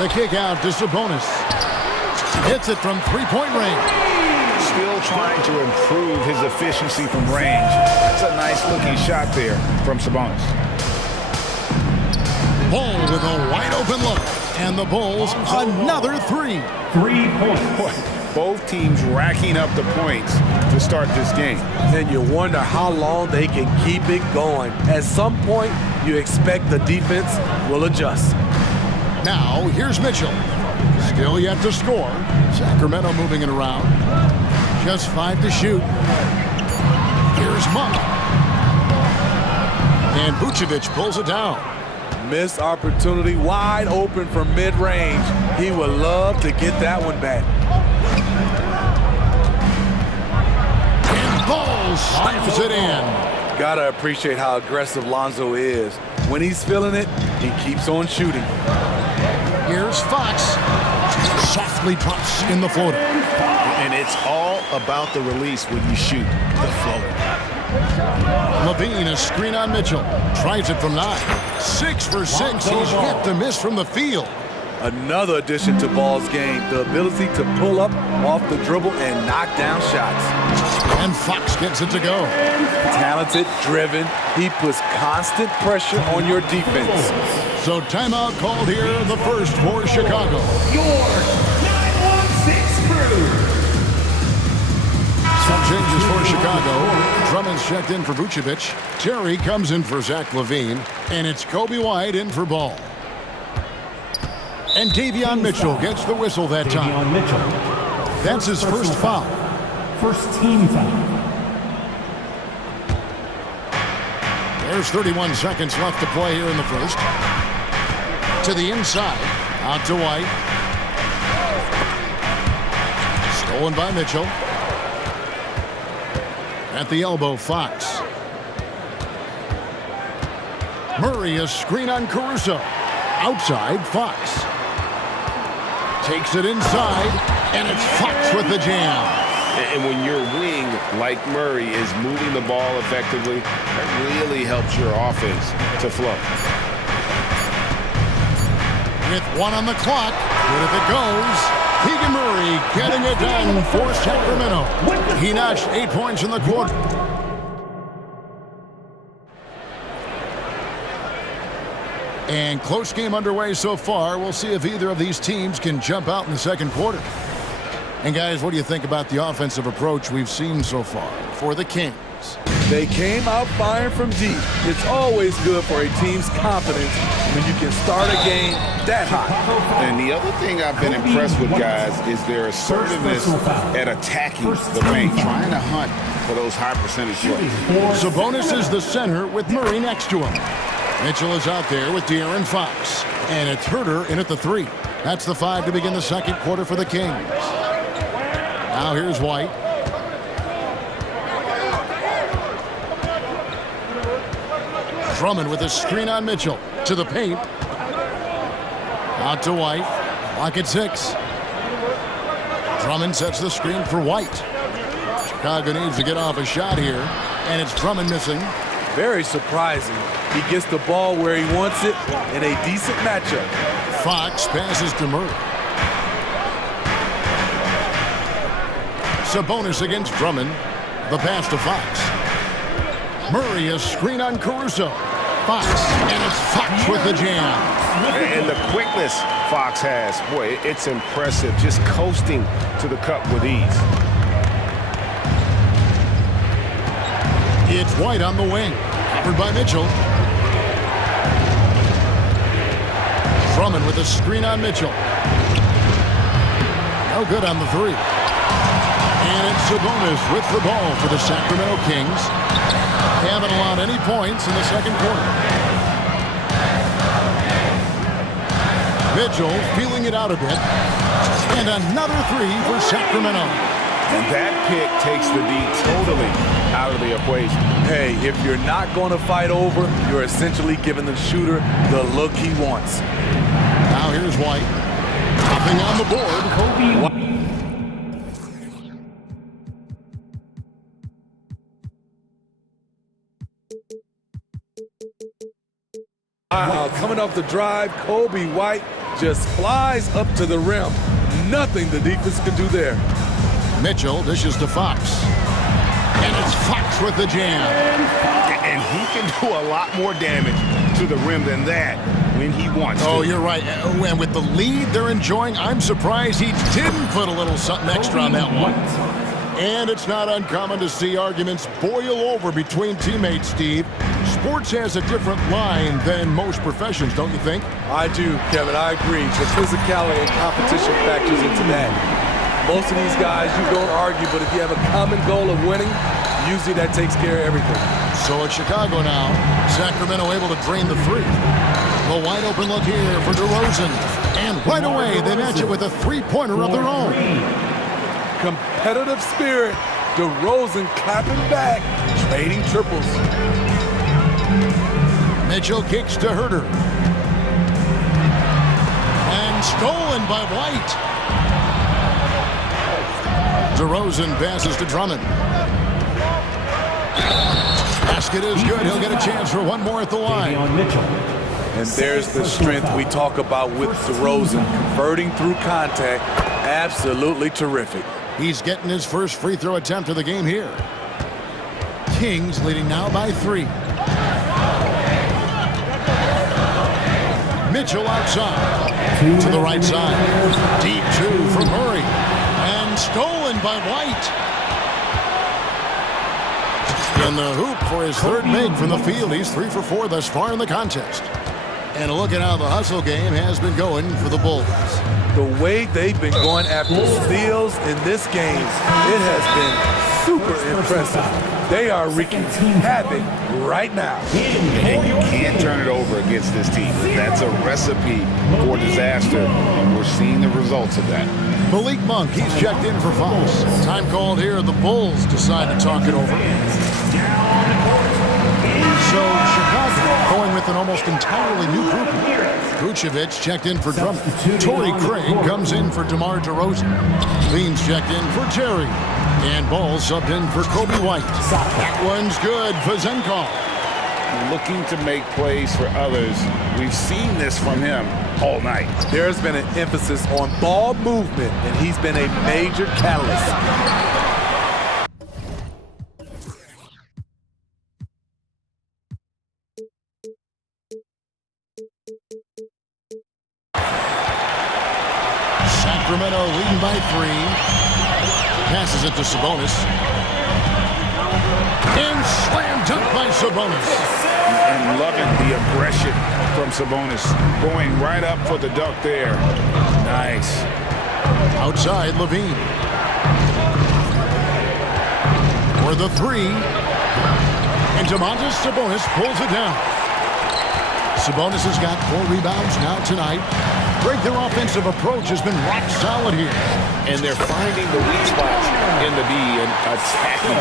The kick out to Sabonis. Hits it from 3-point range. Still trying to improve his efficiency from range. That's a nice looking shot there from Sabonis. Ball with a wide open look. And the Bulls another 3. 3 points. Both teams racking up the points to start this game. And you wonder how long they can keep it going. At some point, you expect the defense will adjust. Now, here's Mitchell. Still yet to score. Sacramento moving it around. Just 5 to shoot. Here's Monk. And Vucevic pulls it down. Missed opportunity, wide open from mid-range. He would love to get that one back. And Ball slams it in. Gotta appreciate how aggressive Lonzo is. When he's feeling it, he keeps on shooting. Here's Fox. Softly drops in the floater. And it's all about the release when you shoot the floater. Levine, a screen on Mitchell. Tries it from 9. 6 for 6. He's yet to miss from the field. Another addition to Ball's game, the ability to pull up off the dribble and knock down shots. And Fox gets it to go. Talented, driven, he puts constant pressure on your defense. So timeout called here, the first for Chicago. Your 916 crew. Some changes for Chicago. Drummond's checked in for Vucevic. Terry comes in for Zach LaVine. And it's Kobe White in for Ball. And Davion Mitchell gets the whistle that time. That's his first foul. First team foul. There's 31 seconds left to play here in the first. To the inside. Out to White. Stolen by Mitchell. At the elbow, Fox. Murray, a screen on Caruso. Outside, Fox. Takes it inside, and it's Fox with the jam. And when your wing, like Murray, is moving the ball effectively, that really helps your offense to flow. With one on the clock, good if it goes. Keegan Murray getting it done for Sacramento. He notched 8 points in the quarter. And close game underway so far. We'll see if either of these teams can jump out in the second quarter. And guys, what do you think about the offensive approach we've seen so far for the Kings? They came out firing from deep. It's always good for a team's confidence when you can start a game that hot. And the other thing I've been impressed with, guys, is their assertiveness at attacking the paint, trying to hunt for those high percentage plays. Sabonis is the center with Murray next to him. Mitchell is out there with De'Aaron Fox. And it's Herter in at the 3. That's the 5 to begin the second quarter for the Kings. Now here's White. Drummond with a screen on Mitchell. To the paint. Out to White. Clock at 6. Drummond sets the screen for White. Chicago needs to get off a shot here. And it's Drummond missing. Very surprising. He gets the ball where he wants it in a decent matchup. Fox passes to Murray. Sabonis against Drummond. The pass to Fox. Murray, a screen on Caruso. Fox, and it's Fox with the jam. And the quickness Fox has, boy, it's impressive. Just coasting to the cup with ease. It's White on the wing. Covered by Mitchell. Drummond with a screen on Mitchell. No good on the 3. And it's Sabonis with the ball for the Sacramento Kings. They haven't allowed any points in the second quarter. Mitchell feeling it out a bit. And another 3 for Sacramento. And that pick takes the D totally out of the equation. Hey, if you're not going to fight over, you're essentially giving the shooter the look he wants. Now here's White. Hopping on the board. Wow, coming off the drive, Kobe White just flies up to the rim. Nothing the defense can do there. Mitchell dishes to Fox. And it's Fox with the jam. And he can do a lot more damage to the rim than that when he wants to. Oh, you're right. And with the lead they're enjoying, I'm surprised he didn't put a little something extra on that one. And it's not uncommon to see arguments boil over between teammates, Steve. Sports has a different line than most professions, don't you think? I do, Kevin. I agree. The physicality and competition factors into that. Most of these guys, you don't argue, but if you have a common goal of winning, usually that takes care of everything. So it's Chicago now. Sacramento able to drain the 3. The wide open look here for DeRozan. And right away, they match it with a three-pointer of their own. Competitive spirit. DeRozan clapping back, trading triples. Mitchell kicks to Herter. And stolen by White. DeRozan passes to Drummond. Basket is good. He'll get a chance for one more at the line. And there's the strength we talk about with DeRozan. Converting through contact. Absolutely terrific. He's getting his first free throw attempt of the game here. Kings leading now by 3. Mitchell outside. To the right side. Deep 2 from Murray. And stolen by White. In the hoop for his third make from the field. He's 3 for 4 thus far in the contest. And look at how the hustle game has been going for the Bulls. The way they've been going after steals in this game, it has been super impressive. They are wreaking havoc right now. And you can't turn it over against this team. That's a recipe for disaster, and we're seeing the results of that. Malik Monk, he's checked in for fouls. Time called here. The Bulls decide to talk it over. So Chicago going with an almost entirely new group. Vucevic checked in for Drummond. Torrey Craig comes in for DeMar DeRozan. Beans checked in for Terry. And Ball subbed in for Kobe White. That one's good for Zenkov. Looking to make plays for others. We've seen this from him all night. There's been an emphasis on ball movement, and he's been a major catalyst. Sacramento leading by 3. Passes it to Sabonis. And slam dunk by Sabonis. And loving the aggression from Sabonis. Going right up for the dunk there. Nice. Outside Levine. For the 3. And Domantas Sabonis pulls it down. Sabonis has got 4 rebounds now tonight. Their offensive approach has been rock solid here. And they're finding the weak spots in the D and attacking.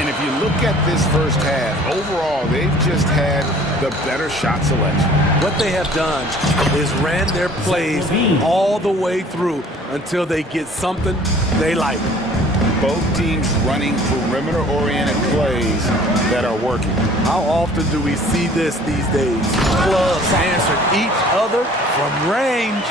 And if you look at this first half, overall, they've just had the better shot selection. What they have done is ran their plays all the way through until they get something they like. Both teams running perimeter-oriented plays that are working. How often do we see this these days? Clubs answer each other from range.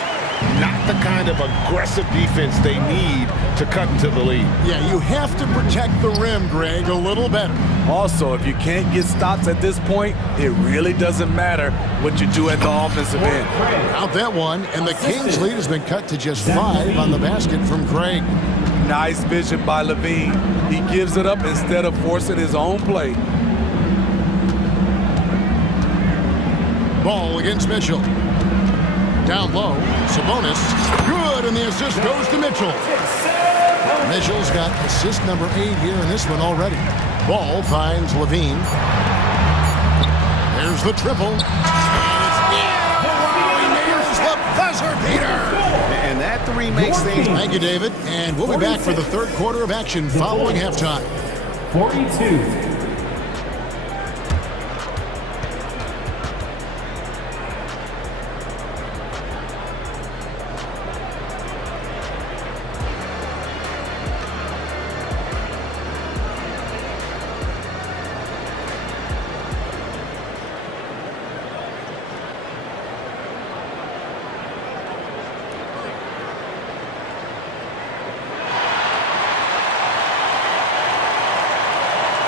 Not the kind of aggressive defense they need to cut into the lead. Yeah, you have to protect the rim, Greg, a little better. Also, if you can't get stops at this point, it really doesn't matter what you do at the offensive end. Out that one, and the Kings' lead has been cut to just 5 on the basket from Craig. Nice vision by Levine. He gives it up instead of forcing his own play. Ball against Mitchell. Down low, Sabonis. Good, and the assist goes to Mitchell. Mitchell's got assist number 8 here in this one already. Ball finds Levine. There's the triple. And it's in. He nails the buzzer beater. And that 3 makes things. Thank you, David. And we'll be back for the third quarter of action following halftime. 42.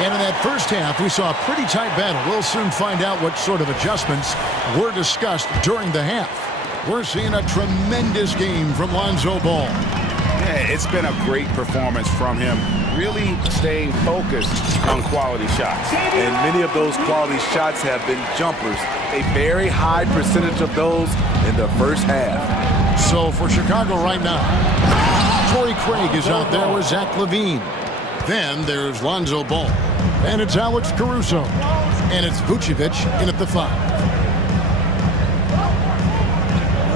And in that first half, we saw a pretty tight battle. We'll soon find out what sort of adjustments were discussed during the half. We're seeing a tremendous game from Lonzo Ball. Yeah, it's been a great performance from him, really staying focused on quality shots. And many of those quality shots have been jumpers. A very high percentage of those in the first half. So for Chicago right now, Torrey Craig is out there with Zach LaVine. Then there's Lonzo Ball. And it's Alex Caruso. And it's Vucevic in at the 5.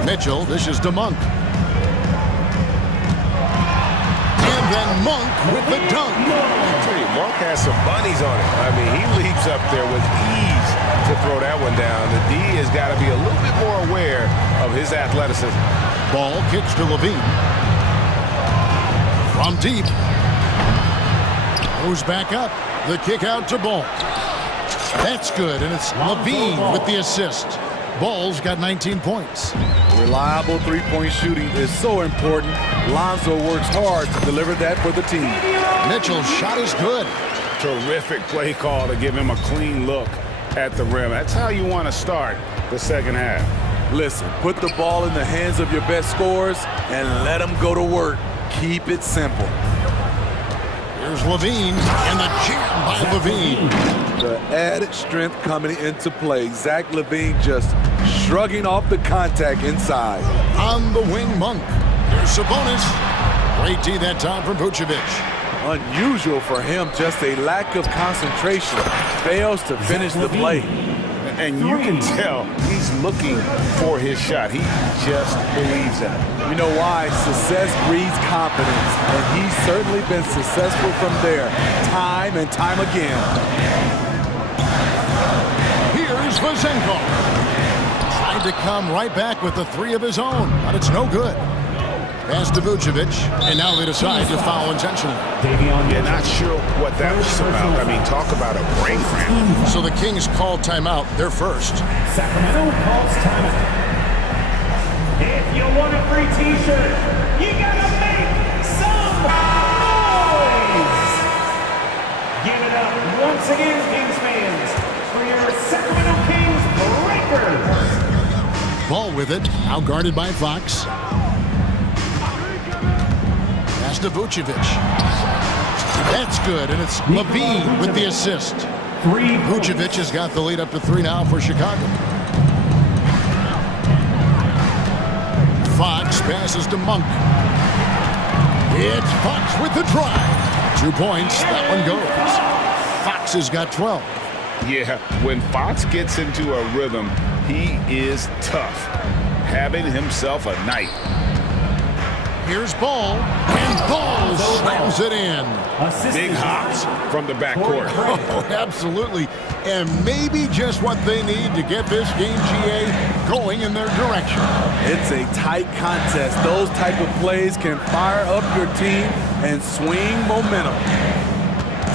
Mitchell dishes to Monk. And then Monk with the dunk. I tell you, Monk has some bunnies on it. I mean, he leaps up there with ease to throw that one down. The D has got to be a little bit more aware of his athleticism. Ball kicks to LaVine. From deep. Goes back up. The kick out to Ball. That's good, and it's LaVine with the assist. Ball's got 19 points. Reliable three-point shooting is so important. Lonzo works hard to deliver that for the team. Mitchell's shot is good. Terrific play call to give him a clean look at the rim. That's how you want to start the second half. Listen, put the ball in the hands of your best scorers and let them go to work. Keep it simple. Here's Levine, and the jam by Levine. The added strength coming into play. Zach Levine just shrugging off the contact inside. On the wing, Monk. Here's Sabonis. Great D that time from Vucevic. Unusual for him, just a lack of concentration. Fails to finish the play. And you can tell he's looking for his shot. He just believes that. You know why? Success breeds confidence, and he's certainly been successful from there, time and time again. Here's Vazenko. Tried to come right back with the three of his own, but it's no good. Pass to Vucevic, and now they decide to foul intentionally. Yeah, not sure what that was about. I mean, talk about a brain cramp. So the Kings call timeout. They're first. Sacramento calls timeout. If you want a free t-shirt, you gotta make some noise! Give it up once again, Kings fans, for your Sacramento Kings Breakers! Ball with it, now guarded by Fox. Pass to Vucevic. That's good, and it's Levine with the assist. Vucevic has got the lead up to 3 now for Chicago. Fox passes to Monk. It's Fox with the drive. 2 points, that one goes. Fox has got 12. Yeah, when Fox gets into a rhythm, he is tough. Having himself a night. Here's Ball, and Ball slams it in. Big hops from the backcourt. Oh, absolutely. And maybe just what they need to get this game, GA, going in their direction. It's a tight contest. Those type of plays can fire up your team and swing momentum.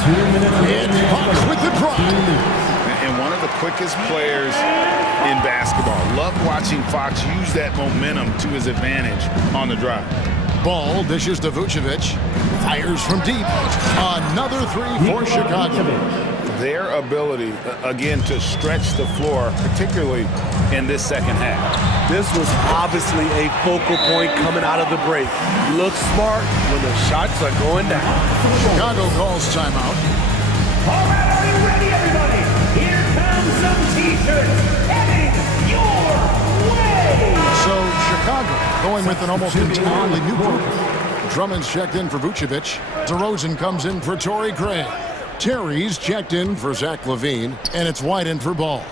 2 minutes. It's Fox with the drive. And one of the quickest players in basketball. Love watching Fox use that momentum to his advantage on the drive. Ball dishes to Vucevic. Fires from deep. Another three for Chicago. Their ability, again, to stretch the floor, particularly in this second half. This was obviously a focal point coming out of the break. Look smart when the shots are going down. Chicago calls timeout. All right, are you ready, everybody? Here comes some t-shirts heading your way! So Chicago going with an almost entirely new group. Drummond's checked in for Vucevic. DeRozan comes in for Torrey Craig. Terry's checked in for Zach Levine, and it's White in for Ball.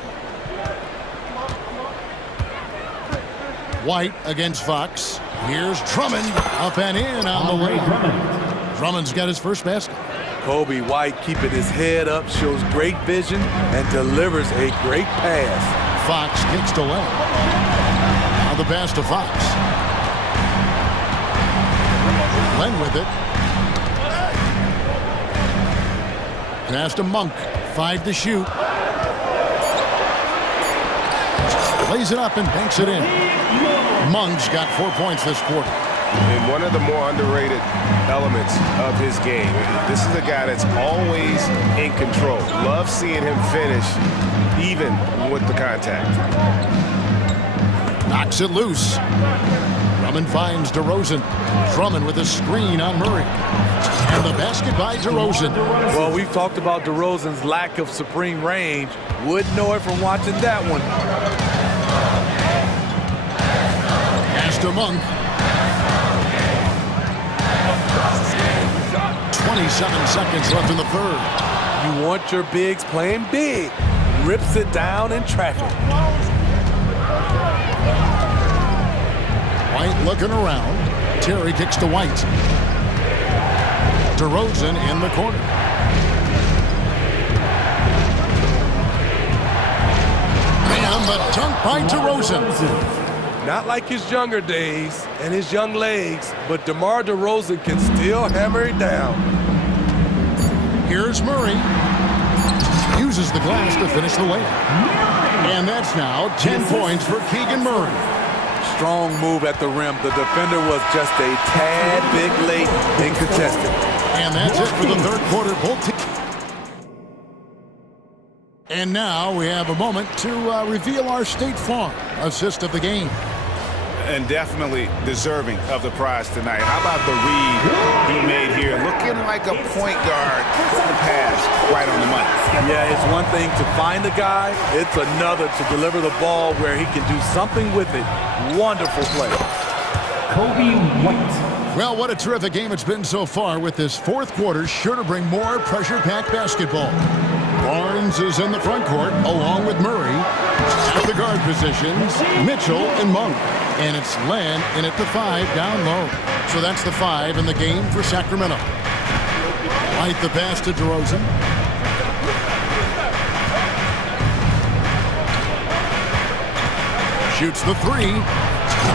White against Fox. Here's Drummond up and in on the way. Drummond's got his first basket. Kobe White keeping his head up, shows great vision, and delivers a great pass. Fox kicks to left. Now the pass to Fox. Len with it. Pass to Monk. 5 to shoot. Lays it up and banks it in. Monk's got 4 points this quarter. And one of the more underrated elements of his game. This is a guy that's always in control. Love seeing him finish even with the contact. Knocks it loose. Drummond finds DeRozan. Drummond with a screen on Murray. And the basket by DeRozan. Well, we've talked about DeRozan's lack of supreme range. Wouldn't know it from watching that one. Pass to Monk. 27 seconds left in the third. You want your bigs playing big. Rips it down in traffic. White looking around. Terry kicks to White. DeRozan in the corner. And the dunk by DeRozan. Not like his younger days and his young legs, but DeMar DeRozan can still hammer it down. Here's Murray. Uses the glass to finish the layup. And that's now 10 points for Keegan Murray. Strong move at the rim. The defender was just a tad bit late in contesting. And that's it for the third quarter. Both teams. And now we have a moment to reveal our State Farm assist of the game. And definitely deserving of the prize tonight. How about the read he made here? Looking like a point guard. The pass right on the money. Yeah, it's one thing to find the guy. It's another to deliver the ball where he can do something with it. Wonderful play. Kobe White. Well, what a terrific game it's been so far, with this fourth quarter sure to bring more pressure-packed basketball. Barnes is in the front court along with Murray. At the guard positions, Mitchell and Monk. And it's Len in at the 5 down low. So that's the 5 in the game for Sacramento. White the pass to DeRozan. Shoots the 3.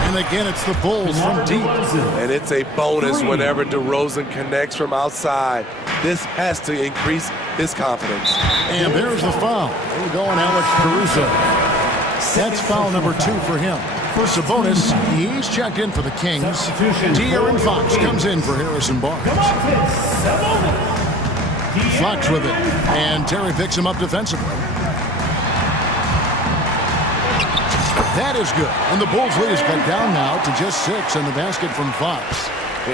And again, it's the Bulls from deep. And it's a bonus whenever DeRozan connects from outside. This has to increase his confidence. And there's the foul. We're going Alex Caruso. That's foul number 2 for him. For Sabonis, he's checked in for the Kings. De'Aaron Fox comes in for Harrison Barnes. Fox with it. And Terry picks him up defensively. That is good. And the Bulls lead is cut down now to just 6 in the basket from Fox.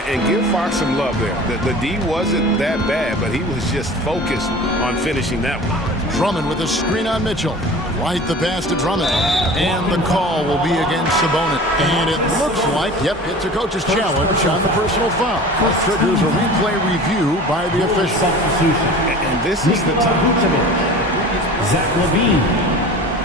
And give Fox some love there. The D wasn't that bad, but he was just focused on finishing that one. Drummond with a screen on Mitchell. White the pass to Drummond. And the call will be against Sabonis. And it looks like, yep, it's a coach's challenge on the personal foul. That triggers a replay review by the official. And this is the time. Zach LaVine.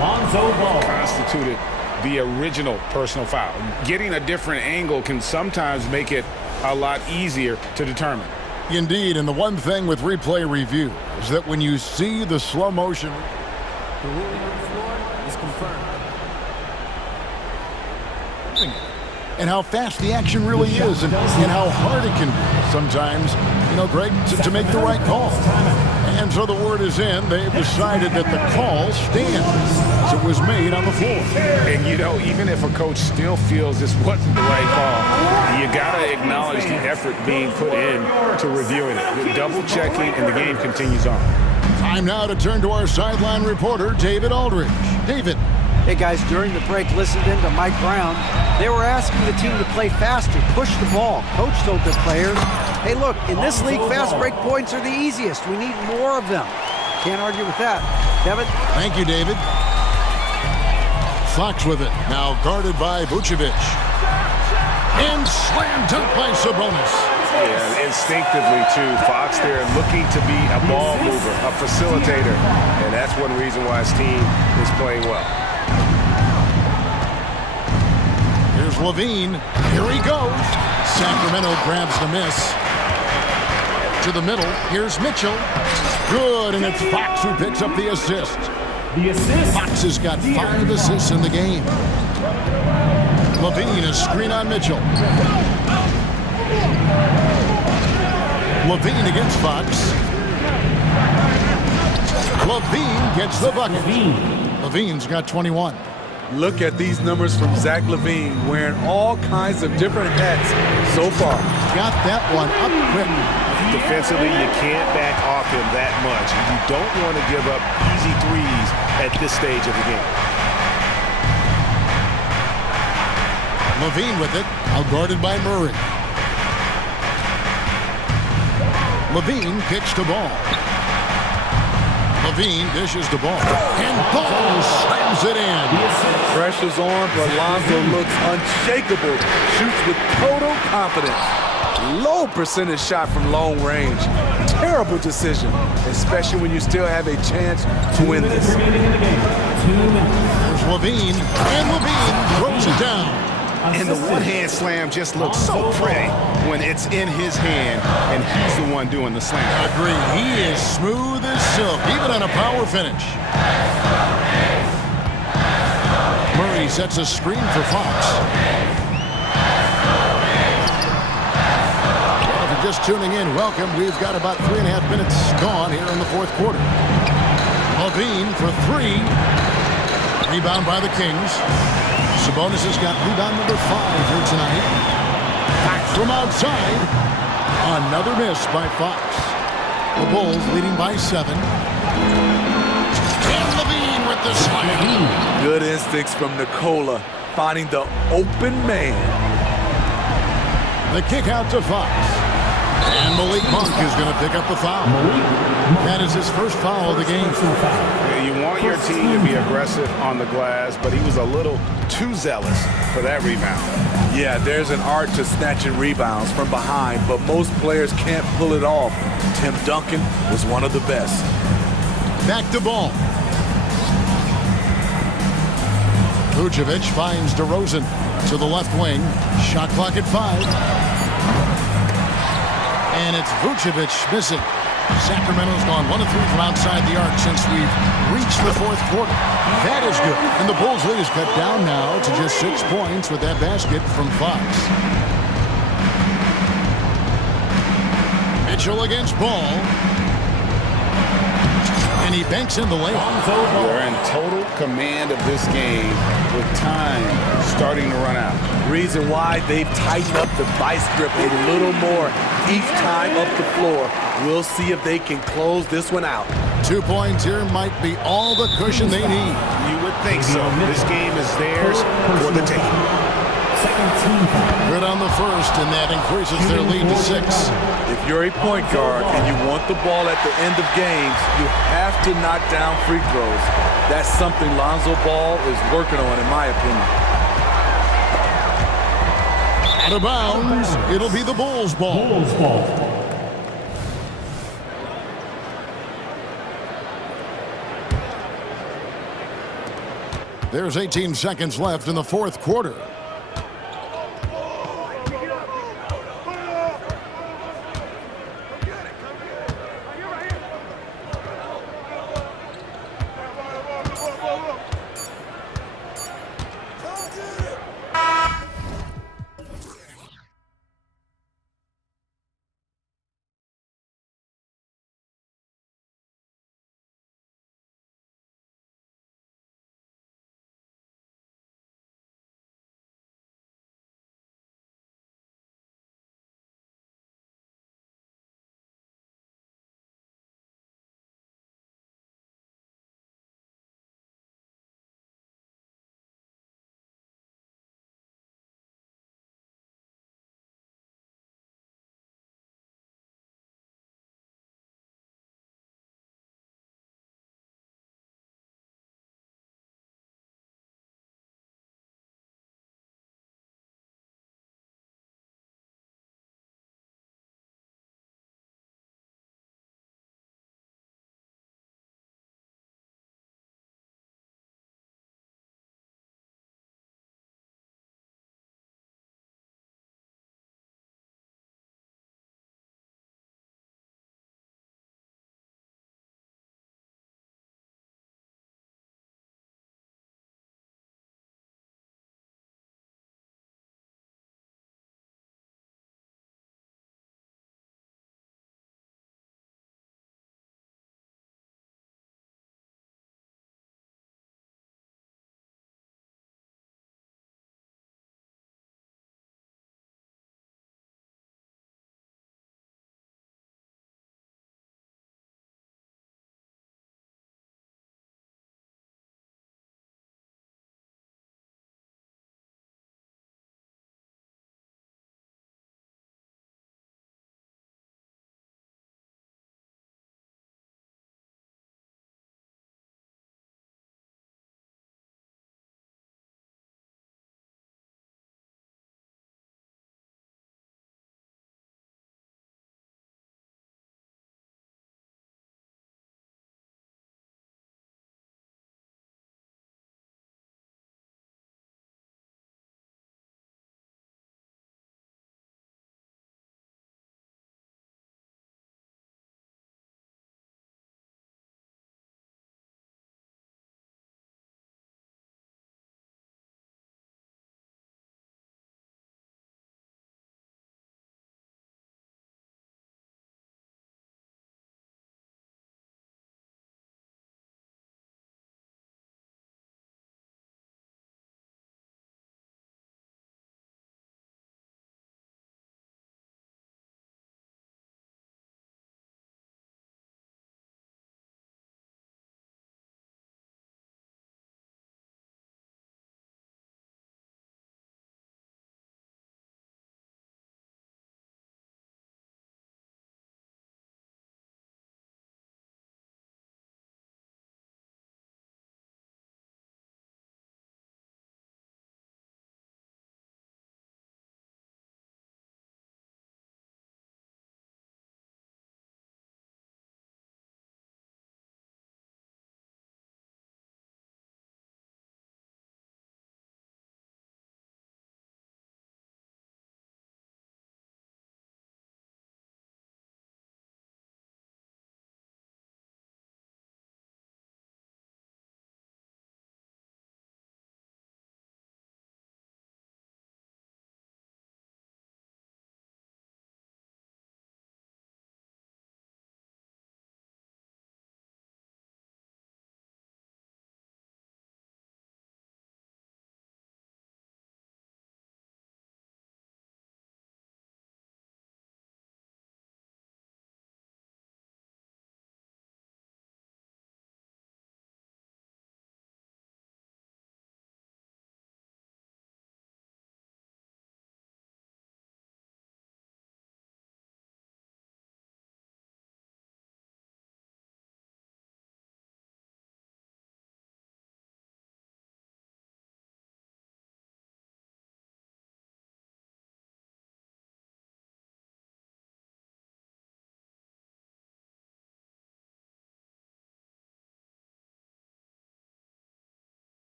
Lonzo Ball. Constituted the original personal foul. Getting a different angle can sometimes make it a lot easier to determine. Indeed, and the one thing with replay review is that when you see the slow motion, the ruling on the floor is confirmed. and how fast the action really is, and how hard it can be sometimes, you know, Greg, to make the right call. And so the word is in. They've decided that the call stands as it was made on the floor. And, you know, even if a coach still feels this wasn't the right call, you got to acknowledge the effort being put in to reviewing it. Double-checking, and the game continues on. Time now to turn to our sideline reporter, David Aldridge. David. Hey, guys, during the break, listened in to Mike Brown. They were asking the team to play faster, push the ball. Coach told their players, hey, look, in this league, fast break points are the easiest. We need more of them. Can't argue with that. Devin? Thank you, David. Fox with it. Now guarded by Vucevic. And slam dunk by Sabonis. Yeah, instinctively, too. Fox there looking to be a ball mover, a facilitator. And that's one reason why his team is playing well. Here's LaVine. Here he goes. Sacramento grabs the miss. To the middle. Here's Mitchell. Good, and it's Fox who picks up the assist. Fox has got 5 assists in the game. LaVine, a screen on Mitchell. LaVine against Fox. LaVine gets the bucket. LaVine's got 21. Look at these numbers from Zach LaVine, wearing all kinds of different hats so far. Got that one up quick. Defensively, you can't back off him that much. You don't want to give up easy threes at this stage of the game. LaVine with it, out guarded by Murray. LaVine kicks the ball. LaVine dishes the ball. And Ball slams it in. Pressure's on, but Lonzo looks unshakable. Shoots with total confidence. Low percentage shot from long range. Terrible decision, especially when you still have a chance to win this. There's LaVine, and LaVine throws it down. And the one-hand slam just looks so pretty when it's in his hand, and he's the one doing the slam. Agree. He is smooth as silk, even on a power finish. Murray sets a screen for Fox. Well, if you're just tuning in, welcome. We've got about 3.5 minutes gone here in the fourth quarter. LaVine for 3. Rebound by the Kings. Sabonis has got rebound number 5 here tonight. Back from outside. Another miss by Fox. The Bulls leading by 7. And LaVine with the slam. Good instincts from Nikola. finding the open man. The kick out to Fox. And Malik Monk is going to pick up the foul. That is his first foul of the game. Yeah, you want your team to be aggressive on the glass, but he was a little too zealous for that rebound. Yeah, there's an art to snatching rebounds from behind, but most players can't pull it off. Tim Duncan was one of the best. Back to ball. Vucevic finds DeRozan to the left wing. Shot clock at 5. And it's Vucevic missing. Sacramento's gone 1 of 3 from outside the arc since we've reached the fourth quarter. That is good. And the Bulls' lead is cut down now to just 6 points with that basket from Fox. Mitchell against Ball. And he banks in the layup. They're in total command of this game with time starting to run out. Reason why they've tightened up the vice grip a little more each time up the floor. We'll see if they can close this one out. 2 points here might be all the cushion they need. You would think so. This game is theirs for the taking. Good on the first, and that increases their lead to 6. If you're a point guard and you want the ball at the end of games, you have to knock down free throws. That's something Lonzo Ball is working on, in my opinion. Out of bounds, it'll be the Bulls' ball. There's 18 seconds left in the fourth quarter.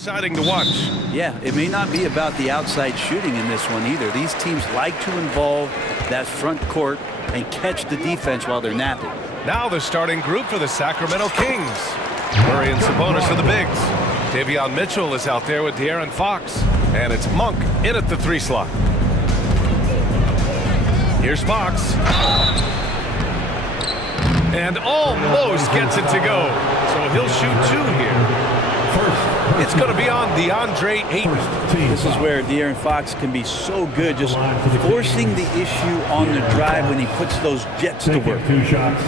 Exciting to watch. Yeah, it may not be about the outside shooting in this one either. These teams like to involve that front court and catch the defense while they're napping. Now the starting group for the Sacramento Kings. Murray and Sabonis are the bigs. Davion Mitchell is out there with De'Aaron Fox. And it's Monk in at the 3 slot. Here's Fox. And almost gets it to go. So he'll shoot 2 here. It's going to be on DeAndre Ayton. This is where De'Aaron Fox can be so good, just forcing the issue on the drive when he puts those jets to work. 2 shots.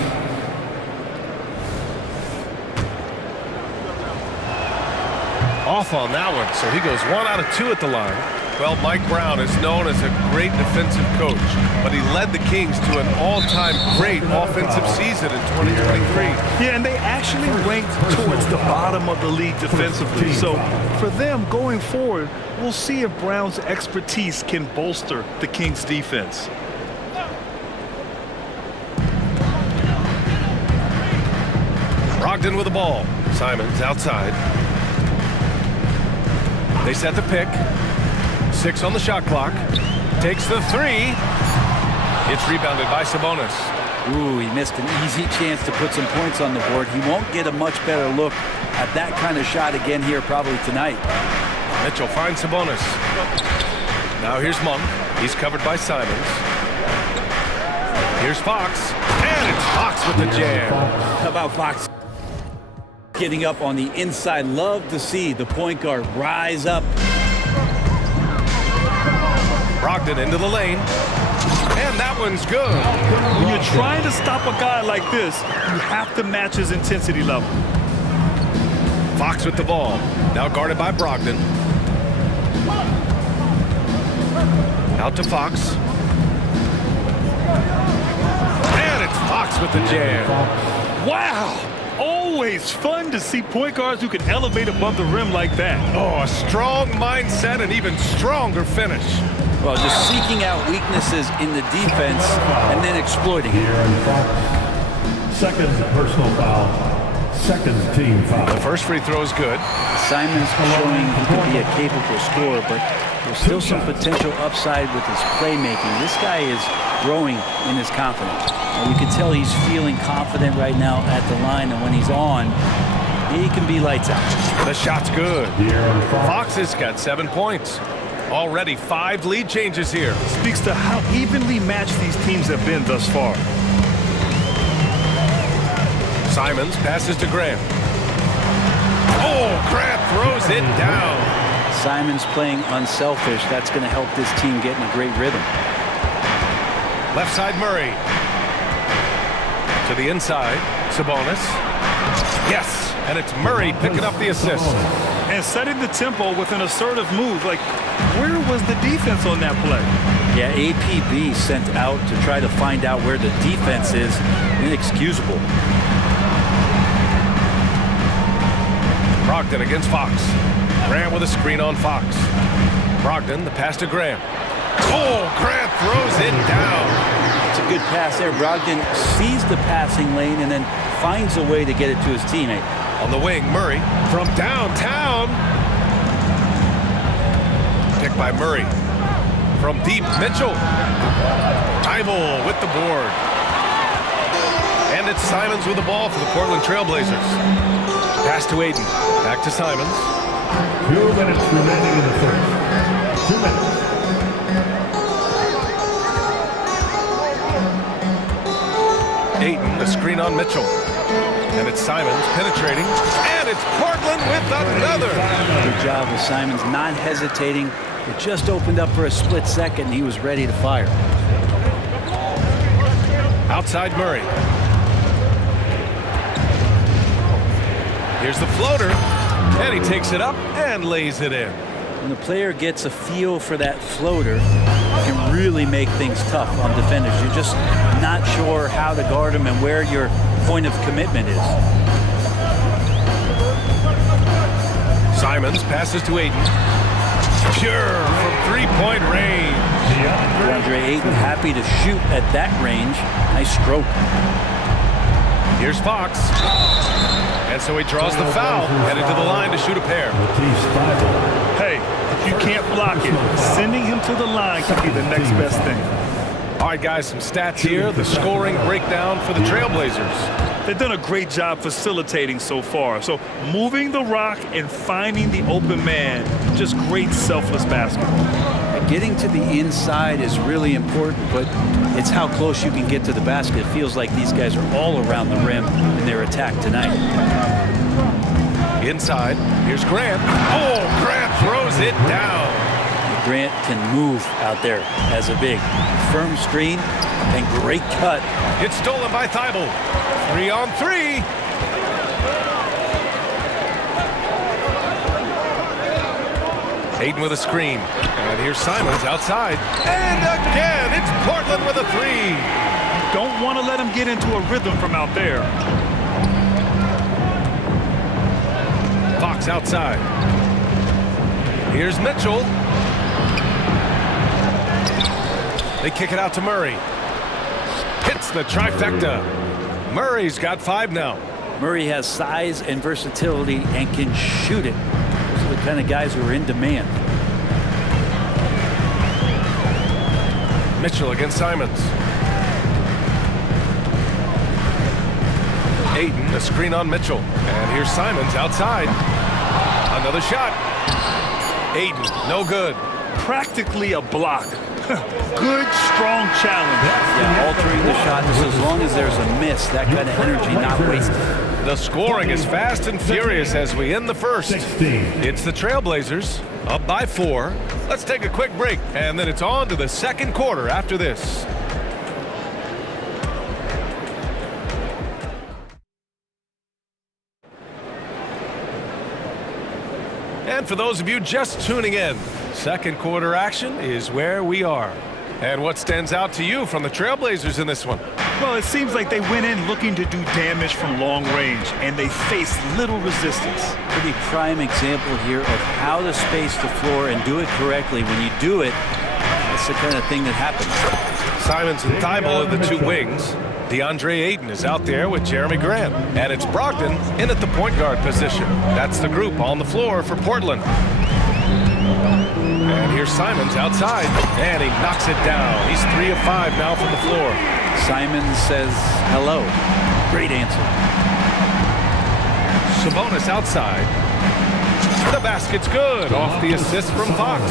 Off on that one, so he goes 1 out of 2 at the line. Well, Mike Brown is known as a great defensive coach, but he led the Kings to an all-time great offensive season in 2023. Yeah, and they actually ranked towards the bottom of the league defensively. So for them going forward, we'll see if Brown's expertise can bolster the Kings' defense. Brogdon with the ball. Simons outside. They set the pick. 6 on the shot clock. Takes the 3. It's rebounded by Sabonis. Ooh, he missed an easy chance to put some points on the board. He won't get a much better look at that kind of shot again here probably tonight. Mitchell finds Sabonis. Now here's Monk. He's covered by Simons. Here's Fox. And it's Fox with the jam. How about Fox getting up on the inside? Love to see the point guard rise up. Brogdon into the lane. And that one's good. When you're trying to stop a guy like this, you have to match his intensity level. Fox with the ball. Now guarded by Brogdon. Out to Fox. And it's Fox with the jam. Wow! Always fun to see point guards who can elevate above the rim like that. Oh, a strong mindset and even stronger finish. Well, just seeking out weaknesses in the defense and then exploiting it. Second personal foul. Second team foul. The first free throw is good. Simons showing he can be a capable scorer, but there's still some potential upside with his playmaking. This guy is growing in his confidence. And you can tell he's feeling confident right now at the line, and when he's on, he can be lights out. The shot's good. Fox has got 7 points. Already 5 lead changes here. Speaks to how evenly matched these teams have been thus far. Simons passes to Grant. Oh, Grant throws it down. Simons playing unselfish. That's going to help this team get in a great rhythm. Left side Murray. To the inside, Sabonis. Yes, and it's Murray picking up the assist. And setting the tempo with an assertive move. Like, where was the defense on that play? Yeah, APB sent out to try to find out where the defense is. Inexcusable. Brogdon against Fox. Grant with a screen on Fox. Brogdon, the pass to Grant. Oh, Grant throws it down. It's a good pass there. Brogdon sees the passing lane and then finds a way to get it to his teammate. On the wing, Murray from downtown. Picked by Murray. From deep, Mitchell. Tybull with the board. And it's Simons with the ball for the Portland Trailblazers. Pass to Ayton. Back to Simons. 2 minutes remaining in the first. 2 minutes. Ayton, the screen on Mitchell. And it's Simons penetrating. And it's Portland with another. Good job with Simons not hesitating. It just opened up for a split second and he was ready to fire. Outside Murray. Here's the floater. And he takes it up and lays it in. When the player gets a feel for that floater, it can really make things tough on defenders. You're just not sure how to guard them and where your point of commitment is. Simons passes to Ayton. Pure from three-point range. DeAndre Ayton happy to shoot at that range. Nice stroke. Here's Fox. And so he draws the foul, headed to the line to shoot a pair. Hey, if you can't block it, sending him to the line could be the next best thing. All right, guys, some stats here. The scoring breakdown for the Trailblazers. They've done a great job facilitating so far. So moving the rock and finding the open man, just great selfless basketball. Getting to the inside is really important, but it's how close you can get to the basket. It feels like these guys are all around the rim in their attack tonight. Inside, here's Grant. Oh, Grant throws it down. Grant can move out there as a big. Firm screen and great cut. It's stolen by Thibault. 3-on-3. Aiden with a screen. And here's Simons outside. And again, it's Portland with a three. Don't want to let him get into a rhythm from out there. Fox outside. Here's Mitchell. They kick it out to Murray. Hits the trifecta. Murray's got 5 now. Murray has size and versatility and can shoot it. Those are the kind of guys who are in demand. Mitchell against Simons. Aiden, a screen on Mitchell. And here's Simons outside. Another shot. Aiden, no good. Practically a block. Good, strong challenge. Yeah, altering the shot just as long as there's a miss. That kind of energy not wasted. The scoring is fast and furious as we end the first. It's the Trailblazers up by 4. Let's take a quick break, and then it's on to the second quarter after this. And for those of you just tuning in, second quarter action is where we are. And what stands out to you from the Trailblazers in this one? Well, it seems like they went in looking to do damage from long range, and they faced little resistance. Pretty prime example here of how to space the floor and do it correctly. When you do it, that's the kind of thing that happens. Simons and Thibault are the two wings. DeAndre Aiden is out there with Jeremy Grant. And it's Brogdon in at the point guard position. That's the group on the floor for Portland. And here's Simons outside. And he knocks it down. He's 3 of 5 now from the floor. Simons says hello. Great answer. Sabonis outside. The basket's good off the assist from Fox.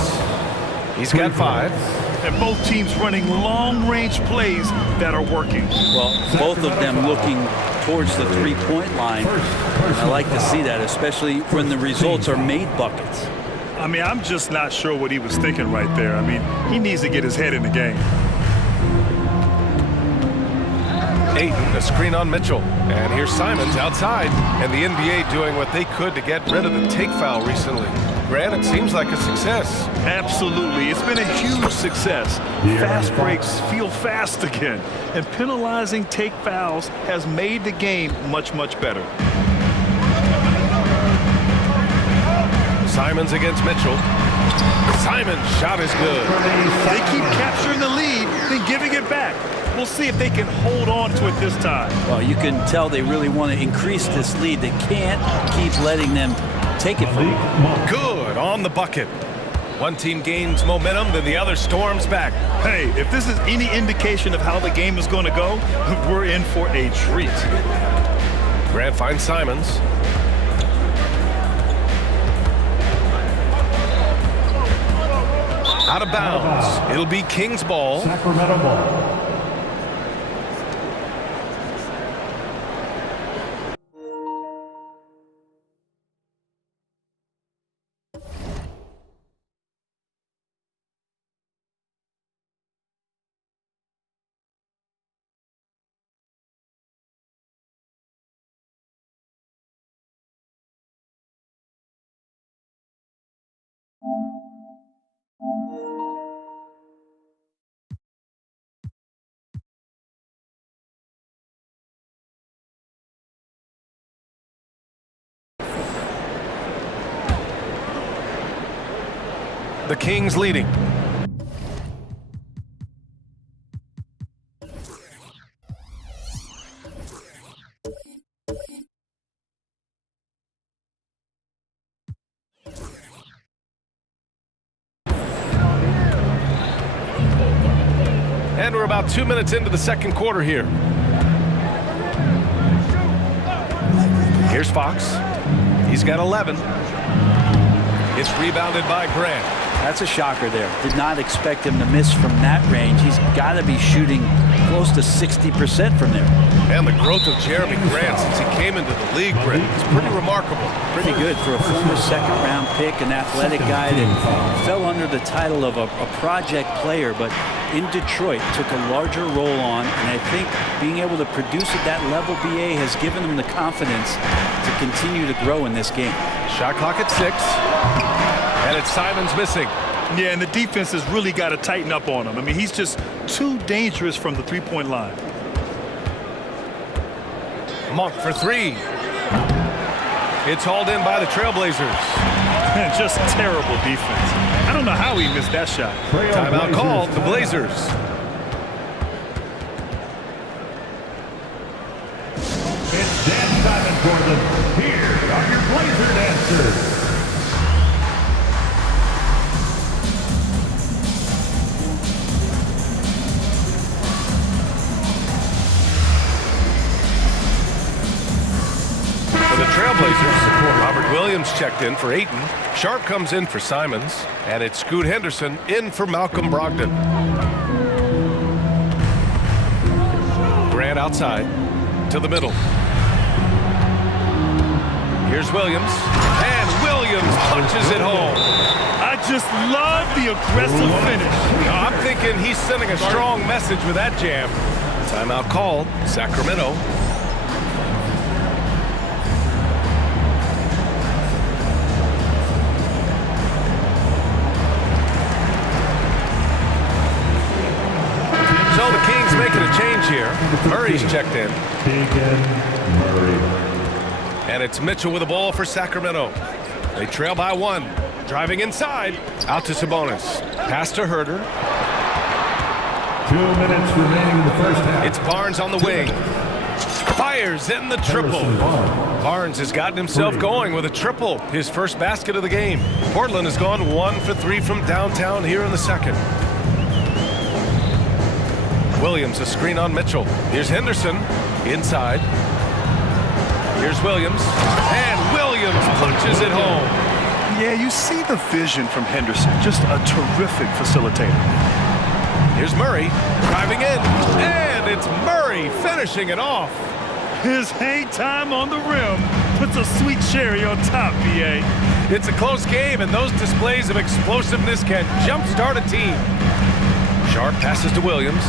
He's got 5. And both teams running long-range plays that are working. Well, both of them looking towards the three-point line. I like to see that, especially when the results are made buckets. I mean, I'm just not sure what he was thinking right there. I mean, he needs to get his head in the game. Aiden, a screen on Mitchell. And here's Simons outside. And the NBA doing what they could to get rid of the take foul recently. Grant, it seems like a success. Absolutely. It's been a huge success. Fast breaks feel fast again. And penalizing take fouls has made the game much, much better. Simons against Mitchell. Simon's shot is good. They keep capturing the lead, then giving it back. We'll see if they can hold on to it this time. Well, you can tell they really want to increase this lead. They can't keep letting them take it from them. Good on the bucket. One team gains momentum, then the other storms back. Hey, if this is any indication of how the game is going to go, we're in for a treat. Grant finds Simons. Out of bounds. It'll be Kings ball. Sacramento ball. The Kings leading. about 2 minutes into the second quarter here. Here's Fox. He's got 11. It's rebounded by Grant. That's a shocker there. Did not expect him to miss from that range. He's got to be shooting close to 60% from there. And the growth of Jeremy Grant since he came into the league, Brett, is pretty remarkable. Pretty good for a former second-round pick, an athletic guy that fell under the title of a project player, but in Detroit took a larger role on, and I think being able to produce at that level, BA, has given him the confidence to continue to grow in this game. Shot clock at 6, and it's Simons missing. Yeah, and the defense has really got to tighten up on him. I mean, he's just too dangerous from the three-point line. Monk for 3. It's hauled in by the Trailblazers. Just terrible defense. I don't know how he missed that shot. Timeout called, the Blazers. It's dance time in Portland. Here are your Blazer dancers. Trailblazers. Robert Williams checked in for Ayton. Sharp comes in for Simons. And it's Scoot Henderson in for Malcolm Brogdon. Grant outside to the middle. Here's Williams. And Williams punches it home. I just love the aggressive finish. I'm thinking he's sending a strong message with that jam. Timeout called. Sacramento. So the Kings making a change here. Murray's checked in. And it's Mitchell with the ball for Sacramento. They trail by 1. Driving inside. Out to Sabonis. Pass to Herter. 2 minutes remaining in the first half. It's Barnes on the wing. Fires in the triple. Barnes has gotten himself going with a triple. His first basket of the game. Portland has gone 1 for 3 from downtown here in the second. Williams, a screen on Mitchell. Here's Henderson inside. Here's Williams. And Williams punches it home. Yeah, you see the vision from Henderson. Just a terrific facilitator. Here's Murray driving in. And it's Murray finishing it off. His hang time on the rim puts a sweet cherry on top, BA. It's a close game, and those displays of explosiveness can jumpstart a team. Sharp passes to Williams.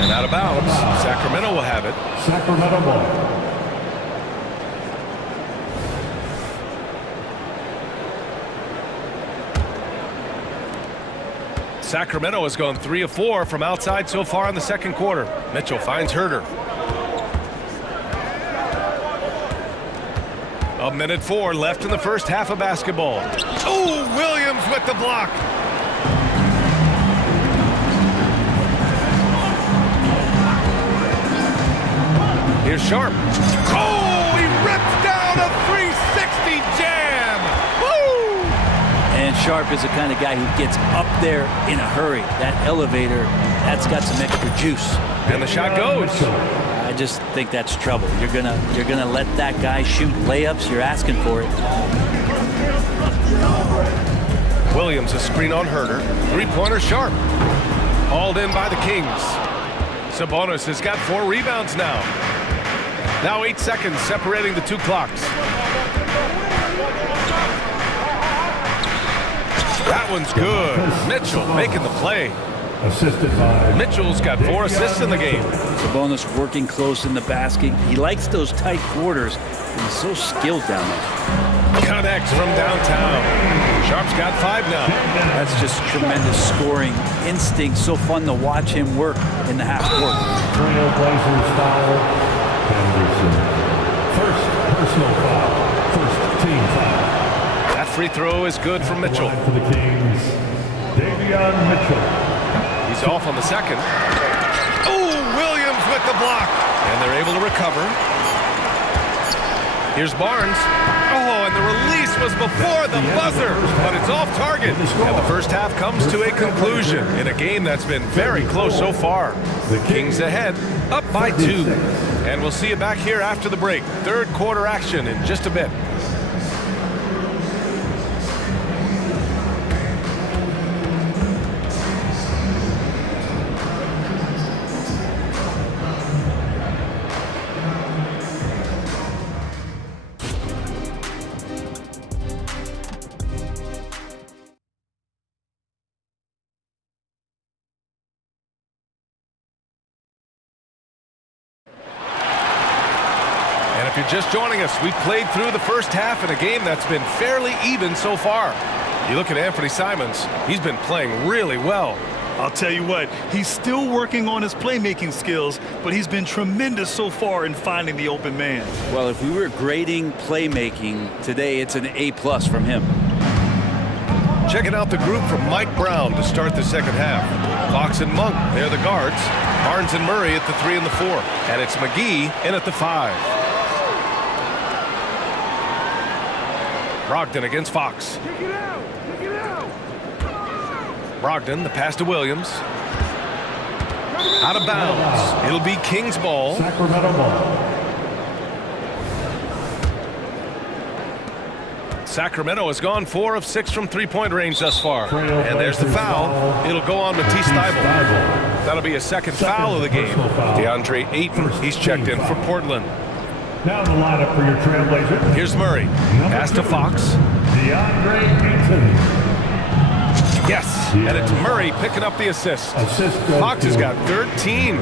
And out of bounds. Sacramento will have it. Sacramento ball. Sacramento has gone 3 of 4 from outside so far in the second quarter. Mitchell finds Herter. 1:04 left in the first half of basketball. Oh, Williams with the block. Here's Sharp. Oh, he rips down a 360 jam. Woo! And Sharp is the kind of guy who gets up there in a hurry. That elevator, that's got some extra juice. And the shot goes. I just think that's trouble. You're gonna let that guy shoot layups. You're asking for it. Williams, a screen on Herter. Three-pointer Sharp. Hauled in by the Kings. Sabonis has got 4 rebounds now. Now 8 seconds separating the 2 clocks. That one's good. Mitchell making the play. Assisted by Mitchell's got 4 assists in the game. Sabonis working close in the basket. He likes those tight quarters, and he's so skilled down there. Connects from downtown. Sharp's got 5 now. That's just tremendous scoring instinct. So fun to watch him work in the half court. Trailblazers foul. Henderson. First personal foul. First team foul. That free throw is good from Mitchell. For the Kings, Davion Mitchell. He's off on the second. Oh, Williams with the block. And they're able to recover. Here's Barnes. Oh, and the release was before the buzzer, but it's off target. And the first half comes to a conclusion in a game that's been very close so far. The Kings ahead, up by 2. And we'll see you back here after the break. Third quarter action in just a bit. If you're just joining us, we played through the first half in a game that's been fairly even so far. You look at Anthony Simons, he's been playing really well. I'll tell you what, he's still working on his playmaking skills, but he's been tremendous so far in finding the open man. Well, if we were grading playmaking today, it's an A+ from him. Checking out the group from Mike Brown to start the second half. Fox and Monk, they're the guards. Barnes and Murray at the 3 and the 4. And it's McGee in at the 5. Brogdon against Fox. Brogdon, the pass to Williams. Out of bounds. It'll be Kings ball. Sacramento ball. Sacramento has gone 4 of 6 from three-point range thus far. And there's the foul. It'll go on Matisse Thybulle. That'll be a second foul of the game. DeAndre Ayton, he's checked in for Portland. Now the lineup for your Trailblazers. Here's Murray. Pass to Fox. DeAndre Ayton. Yes, and it's Murray picking up the assist. Fox has got 13.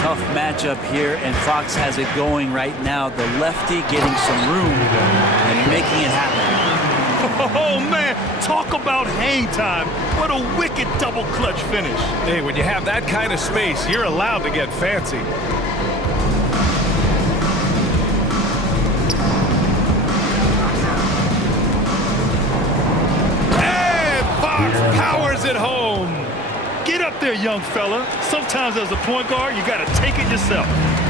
Tough matchup here, and Fox has it going right now. The lefty getting some room and making it happen. Oh, man, talk about hang time. What a wicked double clutch finish. Hey, when you have that kind of space, you're allowed to get fancy. Powers it home. Get up there, young fella. Sometimes as a point guard, you got to take it yourself.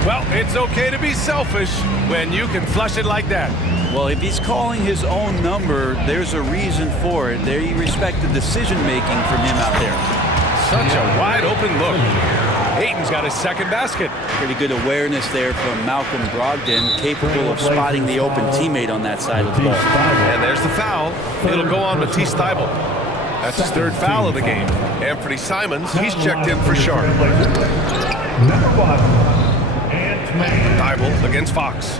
Well, it's okay to be selfish when you can flush it like that. Well, if he's calling his own number, there's a reason for it. There you respect the decision-making from him out there. Such a wide-open look. Ayton's got his second basket. Pretty good awareness there from Malcolm Brogdon, capable of spotting the open teammate on that side of the ball. And there's the foul. It'll go on Matisse Thybulle. That's his third foul of the game. Anthony Simons, he's checked in for Sharp. Thybulle against Fox.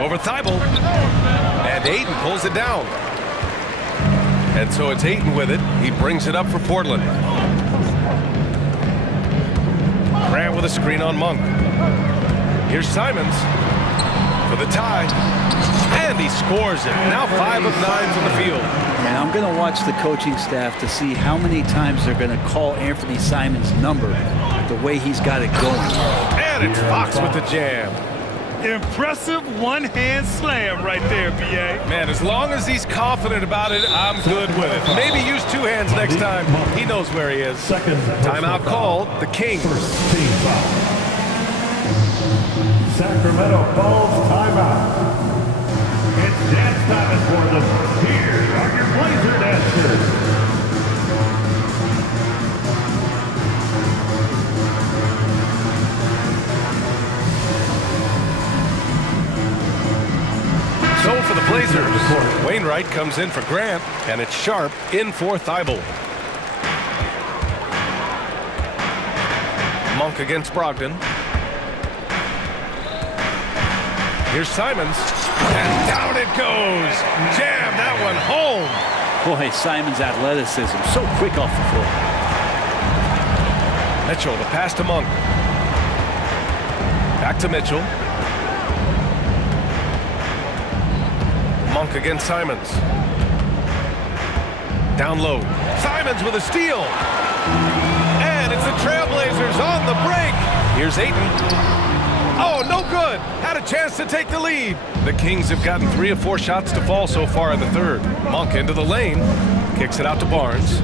Over Thybulle. And Ayton pulls it down. And so it's Ayton with it. He brings it up for Portland. Grant with a screen on Monk. Here's Simons for the tie. And he scores it. Now 5 of 9 from the field. And I'm going to watch the coaching staff to see how many times they're going to call Anthony Simons' number the way he's got it going. And it's Fox with the jam. Impressive one-hand slam right there, B.A. Man, as long as he's confident about it, I'm good with it. Maybe use 2 hands next time. He knows where he is. Timeout called. The Kings. First team foul. Sacramento calls timeout. It's dance time for them. Here are your Blazer dancers. So for the Blazers, Wainwright comes in for Grant, and it's Sharp in for Thybulle. Monk against Brogdon. Here's Simons, and down it goes. Jam that one home. Boy, Simons' athleticism, so quick off the floor. Mitchell, the pass to Monk. Back to Mitchell. Monk against Simons. Down low. Simons with a steal. And it's the Trailblazers on the break. Here's Ayton. Oh, no good. Had a chance to take the lead. The Kings have gotten 3 of 4 shots to fall so far in the third. Monk into the lane. Kicks it out to Barnes.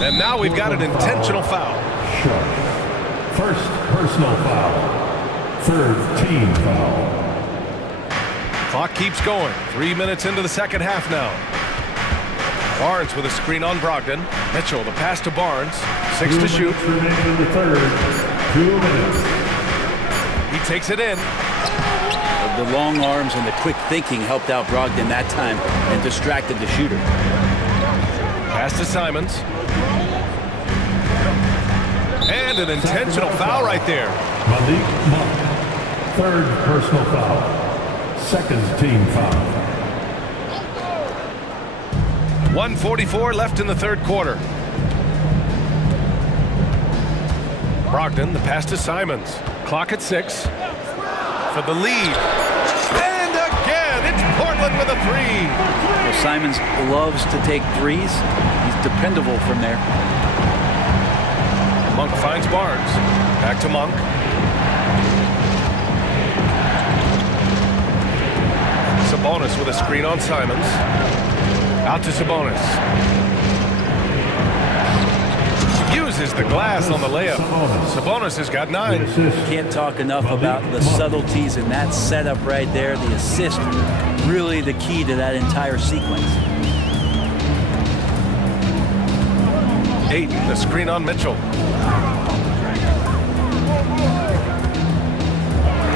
And now we've got an intentional foul. First personal foul. Third team foul. Clock keeps going. 3 minutes into the second half now. Barnes with a screen on Brogdon. Mitchell, the pass to Barnes. 6 to shoot. In the third, 2 minutes. He takes it in. The long arms and the quick thinking helped out Brogdon that time and distracted the shooter. Pass to Simons. And an intentional foul right there. Malik Monk, third personal foul. Second team foul. 1:44 left in the third quarter. Brogdon, the pass to Simons. Clock at 6. For the lead. And again, it's Portland with a three. Well, Simons loves to take threes. He's dependable from there. Monk finds Barnes. Back to Monk. Sabonis with a screen on Simons. Out to Sabonis. Uses the glass on the layup. Sabonis has got 9. Can't talk enough about the subtleties in that setup right there. The assist, really the key to that entire sequence. Ayton, the screen on Mitchell.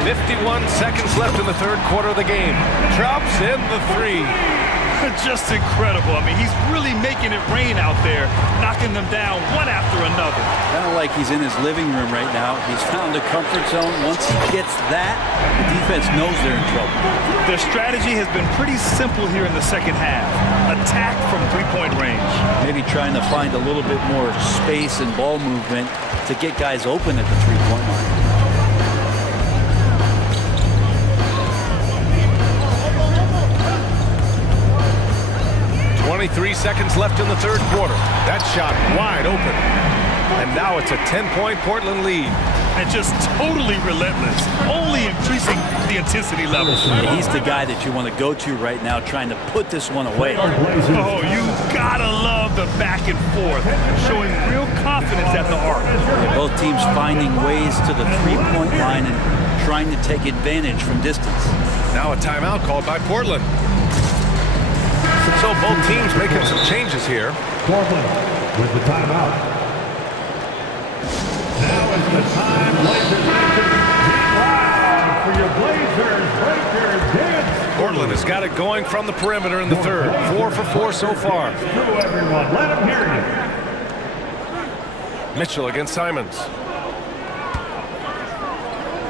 51 seconds left in the third quarter of the game. Drops in the three. Just incredible. I mean, he's really making it rain out there, knocking them down one after another. Kind of like he's in his living room right now. He's found a comfort zone. Once he gets that, the defense knows they're in trouble. Their strategy has been pretty simple here in the second half. Attack from three-point range. Maybe trying to find a little bit more space and ball movement to get guys open at the three-point line. 23 seconds left in the third quarter. That shot wide open. And now it's a 10-point Portland lead. And just totally relentless, only increasing the intensity level. Yeah, he's the guy that you want to go to right now, trying to put this one away. Oh, you gotta love the back and forth, showing real confidence at the arc. Yeah, both teams finding ways to the three-point line and trying to take advantage from distance. Now a timeout called by Portland. So both teams making some changes here. Portland with the timeout. Now is the time, Blazers Nation. Get loud for your Blazers Breakers dance. Portland has got it going from the perimeter in the third. 4 for 4 so far. Through everyone, let them hear you. Mitchell against Simons.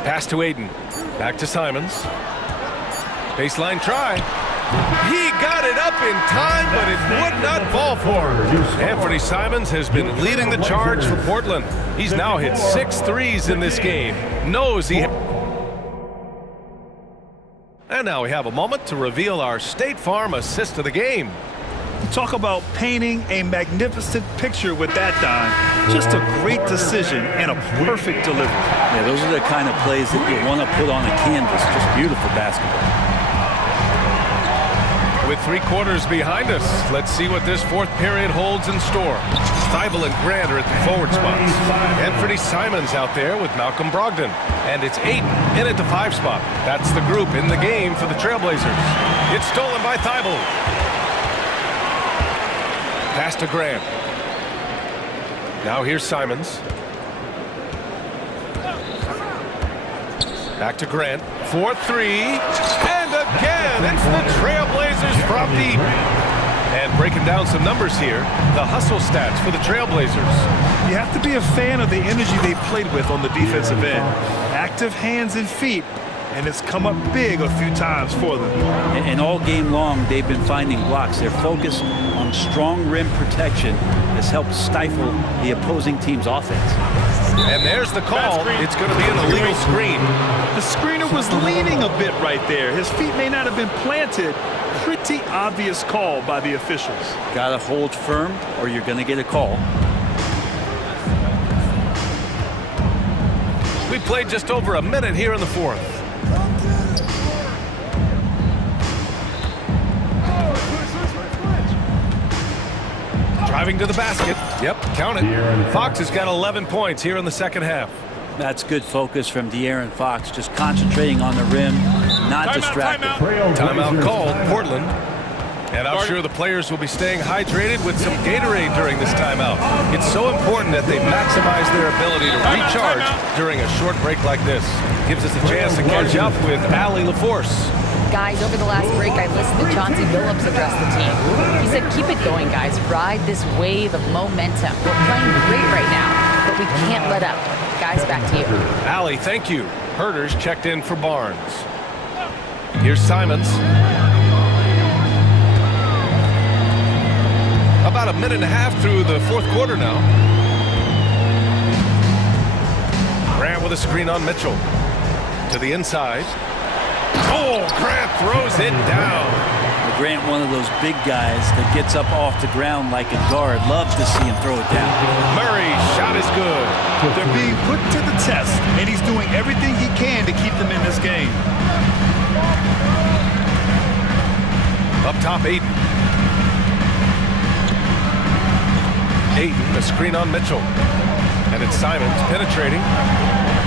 Pass to Ayton. Back to Simons. Baseline try. He got it up in time, but it would not fall for him. Anthony Simons has been leading the charge for Portland. He's now hit 6 threes in this game. Knows he... And now we have a moment to reveal our State Farm assist of the game. Talk about painting a magnificent picture with that dime. Just a great decision and a perfect delivery. Yeah, those are the kind of plays that you want to put on a canvas. Just beautiful basketball. With 3 quarters behind us, let's see what this fourth period holds in store. Thibault and Grant are at the forward spots. Anthony Simons out there with Malcolm Brogdon. And it's Ayton in at the 5 spot. That's the group in the game for the Trailblazers. It's stolen by Thibault. Pass to Grant. Now here's Simons. Back to Grant. 4-3. And again, it's the Trailblazers from deep. And breaking down some numbers here, the hustle stats for the Trailblazers. You have to be a fan of the energy they played with on the defensive end. Active hands and feet, and it's come up big a few times for them. And all game long, they've been finding blocks. Their focus on strong rim protection has helped stifle the opposing team's offense. And there's the call. It's going to be an illegal screen. The screener was leaning a bit right there. His feet may not have been planted. Pretty obvious call by the officials. Got to hold firm or you're going to get a call. We played just over a minute here in the fourth. Driving to the basket. Yep, count it. Fox has got 11 points here in the second half. That's good focus from De'Aaron Fox, just concentrating on the rim, not distracted. Timeout called, Portland. And I'm sure the players will be staying hydrated with some Gatorade during this timeout. It's so important that they maximize their ability to recharge during a short break like this. Gives us a chance to catch up with Allie LaForce. Guys, over the last break, I listened to Chauncey Billups address the team. He said, keep it going, guys. Ride this wave of momentum. We're playing great right now, but we can't let up. Guys, back to you. Allie, thank you. Herders checked in for Barnes. Here's Simons. About a minute and a half through the fourth quarter now. Grant with a screen on Mitchell. To the inside. Oh, Grant throws it down. Grant, one of those big guys that gets up off the ground like a guard. Love to see him throw it down. Murray's shot is good. They're being put to the test, and he's doing everything he can to keep them in this game. Up top, Aiden. Aiden, a screen on Mitchell. And it's Simons penetrating.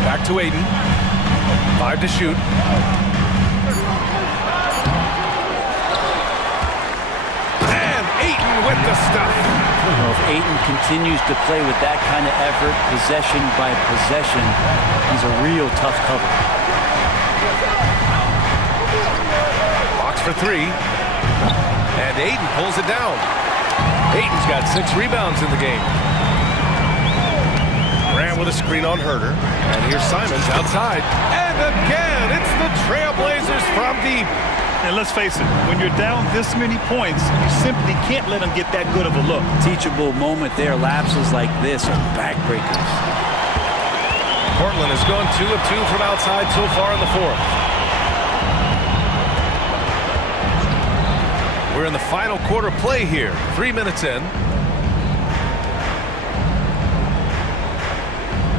Back to Aiden. 5 to shoot. And Aiden with the stuff. Well, if Aiden continues to play with that kind of effort, possession by possession, he's a real tough cover. Box for 3. And Aiden pulls it down. Aiden's got 6 rebounds in the game. Grant with a screen on Herder. And here's Simons outside. And again, it's the Trailblazers from deep. And let's face it, when you're down this many points, you simply can't let them get that good of a look. Teachable moment there. Lapses like this are backbreakers. Portland has gone 2 of 2 from outside so far in the fourth. We're in the final quarter play here. 3 minutes in.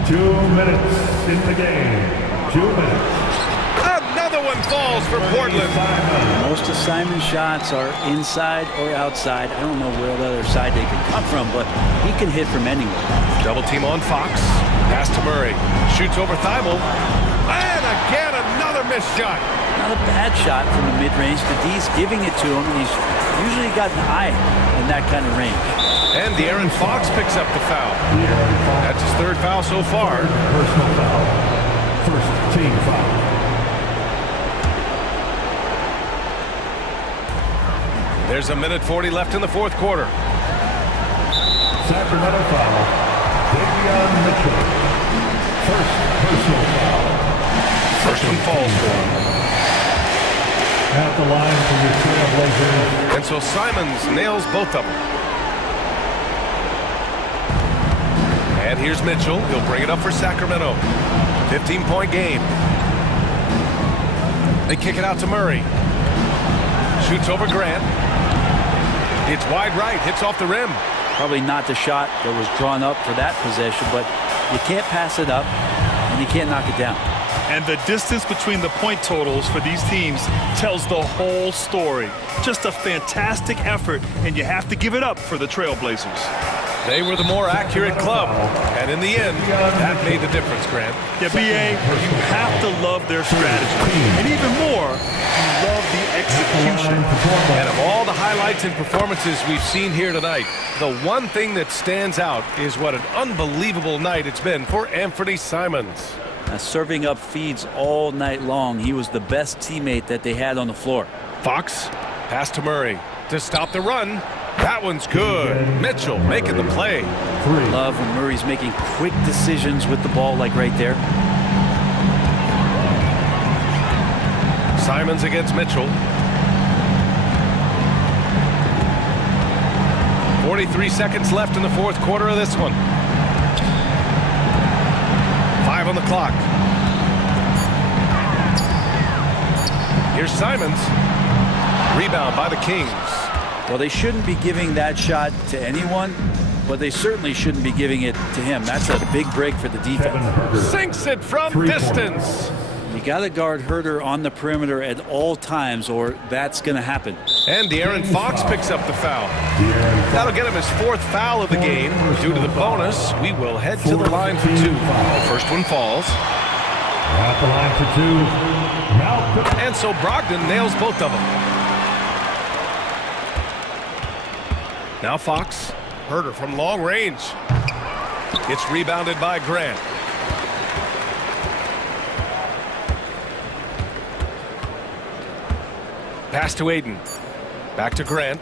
2 minutes in the game. 2 minutes. Another one falls for Portland. Most of Simon's shots are inside or outside. I don't know where the other side they can come from, but he can hit from anywhere. Double team on Fox. Pass to Murray. Shoots over Thibault. And again, another missed shot. Not a bad shot from the mid-range. The D's giving it to him, and he's usually got an eye in that kind of range. And De'Aaron Fox picks up the foul. That's his 3rd foul so far. Personal foul. First team foul. There's a minute 40 left in the fourth quarter. Sacramento foul. Davion Mitchell. First personal foul. First one falls for him. At the line for your Trailblazers. And so Simons nails both of them. And here's Mitchell. He'll bring it up for Sacramento. 15-point game. They kick it out to Murray. Shoots over Grant. It's wide right. Hits off the rim. Probably not the shot that was drawn up for that possession, but you can't pass it up, and you can't knock it down. And the distance between the point totals for these teams tells the whole story. Just a fantastic effort, and you have to give it up for the Trailblazers. They were the more accurate club, and in the end, that made the difference, Grant. Yeah, B.A., you have to love their strategy. And even more, you love the execution. And of all the highlights and performances we've seen here tonight, the one thing that stands out is what an unbelievable night it's been for Anthony Simons. Serving up feeds all night long. He was the best teammate that they had on the floor. Fox, pass to Murray to stop the run. That one's good. Mitchell making the play. Love when Murray's making quick decisions with the ball, like right there. Simons against Mitchell. 43 seconds left in the fourth quarter of this one. 5 on the clock. Here's Simons. Rebound by the Kings. Well, they shouldn't be giving that shot to anyone, but they certainly shouldn't be giving it to him. That's a big break for the defense. Sinks it from distance. You got to guard Herder on the perimeter at all times, or that's going to happen. And De'Aaron Fox picks up the foul. That'll get him his 4th foul of the game. Due to the bonus, we will head to the line for 2. The first one falls. At the line for two, Malcolm. And so Brogdon nails both of them. Now Fox. Herter from long range. It's rebounded by Grant. Pass to Aiden. Back to Grant.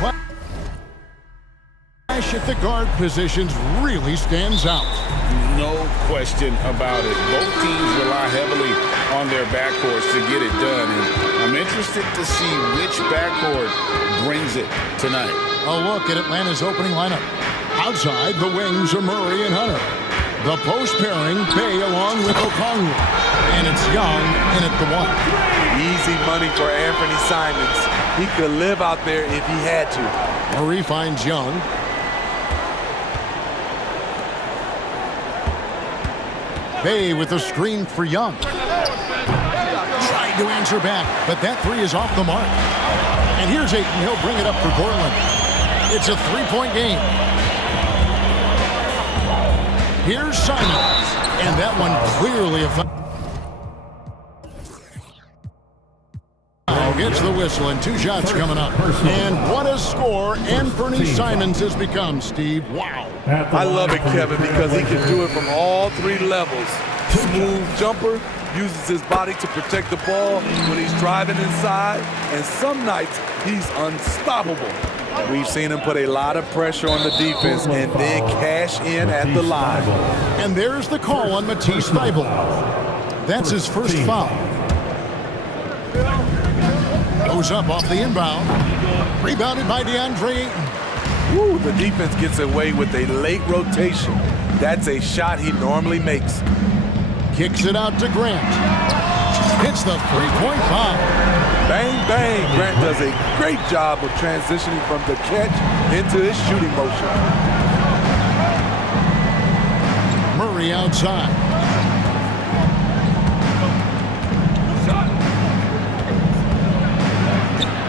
clash at the guard positions really stands out. No question about it. Both teams rely heavily on their backcourts to get it done. And I'm interested to see which backcourt brings it tonight. A look at Atlanta's opening lineup. Outside, the wings are Murray and Hunter. The post pairing, Bay along with Okongwu. And it's Young in at the 1. Easy money for Anthony Simons. He could live out there if he had to. Murray finds Young. Bay with a screen for Young. Tried to answer back, but that 3 is off the mark. And here's Ayton. He'll bring it up for Portland. It's a 3-point game. Here's Simons. And that one clearly a foul. Gets the whistle and 2 shots coming up. And what a score Anthony Simons has become, Steve. Wow. I love it, Kevin, because he can do it from all 3 levels. Smooth jumper, uses his body to protect the ball when he's driving inside, and some nights he's unstoppable. We've seen him put a lot of pressure on the defense and then cash in at the line. And there's the call on Matisse Thybulle. That's his first foul. Goes up off the inbound. Rebounded by DeAndre Ayton. Woo, the defense gets away with a late rotation. That's a shot he normally makes. Kicks it out to Grant. Hits the 3-point foul. Bang, bang. Grant does a great job of transitioning from the catch into his shooting motion. Murray outside.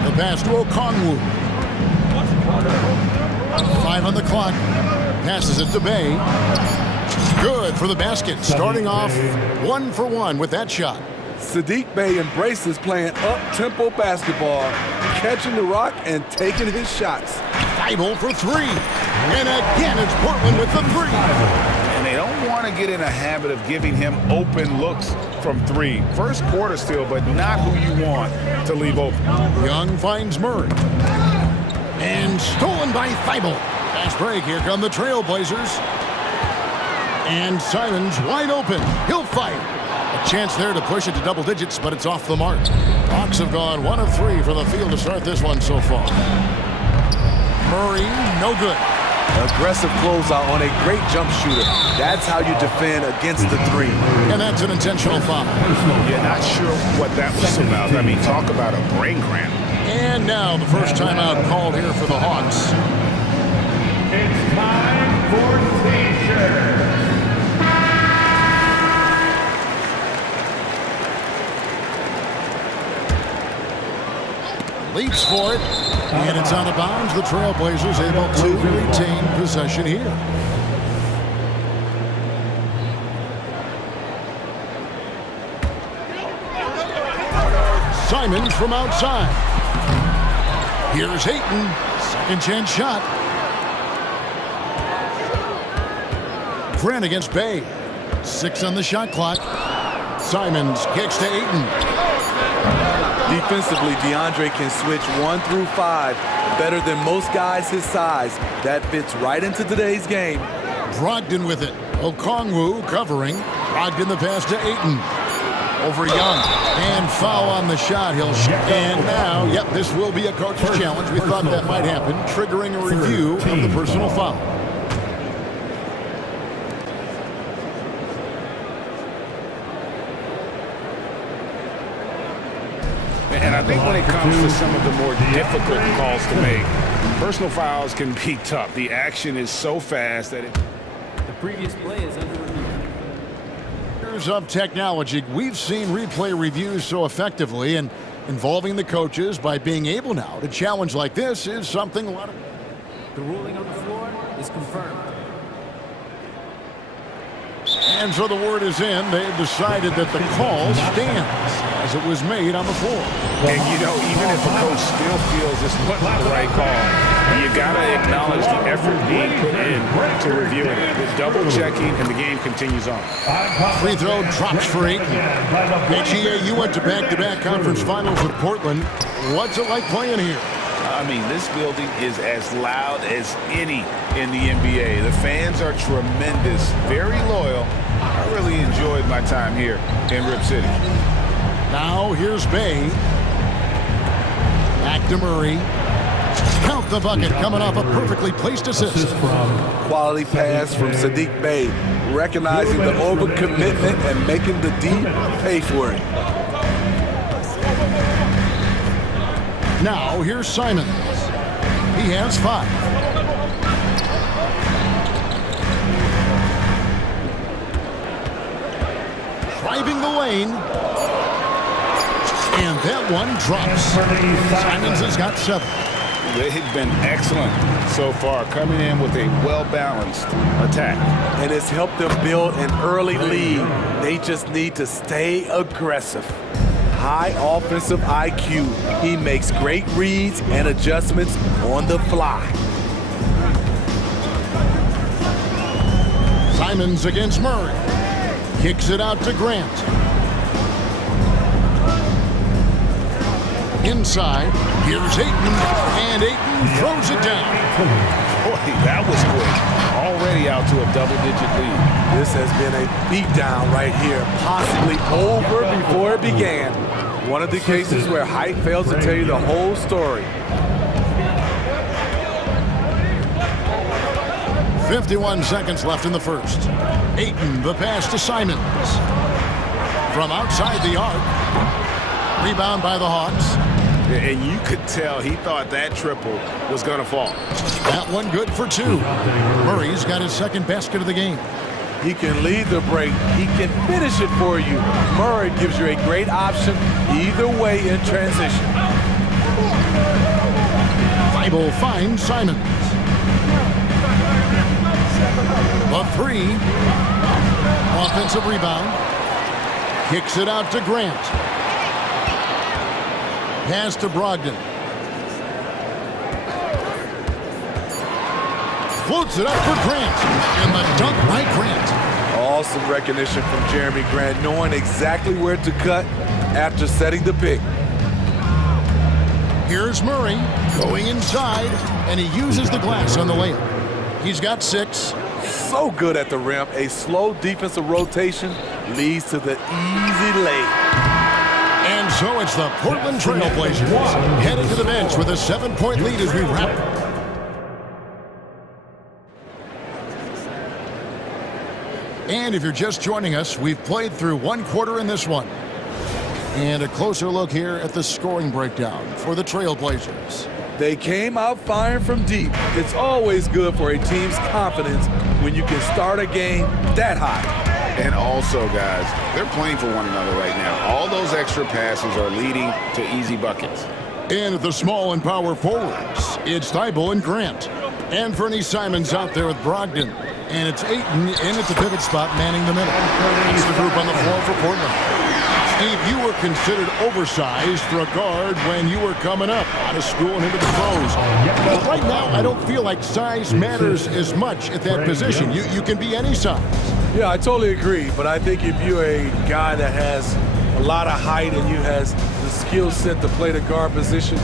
The pass to Okongwu. 5 on the clock. Passes it to Bay. Good for the basket. Starting off 1 for 1 with that shot. Saddiq Bey embraces playing up-tempo basketball, catching the rock and taking his shots. Thybulle for 3. And again, it's Portland with the 3. And they don't want to get in a habit of giving him open looks from 3. First quarter still, but not who you want to leave open. Young finds Murray. And stolen by Thybulle. Fast break. Here come the Trailblazers. And Simons wide open. He'll fight. A chance there to push it to double digits, but it's off the mark. Hawks have gone 1 of 3 from the field to start this one so far. Murray, no good. Aggressive closeout on a great jump shooter. That's how you defend against the 3. And that's an intentional foul. Yeah, not sure what that was about. I mean, talk about a brain cramp. And now the first timeout called here for the Hawks. It's time for T-shirts. Leaps for it, and it's out of bounds. The Trailblazers able to retain possession here. Simons from outside. Here's Ayton. Second chance shot. Grant against Bay. 6 on the shot clock. Simons kicks to Ayton. Defensively, DeAndre can switch 1 through 5 better than most guys his size. That fits right into today's game. Brogdon with it. Okongwu covering. Brogdon the pass to Ayton. Over Young. And foul on the shot. He'll shoot. And now, yep, this will be a coach's challenge. We thought that might happen, triggering a review of the personal foul. And I think when it comes to some of the more difficult calls to make, personal fouls can be tough. The action is so fast that it... The previous play is under review. Years of technology, we've seen replay reviews so effectively, and involving the coaches by being able now to challenge like this is something a lot of... The ruling on the floor is confirmed. And so the word is in. They've decided that the call stands as it was made on the floor. And, you know, even if a coach still feels this wasn't the right call, you got to acknowledge the effort being put in to reviewing it. The double checking, and the game continues on. Free throw drops for Ayton. HEA, you went to back-to-back conference finals with Portland. What's it like playing here? I mean, this building is as loud as any in the NBA. The fans are tremendous, very loyal. I really enjoyed my time here in Rip City. Now here's Bay. Back to Murray. Count the bucket, coming off a perfectly placed assist. Quality pass from Sadiq Bey, recognizing the overcommitment and making the D pay for it. Now here's Simons. He has 5. Driving the lane. And that one drops. Simons has got 7. They've been excellent so far, coming in with a well-balanced attack. And it's helped them build an early lead. They just need to stay aggressive. High offensive IQ. He makes great reads and adjustments on the fly. Simons against Murray. Kicks it out to Grant. Inside, here's Ayton, and Ayton throws it down. Boy, that was quick. Already out to a double-digit lead. This has been a beatdown right here, possibly over before it began. One of the cases where height fails to tell you the whole story. 51 seconds left in the first. Ayton, the pass to Simons. From outside the arc. Rebound by the Hawks. And you could tell he thought that triple was going to fall. That one good for 2. Murray's got his second basket of the game. He can lead the break. He can finish it for you. Murray gives you a great option either way in transition. Thibault finds Simons. A 3. Offensive rebound. Kicks it out to Grant. Pass to Brogdon. Floats it up for Grant. And the dunk by Grant. Awesome recognition from Jeremy Grant, knowing exactly where to cut after setting the pick. Here's Murray going inside, and he uses the glass on the layup. He's got 6. So good at the rim. A slow defensive rotation leads to the easy lay. And so it's the Portland Trail Blazers headed to the bench with a 7-point lead as we wrap. And if you're just joining us, we've played through 1 quarter in this one. And a closer look here at the scoring breakdown for the Trail Blazers. They came out firing from deep. It's always good for a team's confidence when you can start a game that high. And also, guys, they're playing for one another right now. All those extra passes are leading to easy buckets. And at the small and power forwards, it's Thibault and Grant. And Fernie Simons out there with Brogdon. And it's Ayton in at the pivot spot, manning the middle. That's the group on the floor for Portland. Steve, you were considered oversized for a guard when you were coming up out of school and into the pros. But right now, I don't feel like size matters as much at that position. You can be any size. Yeah, I totally agree. But I think if you're a guy that has a lot of height and you has the skill set to play the guard position,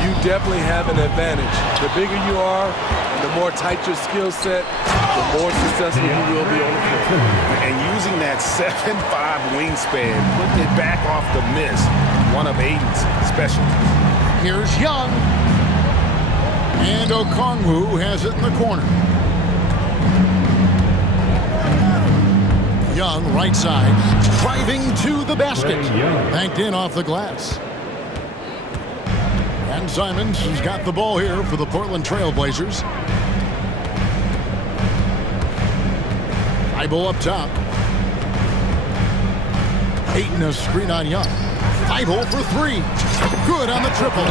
you definitely have an advantage. The bigger you are, the more tight your skill set, the more successful you will be on the floor. And using that 7'5" wingspan, putting it back off the miss, one of Ayton's specialties. Here's Young. And Okongwu has it in the corner. Young, right side, driving to the basket. Banked in off the glass. And Simons has got the ball here for the Portland Trail Blazers. Thibault up top. Ayton a screen on Young. Thibault for 3. Good on the triple.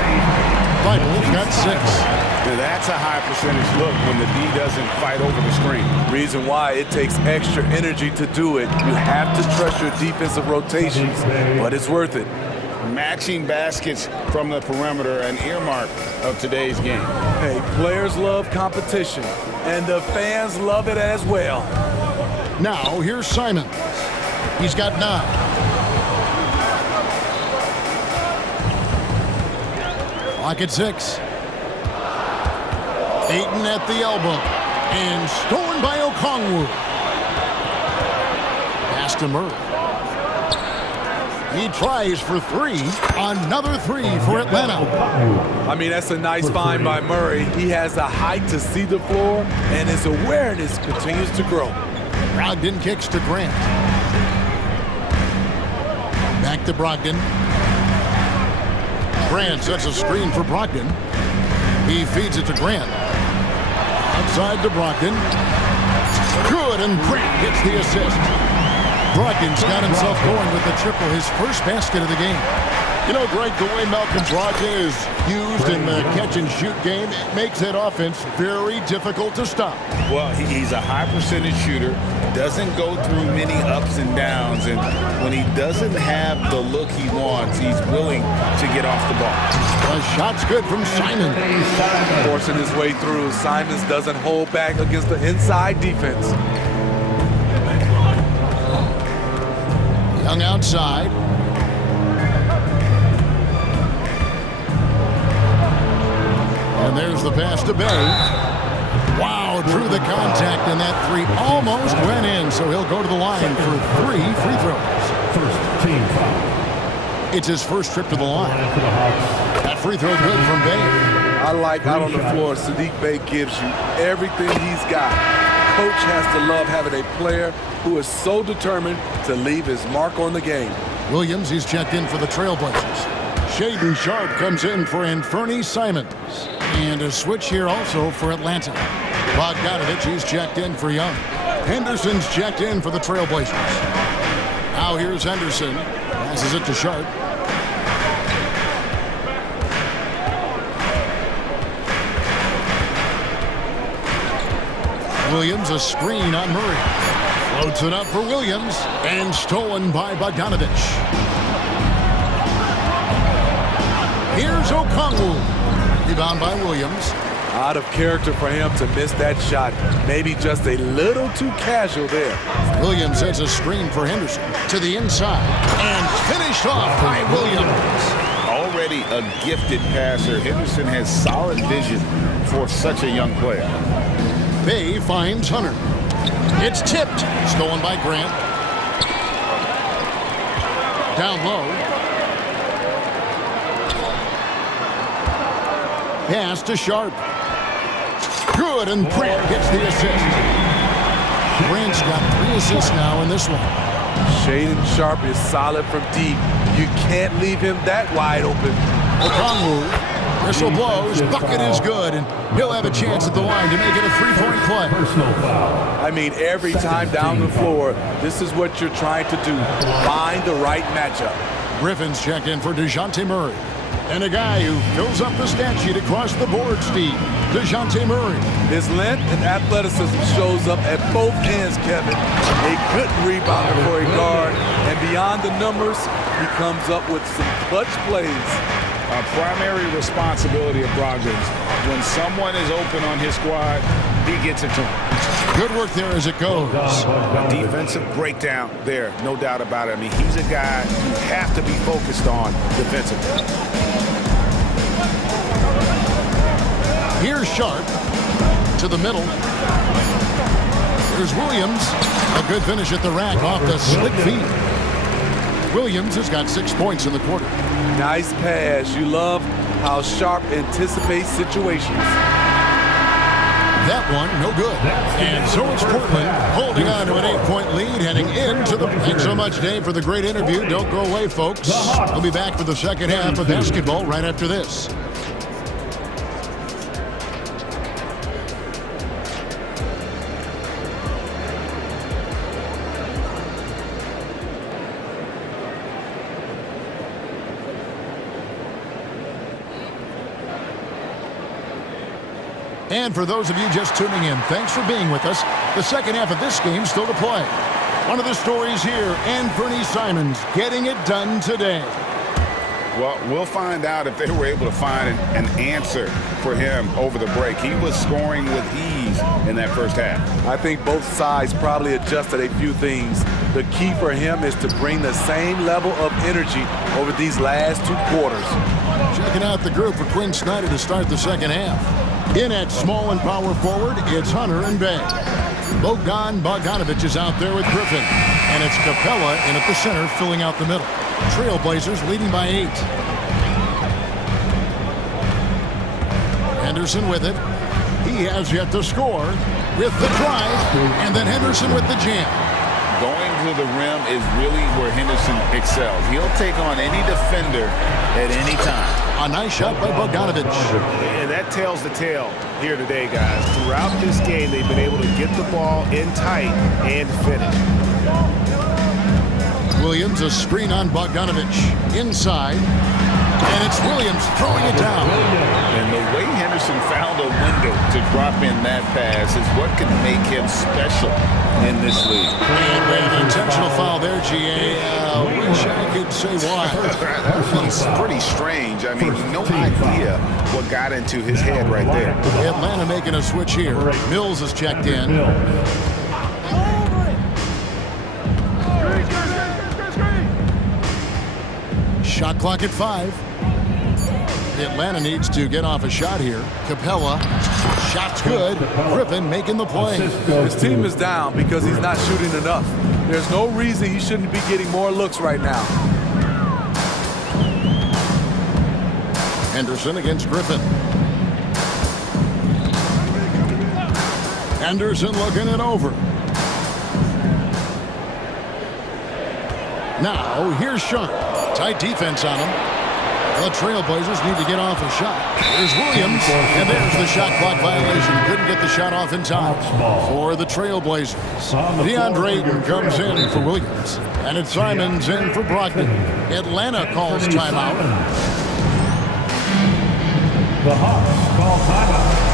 Thibault's got 6. Now that's a high percentage look when the D doesn't fight over the screen. Reason why it takes extra energy to do it. You have to trust your defensive rotations, but it's worth it. Matching baskets from the perimeter, an earmark of today's game. Hey, players love competition, and the fans love it as well. Now, here's Simons. He's got 9. Clock at 6. Eaton at the elbow. And stolen by Okongwu. Pass to Murray. He tries for three. Another three for Atlanta. I mean, that's a nice find by Murray. He has the height to see the floor, and his awareness continues to grow. Brogdon kicks to Grant. Back to Brogdon. Grant sets a screen for Brogdon. He feeds it to Grant. Outside to Brogdon. Good, and Grant gets the assist. Brogdon's got himself going with the triple, his first basket of the game. You know, Greg, the way Malcolm Brogdon is used in the catch-and-shoot game, it makes that offense very difficult to stop. Well, he's a high-percentage shooter, doesn't go through many ups and downs, and when he doesn't have the look he wants, he's willing to get off the ball. A shot's good from Simon. Forcing his way through, Simons doesn't hold back against the inside defense. Young outside. And there's the pass to Bay. Wow, drew the contact, and that three almost went in, so he'll go to the line for 3 free throws. First team foul. It's his first trip to the line. That free throw good from Bay. I like out on the floor, Sadiq Bey gives you everything he's got. Coach has to love having a player who is so determined to leave his mark on the game. Williams, he's checked in for the Trailblazers. Shaden Sharp comes in for Anthony Simons. And a switch here also for Atlanta. Bogdanovich, he's checked in for Young. Henderson's checked in for the Trailblazers. Now here's Henderson. Passes it to Sharp. Williams, a screen on Murray. Floats it up for Williams. And stolen by Bogdanovich. Here's Okongwu. Rebound by Williams. Out of character for him to miss that shot. Maybe just a little too casual there. Williams sets a screen for Henderson to the inside. And finished off by Williams. Already a gifted passer, Henderson has solid vision for such a young player. Bay finds Hunter. It's tipped. Stolen by Grant. Down low. Pass to Sharp. Good, and Grant gets the assist. Grant's got 3 assists now in this one. Shaden Sharp is solid from deep. You can't leave him that wide open. Okongwu. Whistle blows. Bucket is good, and he'll have a chance at the line to make it a 3-point play. Personal foul. I mean, every time down the floor, this is what you're trying to do. Find the right matchup. Griffin's checked in for DeJounte Murray. And a guy who fills up the stat sheet across the board, Steve. DeJounte Murray. His length and athleticism shows up at both ends, Kevin. A good rebounder for a guard. And beyond the numbers, he comes up with some clutch plays. A primary responsibility of Brogdon's. When someone is open on his squad, he gets it to him. Good work there as it goes. A defensive breakdown there, no doubt about it. I mean, he's a guy you have to be focused on defensively. Here's Sharp to the middle. Here's Williams. A good finish at the rack off the slick feet. Williams has got 6 points in the quarter. Nice pass. You love how Sharp anticipates situations. That one, no good. And so it's Portland holding on to an 8-point lead heading into the... Thanks so much, Dave, for the great interview. Don't go away, folks. We'll be back for the second half of basketball right after this. And for those of you just tuning in, thanks for being with us. The second half of this game still to play. One of the stories here, Anthony Simons getting it done today. Well, we'll find out if they were able to find an answer for him over the break. He was scoring with ease in that first half. I think both sides probably adjusted a few things. The key for him is to bring the same level of energy over these last 2 quarters. Checking out the group for Quinn Snyder to start the second half. In at small and power forward, it's Hunter and Bay. Bogdanovich is out there with Griffin. And it's Capella in at the center, filling out the middle. Trailblazers leading by 8. Henderson with it. He has yet to score with the drive, and then Henderson with the jam. Going to the rim is really where Henderson excels. He'll take on any defender at any time. A nice shot by Bogdanovich. And that tells the tale here today, guys. Throughout this game, they've been able to get the ball in tight and finish. Williams, a screen on Bogdanovich. Inside. And it's Williams throwing it down. And the way Henderson found a window to drop in that pass is what can make him special in this league. And an intentional foul there, GA. Wish I could say why. He's pretty strange. I mean, no idea what got into his head right there. Atlanta making a switch here. Mills is checked in. Shot clock at 5. Atlanta needs to get off a shot here. Capella, shot's good. Griffin making the play. His team is down because he's not shooting enough. There's no reason he shouldn't be getting more looks right now. Henderson against Griffin. Henderson looking it over. Now, here's Sharp. Tight defense on him. The Trailblazers need to get off a shot. There's Williams, and there's the shot clock violation. Couldn't get the shot off in time for the Trailblazers. DeAndre Ayton comes in for Williams, and it's Simons in for Brogdon. Atlanta calls timeout. The Hawks call timeout.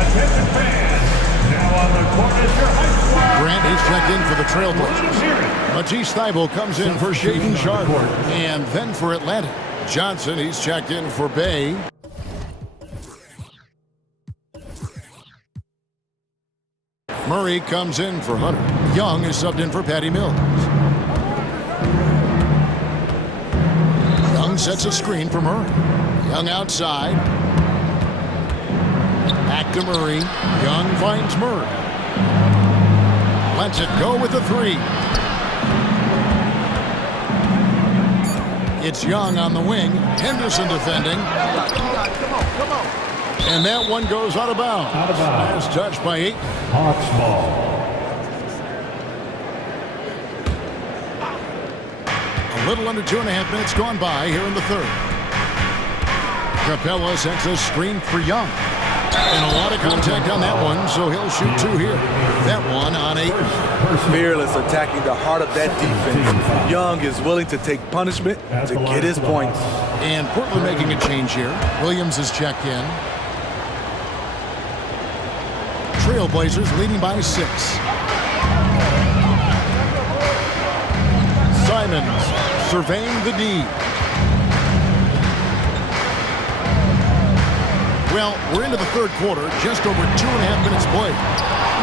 Attention fans, now on the court is your high squad. Grant is checked in for the Trailblazers. Matisse Thybulle comes in for Shaedon Sharpe. And then for Atlanta, Johnson, he's checked in for Bay. Murray comes in for Hunter. Young is subbed in for Patty Mills. Young sets a screen for Murray. Young outside. Back to Murray. Young finds Murray. Lets it go with the 3. It's Young on the wing. Henderson defending. Come on. And that one goes out of bounds. Last touch by 8. Hawks ball. A little under 2.5 minutes gone by here in the third. Capella sets a screen for Young. And a lot of contact on that one, so he'll shoot 2 here. That one on 8. Fearless attacking the heart of that defense. Young is willing to take punishment to get his points. And Portland making a change here. Williams is checked in. Trailblazers leading by 6. Simons surveying the D. Well, we're into the third quarter, just over 2.5 minutes played.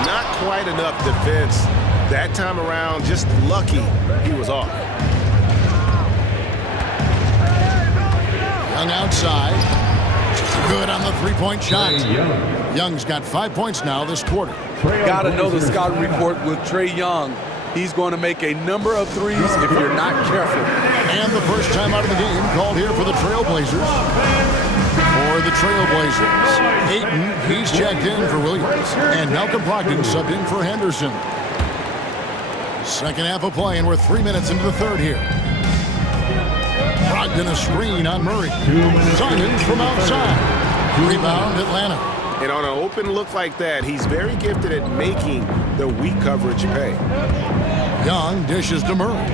Not quite enough defense that time around. Just lucky he was off. Young outside. Good on the 3-point shot. Young's got 5 points now this quarter. Got to know the scouting report with Trae Young. He's going to make a number of threes if you're not careful. And the first time out of the game called here for the Trailblazers. For the Trailblazers, Ayton, he's checked in for Williams. And Malcolm Brogdon subbed in for Henderson. Second half of play, and we're 3 minutes into the third here. Brogdon a screen on Murray. Simons from outside. Rebound, Atlanta. And on an open look like that, he's very gifted at making the weak coverage pay. Young dishes to Murray.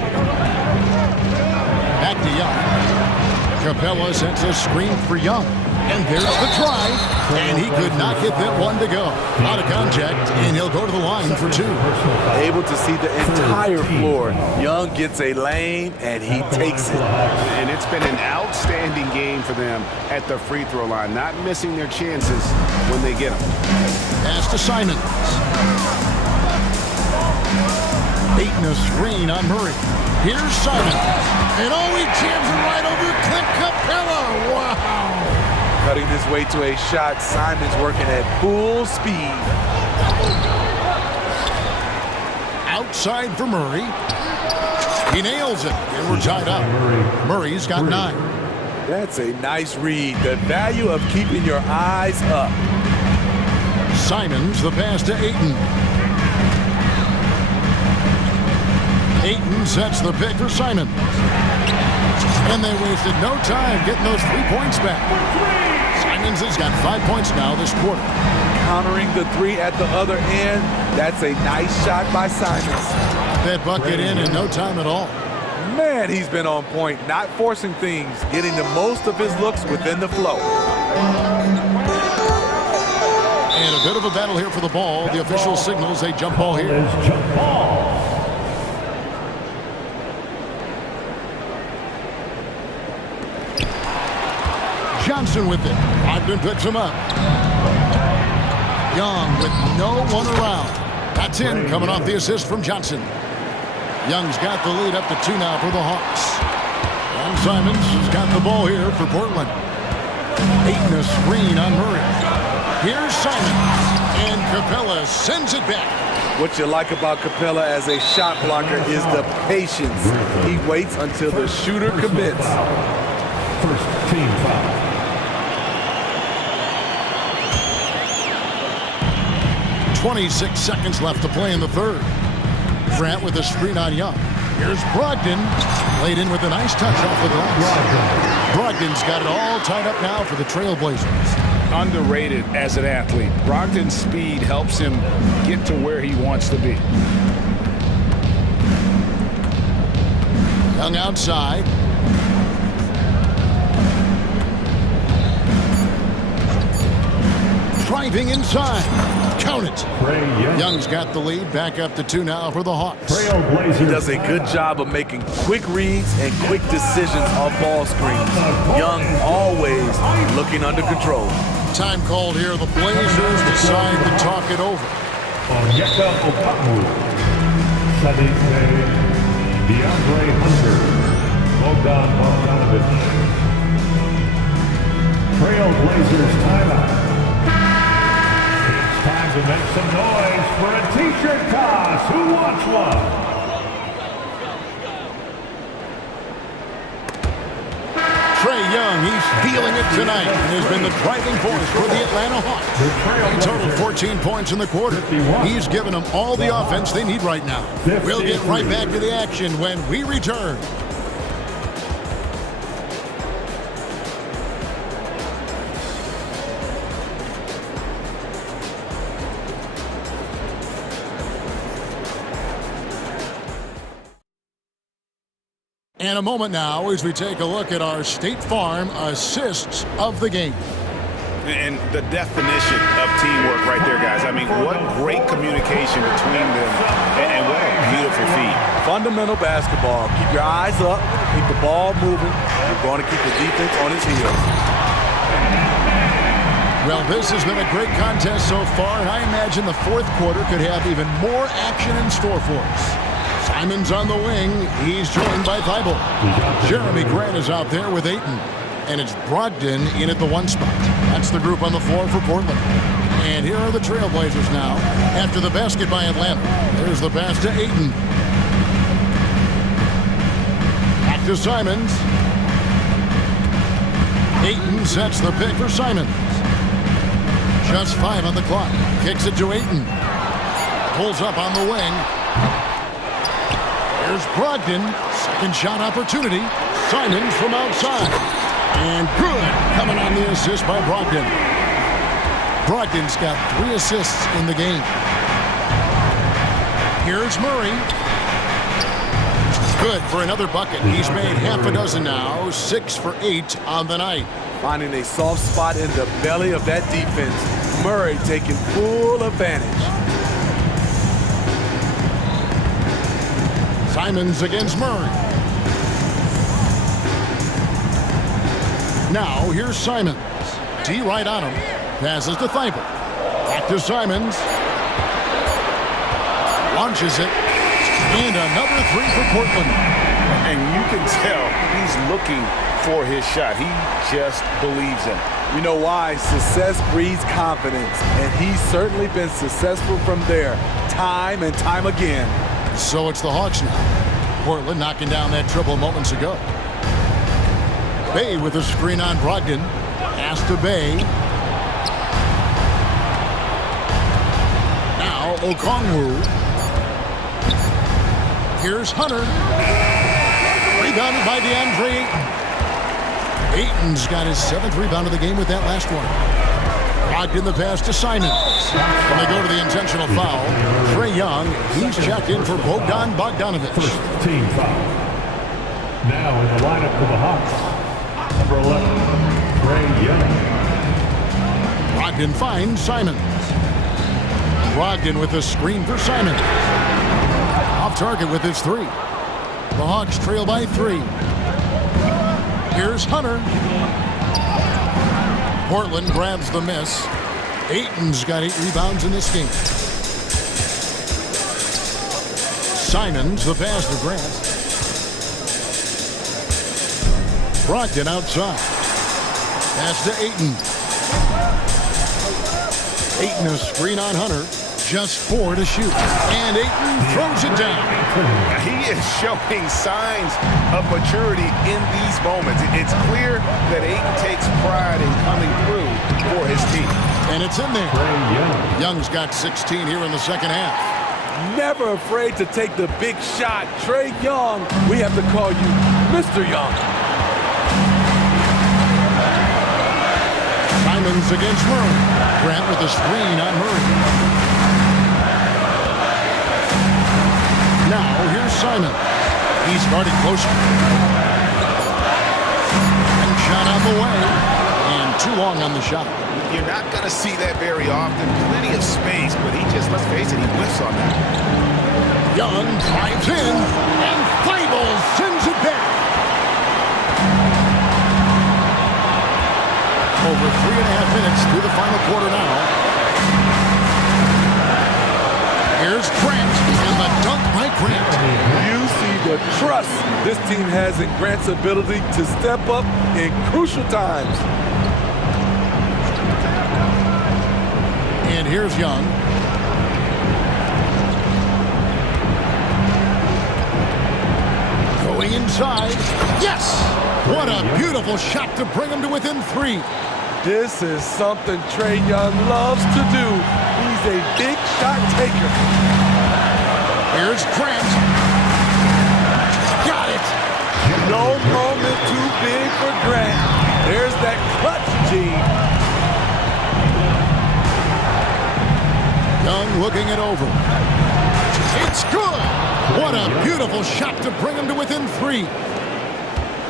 Back to Young. Capella sets a screen for Young. And there's the try. And he could not get that one to go. Out of contact, and he'll go to the line for 2. Able to see the entire floor. Young gets a lane, and he takes it. And it's been an outstanding game for them at the free throw line. Not missing their chances when they get them. Pass to Simons. Ayton a screen on Murray. Here's Simons. And he jams it right over Clint Capella. Wow. Cutting his way to a shot. Simon's working at full speed. Outside for Murray. He nails it, and we're tied up. Murray's got 9. That's a nice read. The value of keeping your eyes up. Simons, the pass to Ayton. Ayton sets the pick for Simon. And they wasted no time getting those 3 points back. Simons has got 5 points now this quarter. Countering the 3 at the other end. That's a nice shot by Simons. That bucket in no time at all. Man, he's been on point, not forcing things, getting the most of his looks within the flow. And a bit of a battle here for the ball. The official signals a jump ball here. Jump ball. Johnson with it. Ogden picks him up. Young with no one around. That's in, coming off the assist from Johnson. Young's got the lead up to 2 now for the Hawks. And Simons has got the ball here for Portland. Ayton a screen on Murray. Here's Simons. And Capella sends it back. What you like about Capella as a shot blocker is the patience. He waits until the shooter commits. First team foul. 26 seconds left to play in the third. Grant with a screen on Young. Here's Brogdon. Laid in with a nice touch off the glass. Brogdon's got it all tied up now for the Trailblazers. Underrated as an athlete. Brogdon's speed helps him get to where he wants to be. Young outside. Driving inside. Count it. Young's got the lead. Back up to 2 now for the Hawks. He does a good job of making quick reads and quick decisions off ball screens. Young always looking under control. Time called here. The Blazers decide to talk it over. DeAndre Hunter, Bogdan Bogdanovic. Trailblazers timeout. It's time to make some noise for a t-shirt toss. Who wants one? Trae Young, he's feeling it tonight and has been the driving force for the Atlanta Hawks. He totaled 14 points in the quarter. He's given them all the offense they need right now. We'll get right back to the action when we return. And a moment now as we take a look at our State Farm assists of the game. And the definition of teamwork right there, guys. I mean, what great communication between them, and what a beautiful feed. Fundamental basketball. Keep your eyes up, keep the ball moving. You're going to keep the defense on his heels. Well, this has been a great contest so far, and I imagine the fourth quarter could have even more action in store for us. Simons on the wing. He's joined by Thibault. Jeremy Grant is out there with Ayton. And it's Brogdon in at the 1 spot. That's the group on the floor for Portland. And here are the Trailblazers now after the basket by Atlanta. There's the pass to Ayton. Back to Simons. Ayton sets the pick for Simons. Just 5 on the clock. Kicks it to Ayton. Pulls up on the wing. Here's Brogdon. Second shot opportunity. Simons from outside. And good. Coming on the assist by Brogdon. Brogdon's got 3 assists in the game. Here's Murray. Good for another bucket. He's made half a dozen now. 6 for 8 on the night. Finding a soft spot in the belly of that defense. Murray taking full advantage. Simons against Murray. Now, here's Simons. D right on him. Passes to Thibault. Back to Simons. Launches it. And another 3 for Portland. And you can tell he's looking for his shot. He just believes in it. You know why? Success breeds confidence, and he's certainly been successful from there, time and time again. So it's the Hawks now. Portland knocking down that triple moments ago. Bay with a screen on Brogdon. Pass to Bay. Now Okongwu. Here's Hunter. Rebounded by DeAndre Ayton. Ayton's got his 7th rebound of the game with that last one. Brogdon the pass to Simons. When they go to the intentional foul, Trae Young, he's checked in for Bogdan Bogdanovic. First team foul. Now in the lineup for the Hawks, number 11, Trae Young. Brogdon finds Simons. Brogdon with a screen for Simons. Off target with his 3. The Hawks trail by 3. Here's Hunter. Portland grabs the miss. Ayton's got 8 rebounds in this game. Simons, the pass to Grant. Brogdon outside. Pass to Ayton. Ayton a screen on Hunter. Just 4 to shoot. And Ayton throws it down. He is showing signs of maturity in these moments. It's clear that Ayton takes pride in coming through for his team. And it's in there. Young's got 16 here in the second half. Never afraid to take the big shot. Trae Young, we have to call you Mr. Young. Simons against Murray. Grant with a screen on Murray. Now, here's Simon. He's guarded closer. And shot out the way. And too long on the shot. You're not going to see that very often. Plenty of space, but he just, let's face it, he whiffs on that. Young drives in. And Thibault sends it back. Over 3.5 minutes through the final quarter now. Here's Grant, and the dunk by Grant. You see the trust this team has in Grant's ability to step up in crucial times. And here's Young. Going inside. Yes! What a beautiful shot to bring him to within 3. This is something Trae Young loves to do. He's a big shot taker. Here's Grant. Got it. No moment too big for Grant. There's that clutch, G. Young looking it over. It's good. What a beautiful shot to bring him to within 3.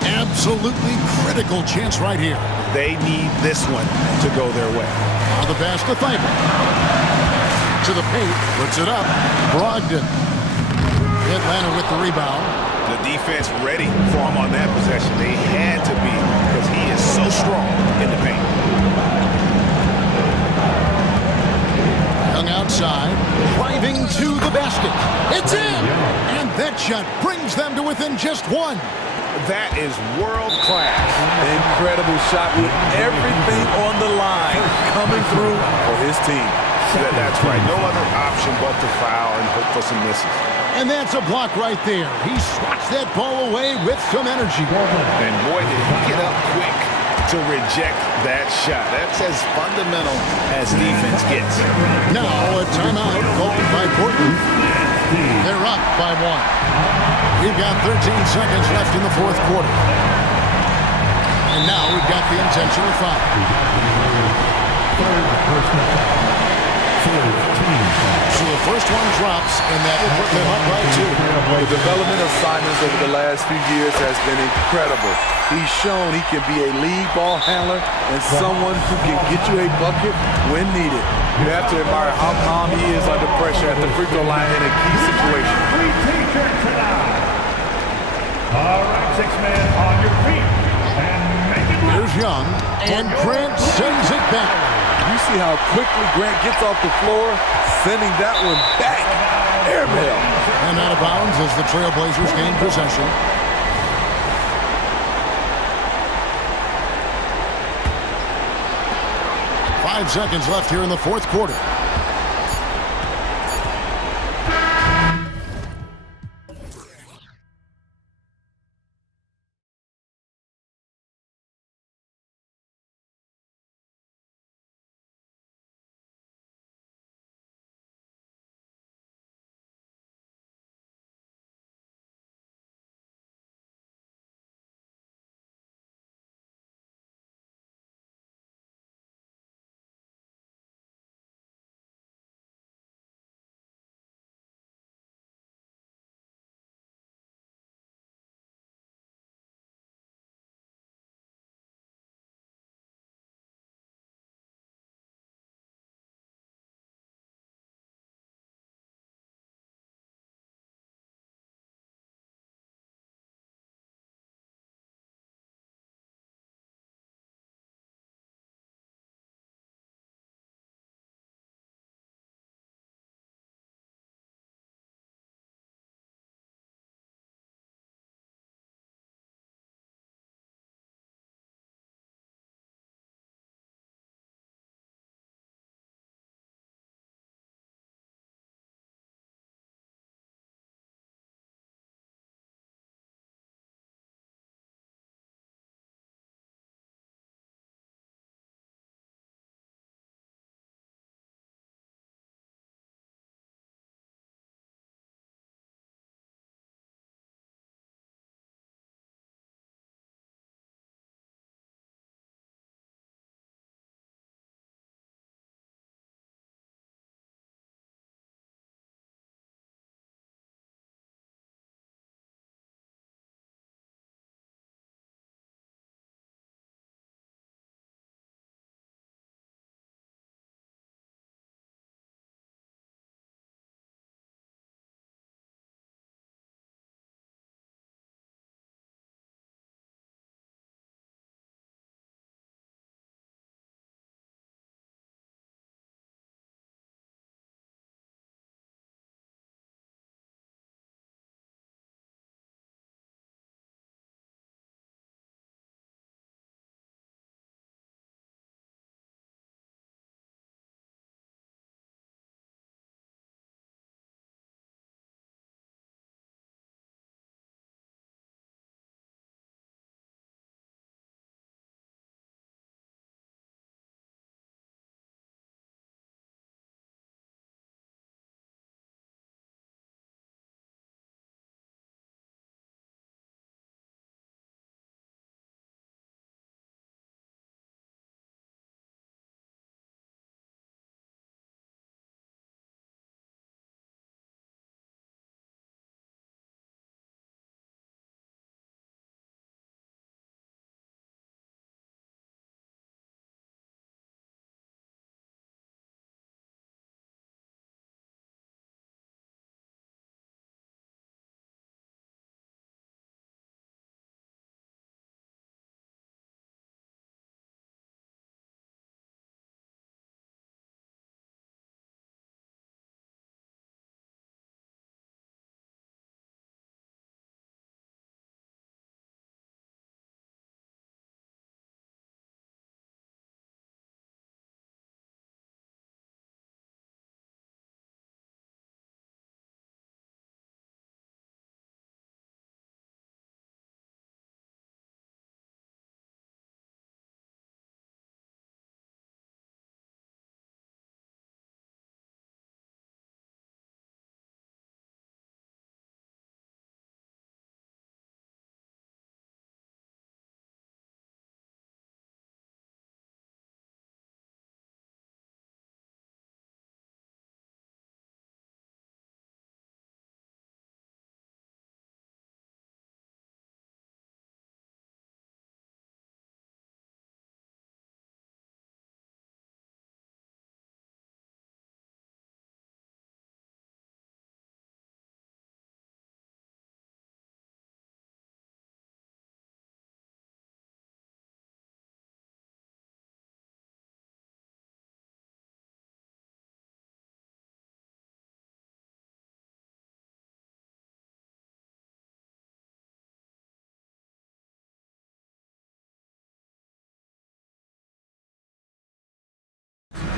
Absolutely critical chance right here. They need this one to go their way. Now the pass to Thibault. To the paint, puts it up. Brogdon. Atlanta with the rebound. The defense ready for him on that possession. They had to be because he is so strong in the paint. Young outside, driving to the basket. It's in! And that shot brings them to within just 1. That is world class. Incredible shot with everything on the line coming through for his team. That's right. No other option but to foul and hope for some misses. And that's a block right there. He swats that ball away with some energy. And boy, did he get up quick to reject that shot. That's as fundamental as defense gets. Now a timeout called by Portland. They're up by 1. We've got 13 seconds left in the 4th quarter. And now we've got the intentional foul. So the first one drops, and that will put them up by 2. The development of Simons over the last few years has been incredible. He's shown he can be a lead ball handler and someone who can get you a bucket when needed. You have to admire how calm he is under pressure at the free throw line in a key situation. Free t-shirt tonight. All right, 6 men on your feet. And make it. Here's Young, and Grant sends it back. You see how quickly Grant gets off the floor, sending that one back. Airmail. And out of bounds as the Trailblazers gain possession. 5 seconds left here in the fourth quarter.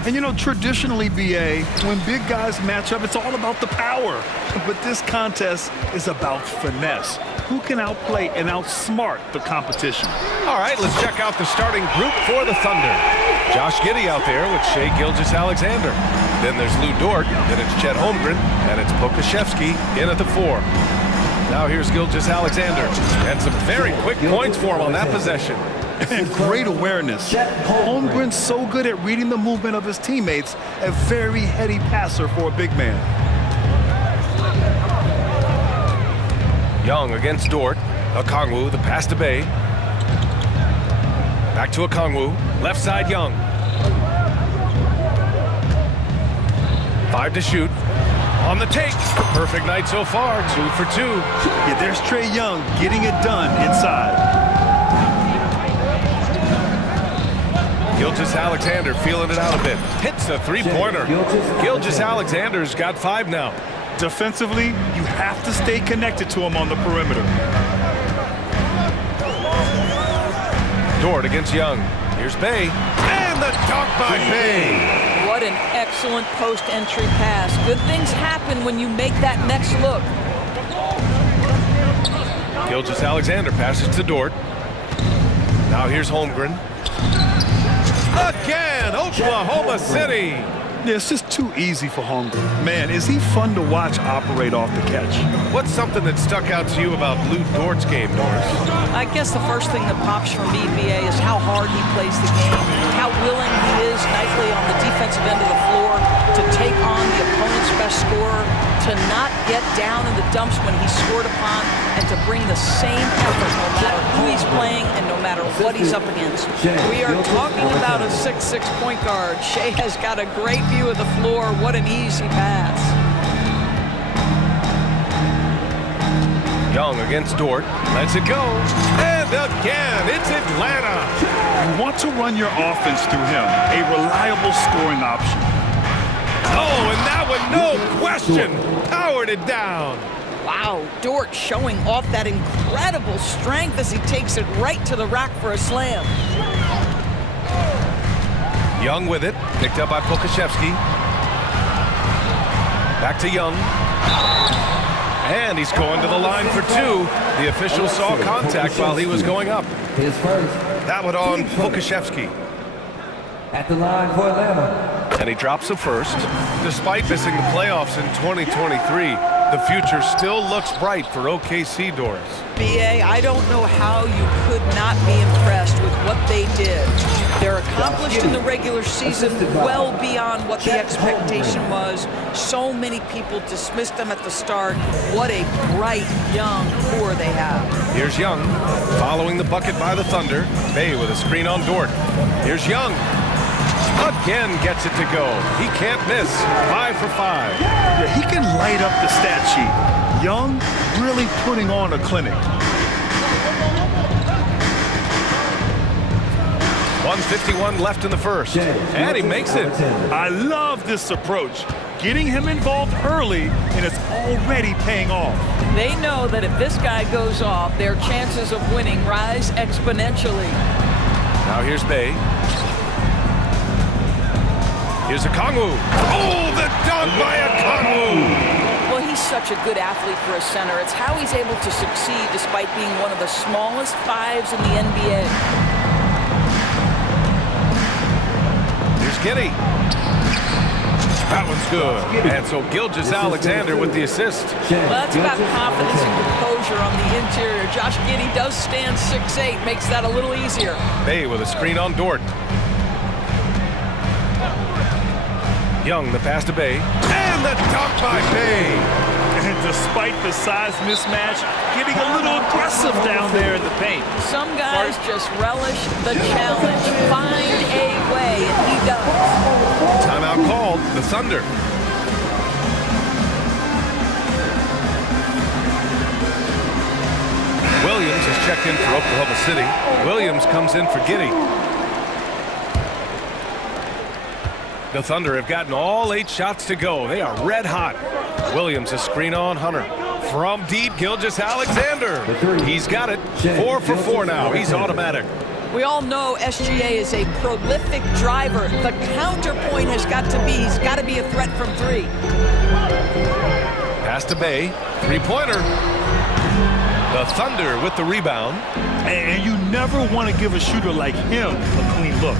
And you know, traditionally, BA, when big guys match up, it's all about the power. But this contest is about finesse. Who can outplay and outsmart the competition? All right, let's check out the starting group for the Thunder. Josh Giddey out there with Shai Gilgeous-Alexander. Then there's Lou Dort, then it's Chet Holmgren, and it's Pokashevsky in at the 4. Now here's Gilgeous-Alexander, and some very quick points for him on that possession. And great awareness. Holmgren's so good at reading the movement of his teammates, a very heady passer for a big man. Young against Dort. Okongwu, the pass to Bay. Back to Okongwu. Left side, Young. 5 to shoot. On the take. Perfect night so far. 2 for 2. Yeah, there's Trae Young getting it done inside. Gilgeous-Alexander feeling it out a bit. Hits a three-pointer. Gilgeous-Alexander's got 5 now. Defensively, you have to stay connected to him on the perimeter. Dort against Young. Here's Bay. And the dunk by Bay. What an excellent post-entry pass. Good things happen when you make that next look. Gilgeous-Alexander passes to Dort. Now here's Holmgren. Again, Oklahoma City. Yeah, it's just too easy for Holmgren. Man, is he fun to watch operate off the catch. What's something that stuck out to you about Lou Dort's game, Norris? I guess the first thing that pops for me, BA, is how hard he plays the game, how willing he is nightly on the defensive end of the floor to take on the opponent's best scorer, to not get down in the dumps when he's scored upon, and to bring the same effort no matter who he's playing and no matter what he's up against. We are talking about a 6'6" point guard. Shai has got a great view of the floor. What an easy pass. Young against Dort. Lets it go. And again, it's Atlanta. You want to run your offense through him, a reliable scoring option. Oh, and that one, no question, powered it down. Wow, Dort showing off that incredible strength as he takes it right to the rack for a slam. Young with it, picked up by Pokashevsky. Back to Young. And he's going to the line for 2. The official saw contact while he was going up. His first. That one on Pokashevsky. At the line for Atlanta. And he drops the first. Despite missing the playoffs in 2023, the future still looks bright for OKC, Doris. BA, I don't know how you could not be impressed with what they did. They're accomplished in the regular season well beyond what the expectation was. So many people dismissed them at the start. What a bright, young core they have. Here's Young, following the bucket by the Thunder. Bay with a screen on Dort. Here's Young. Again gets it to go. He can't miss. 5 for 5. Yeah, he can light up the stat sheet. Young really putting on a clinic. 1:51 left in the first. And he makes it. I love this approach. Getting him involved early, and it's already paying off. They know that if this guy goes off, their chances of winning rise exponentially. Now here's Bay. Here's Okongwu. Oh, the dunk by Okongwu! Well, he's such a good athlete for a center. It's how he's able to succeed despite being one of the smallest 5s in the NBA. Here's Giddey. That one's good. And so Gilgeous-Alexander with the assist. Well, that's about confidence and composure on the interior. Josh Giddey does stand 6'8", makes that a little easier. Bay with a screen on Dort. Young, the pass to Bay. And the dunk by Bay. And despite the size mismatch, getting a little aggressive down there in the paint. Some guys just relish the challenge. Find a way, and he does. Timeout called. The Thunder. Williams has checked in for Oklahoma City. Williams comes in for Giddey. The Thunder have gotten all 8 shots to go. They are red hot. Williams a screen on Hunter. From deep, Gilgeous-Alexander. He's got it. 4 for 4 now. He's automatic. We all know SGA is a prolific driver. The counterpoint has got to be, he's got to be a threat from three. Pass to Bay, three-pointer. The Thunder with the rebound. And you never want to give a shooter like him a clean look.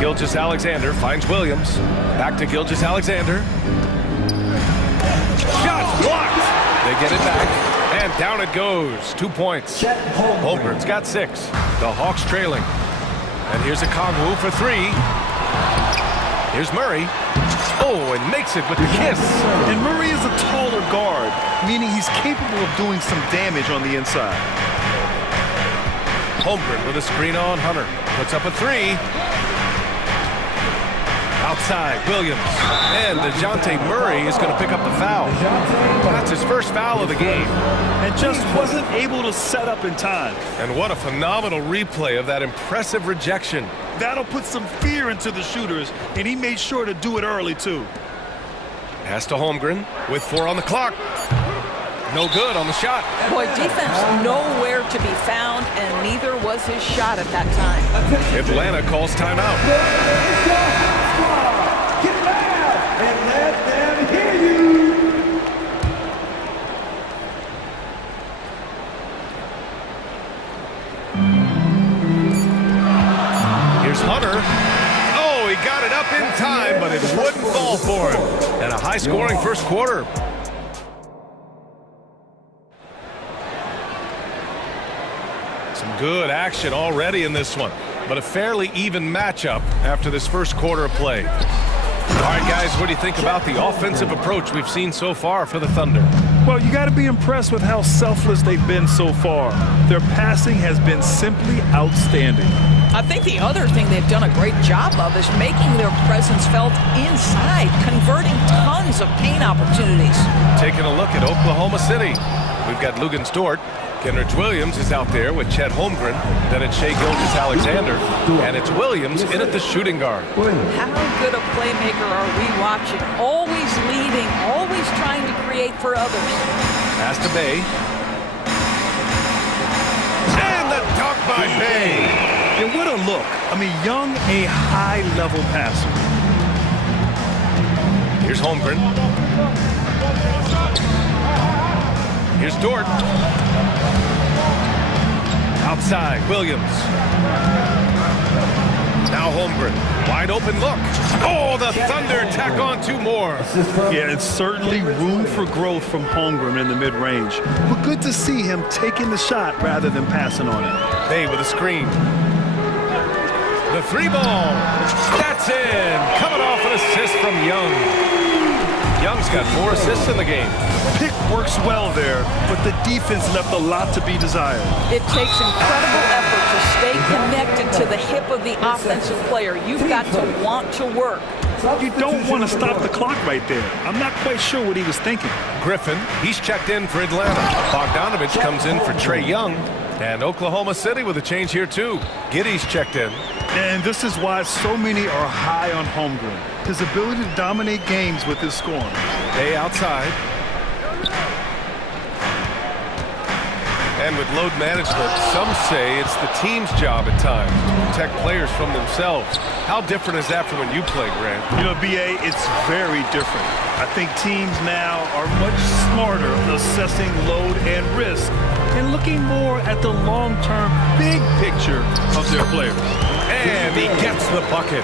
Gilgeous-Alexander finds Williams. Back to Gilgeous-Alexander. Shot blocked. They get it back. And down it goes. 2 points. Holmgren's got 6. The Hawks trailing. And here's a Kongwu for 3. Here's Murray. Oh, and makes it with the kiss. And Murray is a taller guard, meaning he's capable of doing some damage on the inside. Holmgren with a screen on Hunter. Puts up a 3. Outside, Williams. And DeJounte Murray is going to pick up the foul. That's his first foul of the game. And just wasn't able to set up in time. And what a phenomenal replay of that impressive rejection. That'll put some fear into the shooters, and he made sure to do it early, too. Pass to Holmgren with 4 on the clock. No good on the shot. Boy, defense nowhere to be found, and neither was his shot at that time. Atlanta calls timeout. Get loud and let them hear you. Here's Hunter. Oh, he got it up in time, but it wouldn't fall for him. And a high-scoring first quarter. Some good action already in this one, but a fairly even matchup after this first quarter of play. All right, guys, what do you think about the offensive approach we've seen so far for the Thunder? Well, you got to be impressed with how selfless they've been so far. Their passing has been simply outstanding. I think the other thing they've done a great job of is making their presence felt inside, converting tons of paint opportunities. Taking a look at Oklahoma City. We've got Lugan Stort. Kenrich Williams is out there with Chet Holmgren. Then it's Shai Gilgeous-Alexander. And it's Williams in at the shooting guard. How good a playmaker are we watching? Always leading, always trying to create for others. Pass to Bay. And the dunk by Bay. And what a look. I mean, Young, a high-level passer. Here's Holmgren. Here's Dort. Outside, Williams. Now Holmgren. Wide open look. Oh, the Thunder tack on 2 more. Yeah, it's certainly room for growth from Holmgren in the mid-range. But good to see him taking the shot rather than passing on it. Bay with a screen. The 3 ball. That's in. Coming off an assist from Young. Young's got 4 assists in the game. Pick works well there, but the defense left a lot to be desired. It takes incredible effort to stay connected to the hip of the offensive player. You've got to want to work. You don't want to stop the clock right there. I'm not quite sure what he was thinking. Griffin, he's checked in for Atlanta. Bogdanovich comes in for Trae Young. And Oklahoma City with a change here, too. Giddey's checked in. And this is why so many are high on Holmgren. His ability to dominate games with his scoring. Bay outside. And with load management, some say it's the team's job at times to protect players from themselves. How different is that from when you play, Grant? You know, BA, it's very different. I think teams now are much smarter assessing load and risk and looking more at the long-term big picture of their players. And he gets the bucket.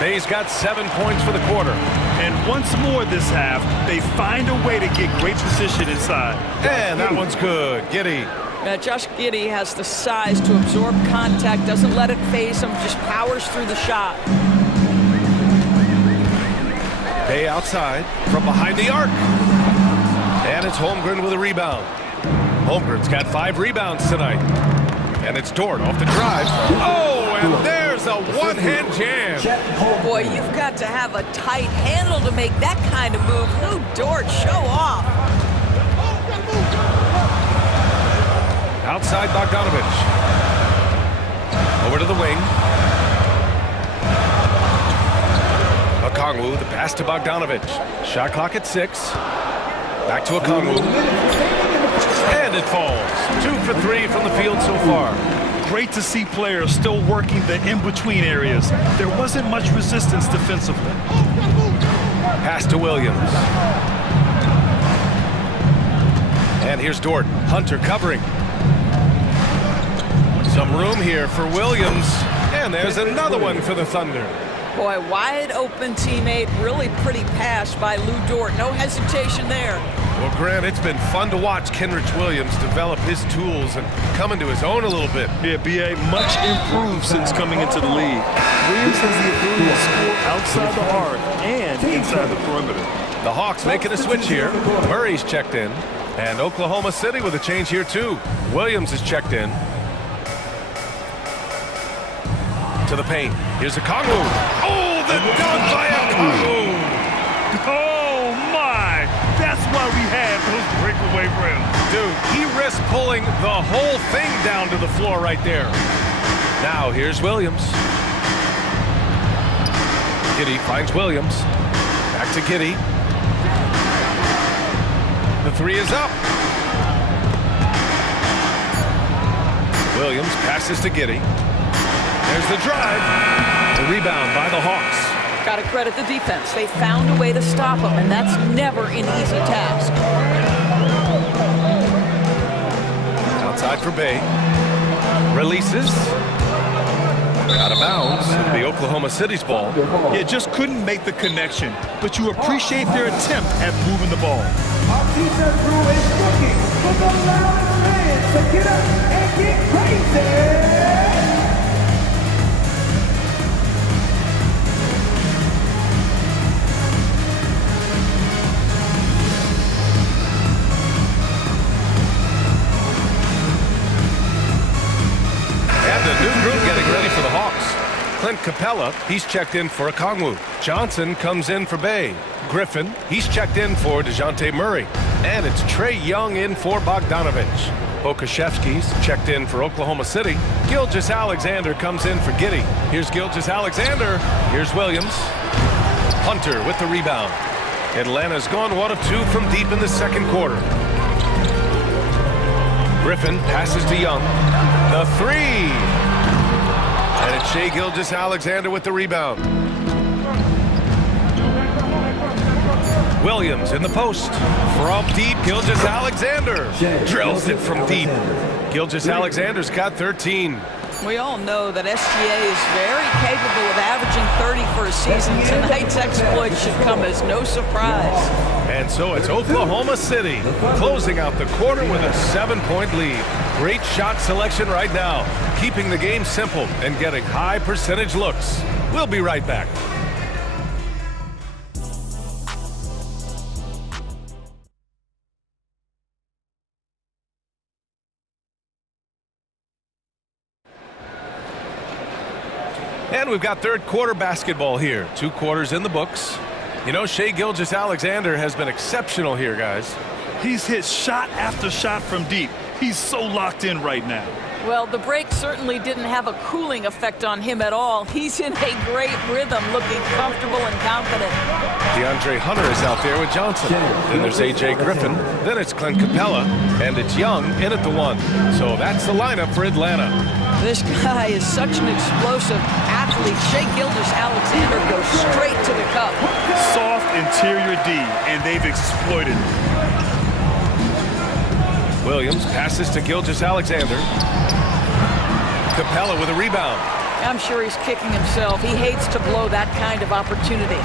Bay's got 7 points for the quarter. And once more this half, they find a way to get great position inside. And that one's good. Giddey. Josh Giddey has the size to absorb contact, doesn't let it phase him, just powers through the shot. Bay outside from behind the arc. And it's Holmgren with a rebound. Holmgren's got 5 rebounds tonight. And it's Dort off the drive. Oh, and there's a one-hand jam. Boy, you've got to have a tight handle to make that kind of move. Lou Dort, show off. Outside Bogdanovich. Over to the wing. Okongwu, the pass to Bogdanovich. Shot clock at 6. Back to Okongwu. And it falls. 2 for 3 from the field so far. great to see players still working the in-between areas. There wasn't much resistance defensively. Pass to Williams. And here's Dort. Hunter covering. Some room here for Williams. And there's another one for the Thunder. Boy, wide open teammate, really pretty pass by Lou Dort. No hesitation there. Well, Grant, it's been fun to watch Kenrich Williams develop his tools and come into his own a little bit. Yeah, B.A. much improved since coming into the league. Williams has the ability to score outside the arc and inside the perimeter. The Hawks making a switch here. Murray's checked in. And Oklahoma City with a change here, too. Williams is checked in. To the paint. Here's a Kongu. Oh, the dunk by a Kongu. Oh, my. That's why we had those breakaway rims. Dude, he risked pulling the whole thing down to the floor right there. Now, here's Williams. Giddey finds Williams. Back to Giddey. The three is up. Williams passes to Giddey. There's the drive. The rebound by the Hawks. Got to credit the defense. They found a way to stop him, and that's never an easy task. Outside for Bay. Releases. Out of bounds. It'll be Oklahoma City's ball. Yeah, just couldn't make the connection, but you appreciate their attempt at moving the ball. Our t-shirt crew is looking for the loudest fans to get up and get crazy. And a new group getting ready for the Hawks. Clint Capella, he's checked in for Okongwu. Johnson comes in for Bay. Griffin, he's checked in for DeJounte Murray. And it's Trey Young in for Bogdanovich. Pokashevsky's checked in for Oklahoma City. Gilgeous-Alexander comes in for Giddey. Here's Gilgeous-Alexander. Here's Williams. Hunter with the rebound. Atlanta's gone 1 of 2 from deep in the second quarter. Griffin passes to Young. The three. And it's Shai Gilgeous-Alexander with the rebound. Williams in the post. From deep, Gilgeous-Alexander drills it from deep. Gilgeous-Alexander's got 13. We all know that SGA is very capable of averaging 30 for a season. Tonight's exploit should come as no surprise. And so it's Oklahoma City closing out the quarter with a 7-point lead. Great shot selection right now, keeping the game simple and getting high percentage looks. We'll be right back. And we've got third quarter basketball here. 2 quarters in the books. You know, Shai Gilgeous-Alexander has been exceptional here, guys. He's hit shot after shot from deep. He's so locked in right now. Well, the break certainly didn't have a cooling effect on him at all. He's in a great rhythm, looking comfortable and confident. DeAndre Hunter is out there with Johnson. Then there's A.J. Griffin. Then it's Clint Capella. And it's Young in at the 1. So that's the lineup for Atlanta. This guy is such an explosive athlete. Shai Gilgeous-Alexander goes straight to the cup. Soft interior D, and they've exploited it. Williams passes to Gilgeous-Alexander. Capella with a rebound. I'm sure he's kicking himself. He hates to blow that kind of opportunity.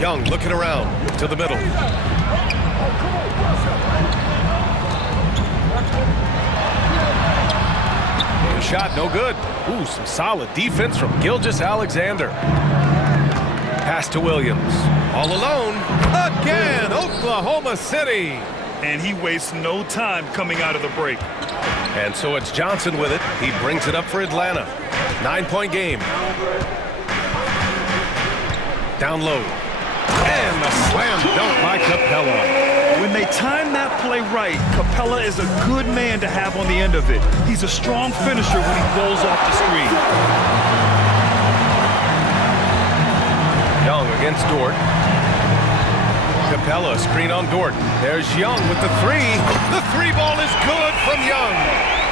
Young looking around to the middle. The shot no good. Ooh, some solid defense from Gilgeous-Alexander. Pass to Williams. All alone. Again, Oklahoma City. And he wastes no time coming out of the break. And so it's Johnson with it. He brings it up for Atlanta. 9-point game. Down low. And the slam dunk by Capella. When they time that play right, Capella is a good man to have on the end of it. He's a strong finisher when he rolls off the screen. Young against Dort. Capella, screen on Dort. There's Young with the three. The three ball is good from Young.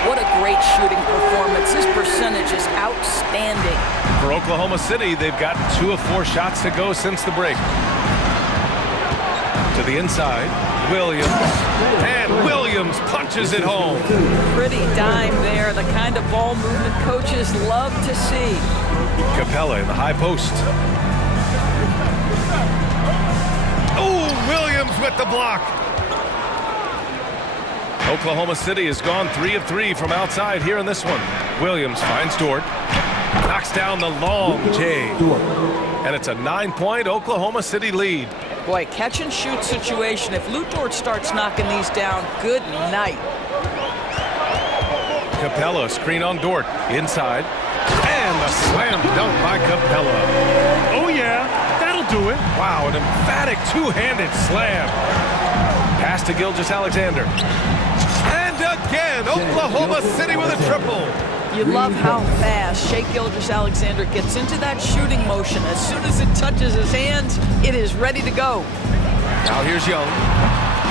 What a great shooting performance. His percentage is outstanding. For Oklahoma City, they've gotten 2 of 4 shots to go since the break. To the inside, Williams. And Williams punches it home. Pretty dime there, the kind of ball movement coaches love to see. Capella in the high post. Oh, Williams with the block. Oklahoma City has gone 3 of 3 from outside here in this one. Williams finds Dort. Knocks down the long J. And it's a 9-point Oklahoma City lead. Boy, catch and shoot situation. If Lou Dort starts knocking these down, good night. Capella, screen on Dort. Inside. And a slam dunk by Capella. Oh, yeah. That'll do it. Wow, an emphatic two-handed slam. Pass to Gilgeous-Alexander. And again, Oklahoma City with a triple. You love how fast Shai Gilgeous-Alexander gets into that shooting motion. As soon as it touches his hands, it is ready to go. Now here's Young.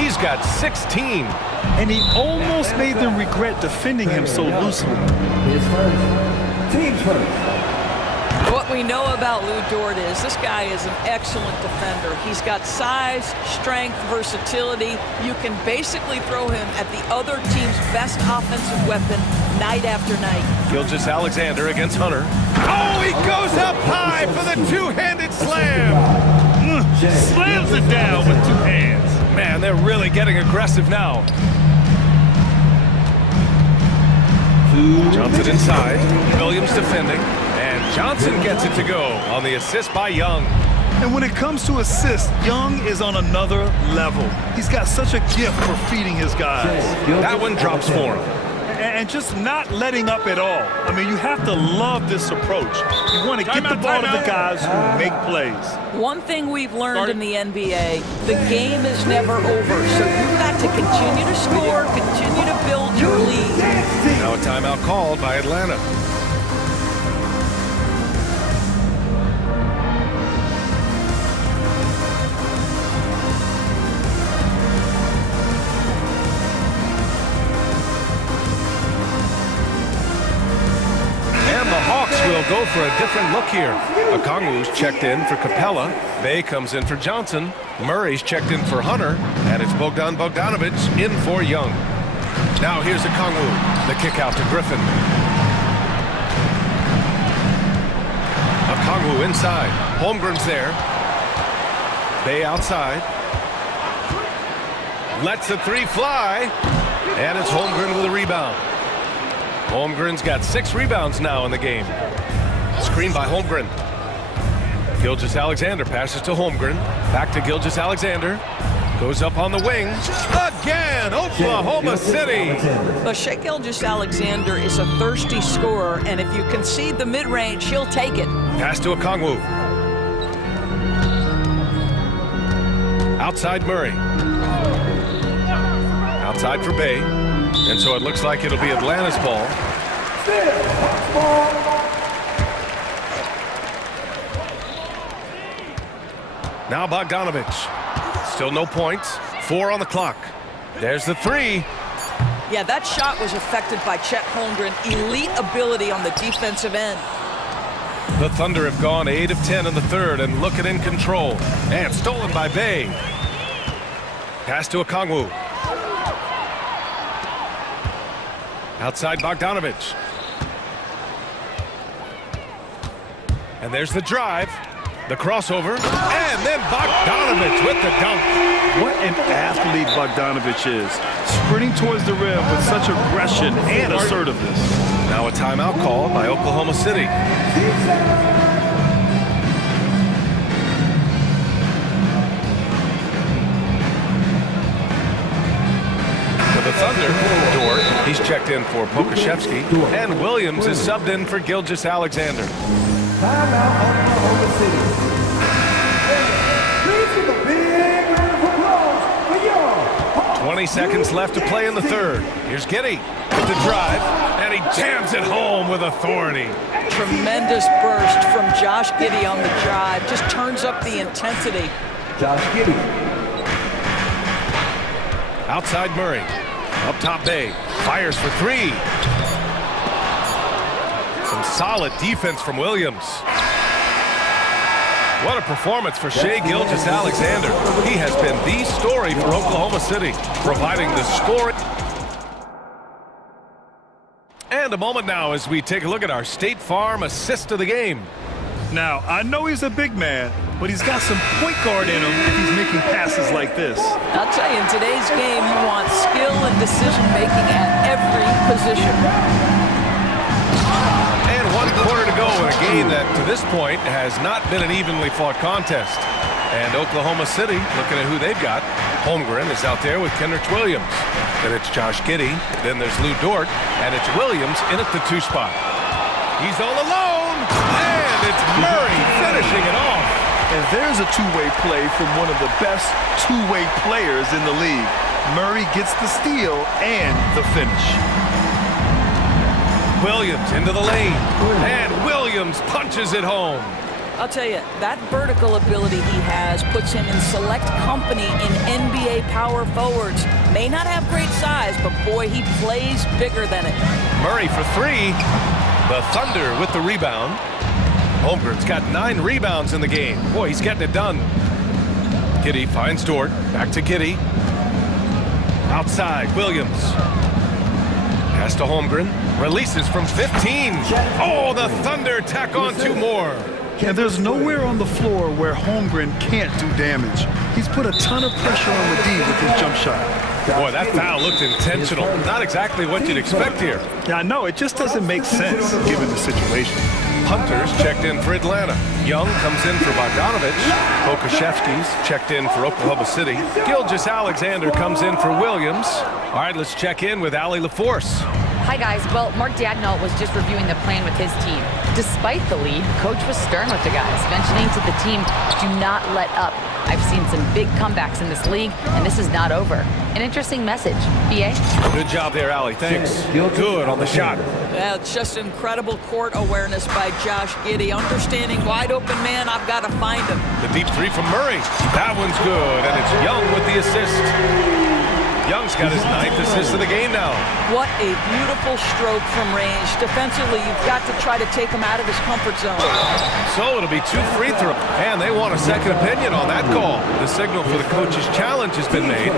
He's got 16. And he almost made them regret defending him so loosely. His first. Team's first. What we know about Lou Dort is this guy is an excellent defender. He's got size, strength, versatility. You can basically throw him at the other team's best offensive weapon night after night. Gilgeous-Alexander against Hunter. Oh, he goes up high for the two-handed slam. Slams it down with 2 hands. Man, they're really getting aggressive now. Johnson inside. Williams defending. And Johnson gets it to go on the assist by Young. And when it comes to assists, Young is on another level. He's got such a gift for feeding his guys. That one drops for him. And just not letting up at all. I mean, you have to love this approach. You want to get the ball to the guys who make plays. One thing we've learned in the NBA, the game is never over. So you've got to continue to score, continue to build your lead. Now a timeout called by Atlanta. Will go for a different look here. Okongwu's checked in for Capella. Bay comes in for Johnson. Murray's checked in for Hunter. And it's Bogdan Bogdanovic in for Young. Now here's Okongwu. The kick out to Griffin. Okongwu inside. Holmgren's there. Bay outside. Lets the three fly. And it's Holmgren with a rebound. Holmgren's got 6 rebounds now in the game. Screen by Holmgren. Gilgeous-Alexander passes to Holmgren. Back to Gilgeous-Alexander. Goes up on the wing. Again, Oklahoma City. Well, Shai Gilgeous-Alexander is a thirsty scorer, and if you concede the mid-range, he'll take it. Pass to Okongwu. Outside Murray. Outside for Bay. And so it looks like it'll be Atlanta's ball. Now Bogdanovic. Still no points. 4 on the clock. There's the three. Yeah, that shot was affected by Chet Holmgren. Elite ability on the defensive end. The Thunder have gone 8 of 10 in the third and looking in control. And stolen by Bay. Pass to Okongwu. Outside Bogdanovic. And there's the drive. The crossover. And then Bogdanovic with the dunk. What an athlete Bogdanovic is. Sprinting towards the rim with such aggression and assertiveness. Now a timeout called by Oklahoma City. The Thunder, Dort, he's checked in for Pokashevsky, and Williams is subbed in for Gilgeous-Alexander. Timeout, Oklahoma City. Please give a big round of applause for y'all. 20 seconds left to play in the third. Here's Giddey with the drive, and he jams it home with authority. Tremendous burst from Josh Giddey on the drive. Just turns up the intensity. Josh Giddey. Outside Murray. Up top Bay. Fires for three. Some solid defense from Williams. What a performance for Shai Gilgeous-Alexander. He has been the story for Oklahoma City, providing the scoring. And a moment now as we take a look at our State Farm assist of the game. Now, I know he's a big man, but he's got some point guard in him if he's making passes like this. I'll tell you, in today's game, you want skill and decision-making at every position. And 1 quarter to go in a game that, to this point, has not been an evenly fought contest. And Oklahoma City, looking at who they've got, Holmgren is out there with Kendrick Williams. Then it's Josh Giddey. Then there's Lou Dort. And it's Williams in at the 2 spot. He's all alone. And it's Murray finishing it off. And there's a two-way play from one of the best two-way players in the league. Murray gets the steal and the finish. Williams into the lane. And Williams punches it home. I'll tell you, that vertical ability he has puts him in select company in NBA power forwards. May not have great size, but boy, he plays bigger than it. Murray for three. The Thunder with the rebound. Holmgren's got 9 rebounds in the game. Boy, he's getting it done. Giddey finds Dort. Back to Giddey. Outside, Williams. Pass to Holmgren. Releases from 15. Oh, the Thunder tack on 2 more. And there's nowhere on the floor where Holmgren can't do damage. He's put a ton of pressure on the D with his jump shot. Boy, that foul looked intentional. Not exactly what you'd expect here. Yeah, I know. It just doesn't make sense given the situation. Hunters checked in for Atlanta. Young comes in for Bogdanovich. Pokashevsky's checked in for Oklahoma City. Gilgeous-Alexander comes in for Williams. All right, let's check in with Allie LaForce. Hi, guys. Well, Mark Dagnall was just reviewing the plan with his team. Despite the lead, coach was stern with the guys, mentioning to the team, do not let up. I've seen some big comebacks in this league, and this is not over. An interesting message. B.A.? Good job there, Allie. Thanks. Good on the shot. Yeah, it's just incredible court awareness by Josh Giddey. Understanding wide open man, I've got to find him. The deep 3 from Murray. That one's good, and it's Young with the assist. Young's got his 9th assist of the game now. What a beautiful stroke from range. Defensively, you've got to try to take him out of his comfort zone. So it'll be 2 free throws. And they want a second opinion on that call. The signal for the coach's challenge has been made.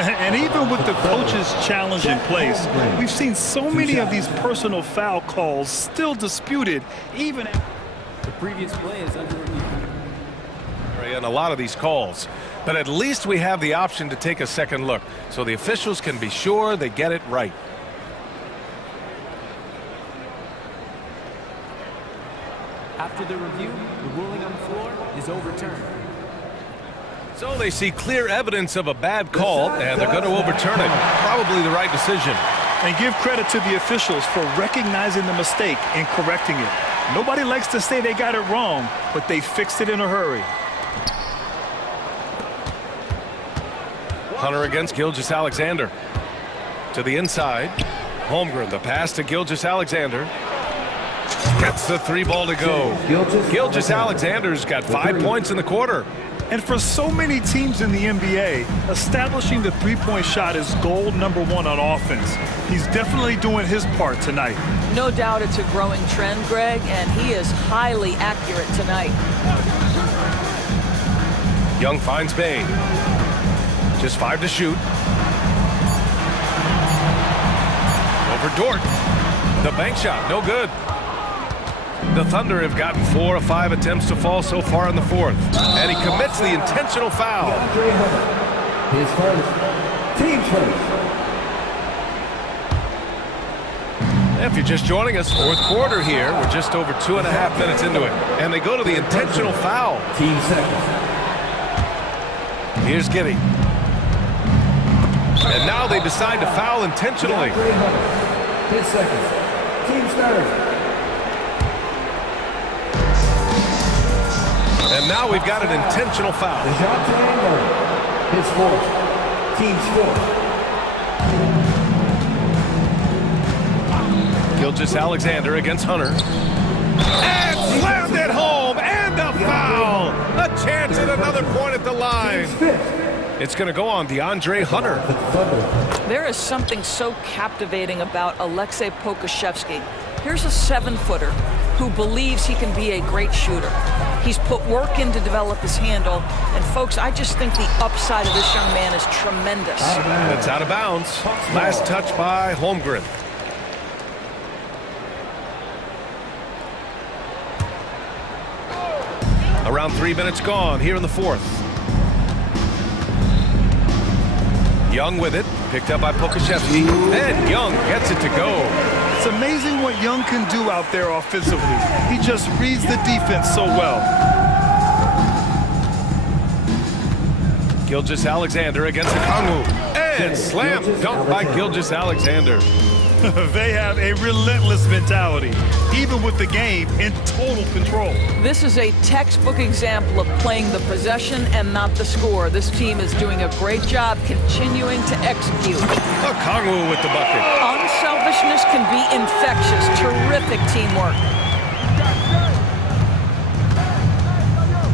And even with the coach's challenge in place, we've seen so many of these personal foul calls still disputed, even after the previous play is under review. And a lot of these calls, but at least we have the option to take a second look so the officials can be sure they get it right. After the review, the ruling on the floor is overturned. So they see clear evidence of a bad call, and they're going to overturn it. Probably the right decision. And give credit to the officials for recognizing the mistake and correcting it. Nobody likes to say they got it wrong, but they fixed it in a hurry. Hunter against Gilgeous-Alexander. To the inside. Holmgren, the pass to Gilgeous-Alexander. Gets the 3 ball to go. Gilgeous-Alexander's got 5 points in the quarter. And for so many teams in the NBA, establishing the three-point shot is goal number 1 on offense. He's definitely doing his part tonight. No doubt it's a growing trend, Greg, and he is highly accurate tonight. Young finds Bay. Just 5 to shoot. Over Dort. The bank shot, no good. The Thunder have gotten 4 of 5 attempts to fall so far in the 4th. And he commits the intentional foul. His first. Team first. If you're just joining us, 4th quarter here. We're just over 2.5 minutes into it. And they go to the intentional foul. Team second. Here's Giddey. And now they decide to foul intentionally. His second. Team third. And now we've got an intentional foul. His 4th. Team's 4th. Gilgeous-Alexander against Hunter. And slammed it home, and a foul! One-point at the line. It's going to go on DeAndre Hunter. There is something so captivating about Alexei Pokuševski. Here's a 7-footer who believes he can be a great shooter. He's put work in to develop his handle. And folks, I just think the upside of this young man is tremendous. It's out of bounds. Last touch by Holmgren. Around 3 minutes gone here in the fourth. Young with it, picked up by Pokuševski, and Young gets it to go. It's amazing what Young can do out there offensively. He just reads the defense so well. Gilgeous-Alexander against Okongwu, and slam dunk by Gilgeous-Alexander. They have a relentless mentality, even with the game in total control. This is a textbook example of playing the possession and not the score. This team is doing a great job continuing to execute. Okongwu with the bucket. Unselfishness can be infectious. Terrific teamwork.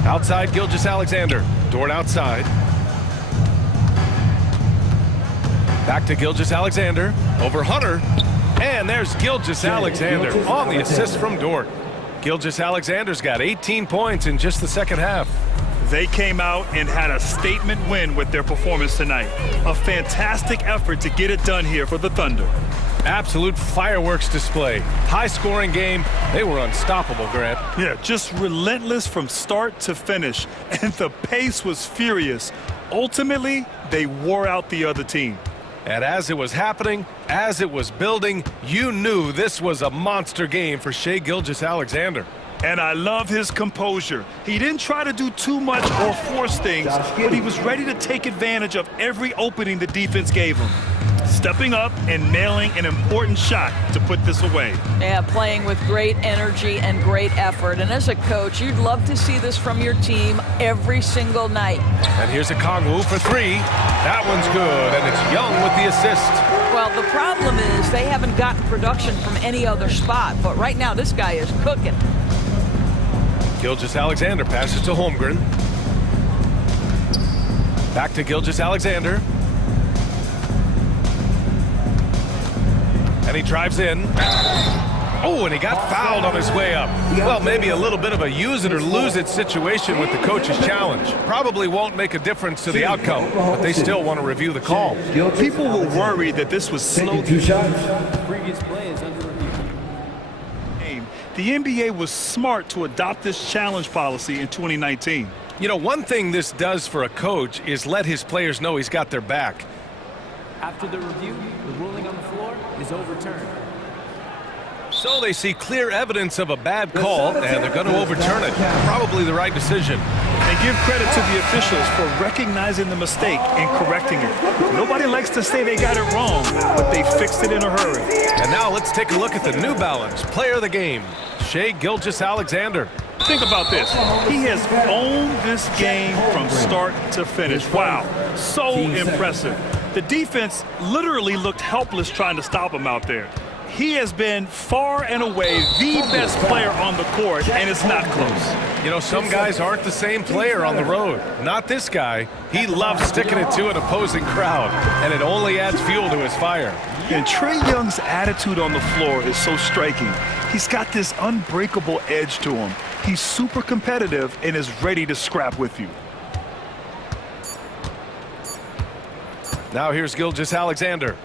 Outside Gilgeous-Alexander. Dort outside. Back to Gilgeous-Alexander. Over Hunter. And there's Gilgeous-Alexander on the assist from Dort. Gilgeous-Alexander's got 18 points in just the second half. They came out and had a statement win with their performance tonight. A fantastic effort to get it done here for the Thunder. Absolute fireworks display. High-scoring game. They were unstoppable, Grant. Yeah, just relentless from start to finish. And the pace was furious. Ultimately, they wore out the other team. And as it was happening, as it was building, you knew this was a monster game for Shai Gilgeous-Alexander. And I love his composure. He didn't try to do too much or force things, but he was ready to take advantage of every opening the defense gave him. Stepping up and nailing an important shot to put this away. Yeah, playing with great energy and great effort. And as a coach, you'd love to see this from your team every single night. And here's Okongwu for three. That one's good, and it's Young with the assist. Well, the problem is they haven't gotten production from any other spot. But right now, this guy is cooking. Gilgeous-Alexander passes to Holmgren. Back to Gilgeous-Alexander. And he drives in. Oh, and he got fouled on his way up. Well, maybe a little bit of a use it or lose it situation with the coach's challenge. Probably won't make a difference to the outcome, but they still want to review the call. People were worried that this was slow. Previous play is under review. The NBA was smart to adopt this challenge policy in 2019. You know, one thing this does for a coach is let his players know he's got their back. After the review, the ruling on the floor is overturned. So they see clear evidence of a bad call, and they're going to overturn it. Probably the right decision. And give credit to the officials for recognizing the mistake and correcting it. Nobody likes to say they got it wrong, but they fixed it in a hurry. And now let's take a look at the New Balance player of the game, Shai Gilgeous-Alexander. Think about this. He has owned this game from start to finish. Wow, so impressive. The defense literally looked helpless trying to stop him out there. He has been far and away the best player on the court, and it's not close. You know, some guys aren't the same player on the road. Not this guy. He loves sticking it to an opposing crowd, and it only adds fuel to his fire. And Trae Young's attitude on the floor is so striking. He's got this unbreakable edge to him. He's super competitive and is ready to scrap with you. Now here's Gilgeous-Alexander.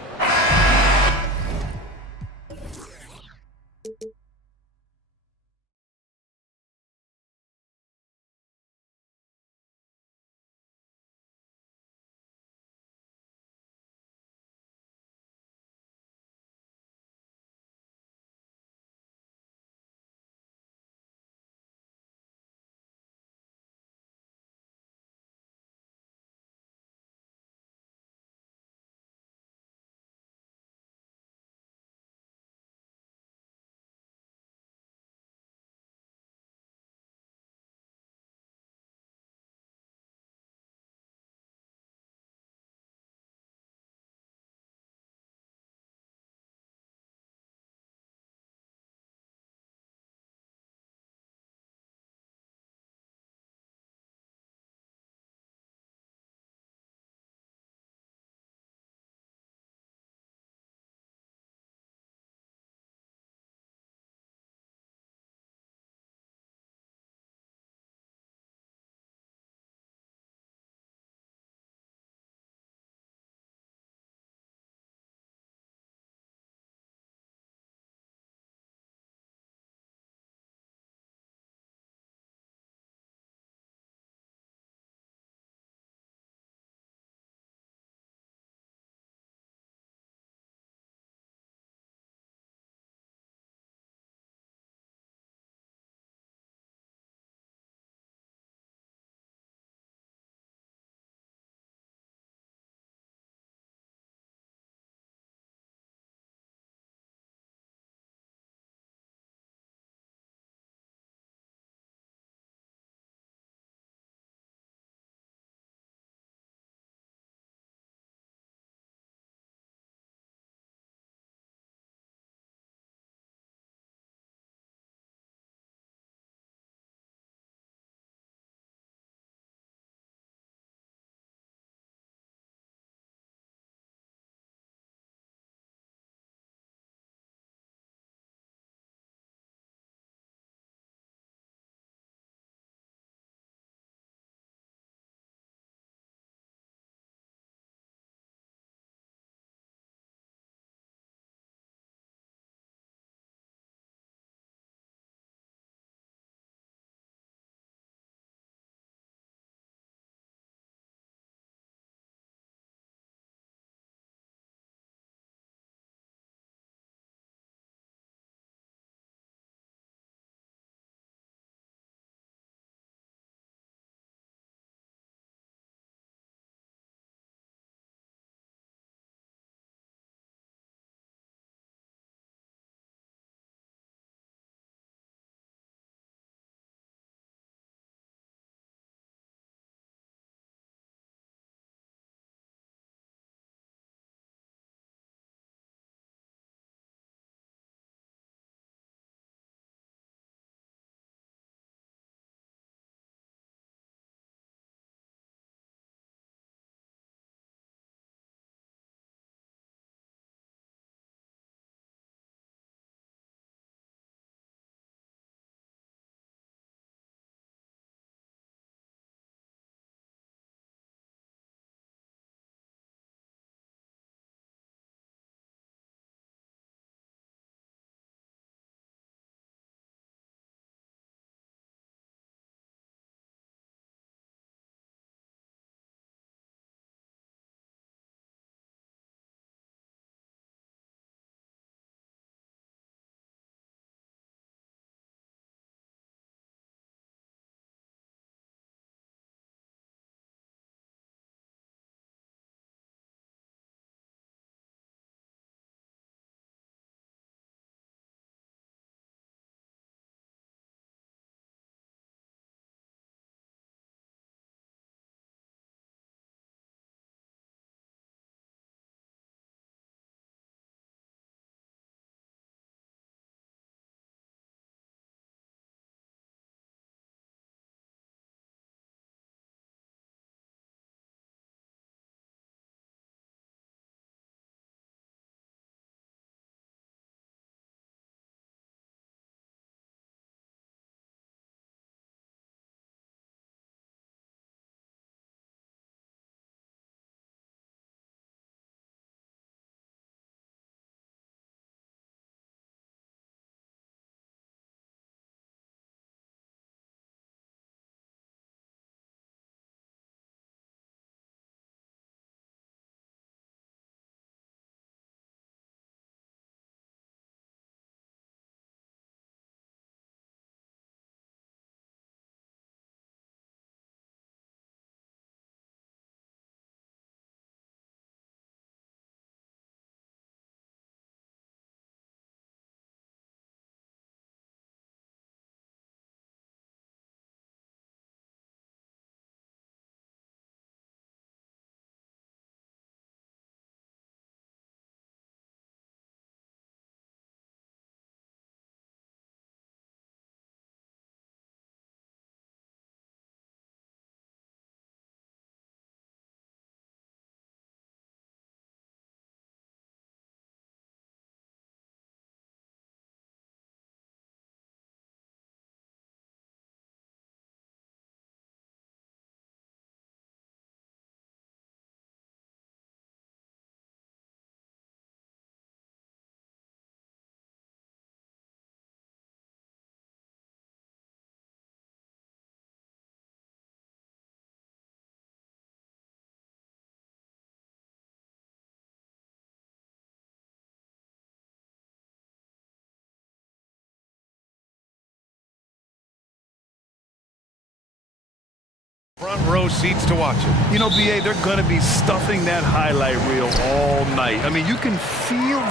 Front row seats to watch it. You know, BA, they're going to be stuffing that highlight reel all night. I mean, you can feel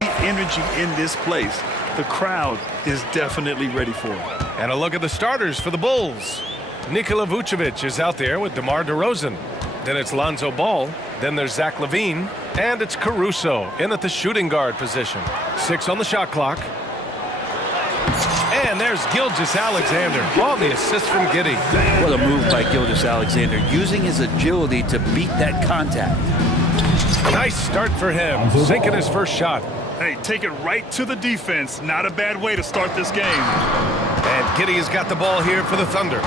the energy in this place. The crowd is definitely ready for it. And a look at the starters for the Bulls. Nikola Vucevic is out there with DeMar DeRozan. Then it's Lonzo Ball. Then there's Zach LaVine. And it's Caruso in at the shooting guard position. 6 on the shot clock. And there's Gilgeous-Alexander on the assist from Giddey. What a move by Gilgeous-Alexander, using his agility to beat that contact. Nice start for him, sinking his first shot. Hey, take it right to the defense. Not a bad way to start this game. And Giddey has got the ball here for the Thunder.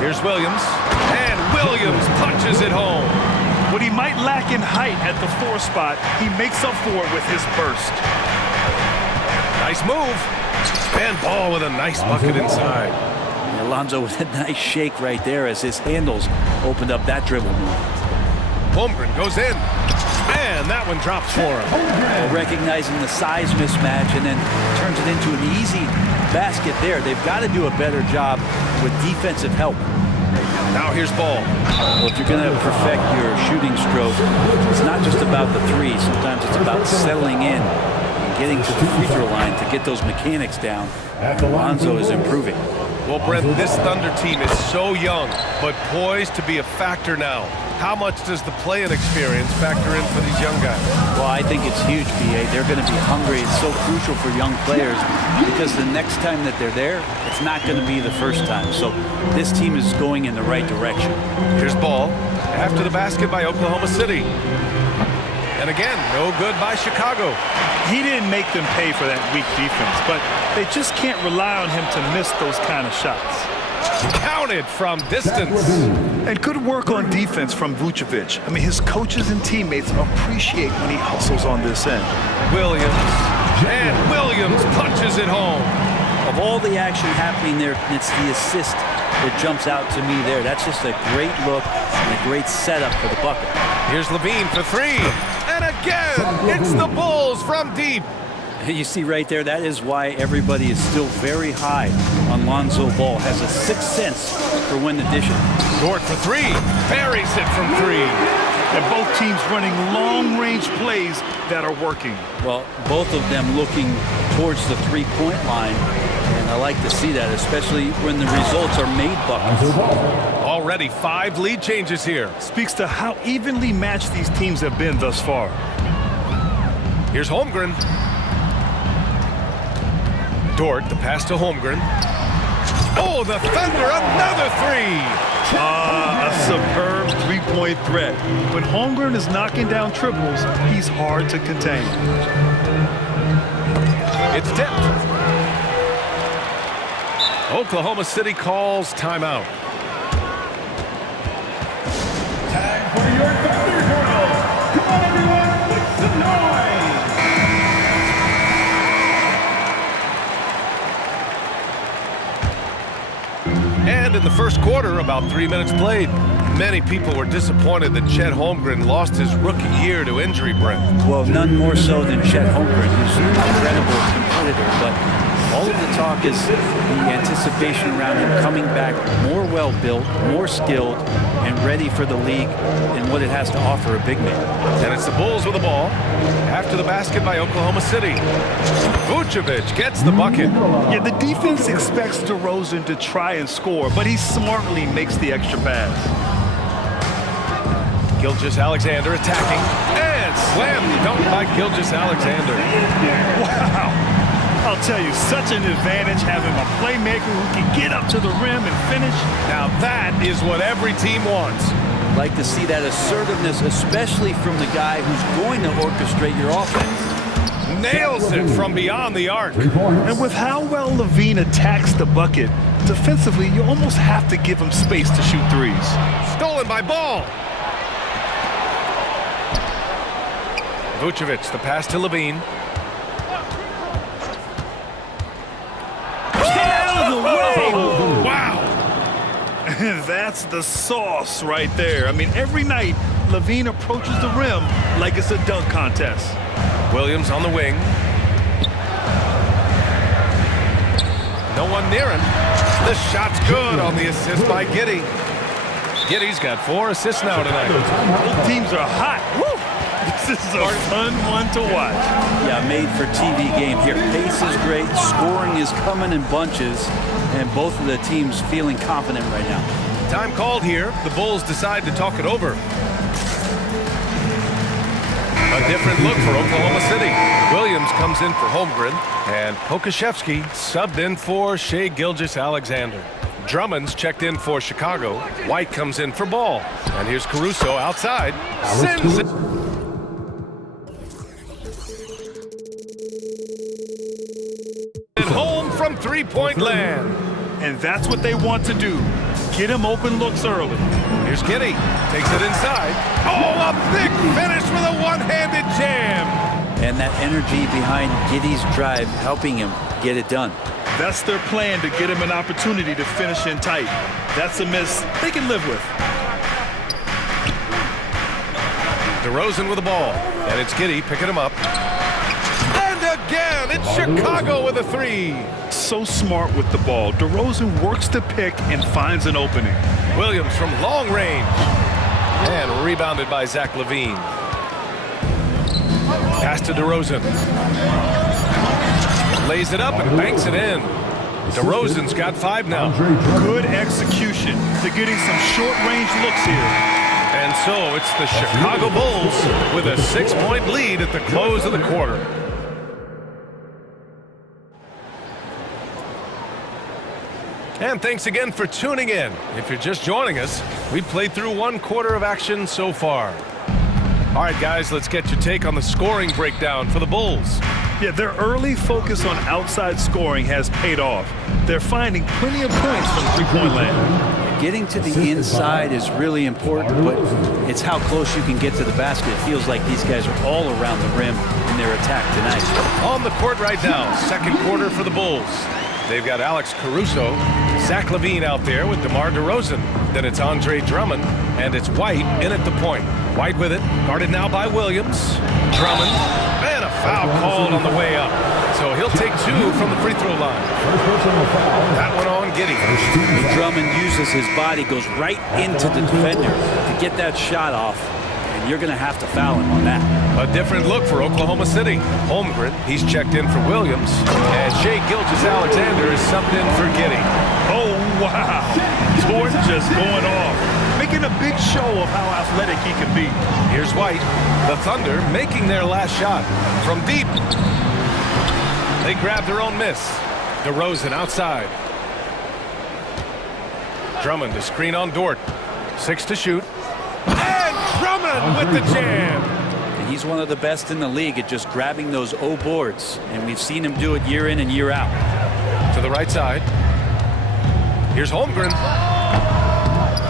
Here's Williams. And Williams punches it home. What he might lack in height at the 4 spot, he makes up for it with his burst. Nice move. And Ball with a nice bucket inside. Alonzo with a nice shake right there as his handles opened up that dribble move. Holmgren goes in. And that one drops for him. Well, recognizing the size mismatch and then turns it into an easy basket there. They've got to do a better job with defensive help. Now here's Ball. Well, if you're going to perfect your shooting stroke, it's not just about the 3. Sometimes it's about settling in and getting to the free throw line to get those mechanics down. Alonzo is improving. Well, Brent, this Thunder team is so young, but poised to be a factor now. How much does the play-in experience factor in for these young guys? Well, I think it's huge, BA. They're going to be hungry. It's so crucial for young players because the next time that they're there, it's not going to be the first time. So this team is going in the right direction. Here's Ball. After the basket by Oklahoma City. And again, no good by Chicago. He didn't make them pay for that weak defense, but they just can't rely on him to miss those kind of shots. Counted from distance. And good work on defense from Vucevic. I mean, his coaches and teammates appreciate when he hustles on this end. Williams. And Williams punches it home. Of all the action happening there, it's the assist that jumps out to me there. That's just a great look and a great setup for the bucket. Here's LaVine for 3. And again, it's the Bulls from deep. You see right there, that is why everybody is still very high on Lonzo Ball. Has a sixth sense for when to dish it. Dort for 3. Buries it from 3. And both teams running long-range plays that are working. Well, both of them looking towards the three-point line. And I like to see that, especially when the results are made buckets. Already 5 lead changes here. Speaks to how evenly matched these teams have been thus far. Here's Holmgren. Dort, the pass to Holmgren. Oh, the Thunder, another 3! A superb three-point threat. When Holmgren is knocking down triples, he's hard to contain. It's tipped. Oklahoma City calls timeout. Time for your Thunder Girls. Come on, everyone, make some noise. And in the first quarter, about 3 minutes played. Many people were disappointed that Chet Holmgren lost his rookie year to injury, Brent. Well, none more so than Chet Holmgren, who's an incredible competitor, but all of the talk is the anticipation around him coming back more well-built, more skilled, and ready for the league and what it has to offer a big man. And it's the Bulls with the ball. After the basket by Oklahoma City. Vucevic gets the bucket. Yeah, the defense expects DeRozan to try and score, but he smartly makes the extra pass. Gilgeous-Alexander attacking. And slam dunk by Gilgeous-Alexander. Wow. I'll tell you, such an advantage having a playmaker who can get up to the rim and finish. Now that is what every team wants. Like to see that assertiveness, especially from the guy who's going to orchestrate your offense. Nails it from beyond the arc. And with how well LaVine attacks the bucket, defensively, you almost have to give him space to shoot threes. Stolen by Ball. Vucevic, the pass to LaVine. Wow. That's the sauce right there. I mean, every night, LaVine approaches the rim like it's a dunk contest. Williams on the wing. No one near him. The shot's good on the assist by Giddey. Giddey's got 4 assists now tonight. Both teams are hot. Woo! This is a fun one to watch. Yeah, made for TV game here. Pace is great, scoring is coming in bunches, and both of the teams feeling confident right now. Time called here. The Bulls decide to talk it over. A different look for Oklahoma City. Williams comes in for Holmgren, and Pokashevsky subbed in for Shai Gilgeous-Alexander. Drummond's checked in for Chicago. White comes in for Ball. And here's Caruso outside. Sends it. And home from three-point land. And that's what they want to do. Get him open looks early. Here's Giddey. Takes it inside. Oh, a big finish with a one-handed jam. And that energy behind Giddey's drive helping him get it done. That's their plan, to get him an opportunity to finish in tight. That's a miss they can live with. DeRozan with the ball. And it's Giddey picking him up. And again, it's Chicago with a 3. So smart with the ball. DeRozan works the pick and finds an opening. Williams from long range. And rebounded by Zach LaVine. Pass to DeRozan. Lays it up and banks it in. DeRozan's got 5 now. Good execution. They're getting some short-range looks here. And so it's the Chicago Bulls with a 6-point lead at the close of the quarter. And thanks again for tuning in. If you're just joining us, we've played through 1 quarter of action so far. All right, guys, let's get your take on the scoring breakdown for the Bulls. Yeah, their early focus on outside scoring has paid off. They're finding plenty of points from three-point land. Getting to the inside is really important, but it's how close you can get to the basket. It feels like these guys are all around the rim in their attack tonight. On the court right now, second quarter for the Bulls. They've got Alex Caruso, Zach LaVine out there with DeMar DeRozan. Then it's Andre Drummond, and it's White in at the point. White with it, guarded now by Williams. Drummond, and a foul called on the way up. So he'll take 2 from the free throw line. That one on Giddey. Drummond uses his body, goes right into the defender to get that shot off. And you're going to have to foul him on that. A different look for Oklahoma City. Holmgren, he's checked in for Williams. And Shai Gilgeous-Alexander is subbed in for Giddey. Oh, wow. Torch just going off. Making a big show of how athletic he can be. Here's White. The Thunder making their last shot from deep. They grab their own miss. DeRozan outside. Drummond to screen on Dort. 6 to shoot. And Drummond with the jam. And he's one of the best in the league at just grabbing those O boards. And we've seen him do it year in and year out. To the right side. Here's Holmgren.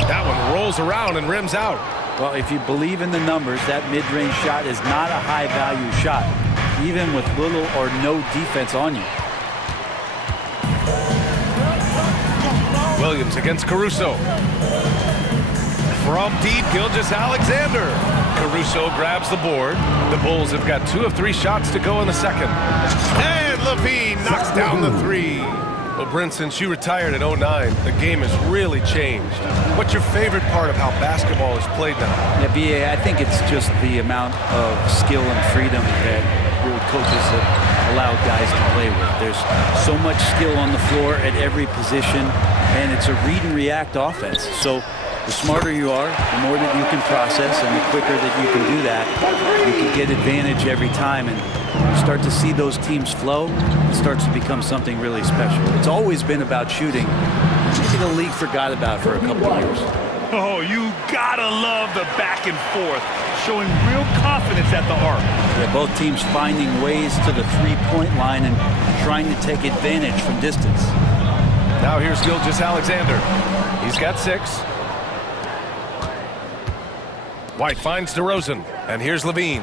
That one rolls around and rims out. Well, if you believe in the numbers, that mid-range shot is not a high-value shot, even with little or no defense on you. Williams against Caruso. From deep, Gilgeous-Alexander. Caruso grabs the board. The Bulls have got 2 of 3 shots to go in the second. And LaVine knocks down the 3. Well, Brent, since you retired in 09, the game has really changed. What's your favorite part of how basketball is played now? Yeah, BA, I think it's just the amount of skill and freedom that really coaches have allowed guys to play with. There's so much skill on the floor at every position, and it's a read and react offense. So the smarter you are, the more that you can process, and the quicker that you can do that, you can get advantage every time. And you start to see those teams flow, it starts to become something really special. It's always been about shooting. Maybe the league forgot about it for a couple of years. Oh, you gotta love the back and forth, showing real confidence at the arc. Yeah, both teams finding ways to the three-point line and trying to take advantage from distance. Now here's Gilgeous-Alexander. He's got 6. White finds DeRozan, and here's LaVine.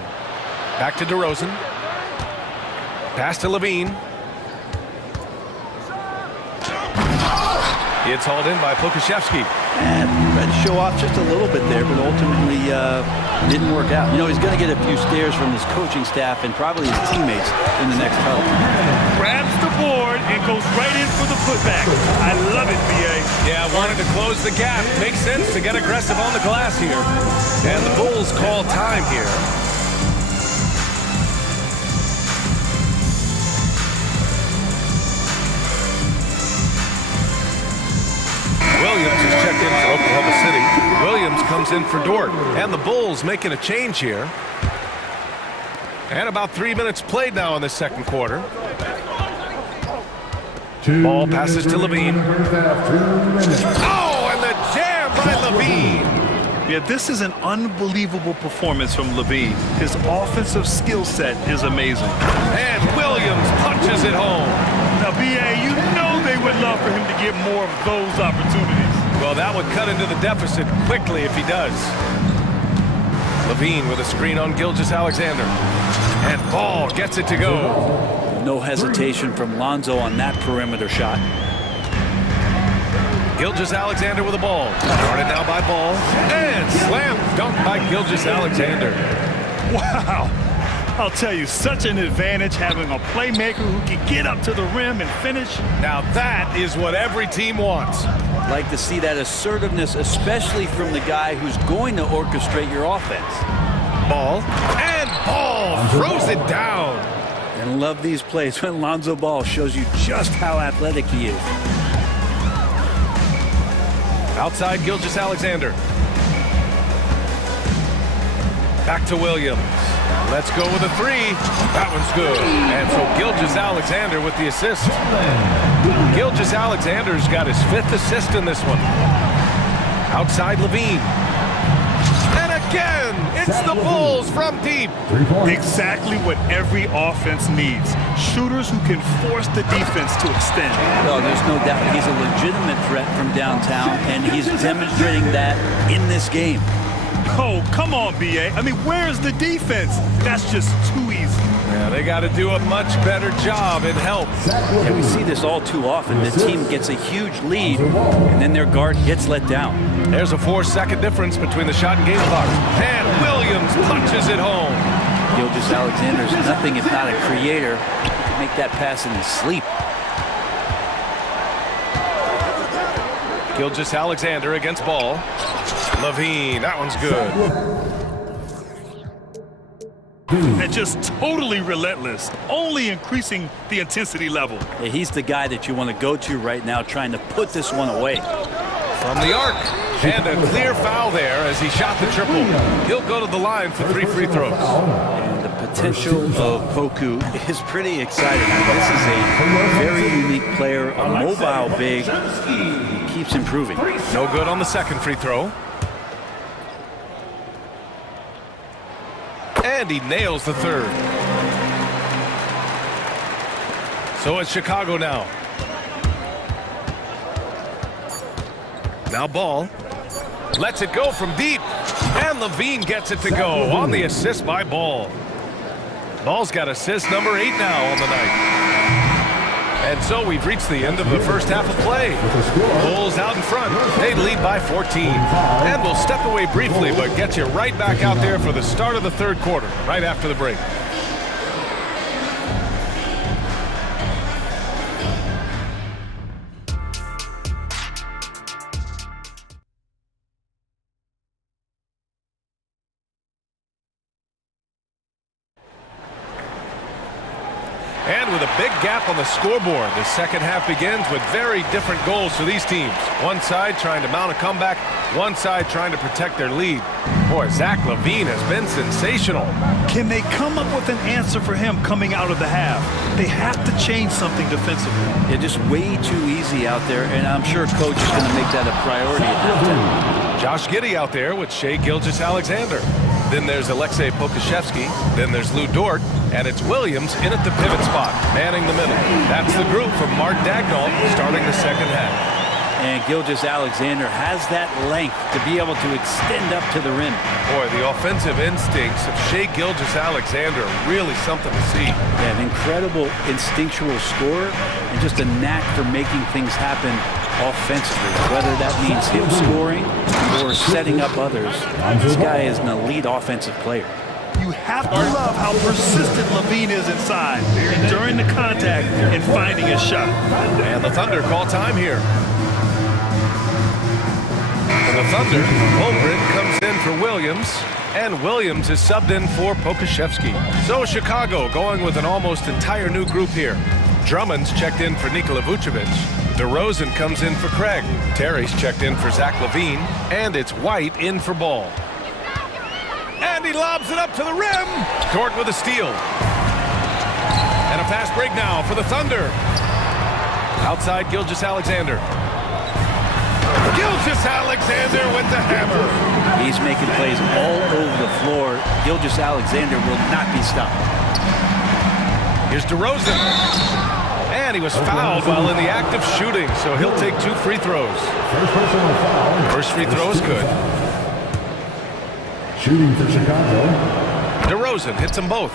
Back to DeRozan. Pass to LaVine. It's hauled in by Pokashevsky. And tried to show off just a little bit there, but ultimately Didn't work out. You know, he's going to get a few stares from his coaching staff and probably his teammates in the next huddle. Grabs the board and goes right in for the putback. I love it, BA. Yeah, wanted to close the gap. Makes sense to get aggressive on the glass here. And the Bulls call time here. Williams is checked in for Oklahoma City. Williams comes in for Dort. And the Bulls making a change here. And about 3 minutes played now in the second quarter. Ball passes to Levine. Oh, and the jam by Levine. Yeah, this is an unbelievable performance from Levine. His offensive skill set is amazing. And Williams punches it home. Now, BA, you know they would love for him to get more of those opportunities. Well, that would cut into the deficit quickly if he does. Levine with a screen on Gilgeous-Alexander. And Ball gets it to go. No hesitation from Lonzo on that perimeter shot. Gilgeous-Alexander with the ball. Guarded now by Ball. And slam dunk by Gilgeous-Alexander. Wow. I'll tell you, such an advantage having a playmaker who can get up to the rim and finish. Now that is what every team wants. Like to see that assertiveness, especially from the guy who's going to orchestrate your offense. Ball. And Ball throws it down. And love these plays when Lonzo Ball shows you just how athletic he is. Outside Gilgeous-Alexander. Back to Williams. Let's go with a three. That one's good. And so Gilgeous-Alexander with the assist. Gilgeous-Alexander's got his 5th assist in this one. Outside Levine. And again, it's the Bulls from deep. Exactly what every offense needs. Shooters who can force the defense to extend. Well, there's no doubt he's a legitimate threat from downtown, and he's demonstrating that in this game. Oh, come on, BA. I mean, where's the defense? That's just too easy. Yeah, they got to do a much better job in help. Yeah, we see this all too often. The team gets a huge lead, and then their guard gets let down. There's a 4-second difference between the shot and game clock. And Williams punches it home. Gilgeous-Alexander's nothing if not a creator. He can make that pass in his sleep. Gilgeous-Alexander against Ball. Levine, that one's good. And just totally relentless, only increasing the intensity level. Yeah, he's the guy that you want to go to right now, trying to put this one away. From the arc. And a clear foul there as he shot the triple. He'll go to the line for 3 free throws. And the potential of Poku is pretty exciting. This is a very unique player, a mobile big. He keeps improving. No good on the second free throw. And he nails the third. So it's Chicago now. Now Ball. Lets it go from deep. And Levine gets it to go on the assist by Ball. Ball's got assist number 8 now on the night. And so we've reached the end of the first half of play. Bulls out in front. They lead by 14. And we'll step away briefly, but get you right back out there for the start of the third quarter, right after the break. And with a big gap on the scoreboard, the second half begins with very different goals for these teams. One side trying to mount a comeback, one side trying to protect their lead. Boy, Zach LaVine has been sensational. Can they come up with an answer for him coming out of the half? They have to change something defensively. Yeah, just way too easy out there, and I'm sure coach is going to make that a priority at halftime. Josh Giddey out there with Shai Gilgeous-Alexander. Then there's Alexei Pokusevski. Then there's Lou Dort. And it's Williams in at the pivot spot, manning the middle. That's the group from Mark Dagnall starting the second half. And Gilgeous-Alexander has that length to be able to extend up to the rim. Boy, the offensive instincts of Shai Gilgeous-Alexander are really something to see. Yeah, an incredible instinctual scorer and just a knack for making things happen offensively, whether that means him scoring or setting up others. This guy is an elite offensive player. You have to love how persistent Levine is inside, during the contact and finding a shot. And the Thunder call time here. For the Thunder, Holmgren comes in for Williams, and Williams is subbed in for Pokashevsky. So Chicago going with an almost entire new group here. Drummond's checked in for Nikola Vucevic. DeRozan comes in for Craig. Terry's checked in for Zach LaVine, and it's White in for Ball. And he lobs it up to the rim. Dort with a steal. And a fast break now for the Thunder. Outside Gilgeous-Alexander. Gilgeous-Alexander with the hammer. He's making plays all over the floor. Gilgeous-Alexander will not be stopped. Here's DeRozan. And he was fouled while in the act of shooting, so he'll take 2 free throws. First free throw is good. Shooting for Chicago. DeRozan hits them both.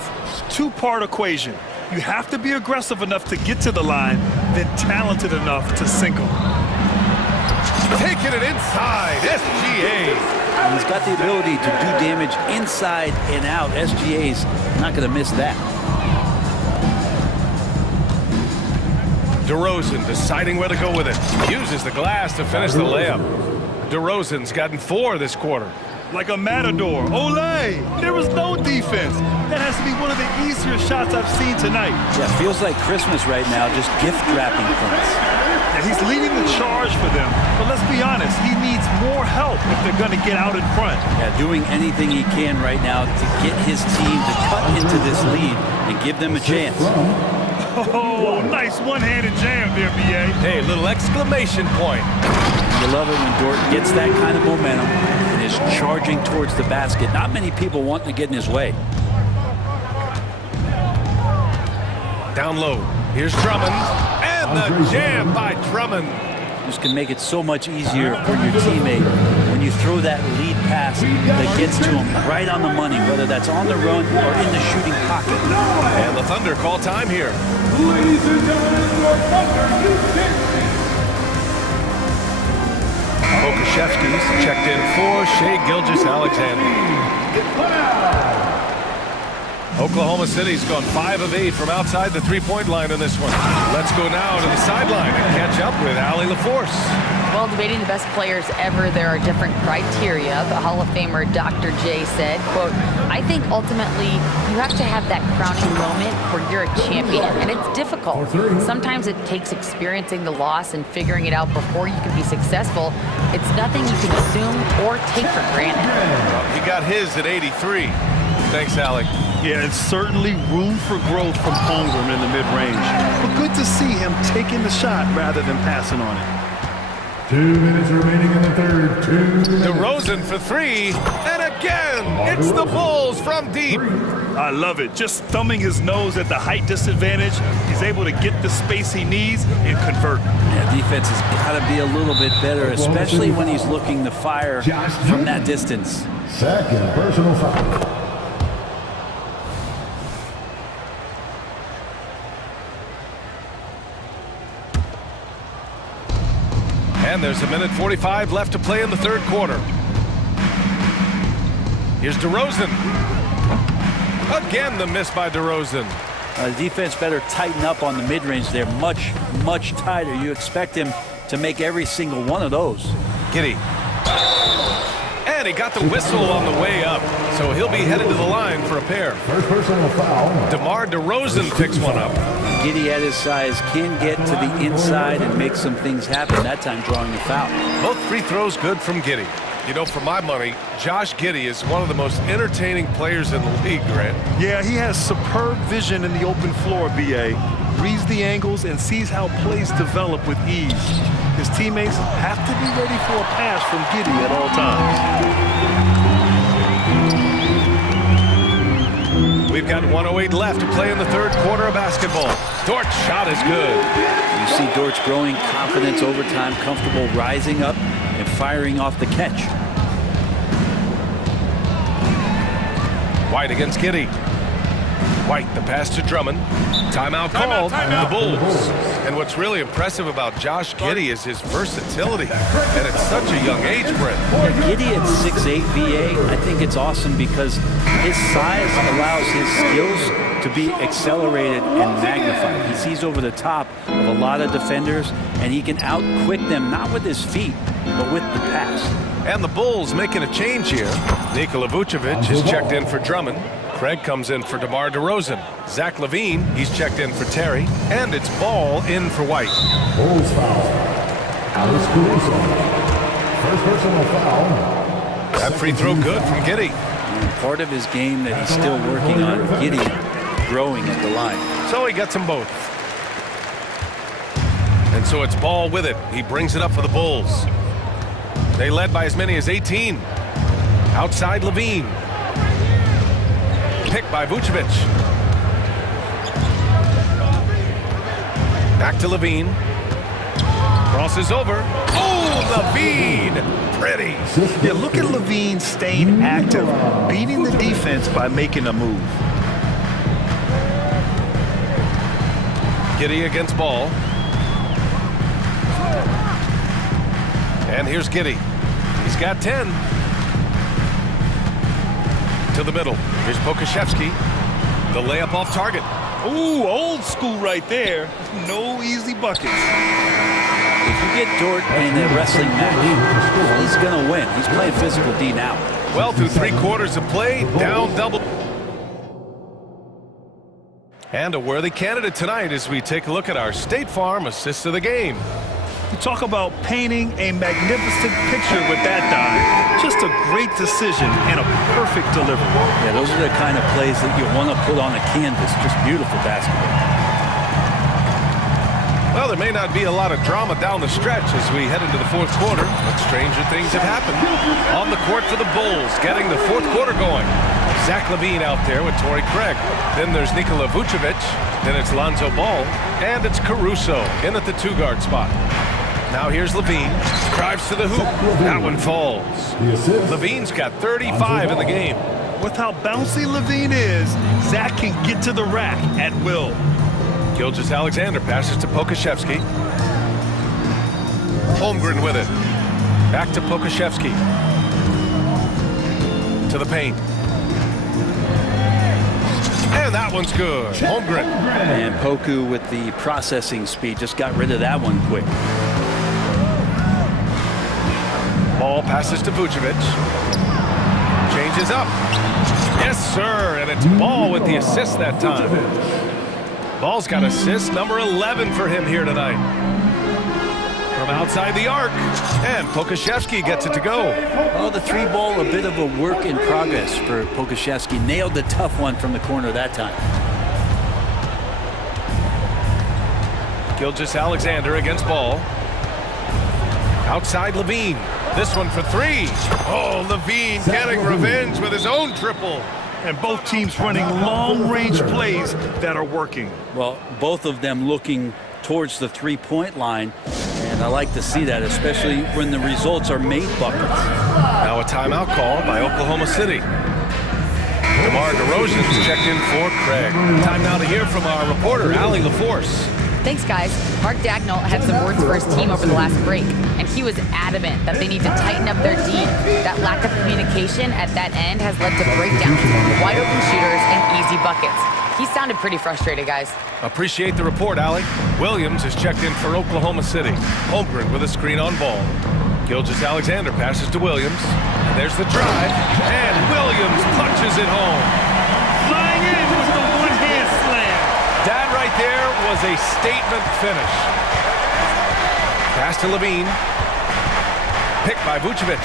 Two-part equation. You have to be aggressive enough to get to the line, then talented enough to sink them. Taking it inside, SGA. And he's got the ability to do damage inside and out. SGA's not going to miss that. DeRozan deciding where to go with it. Uses the glass to finish the layup. DeRozan's gotten 4 this quarter. Like a matador. Olay! There was no defense. That has to be one of the easier shots I've seen tonight. Yeah, feels like Christmas right now, just gift wrapping points. And he's leading the charge for them. But let's be honest, he needs more help if they're going to get out in front. Yeah, doing anything he can right now to get his team to cut into this lead and give them a chance. Oh, nice one-handed jam there, B.A. Hey, little exclamation point. You love it when Dort gets that kind of momentum and is charging towards the basket. Not many people want to get in his way. Down low. Here's Drummond. And the jam by Drummond. This can make it so much easier for your teammate when you throw that lead pass that gets to him right on the money, whether that's on the run or in the shooting pocket. And the Thunder call time here. Ladies and gentlemen, your Thunder Houston. Pokashevsky's checked in for Shai Gilgeous-Alexander. Oklahoma City's gone 5 of 8 from outside the three-point line in this one. Let's go now to the sideline and catch up with Allie LaForce. While debating the best players ever, there are different criteria. The Hall of Famer Dr. J said, quote, I think ultimately you have to have that crowning moment where you're a champion, and it's difficult. Sometimes it takes experiencing the loss and figuring it out before you can be successful. It's nothing you can assume or take for granted. Well, he got his at 83. Thanks, Allie. Yeah, it's certainly room for growth from Holmgren in the mid-range. But good to see him taking the shot rather than passing on it. 2 minutes remaining in the third. 2 minutes. DeRozan for 3. And again, it's the Bulls from deep. I love it. Just thumbing his nose at the height disadvantage. He's able to get the space he needs and convert. Yeah, defense has got to be a little bit better, especially when he's looking to fire from that distance. Second personal foul. And there's a minute 45 left to play in the third quarter. Here's DeRozan. Again, the miss by DeRozan. The defense better tighten up on the mid-range. They're much, much tighter. You expect him to make every single one of those. Giddey. And he got the whistle on the way up, so he'll be headed to the line for a pair. First personal foul. DeMar DeRozan picks one up. Giddey at his size can get to the inside and make some things happen, that time drawing the foul. Both free throws good from Giddey. You know, for my money, Josh Giddey is one of the most entertaining players in the league, Grant. Yeah, he has superb vision in the open floor, B.A. Reads the angles and sees how plays develop with ease. His teammates have to be ready for a pass from Giddey at all times. We've got 1:08 left to play in the third quarter of basketball. Dort's shot is good. You see Dort's growing confidence over time, comfortable rising up and firing off the catch. White against Giddy. White, the pass to Drummond. Timeout called. The Bulls. And what's really impressive about Josh Giddey is his versatility. And at such a young age, Brent. Yeah, Giddey at 6'8" VA, I think it's awesome because his size allows his skills to be accelerated and magnified. He sees over the top of a lot of defenders, and he can out-quick them, not with his feet, but with the pass. And the Bulls making a change here. Nikola Vucevic is checked in for Drummond. Craig comes in for DeMar DeRozan. Zach LaVine, he's checked in for Terry. And it's Ball in for White. Bulls foul. Alex Caruso. First personal foul. That free throw good from Giddey. Part of his game that he's still working on, Giddey growing at the line. So he gets them both. And so it's Ball with it. He brings it up for the Bulls. They led by as many as 18. Outside LaVine. Picked by Vucevic. Back to LaVine. Crosses over. Oh, LaVine! Pretty. Yeah, look at LaVine staying active, beating the defense by making a move. Giddey against Ball. And here's Giddey. He's got 10. To the middle. Here's Pokashevsky. The layup off target. Ooh, old school right there. No easy buckets. If you get Dort in a wrestling match, he's going to win. He's playing physical D now. Well, through 3 quarters of play, down double. And a worthy candidate tonight as we take a look at our State Farm assist of the game. You talk about painting a magnificent picture with that dive. Just a great decision and a perfect delivery. Yeah, those are the kind of plays that you want to put on a canvas. Just beautiful basketball. Well, there may not be a lot of drama down the stretch as we head into the 4th quarter, but stranger things have happened. On the court for the Bulls, getting the 4th quarter going. Zach LaVine out there with Torrey Craig. Then there's Nikola Vucevic. Then it's Lonzo Ball. And it's Caruso in at the 2-guard spot. Now here's LaVine. Drives to the hoop. That one falls. LaVine's got 35 in the game. With how bouncy LaVine is, Zach can get to the rack at will. Gilgeous-Alexander passes to Pokashevsky. Holmgren with it. Back to Pokashevsky. To the paint. And that one's good. Holmgren. And Poku with the processing speed just got rid of that one quick. Ball passes to Vucevic. Changes up. Yes, sir. And it's Ball with the assist that time. Ball's got assist number 11 for him here tonight. From outside the arc. And Pokashevsky gets it to go. Oh, the 3-ball, a bit of a work in progress for Pokashevsky. Nailed the tough one from the corner that time. Gilgeous-Alexander against Ball. Outside LaVine. This one for 3. Oh, LaVine getting revenge with his own triple. And both teams running long-range plays that are working. Well, both of them looking towards the 3-point line. And I like to see that, especially when the results are made buckets. Now a timeout call by Oklahoma City. DeMar DeRozan's checked in for Craig. Time now to hear from our reporter, Allie LaForce. Thanks, guys. Mark Dagnall had some words for his team over the last break, and he was adamant that they need to tighten up their D. That lack of communication at that end has led to breakdowns, wide open shooters, and easy buckets. He sounded pretty frustrated, guys. Appreciate the report, Allie. Williams is checked in for Oklahoma City. Holmgren with a screen on Ball. Gilgeous-Alexander passes to Williams. And there's the drive. And Williams punches it home. Flying in with the one-hand slam. That right there was a statement finish. Pass to LaVine. Picked by Vucevic.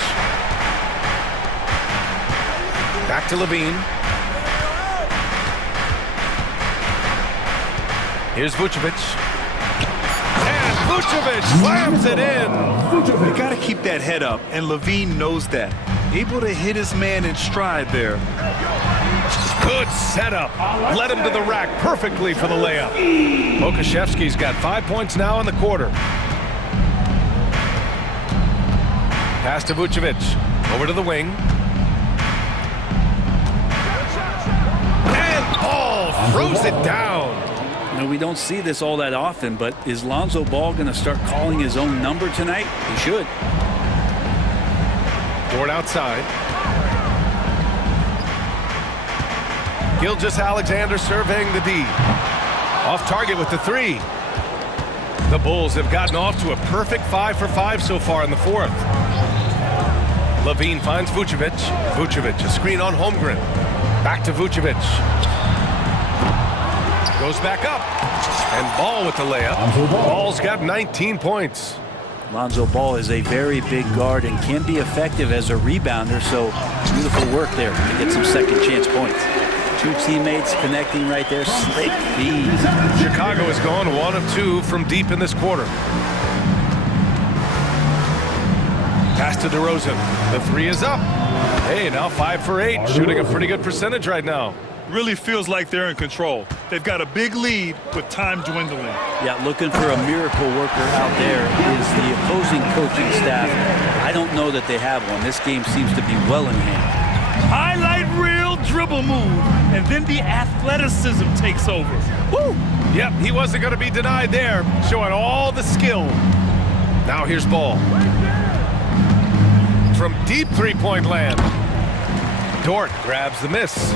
Back to LaVine. Here's Vucevic. And Vucevic slams it in. You got to keep that head up, and LaVine knows that. Able to hit his man in stride there. Good setup. Led him to the rack perfectly for the layup. Pokashevsky's got 5 points now in the quarter. Pass to Vucevic. Over to the wing. And Ball throws it down. You know, we don't see this all that often, but is Lonzo Ball going to start calling his own number tonight? He should. Dort outside. Gilgeous-Alexander surveying the D. Off target with the three. The Bulls have gotten off to a perfect 5 for 5 so far in the fourth. Levine finds Vucevic. Vucevic, a screen on Holmgren. Back to Vucevic. Goes back up. And Ball with the layup. Ball's got 19 points. Lonzo Ball is a very big guard and can be effective as a rebounder, so beautiful work there to get some second chance points. Two teammates connecting right there. Slick feed. Chicago has gone 1 of 2 from deep in this quarter. Pass to DeRozan. The three is up. Hey, now 5 for 8. Shooting a pretty good percentage right now. Really feels like they're in control. They've got a big lead with time dwindling. Yeah, looking for a miracle worker out there is the opposing coaching staff. I don't know that they have one. This game seems to be well in hand. Highlight reel dribble move, and then the athleticism takes over. Woo! Yep, he wasn't going to be denied there, showing all the skill. Now here's Ball. From deep three-point land. Dort grabs the miss.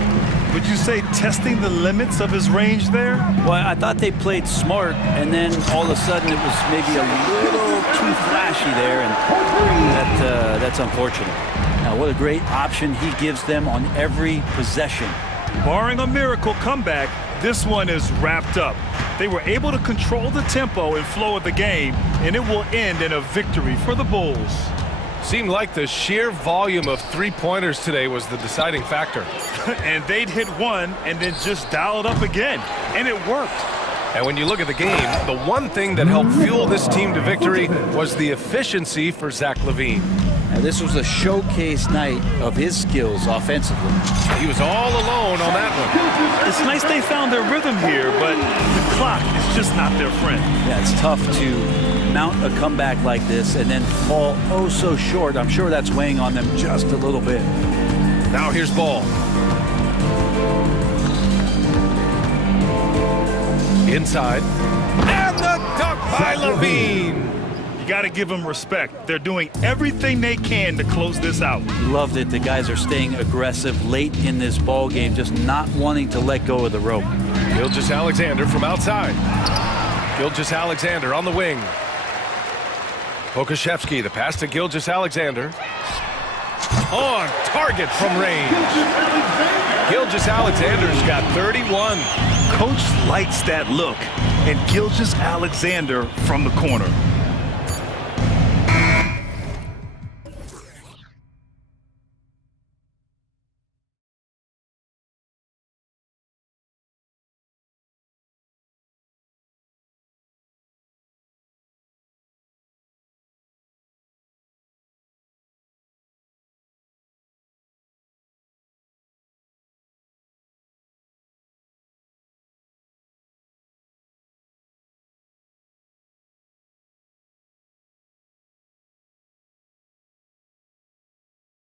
Would you say testing the limits of his range there? Well, I thought they played smart, and then all of a sudden it was maybe a little too flashy there, and that's unfortunate. Now, what a great option he gives them on every possession. Barring a miracle comeback, this one is wrapped up. They were able to control the tempo and flow of the game, and it will end in a victory for the Bulls. Seemed like the sheer volume of three-pointers today was the deciding factor. And they'd hit one and then just dial it up again, and it worked. And when you look at the game, the one thing that helped fuel this team to victory was the efficiency for Zach LaVine. Now, this was a showcase night of his skills offensively. He was all alone on that one. It's nice they found their rhythm here, but the clock is just not their friend. Yeah, it's tough to mount a comeback like this and then fall oh so short. I'm sure that's weighing on them just a little bit. Now here's Ball. Inside. And the dunk by LaVine. You got to give them respect. They're doing everything they can to close this out. Love that the guys are staying aggressive late in this ball game, just not wanting to let go of the rope. Gilgeous-Alexander from outside. Gilgeous-Alexander on the wing. Pokashevsky, the pass to Gilgeous-Alexander. On target from range. Gilgeous-Alexander's got 31. Coach likes that look, and Gilgeous-Alexander from the corner.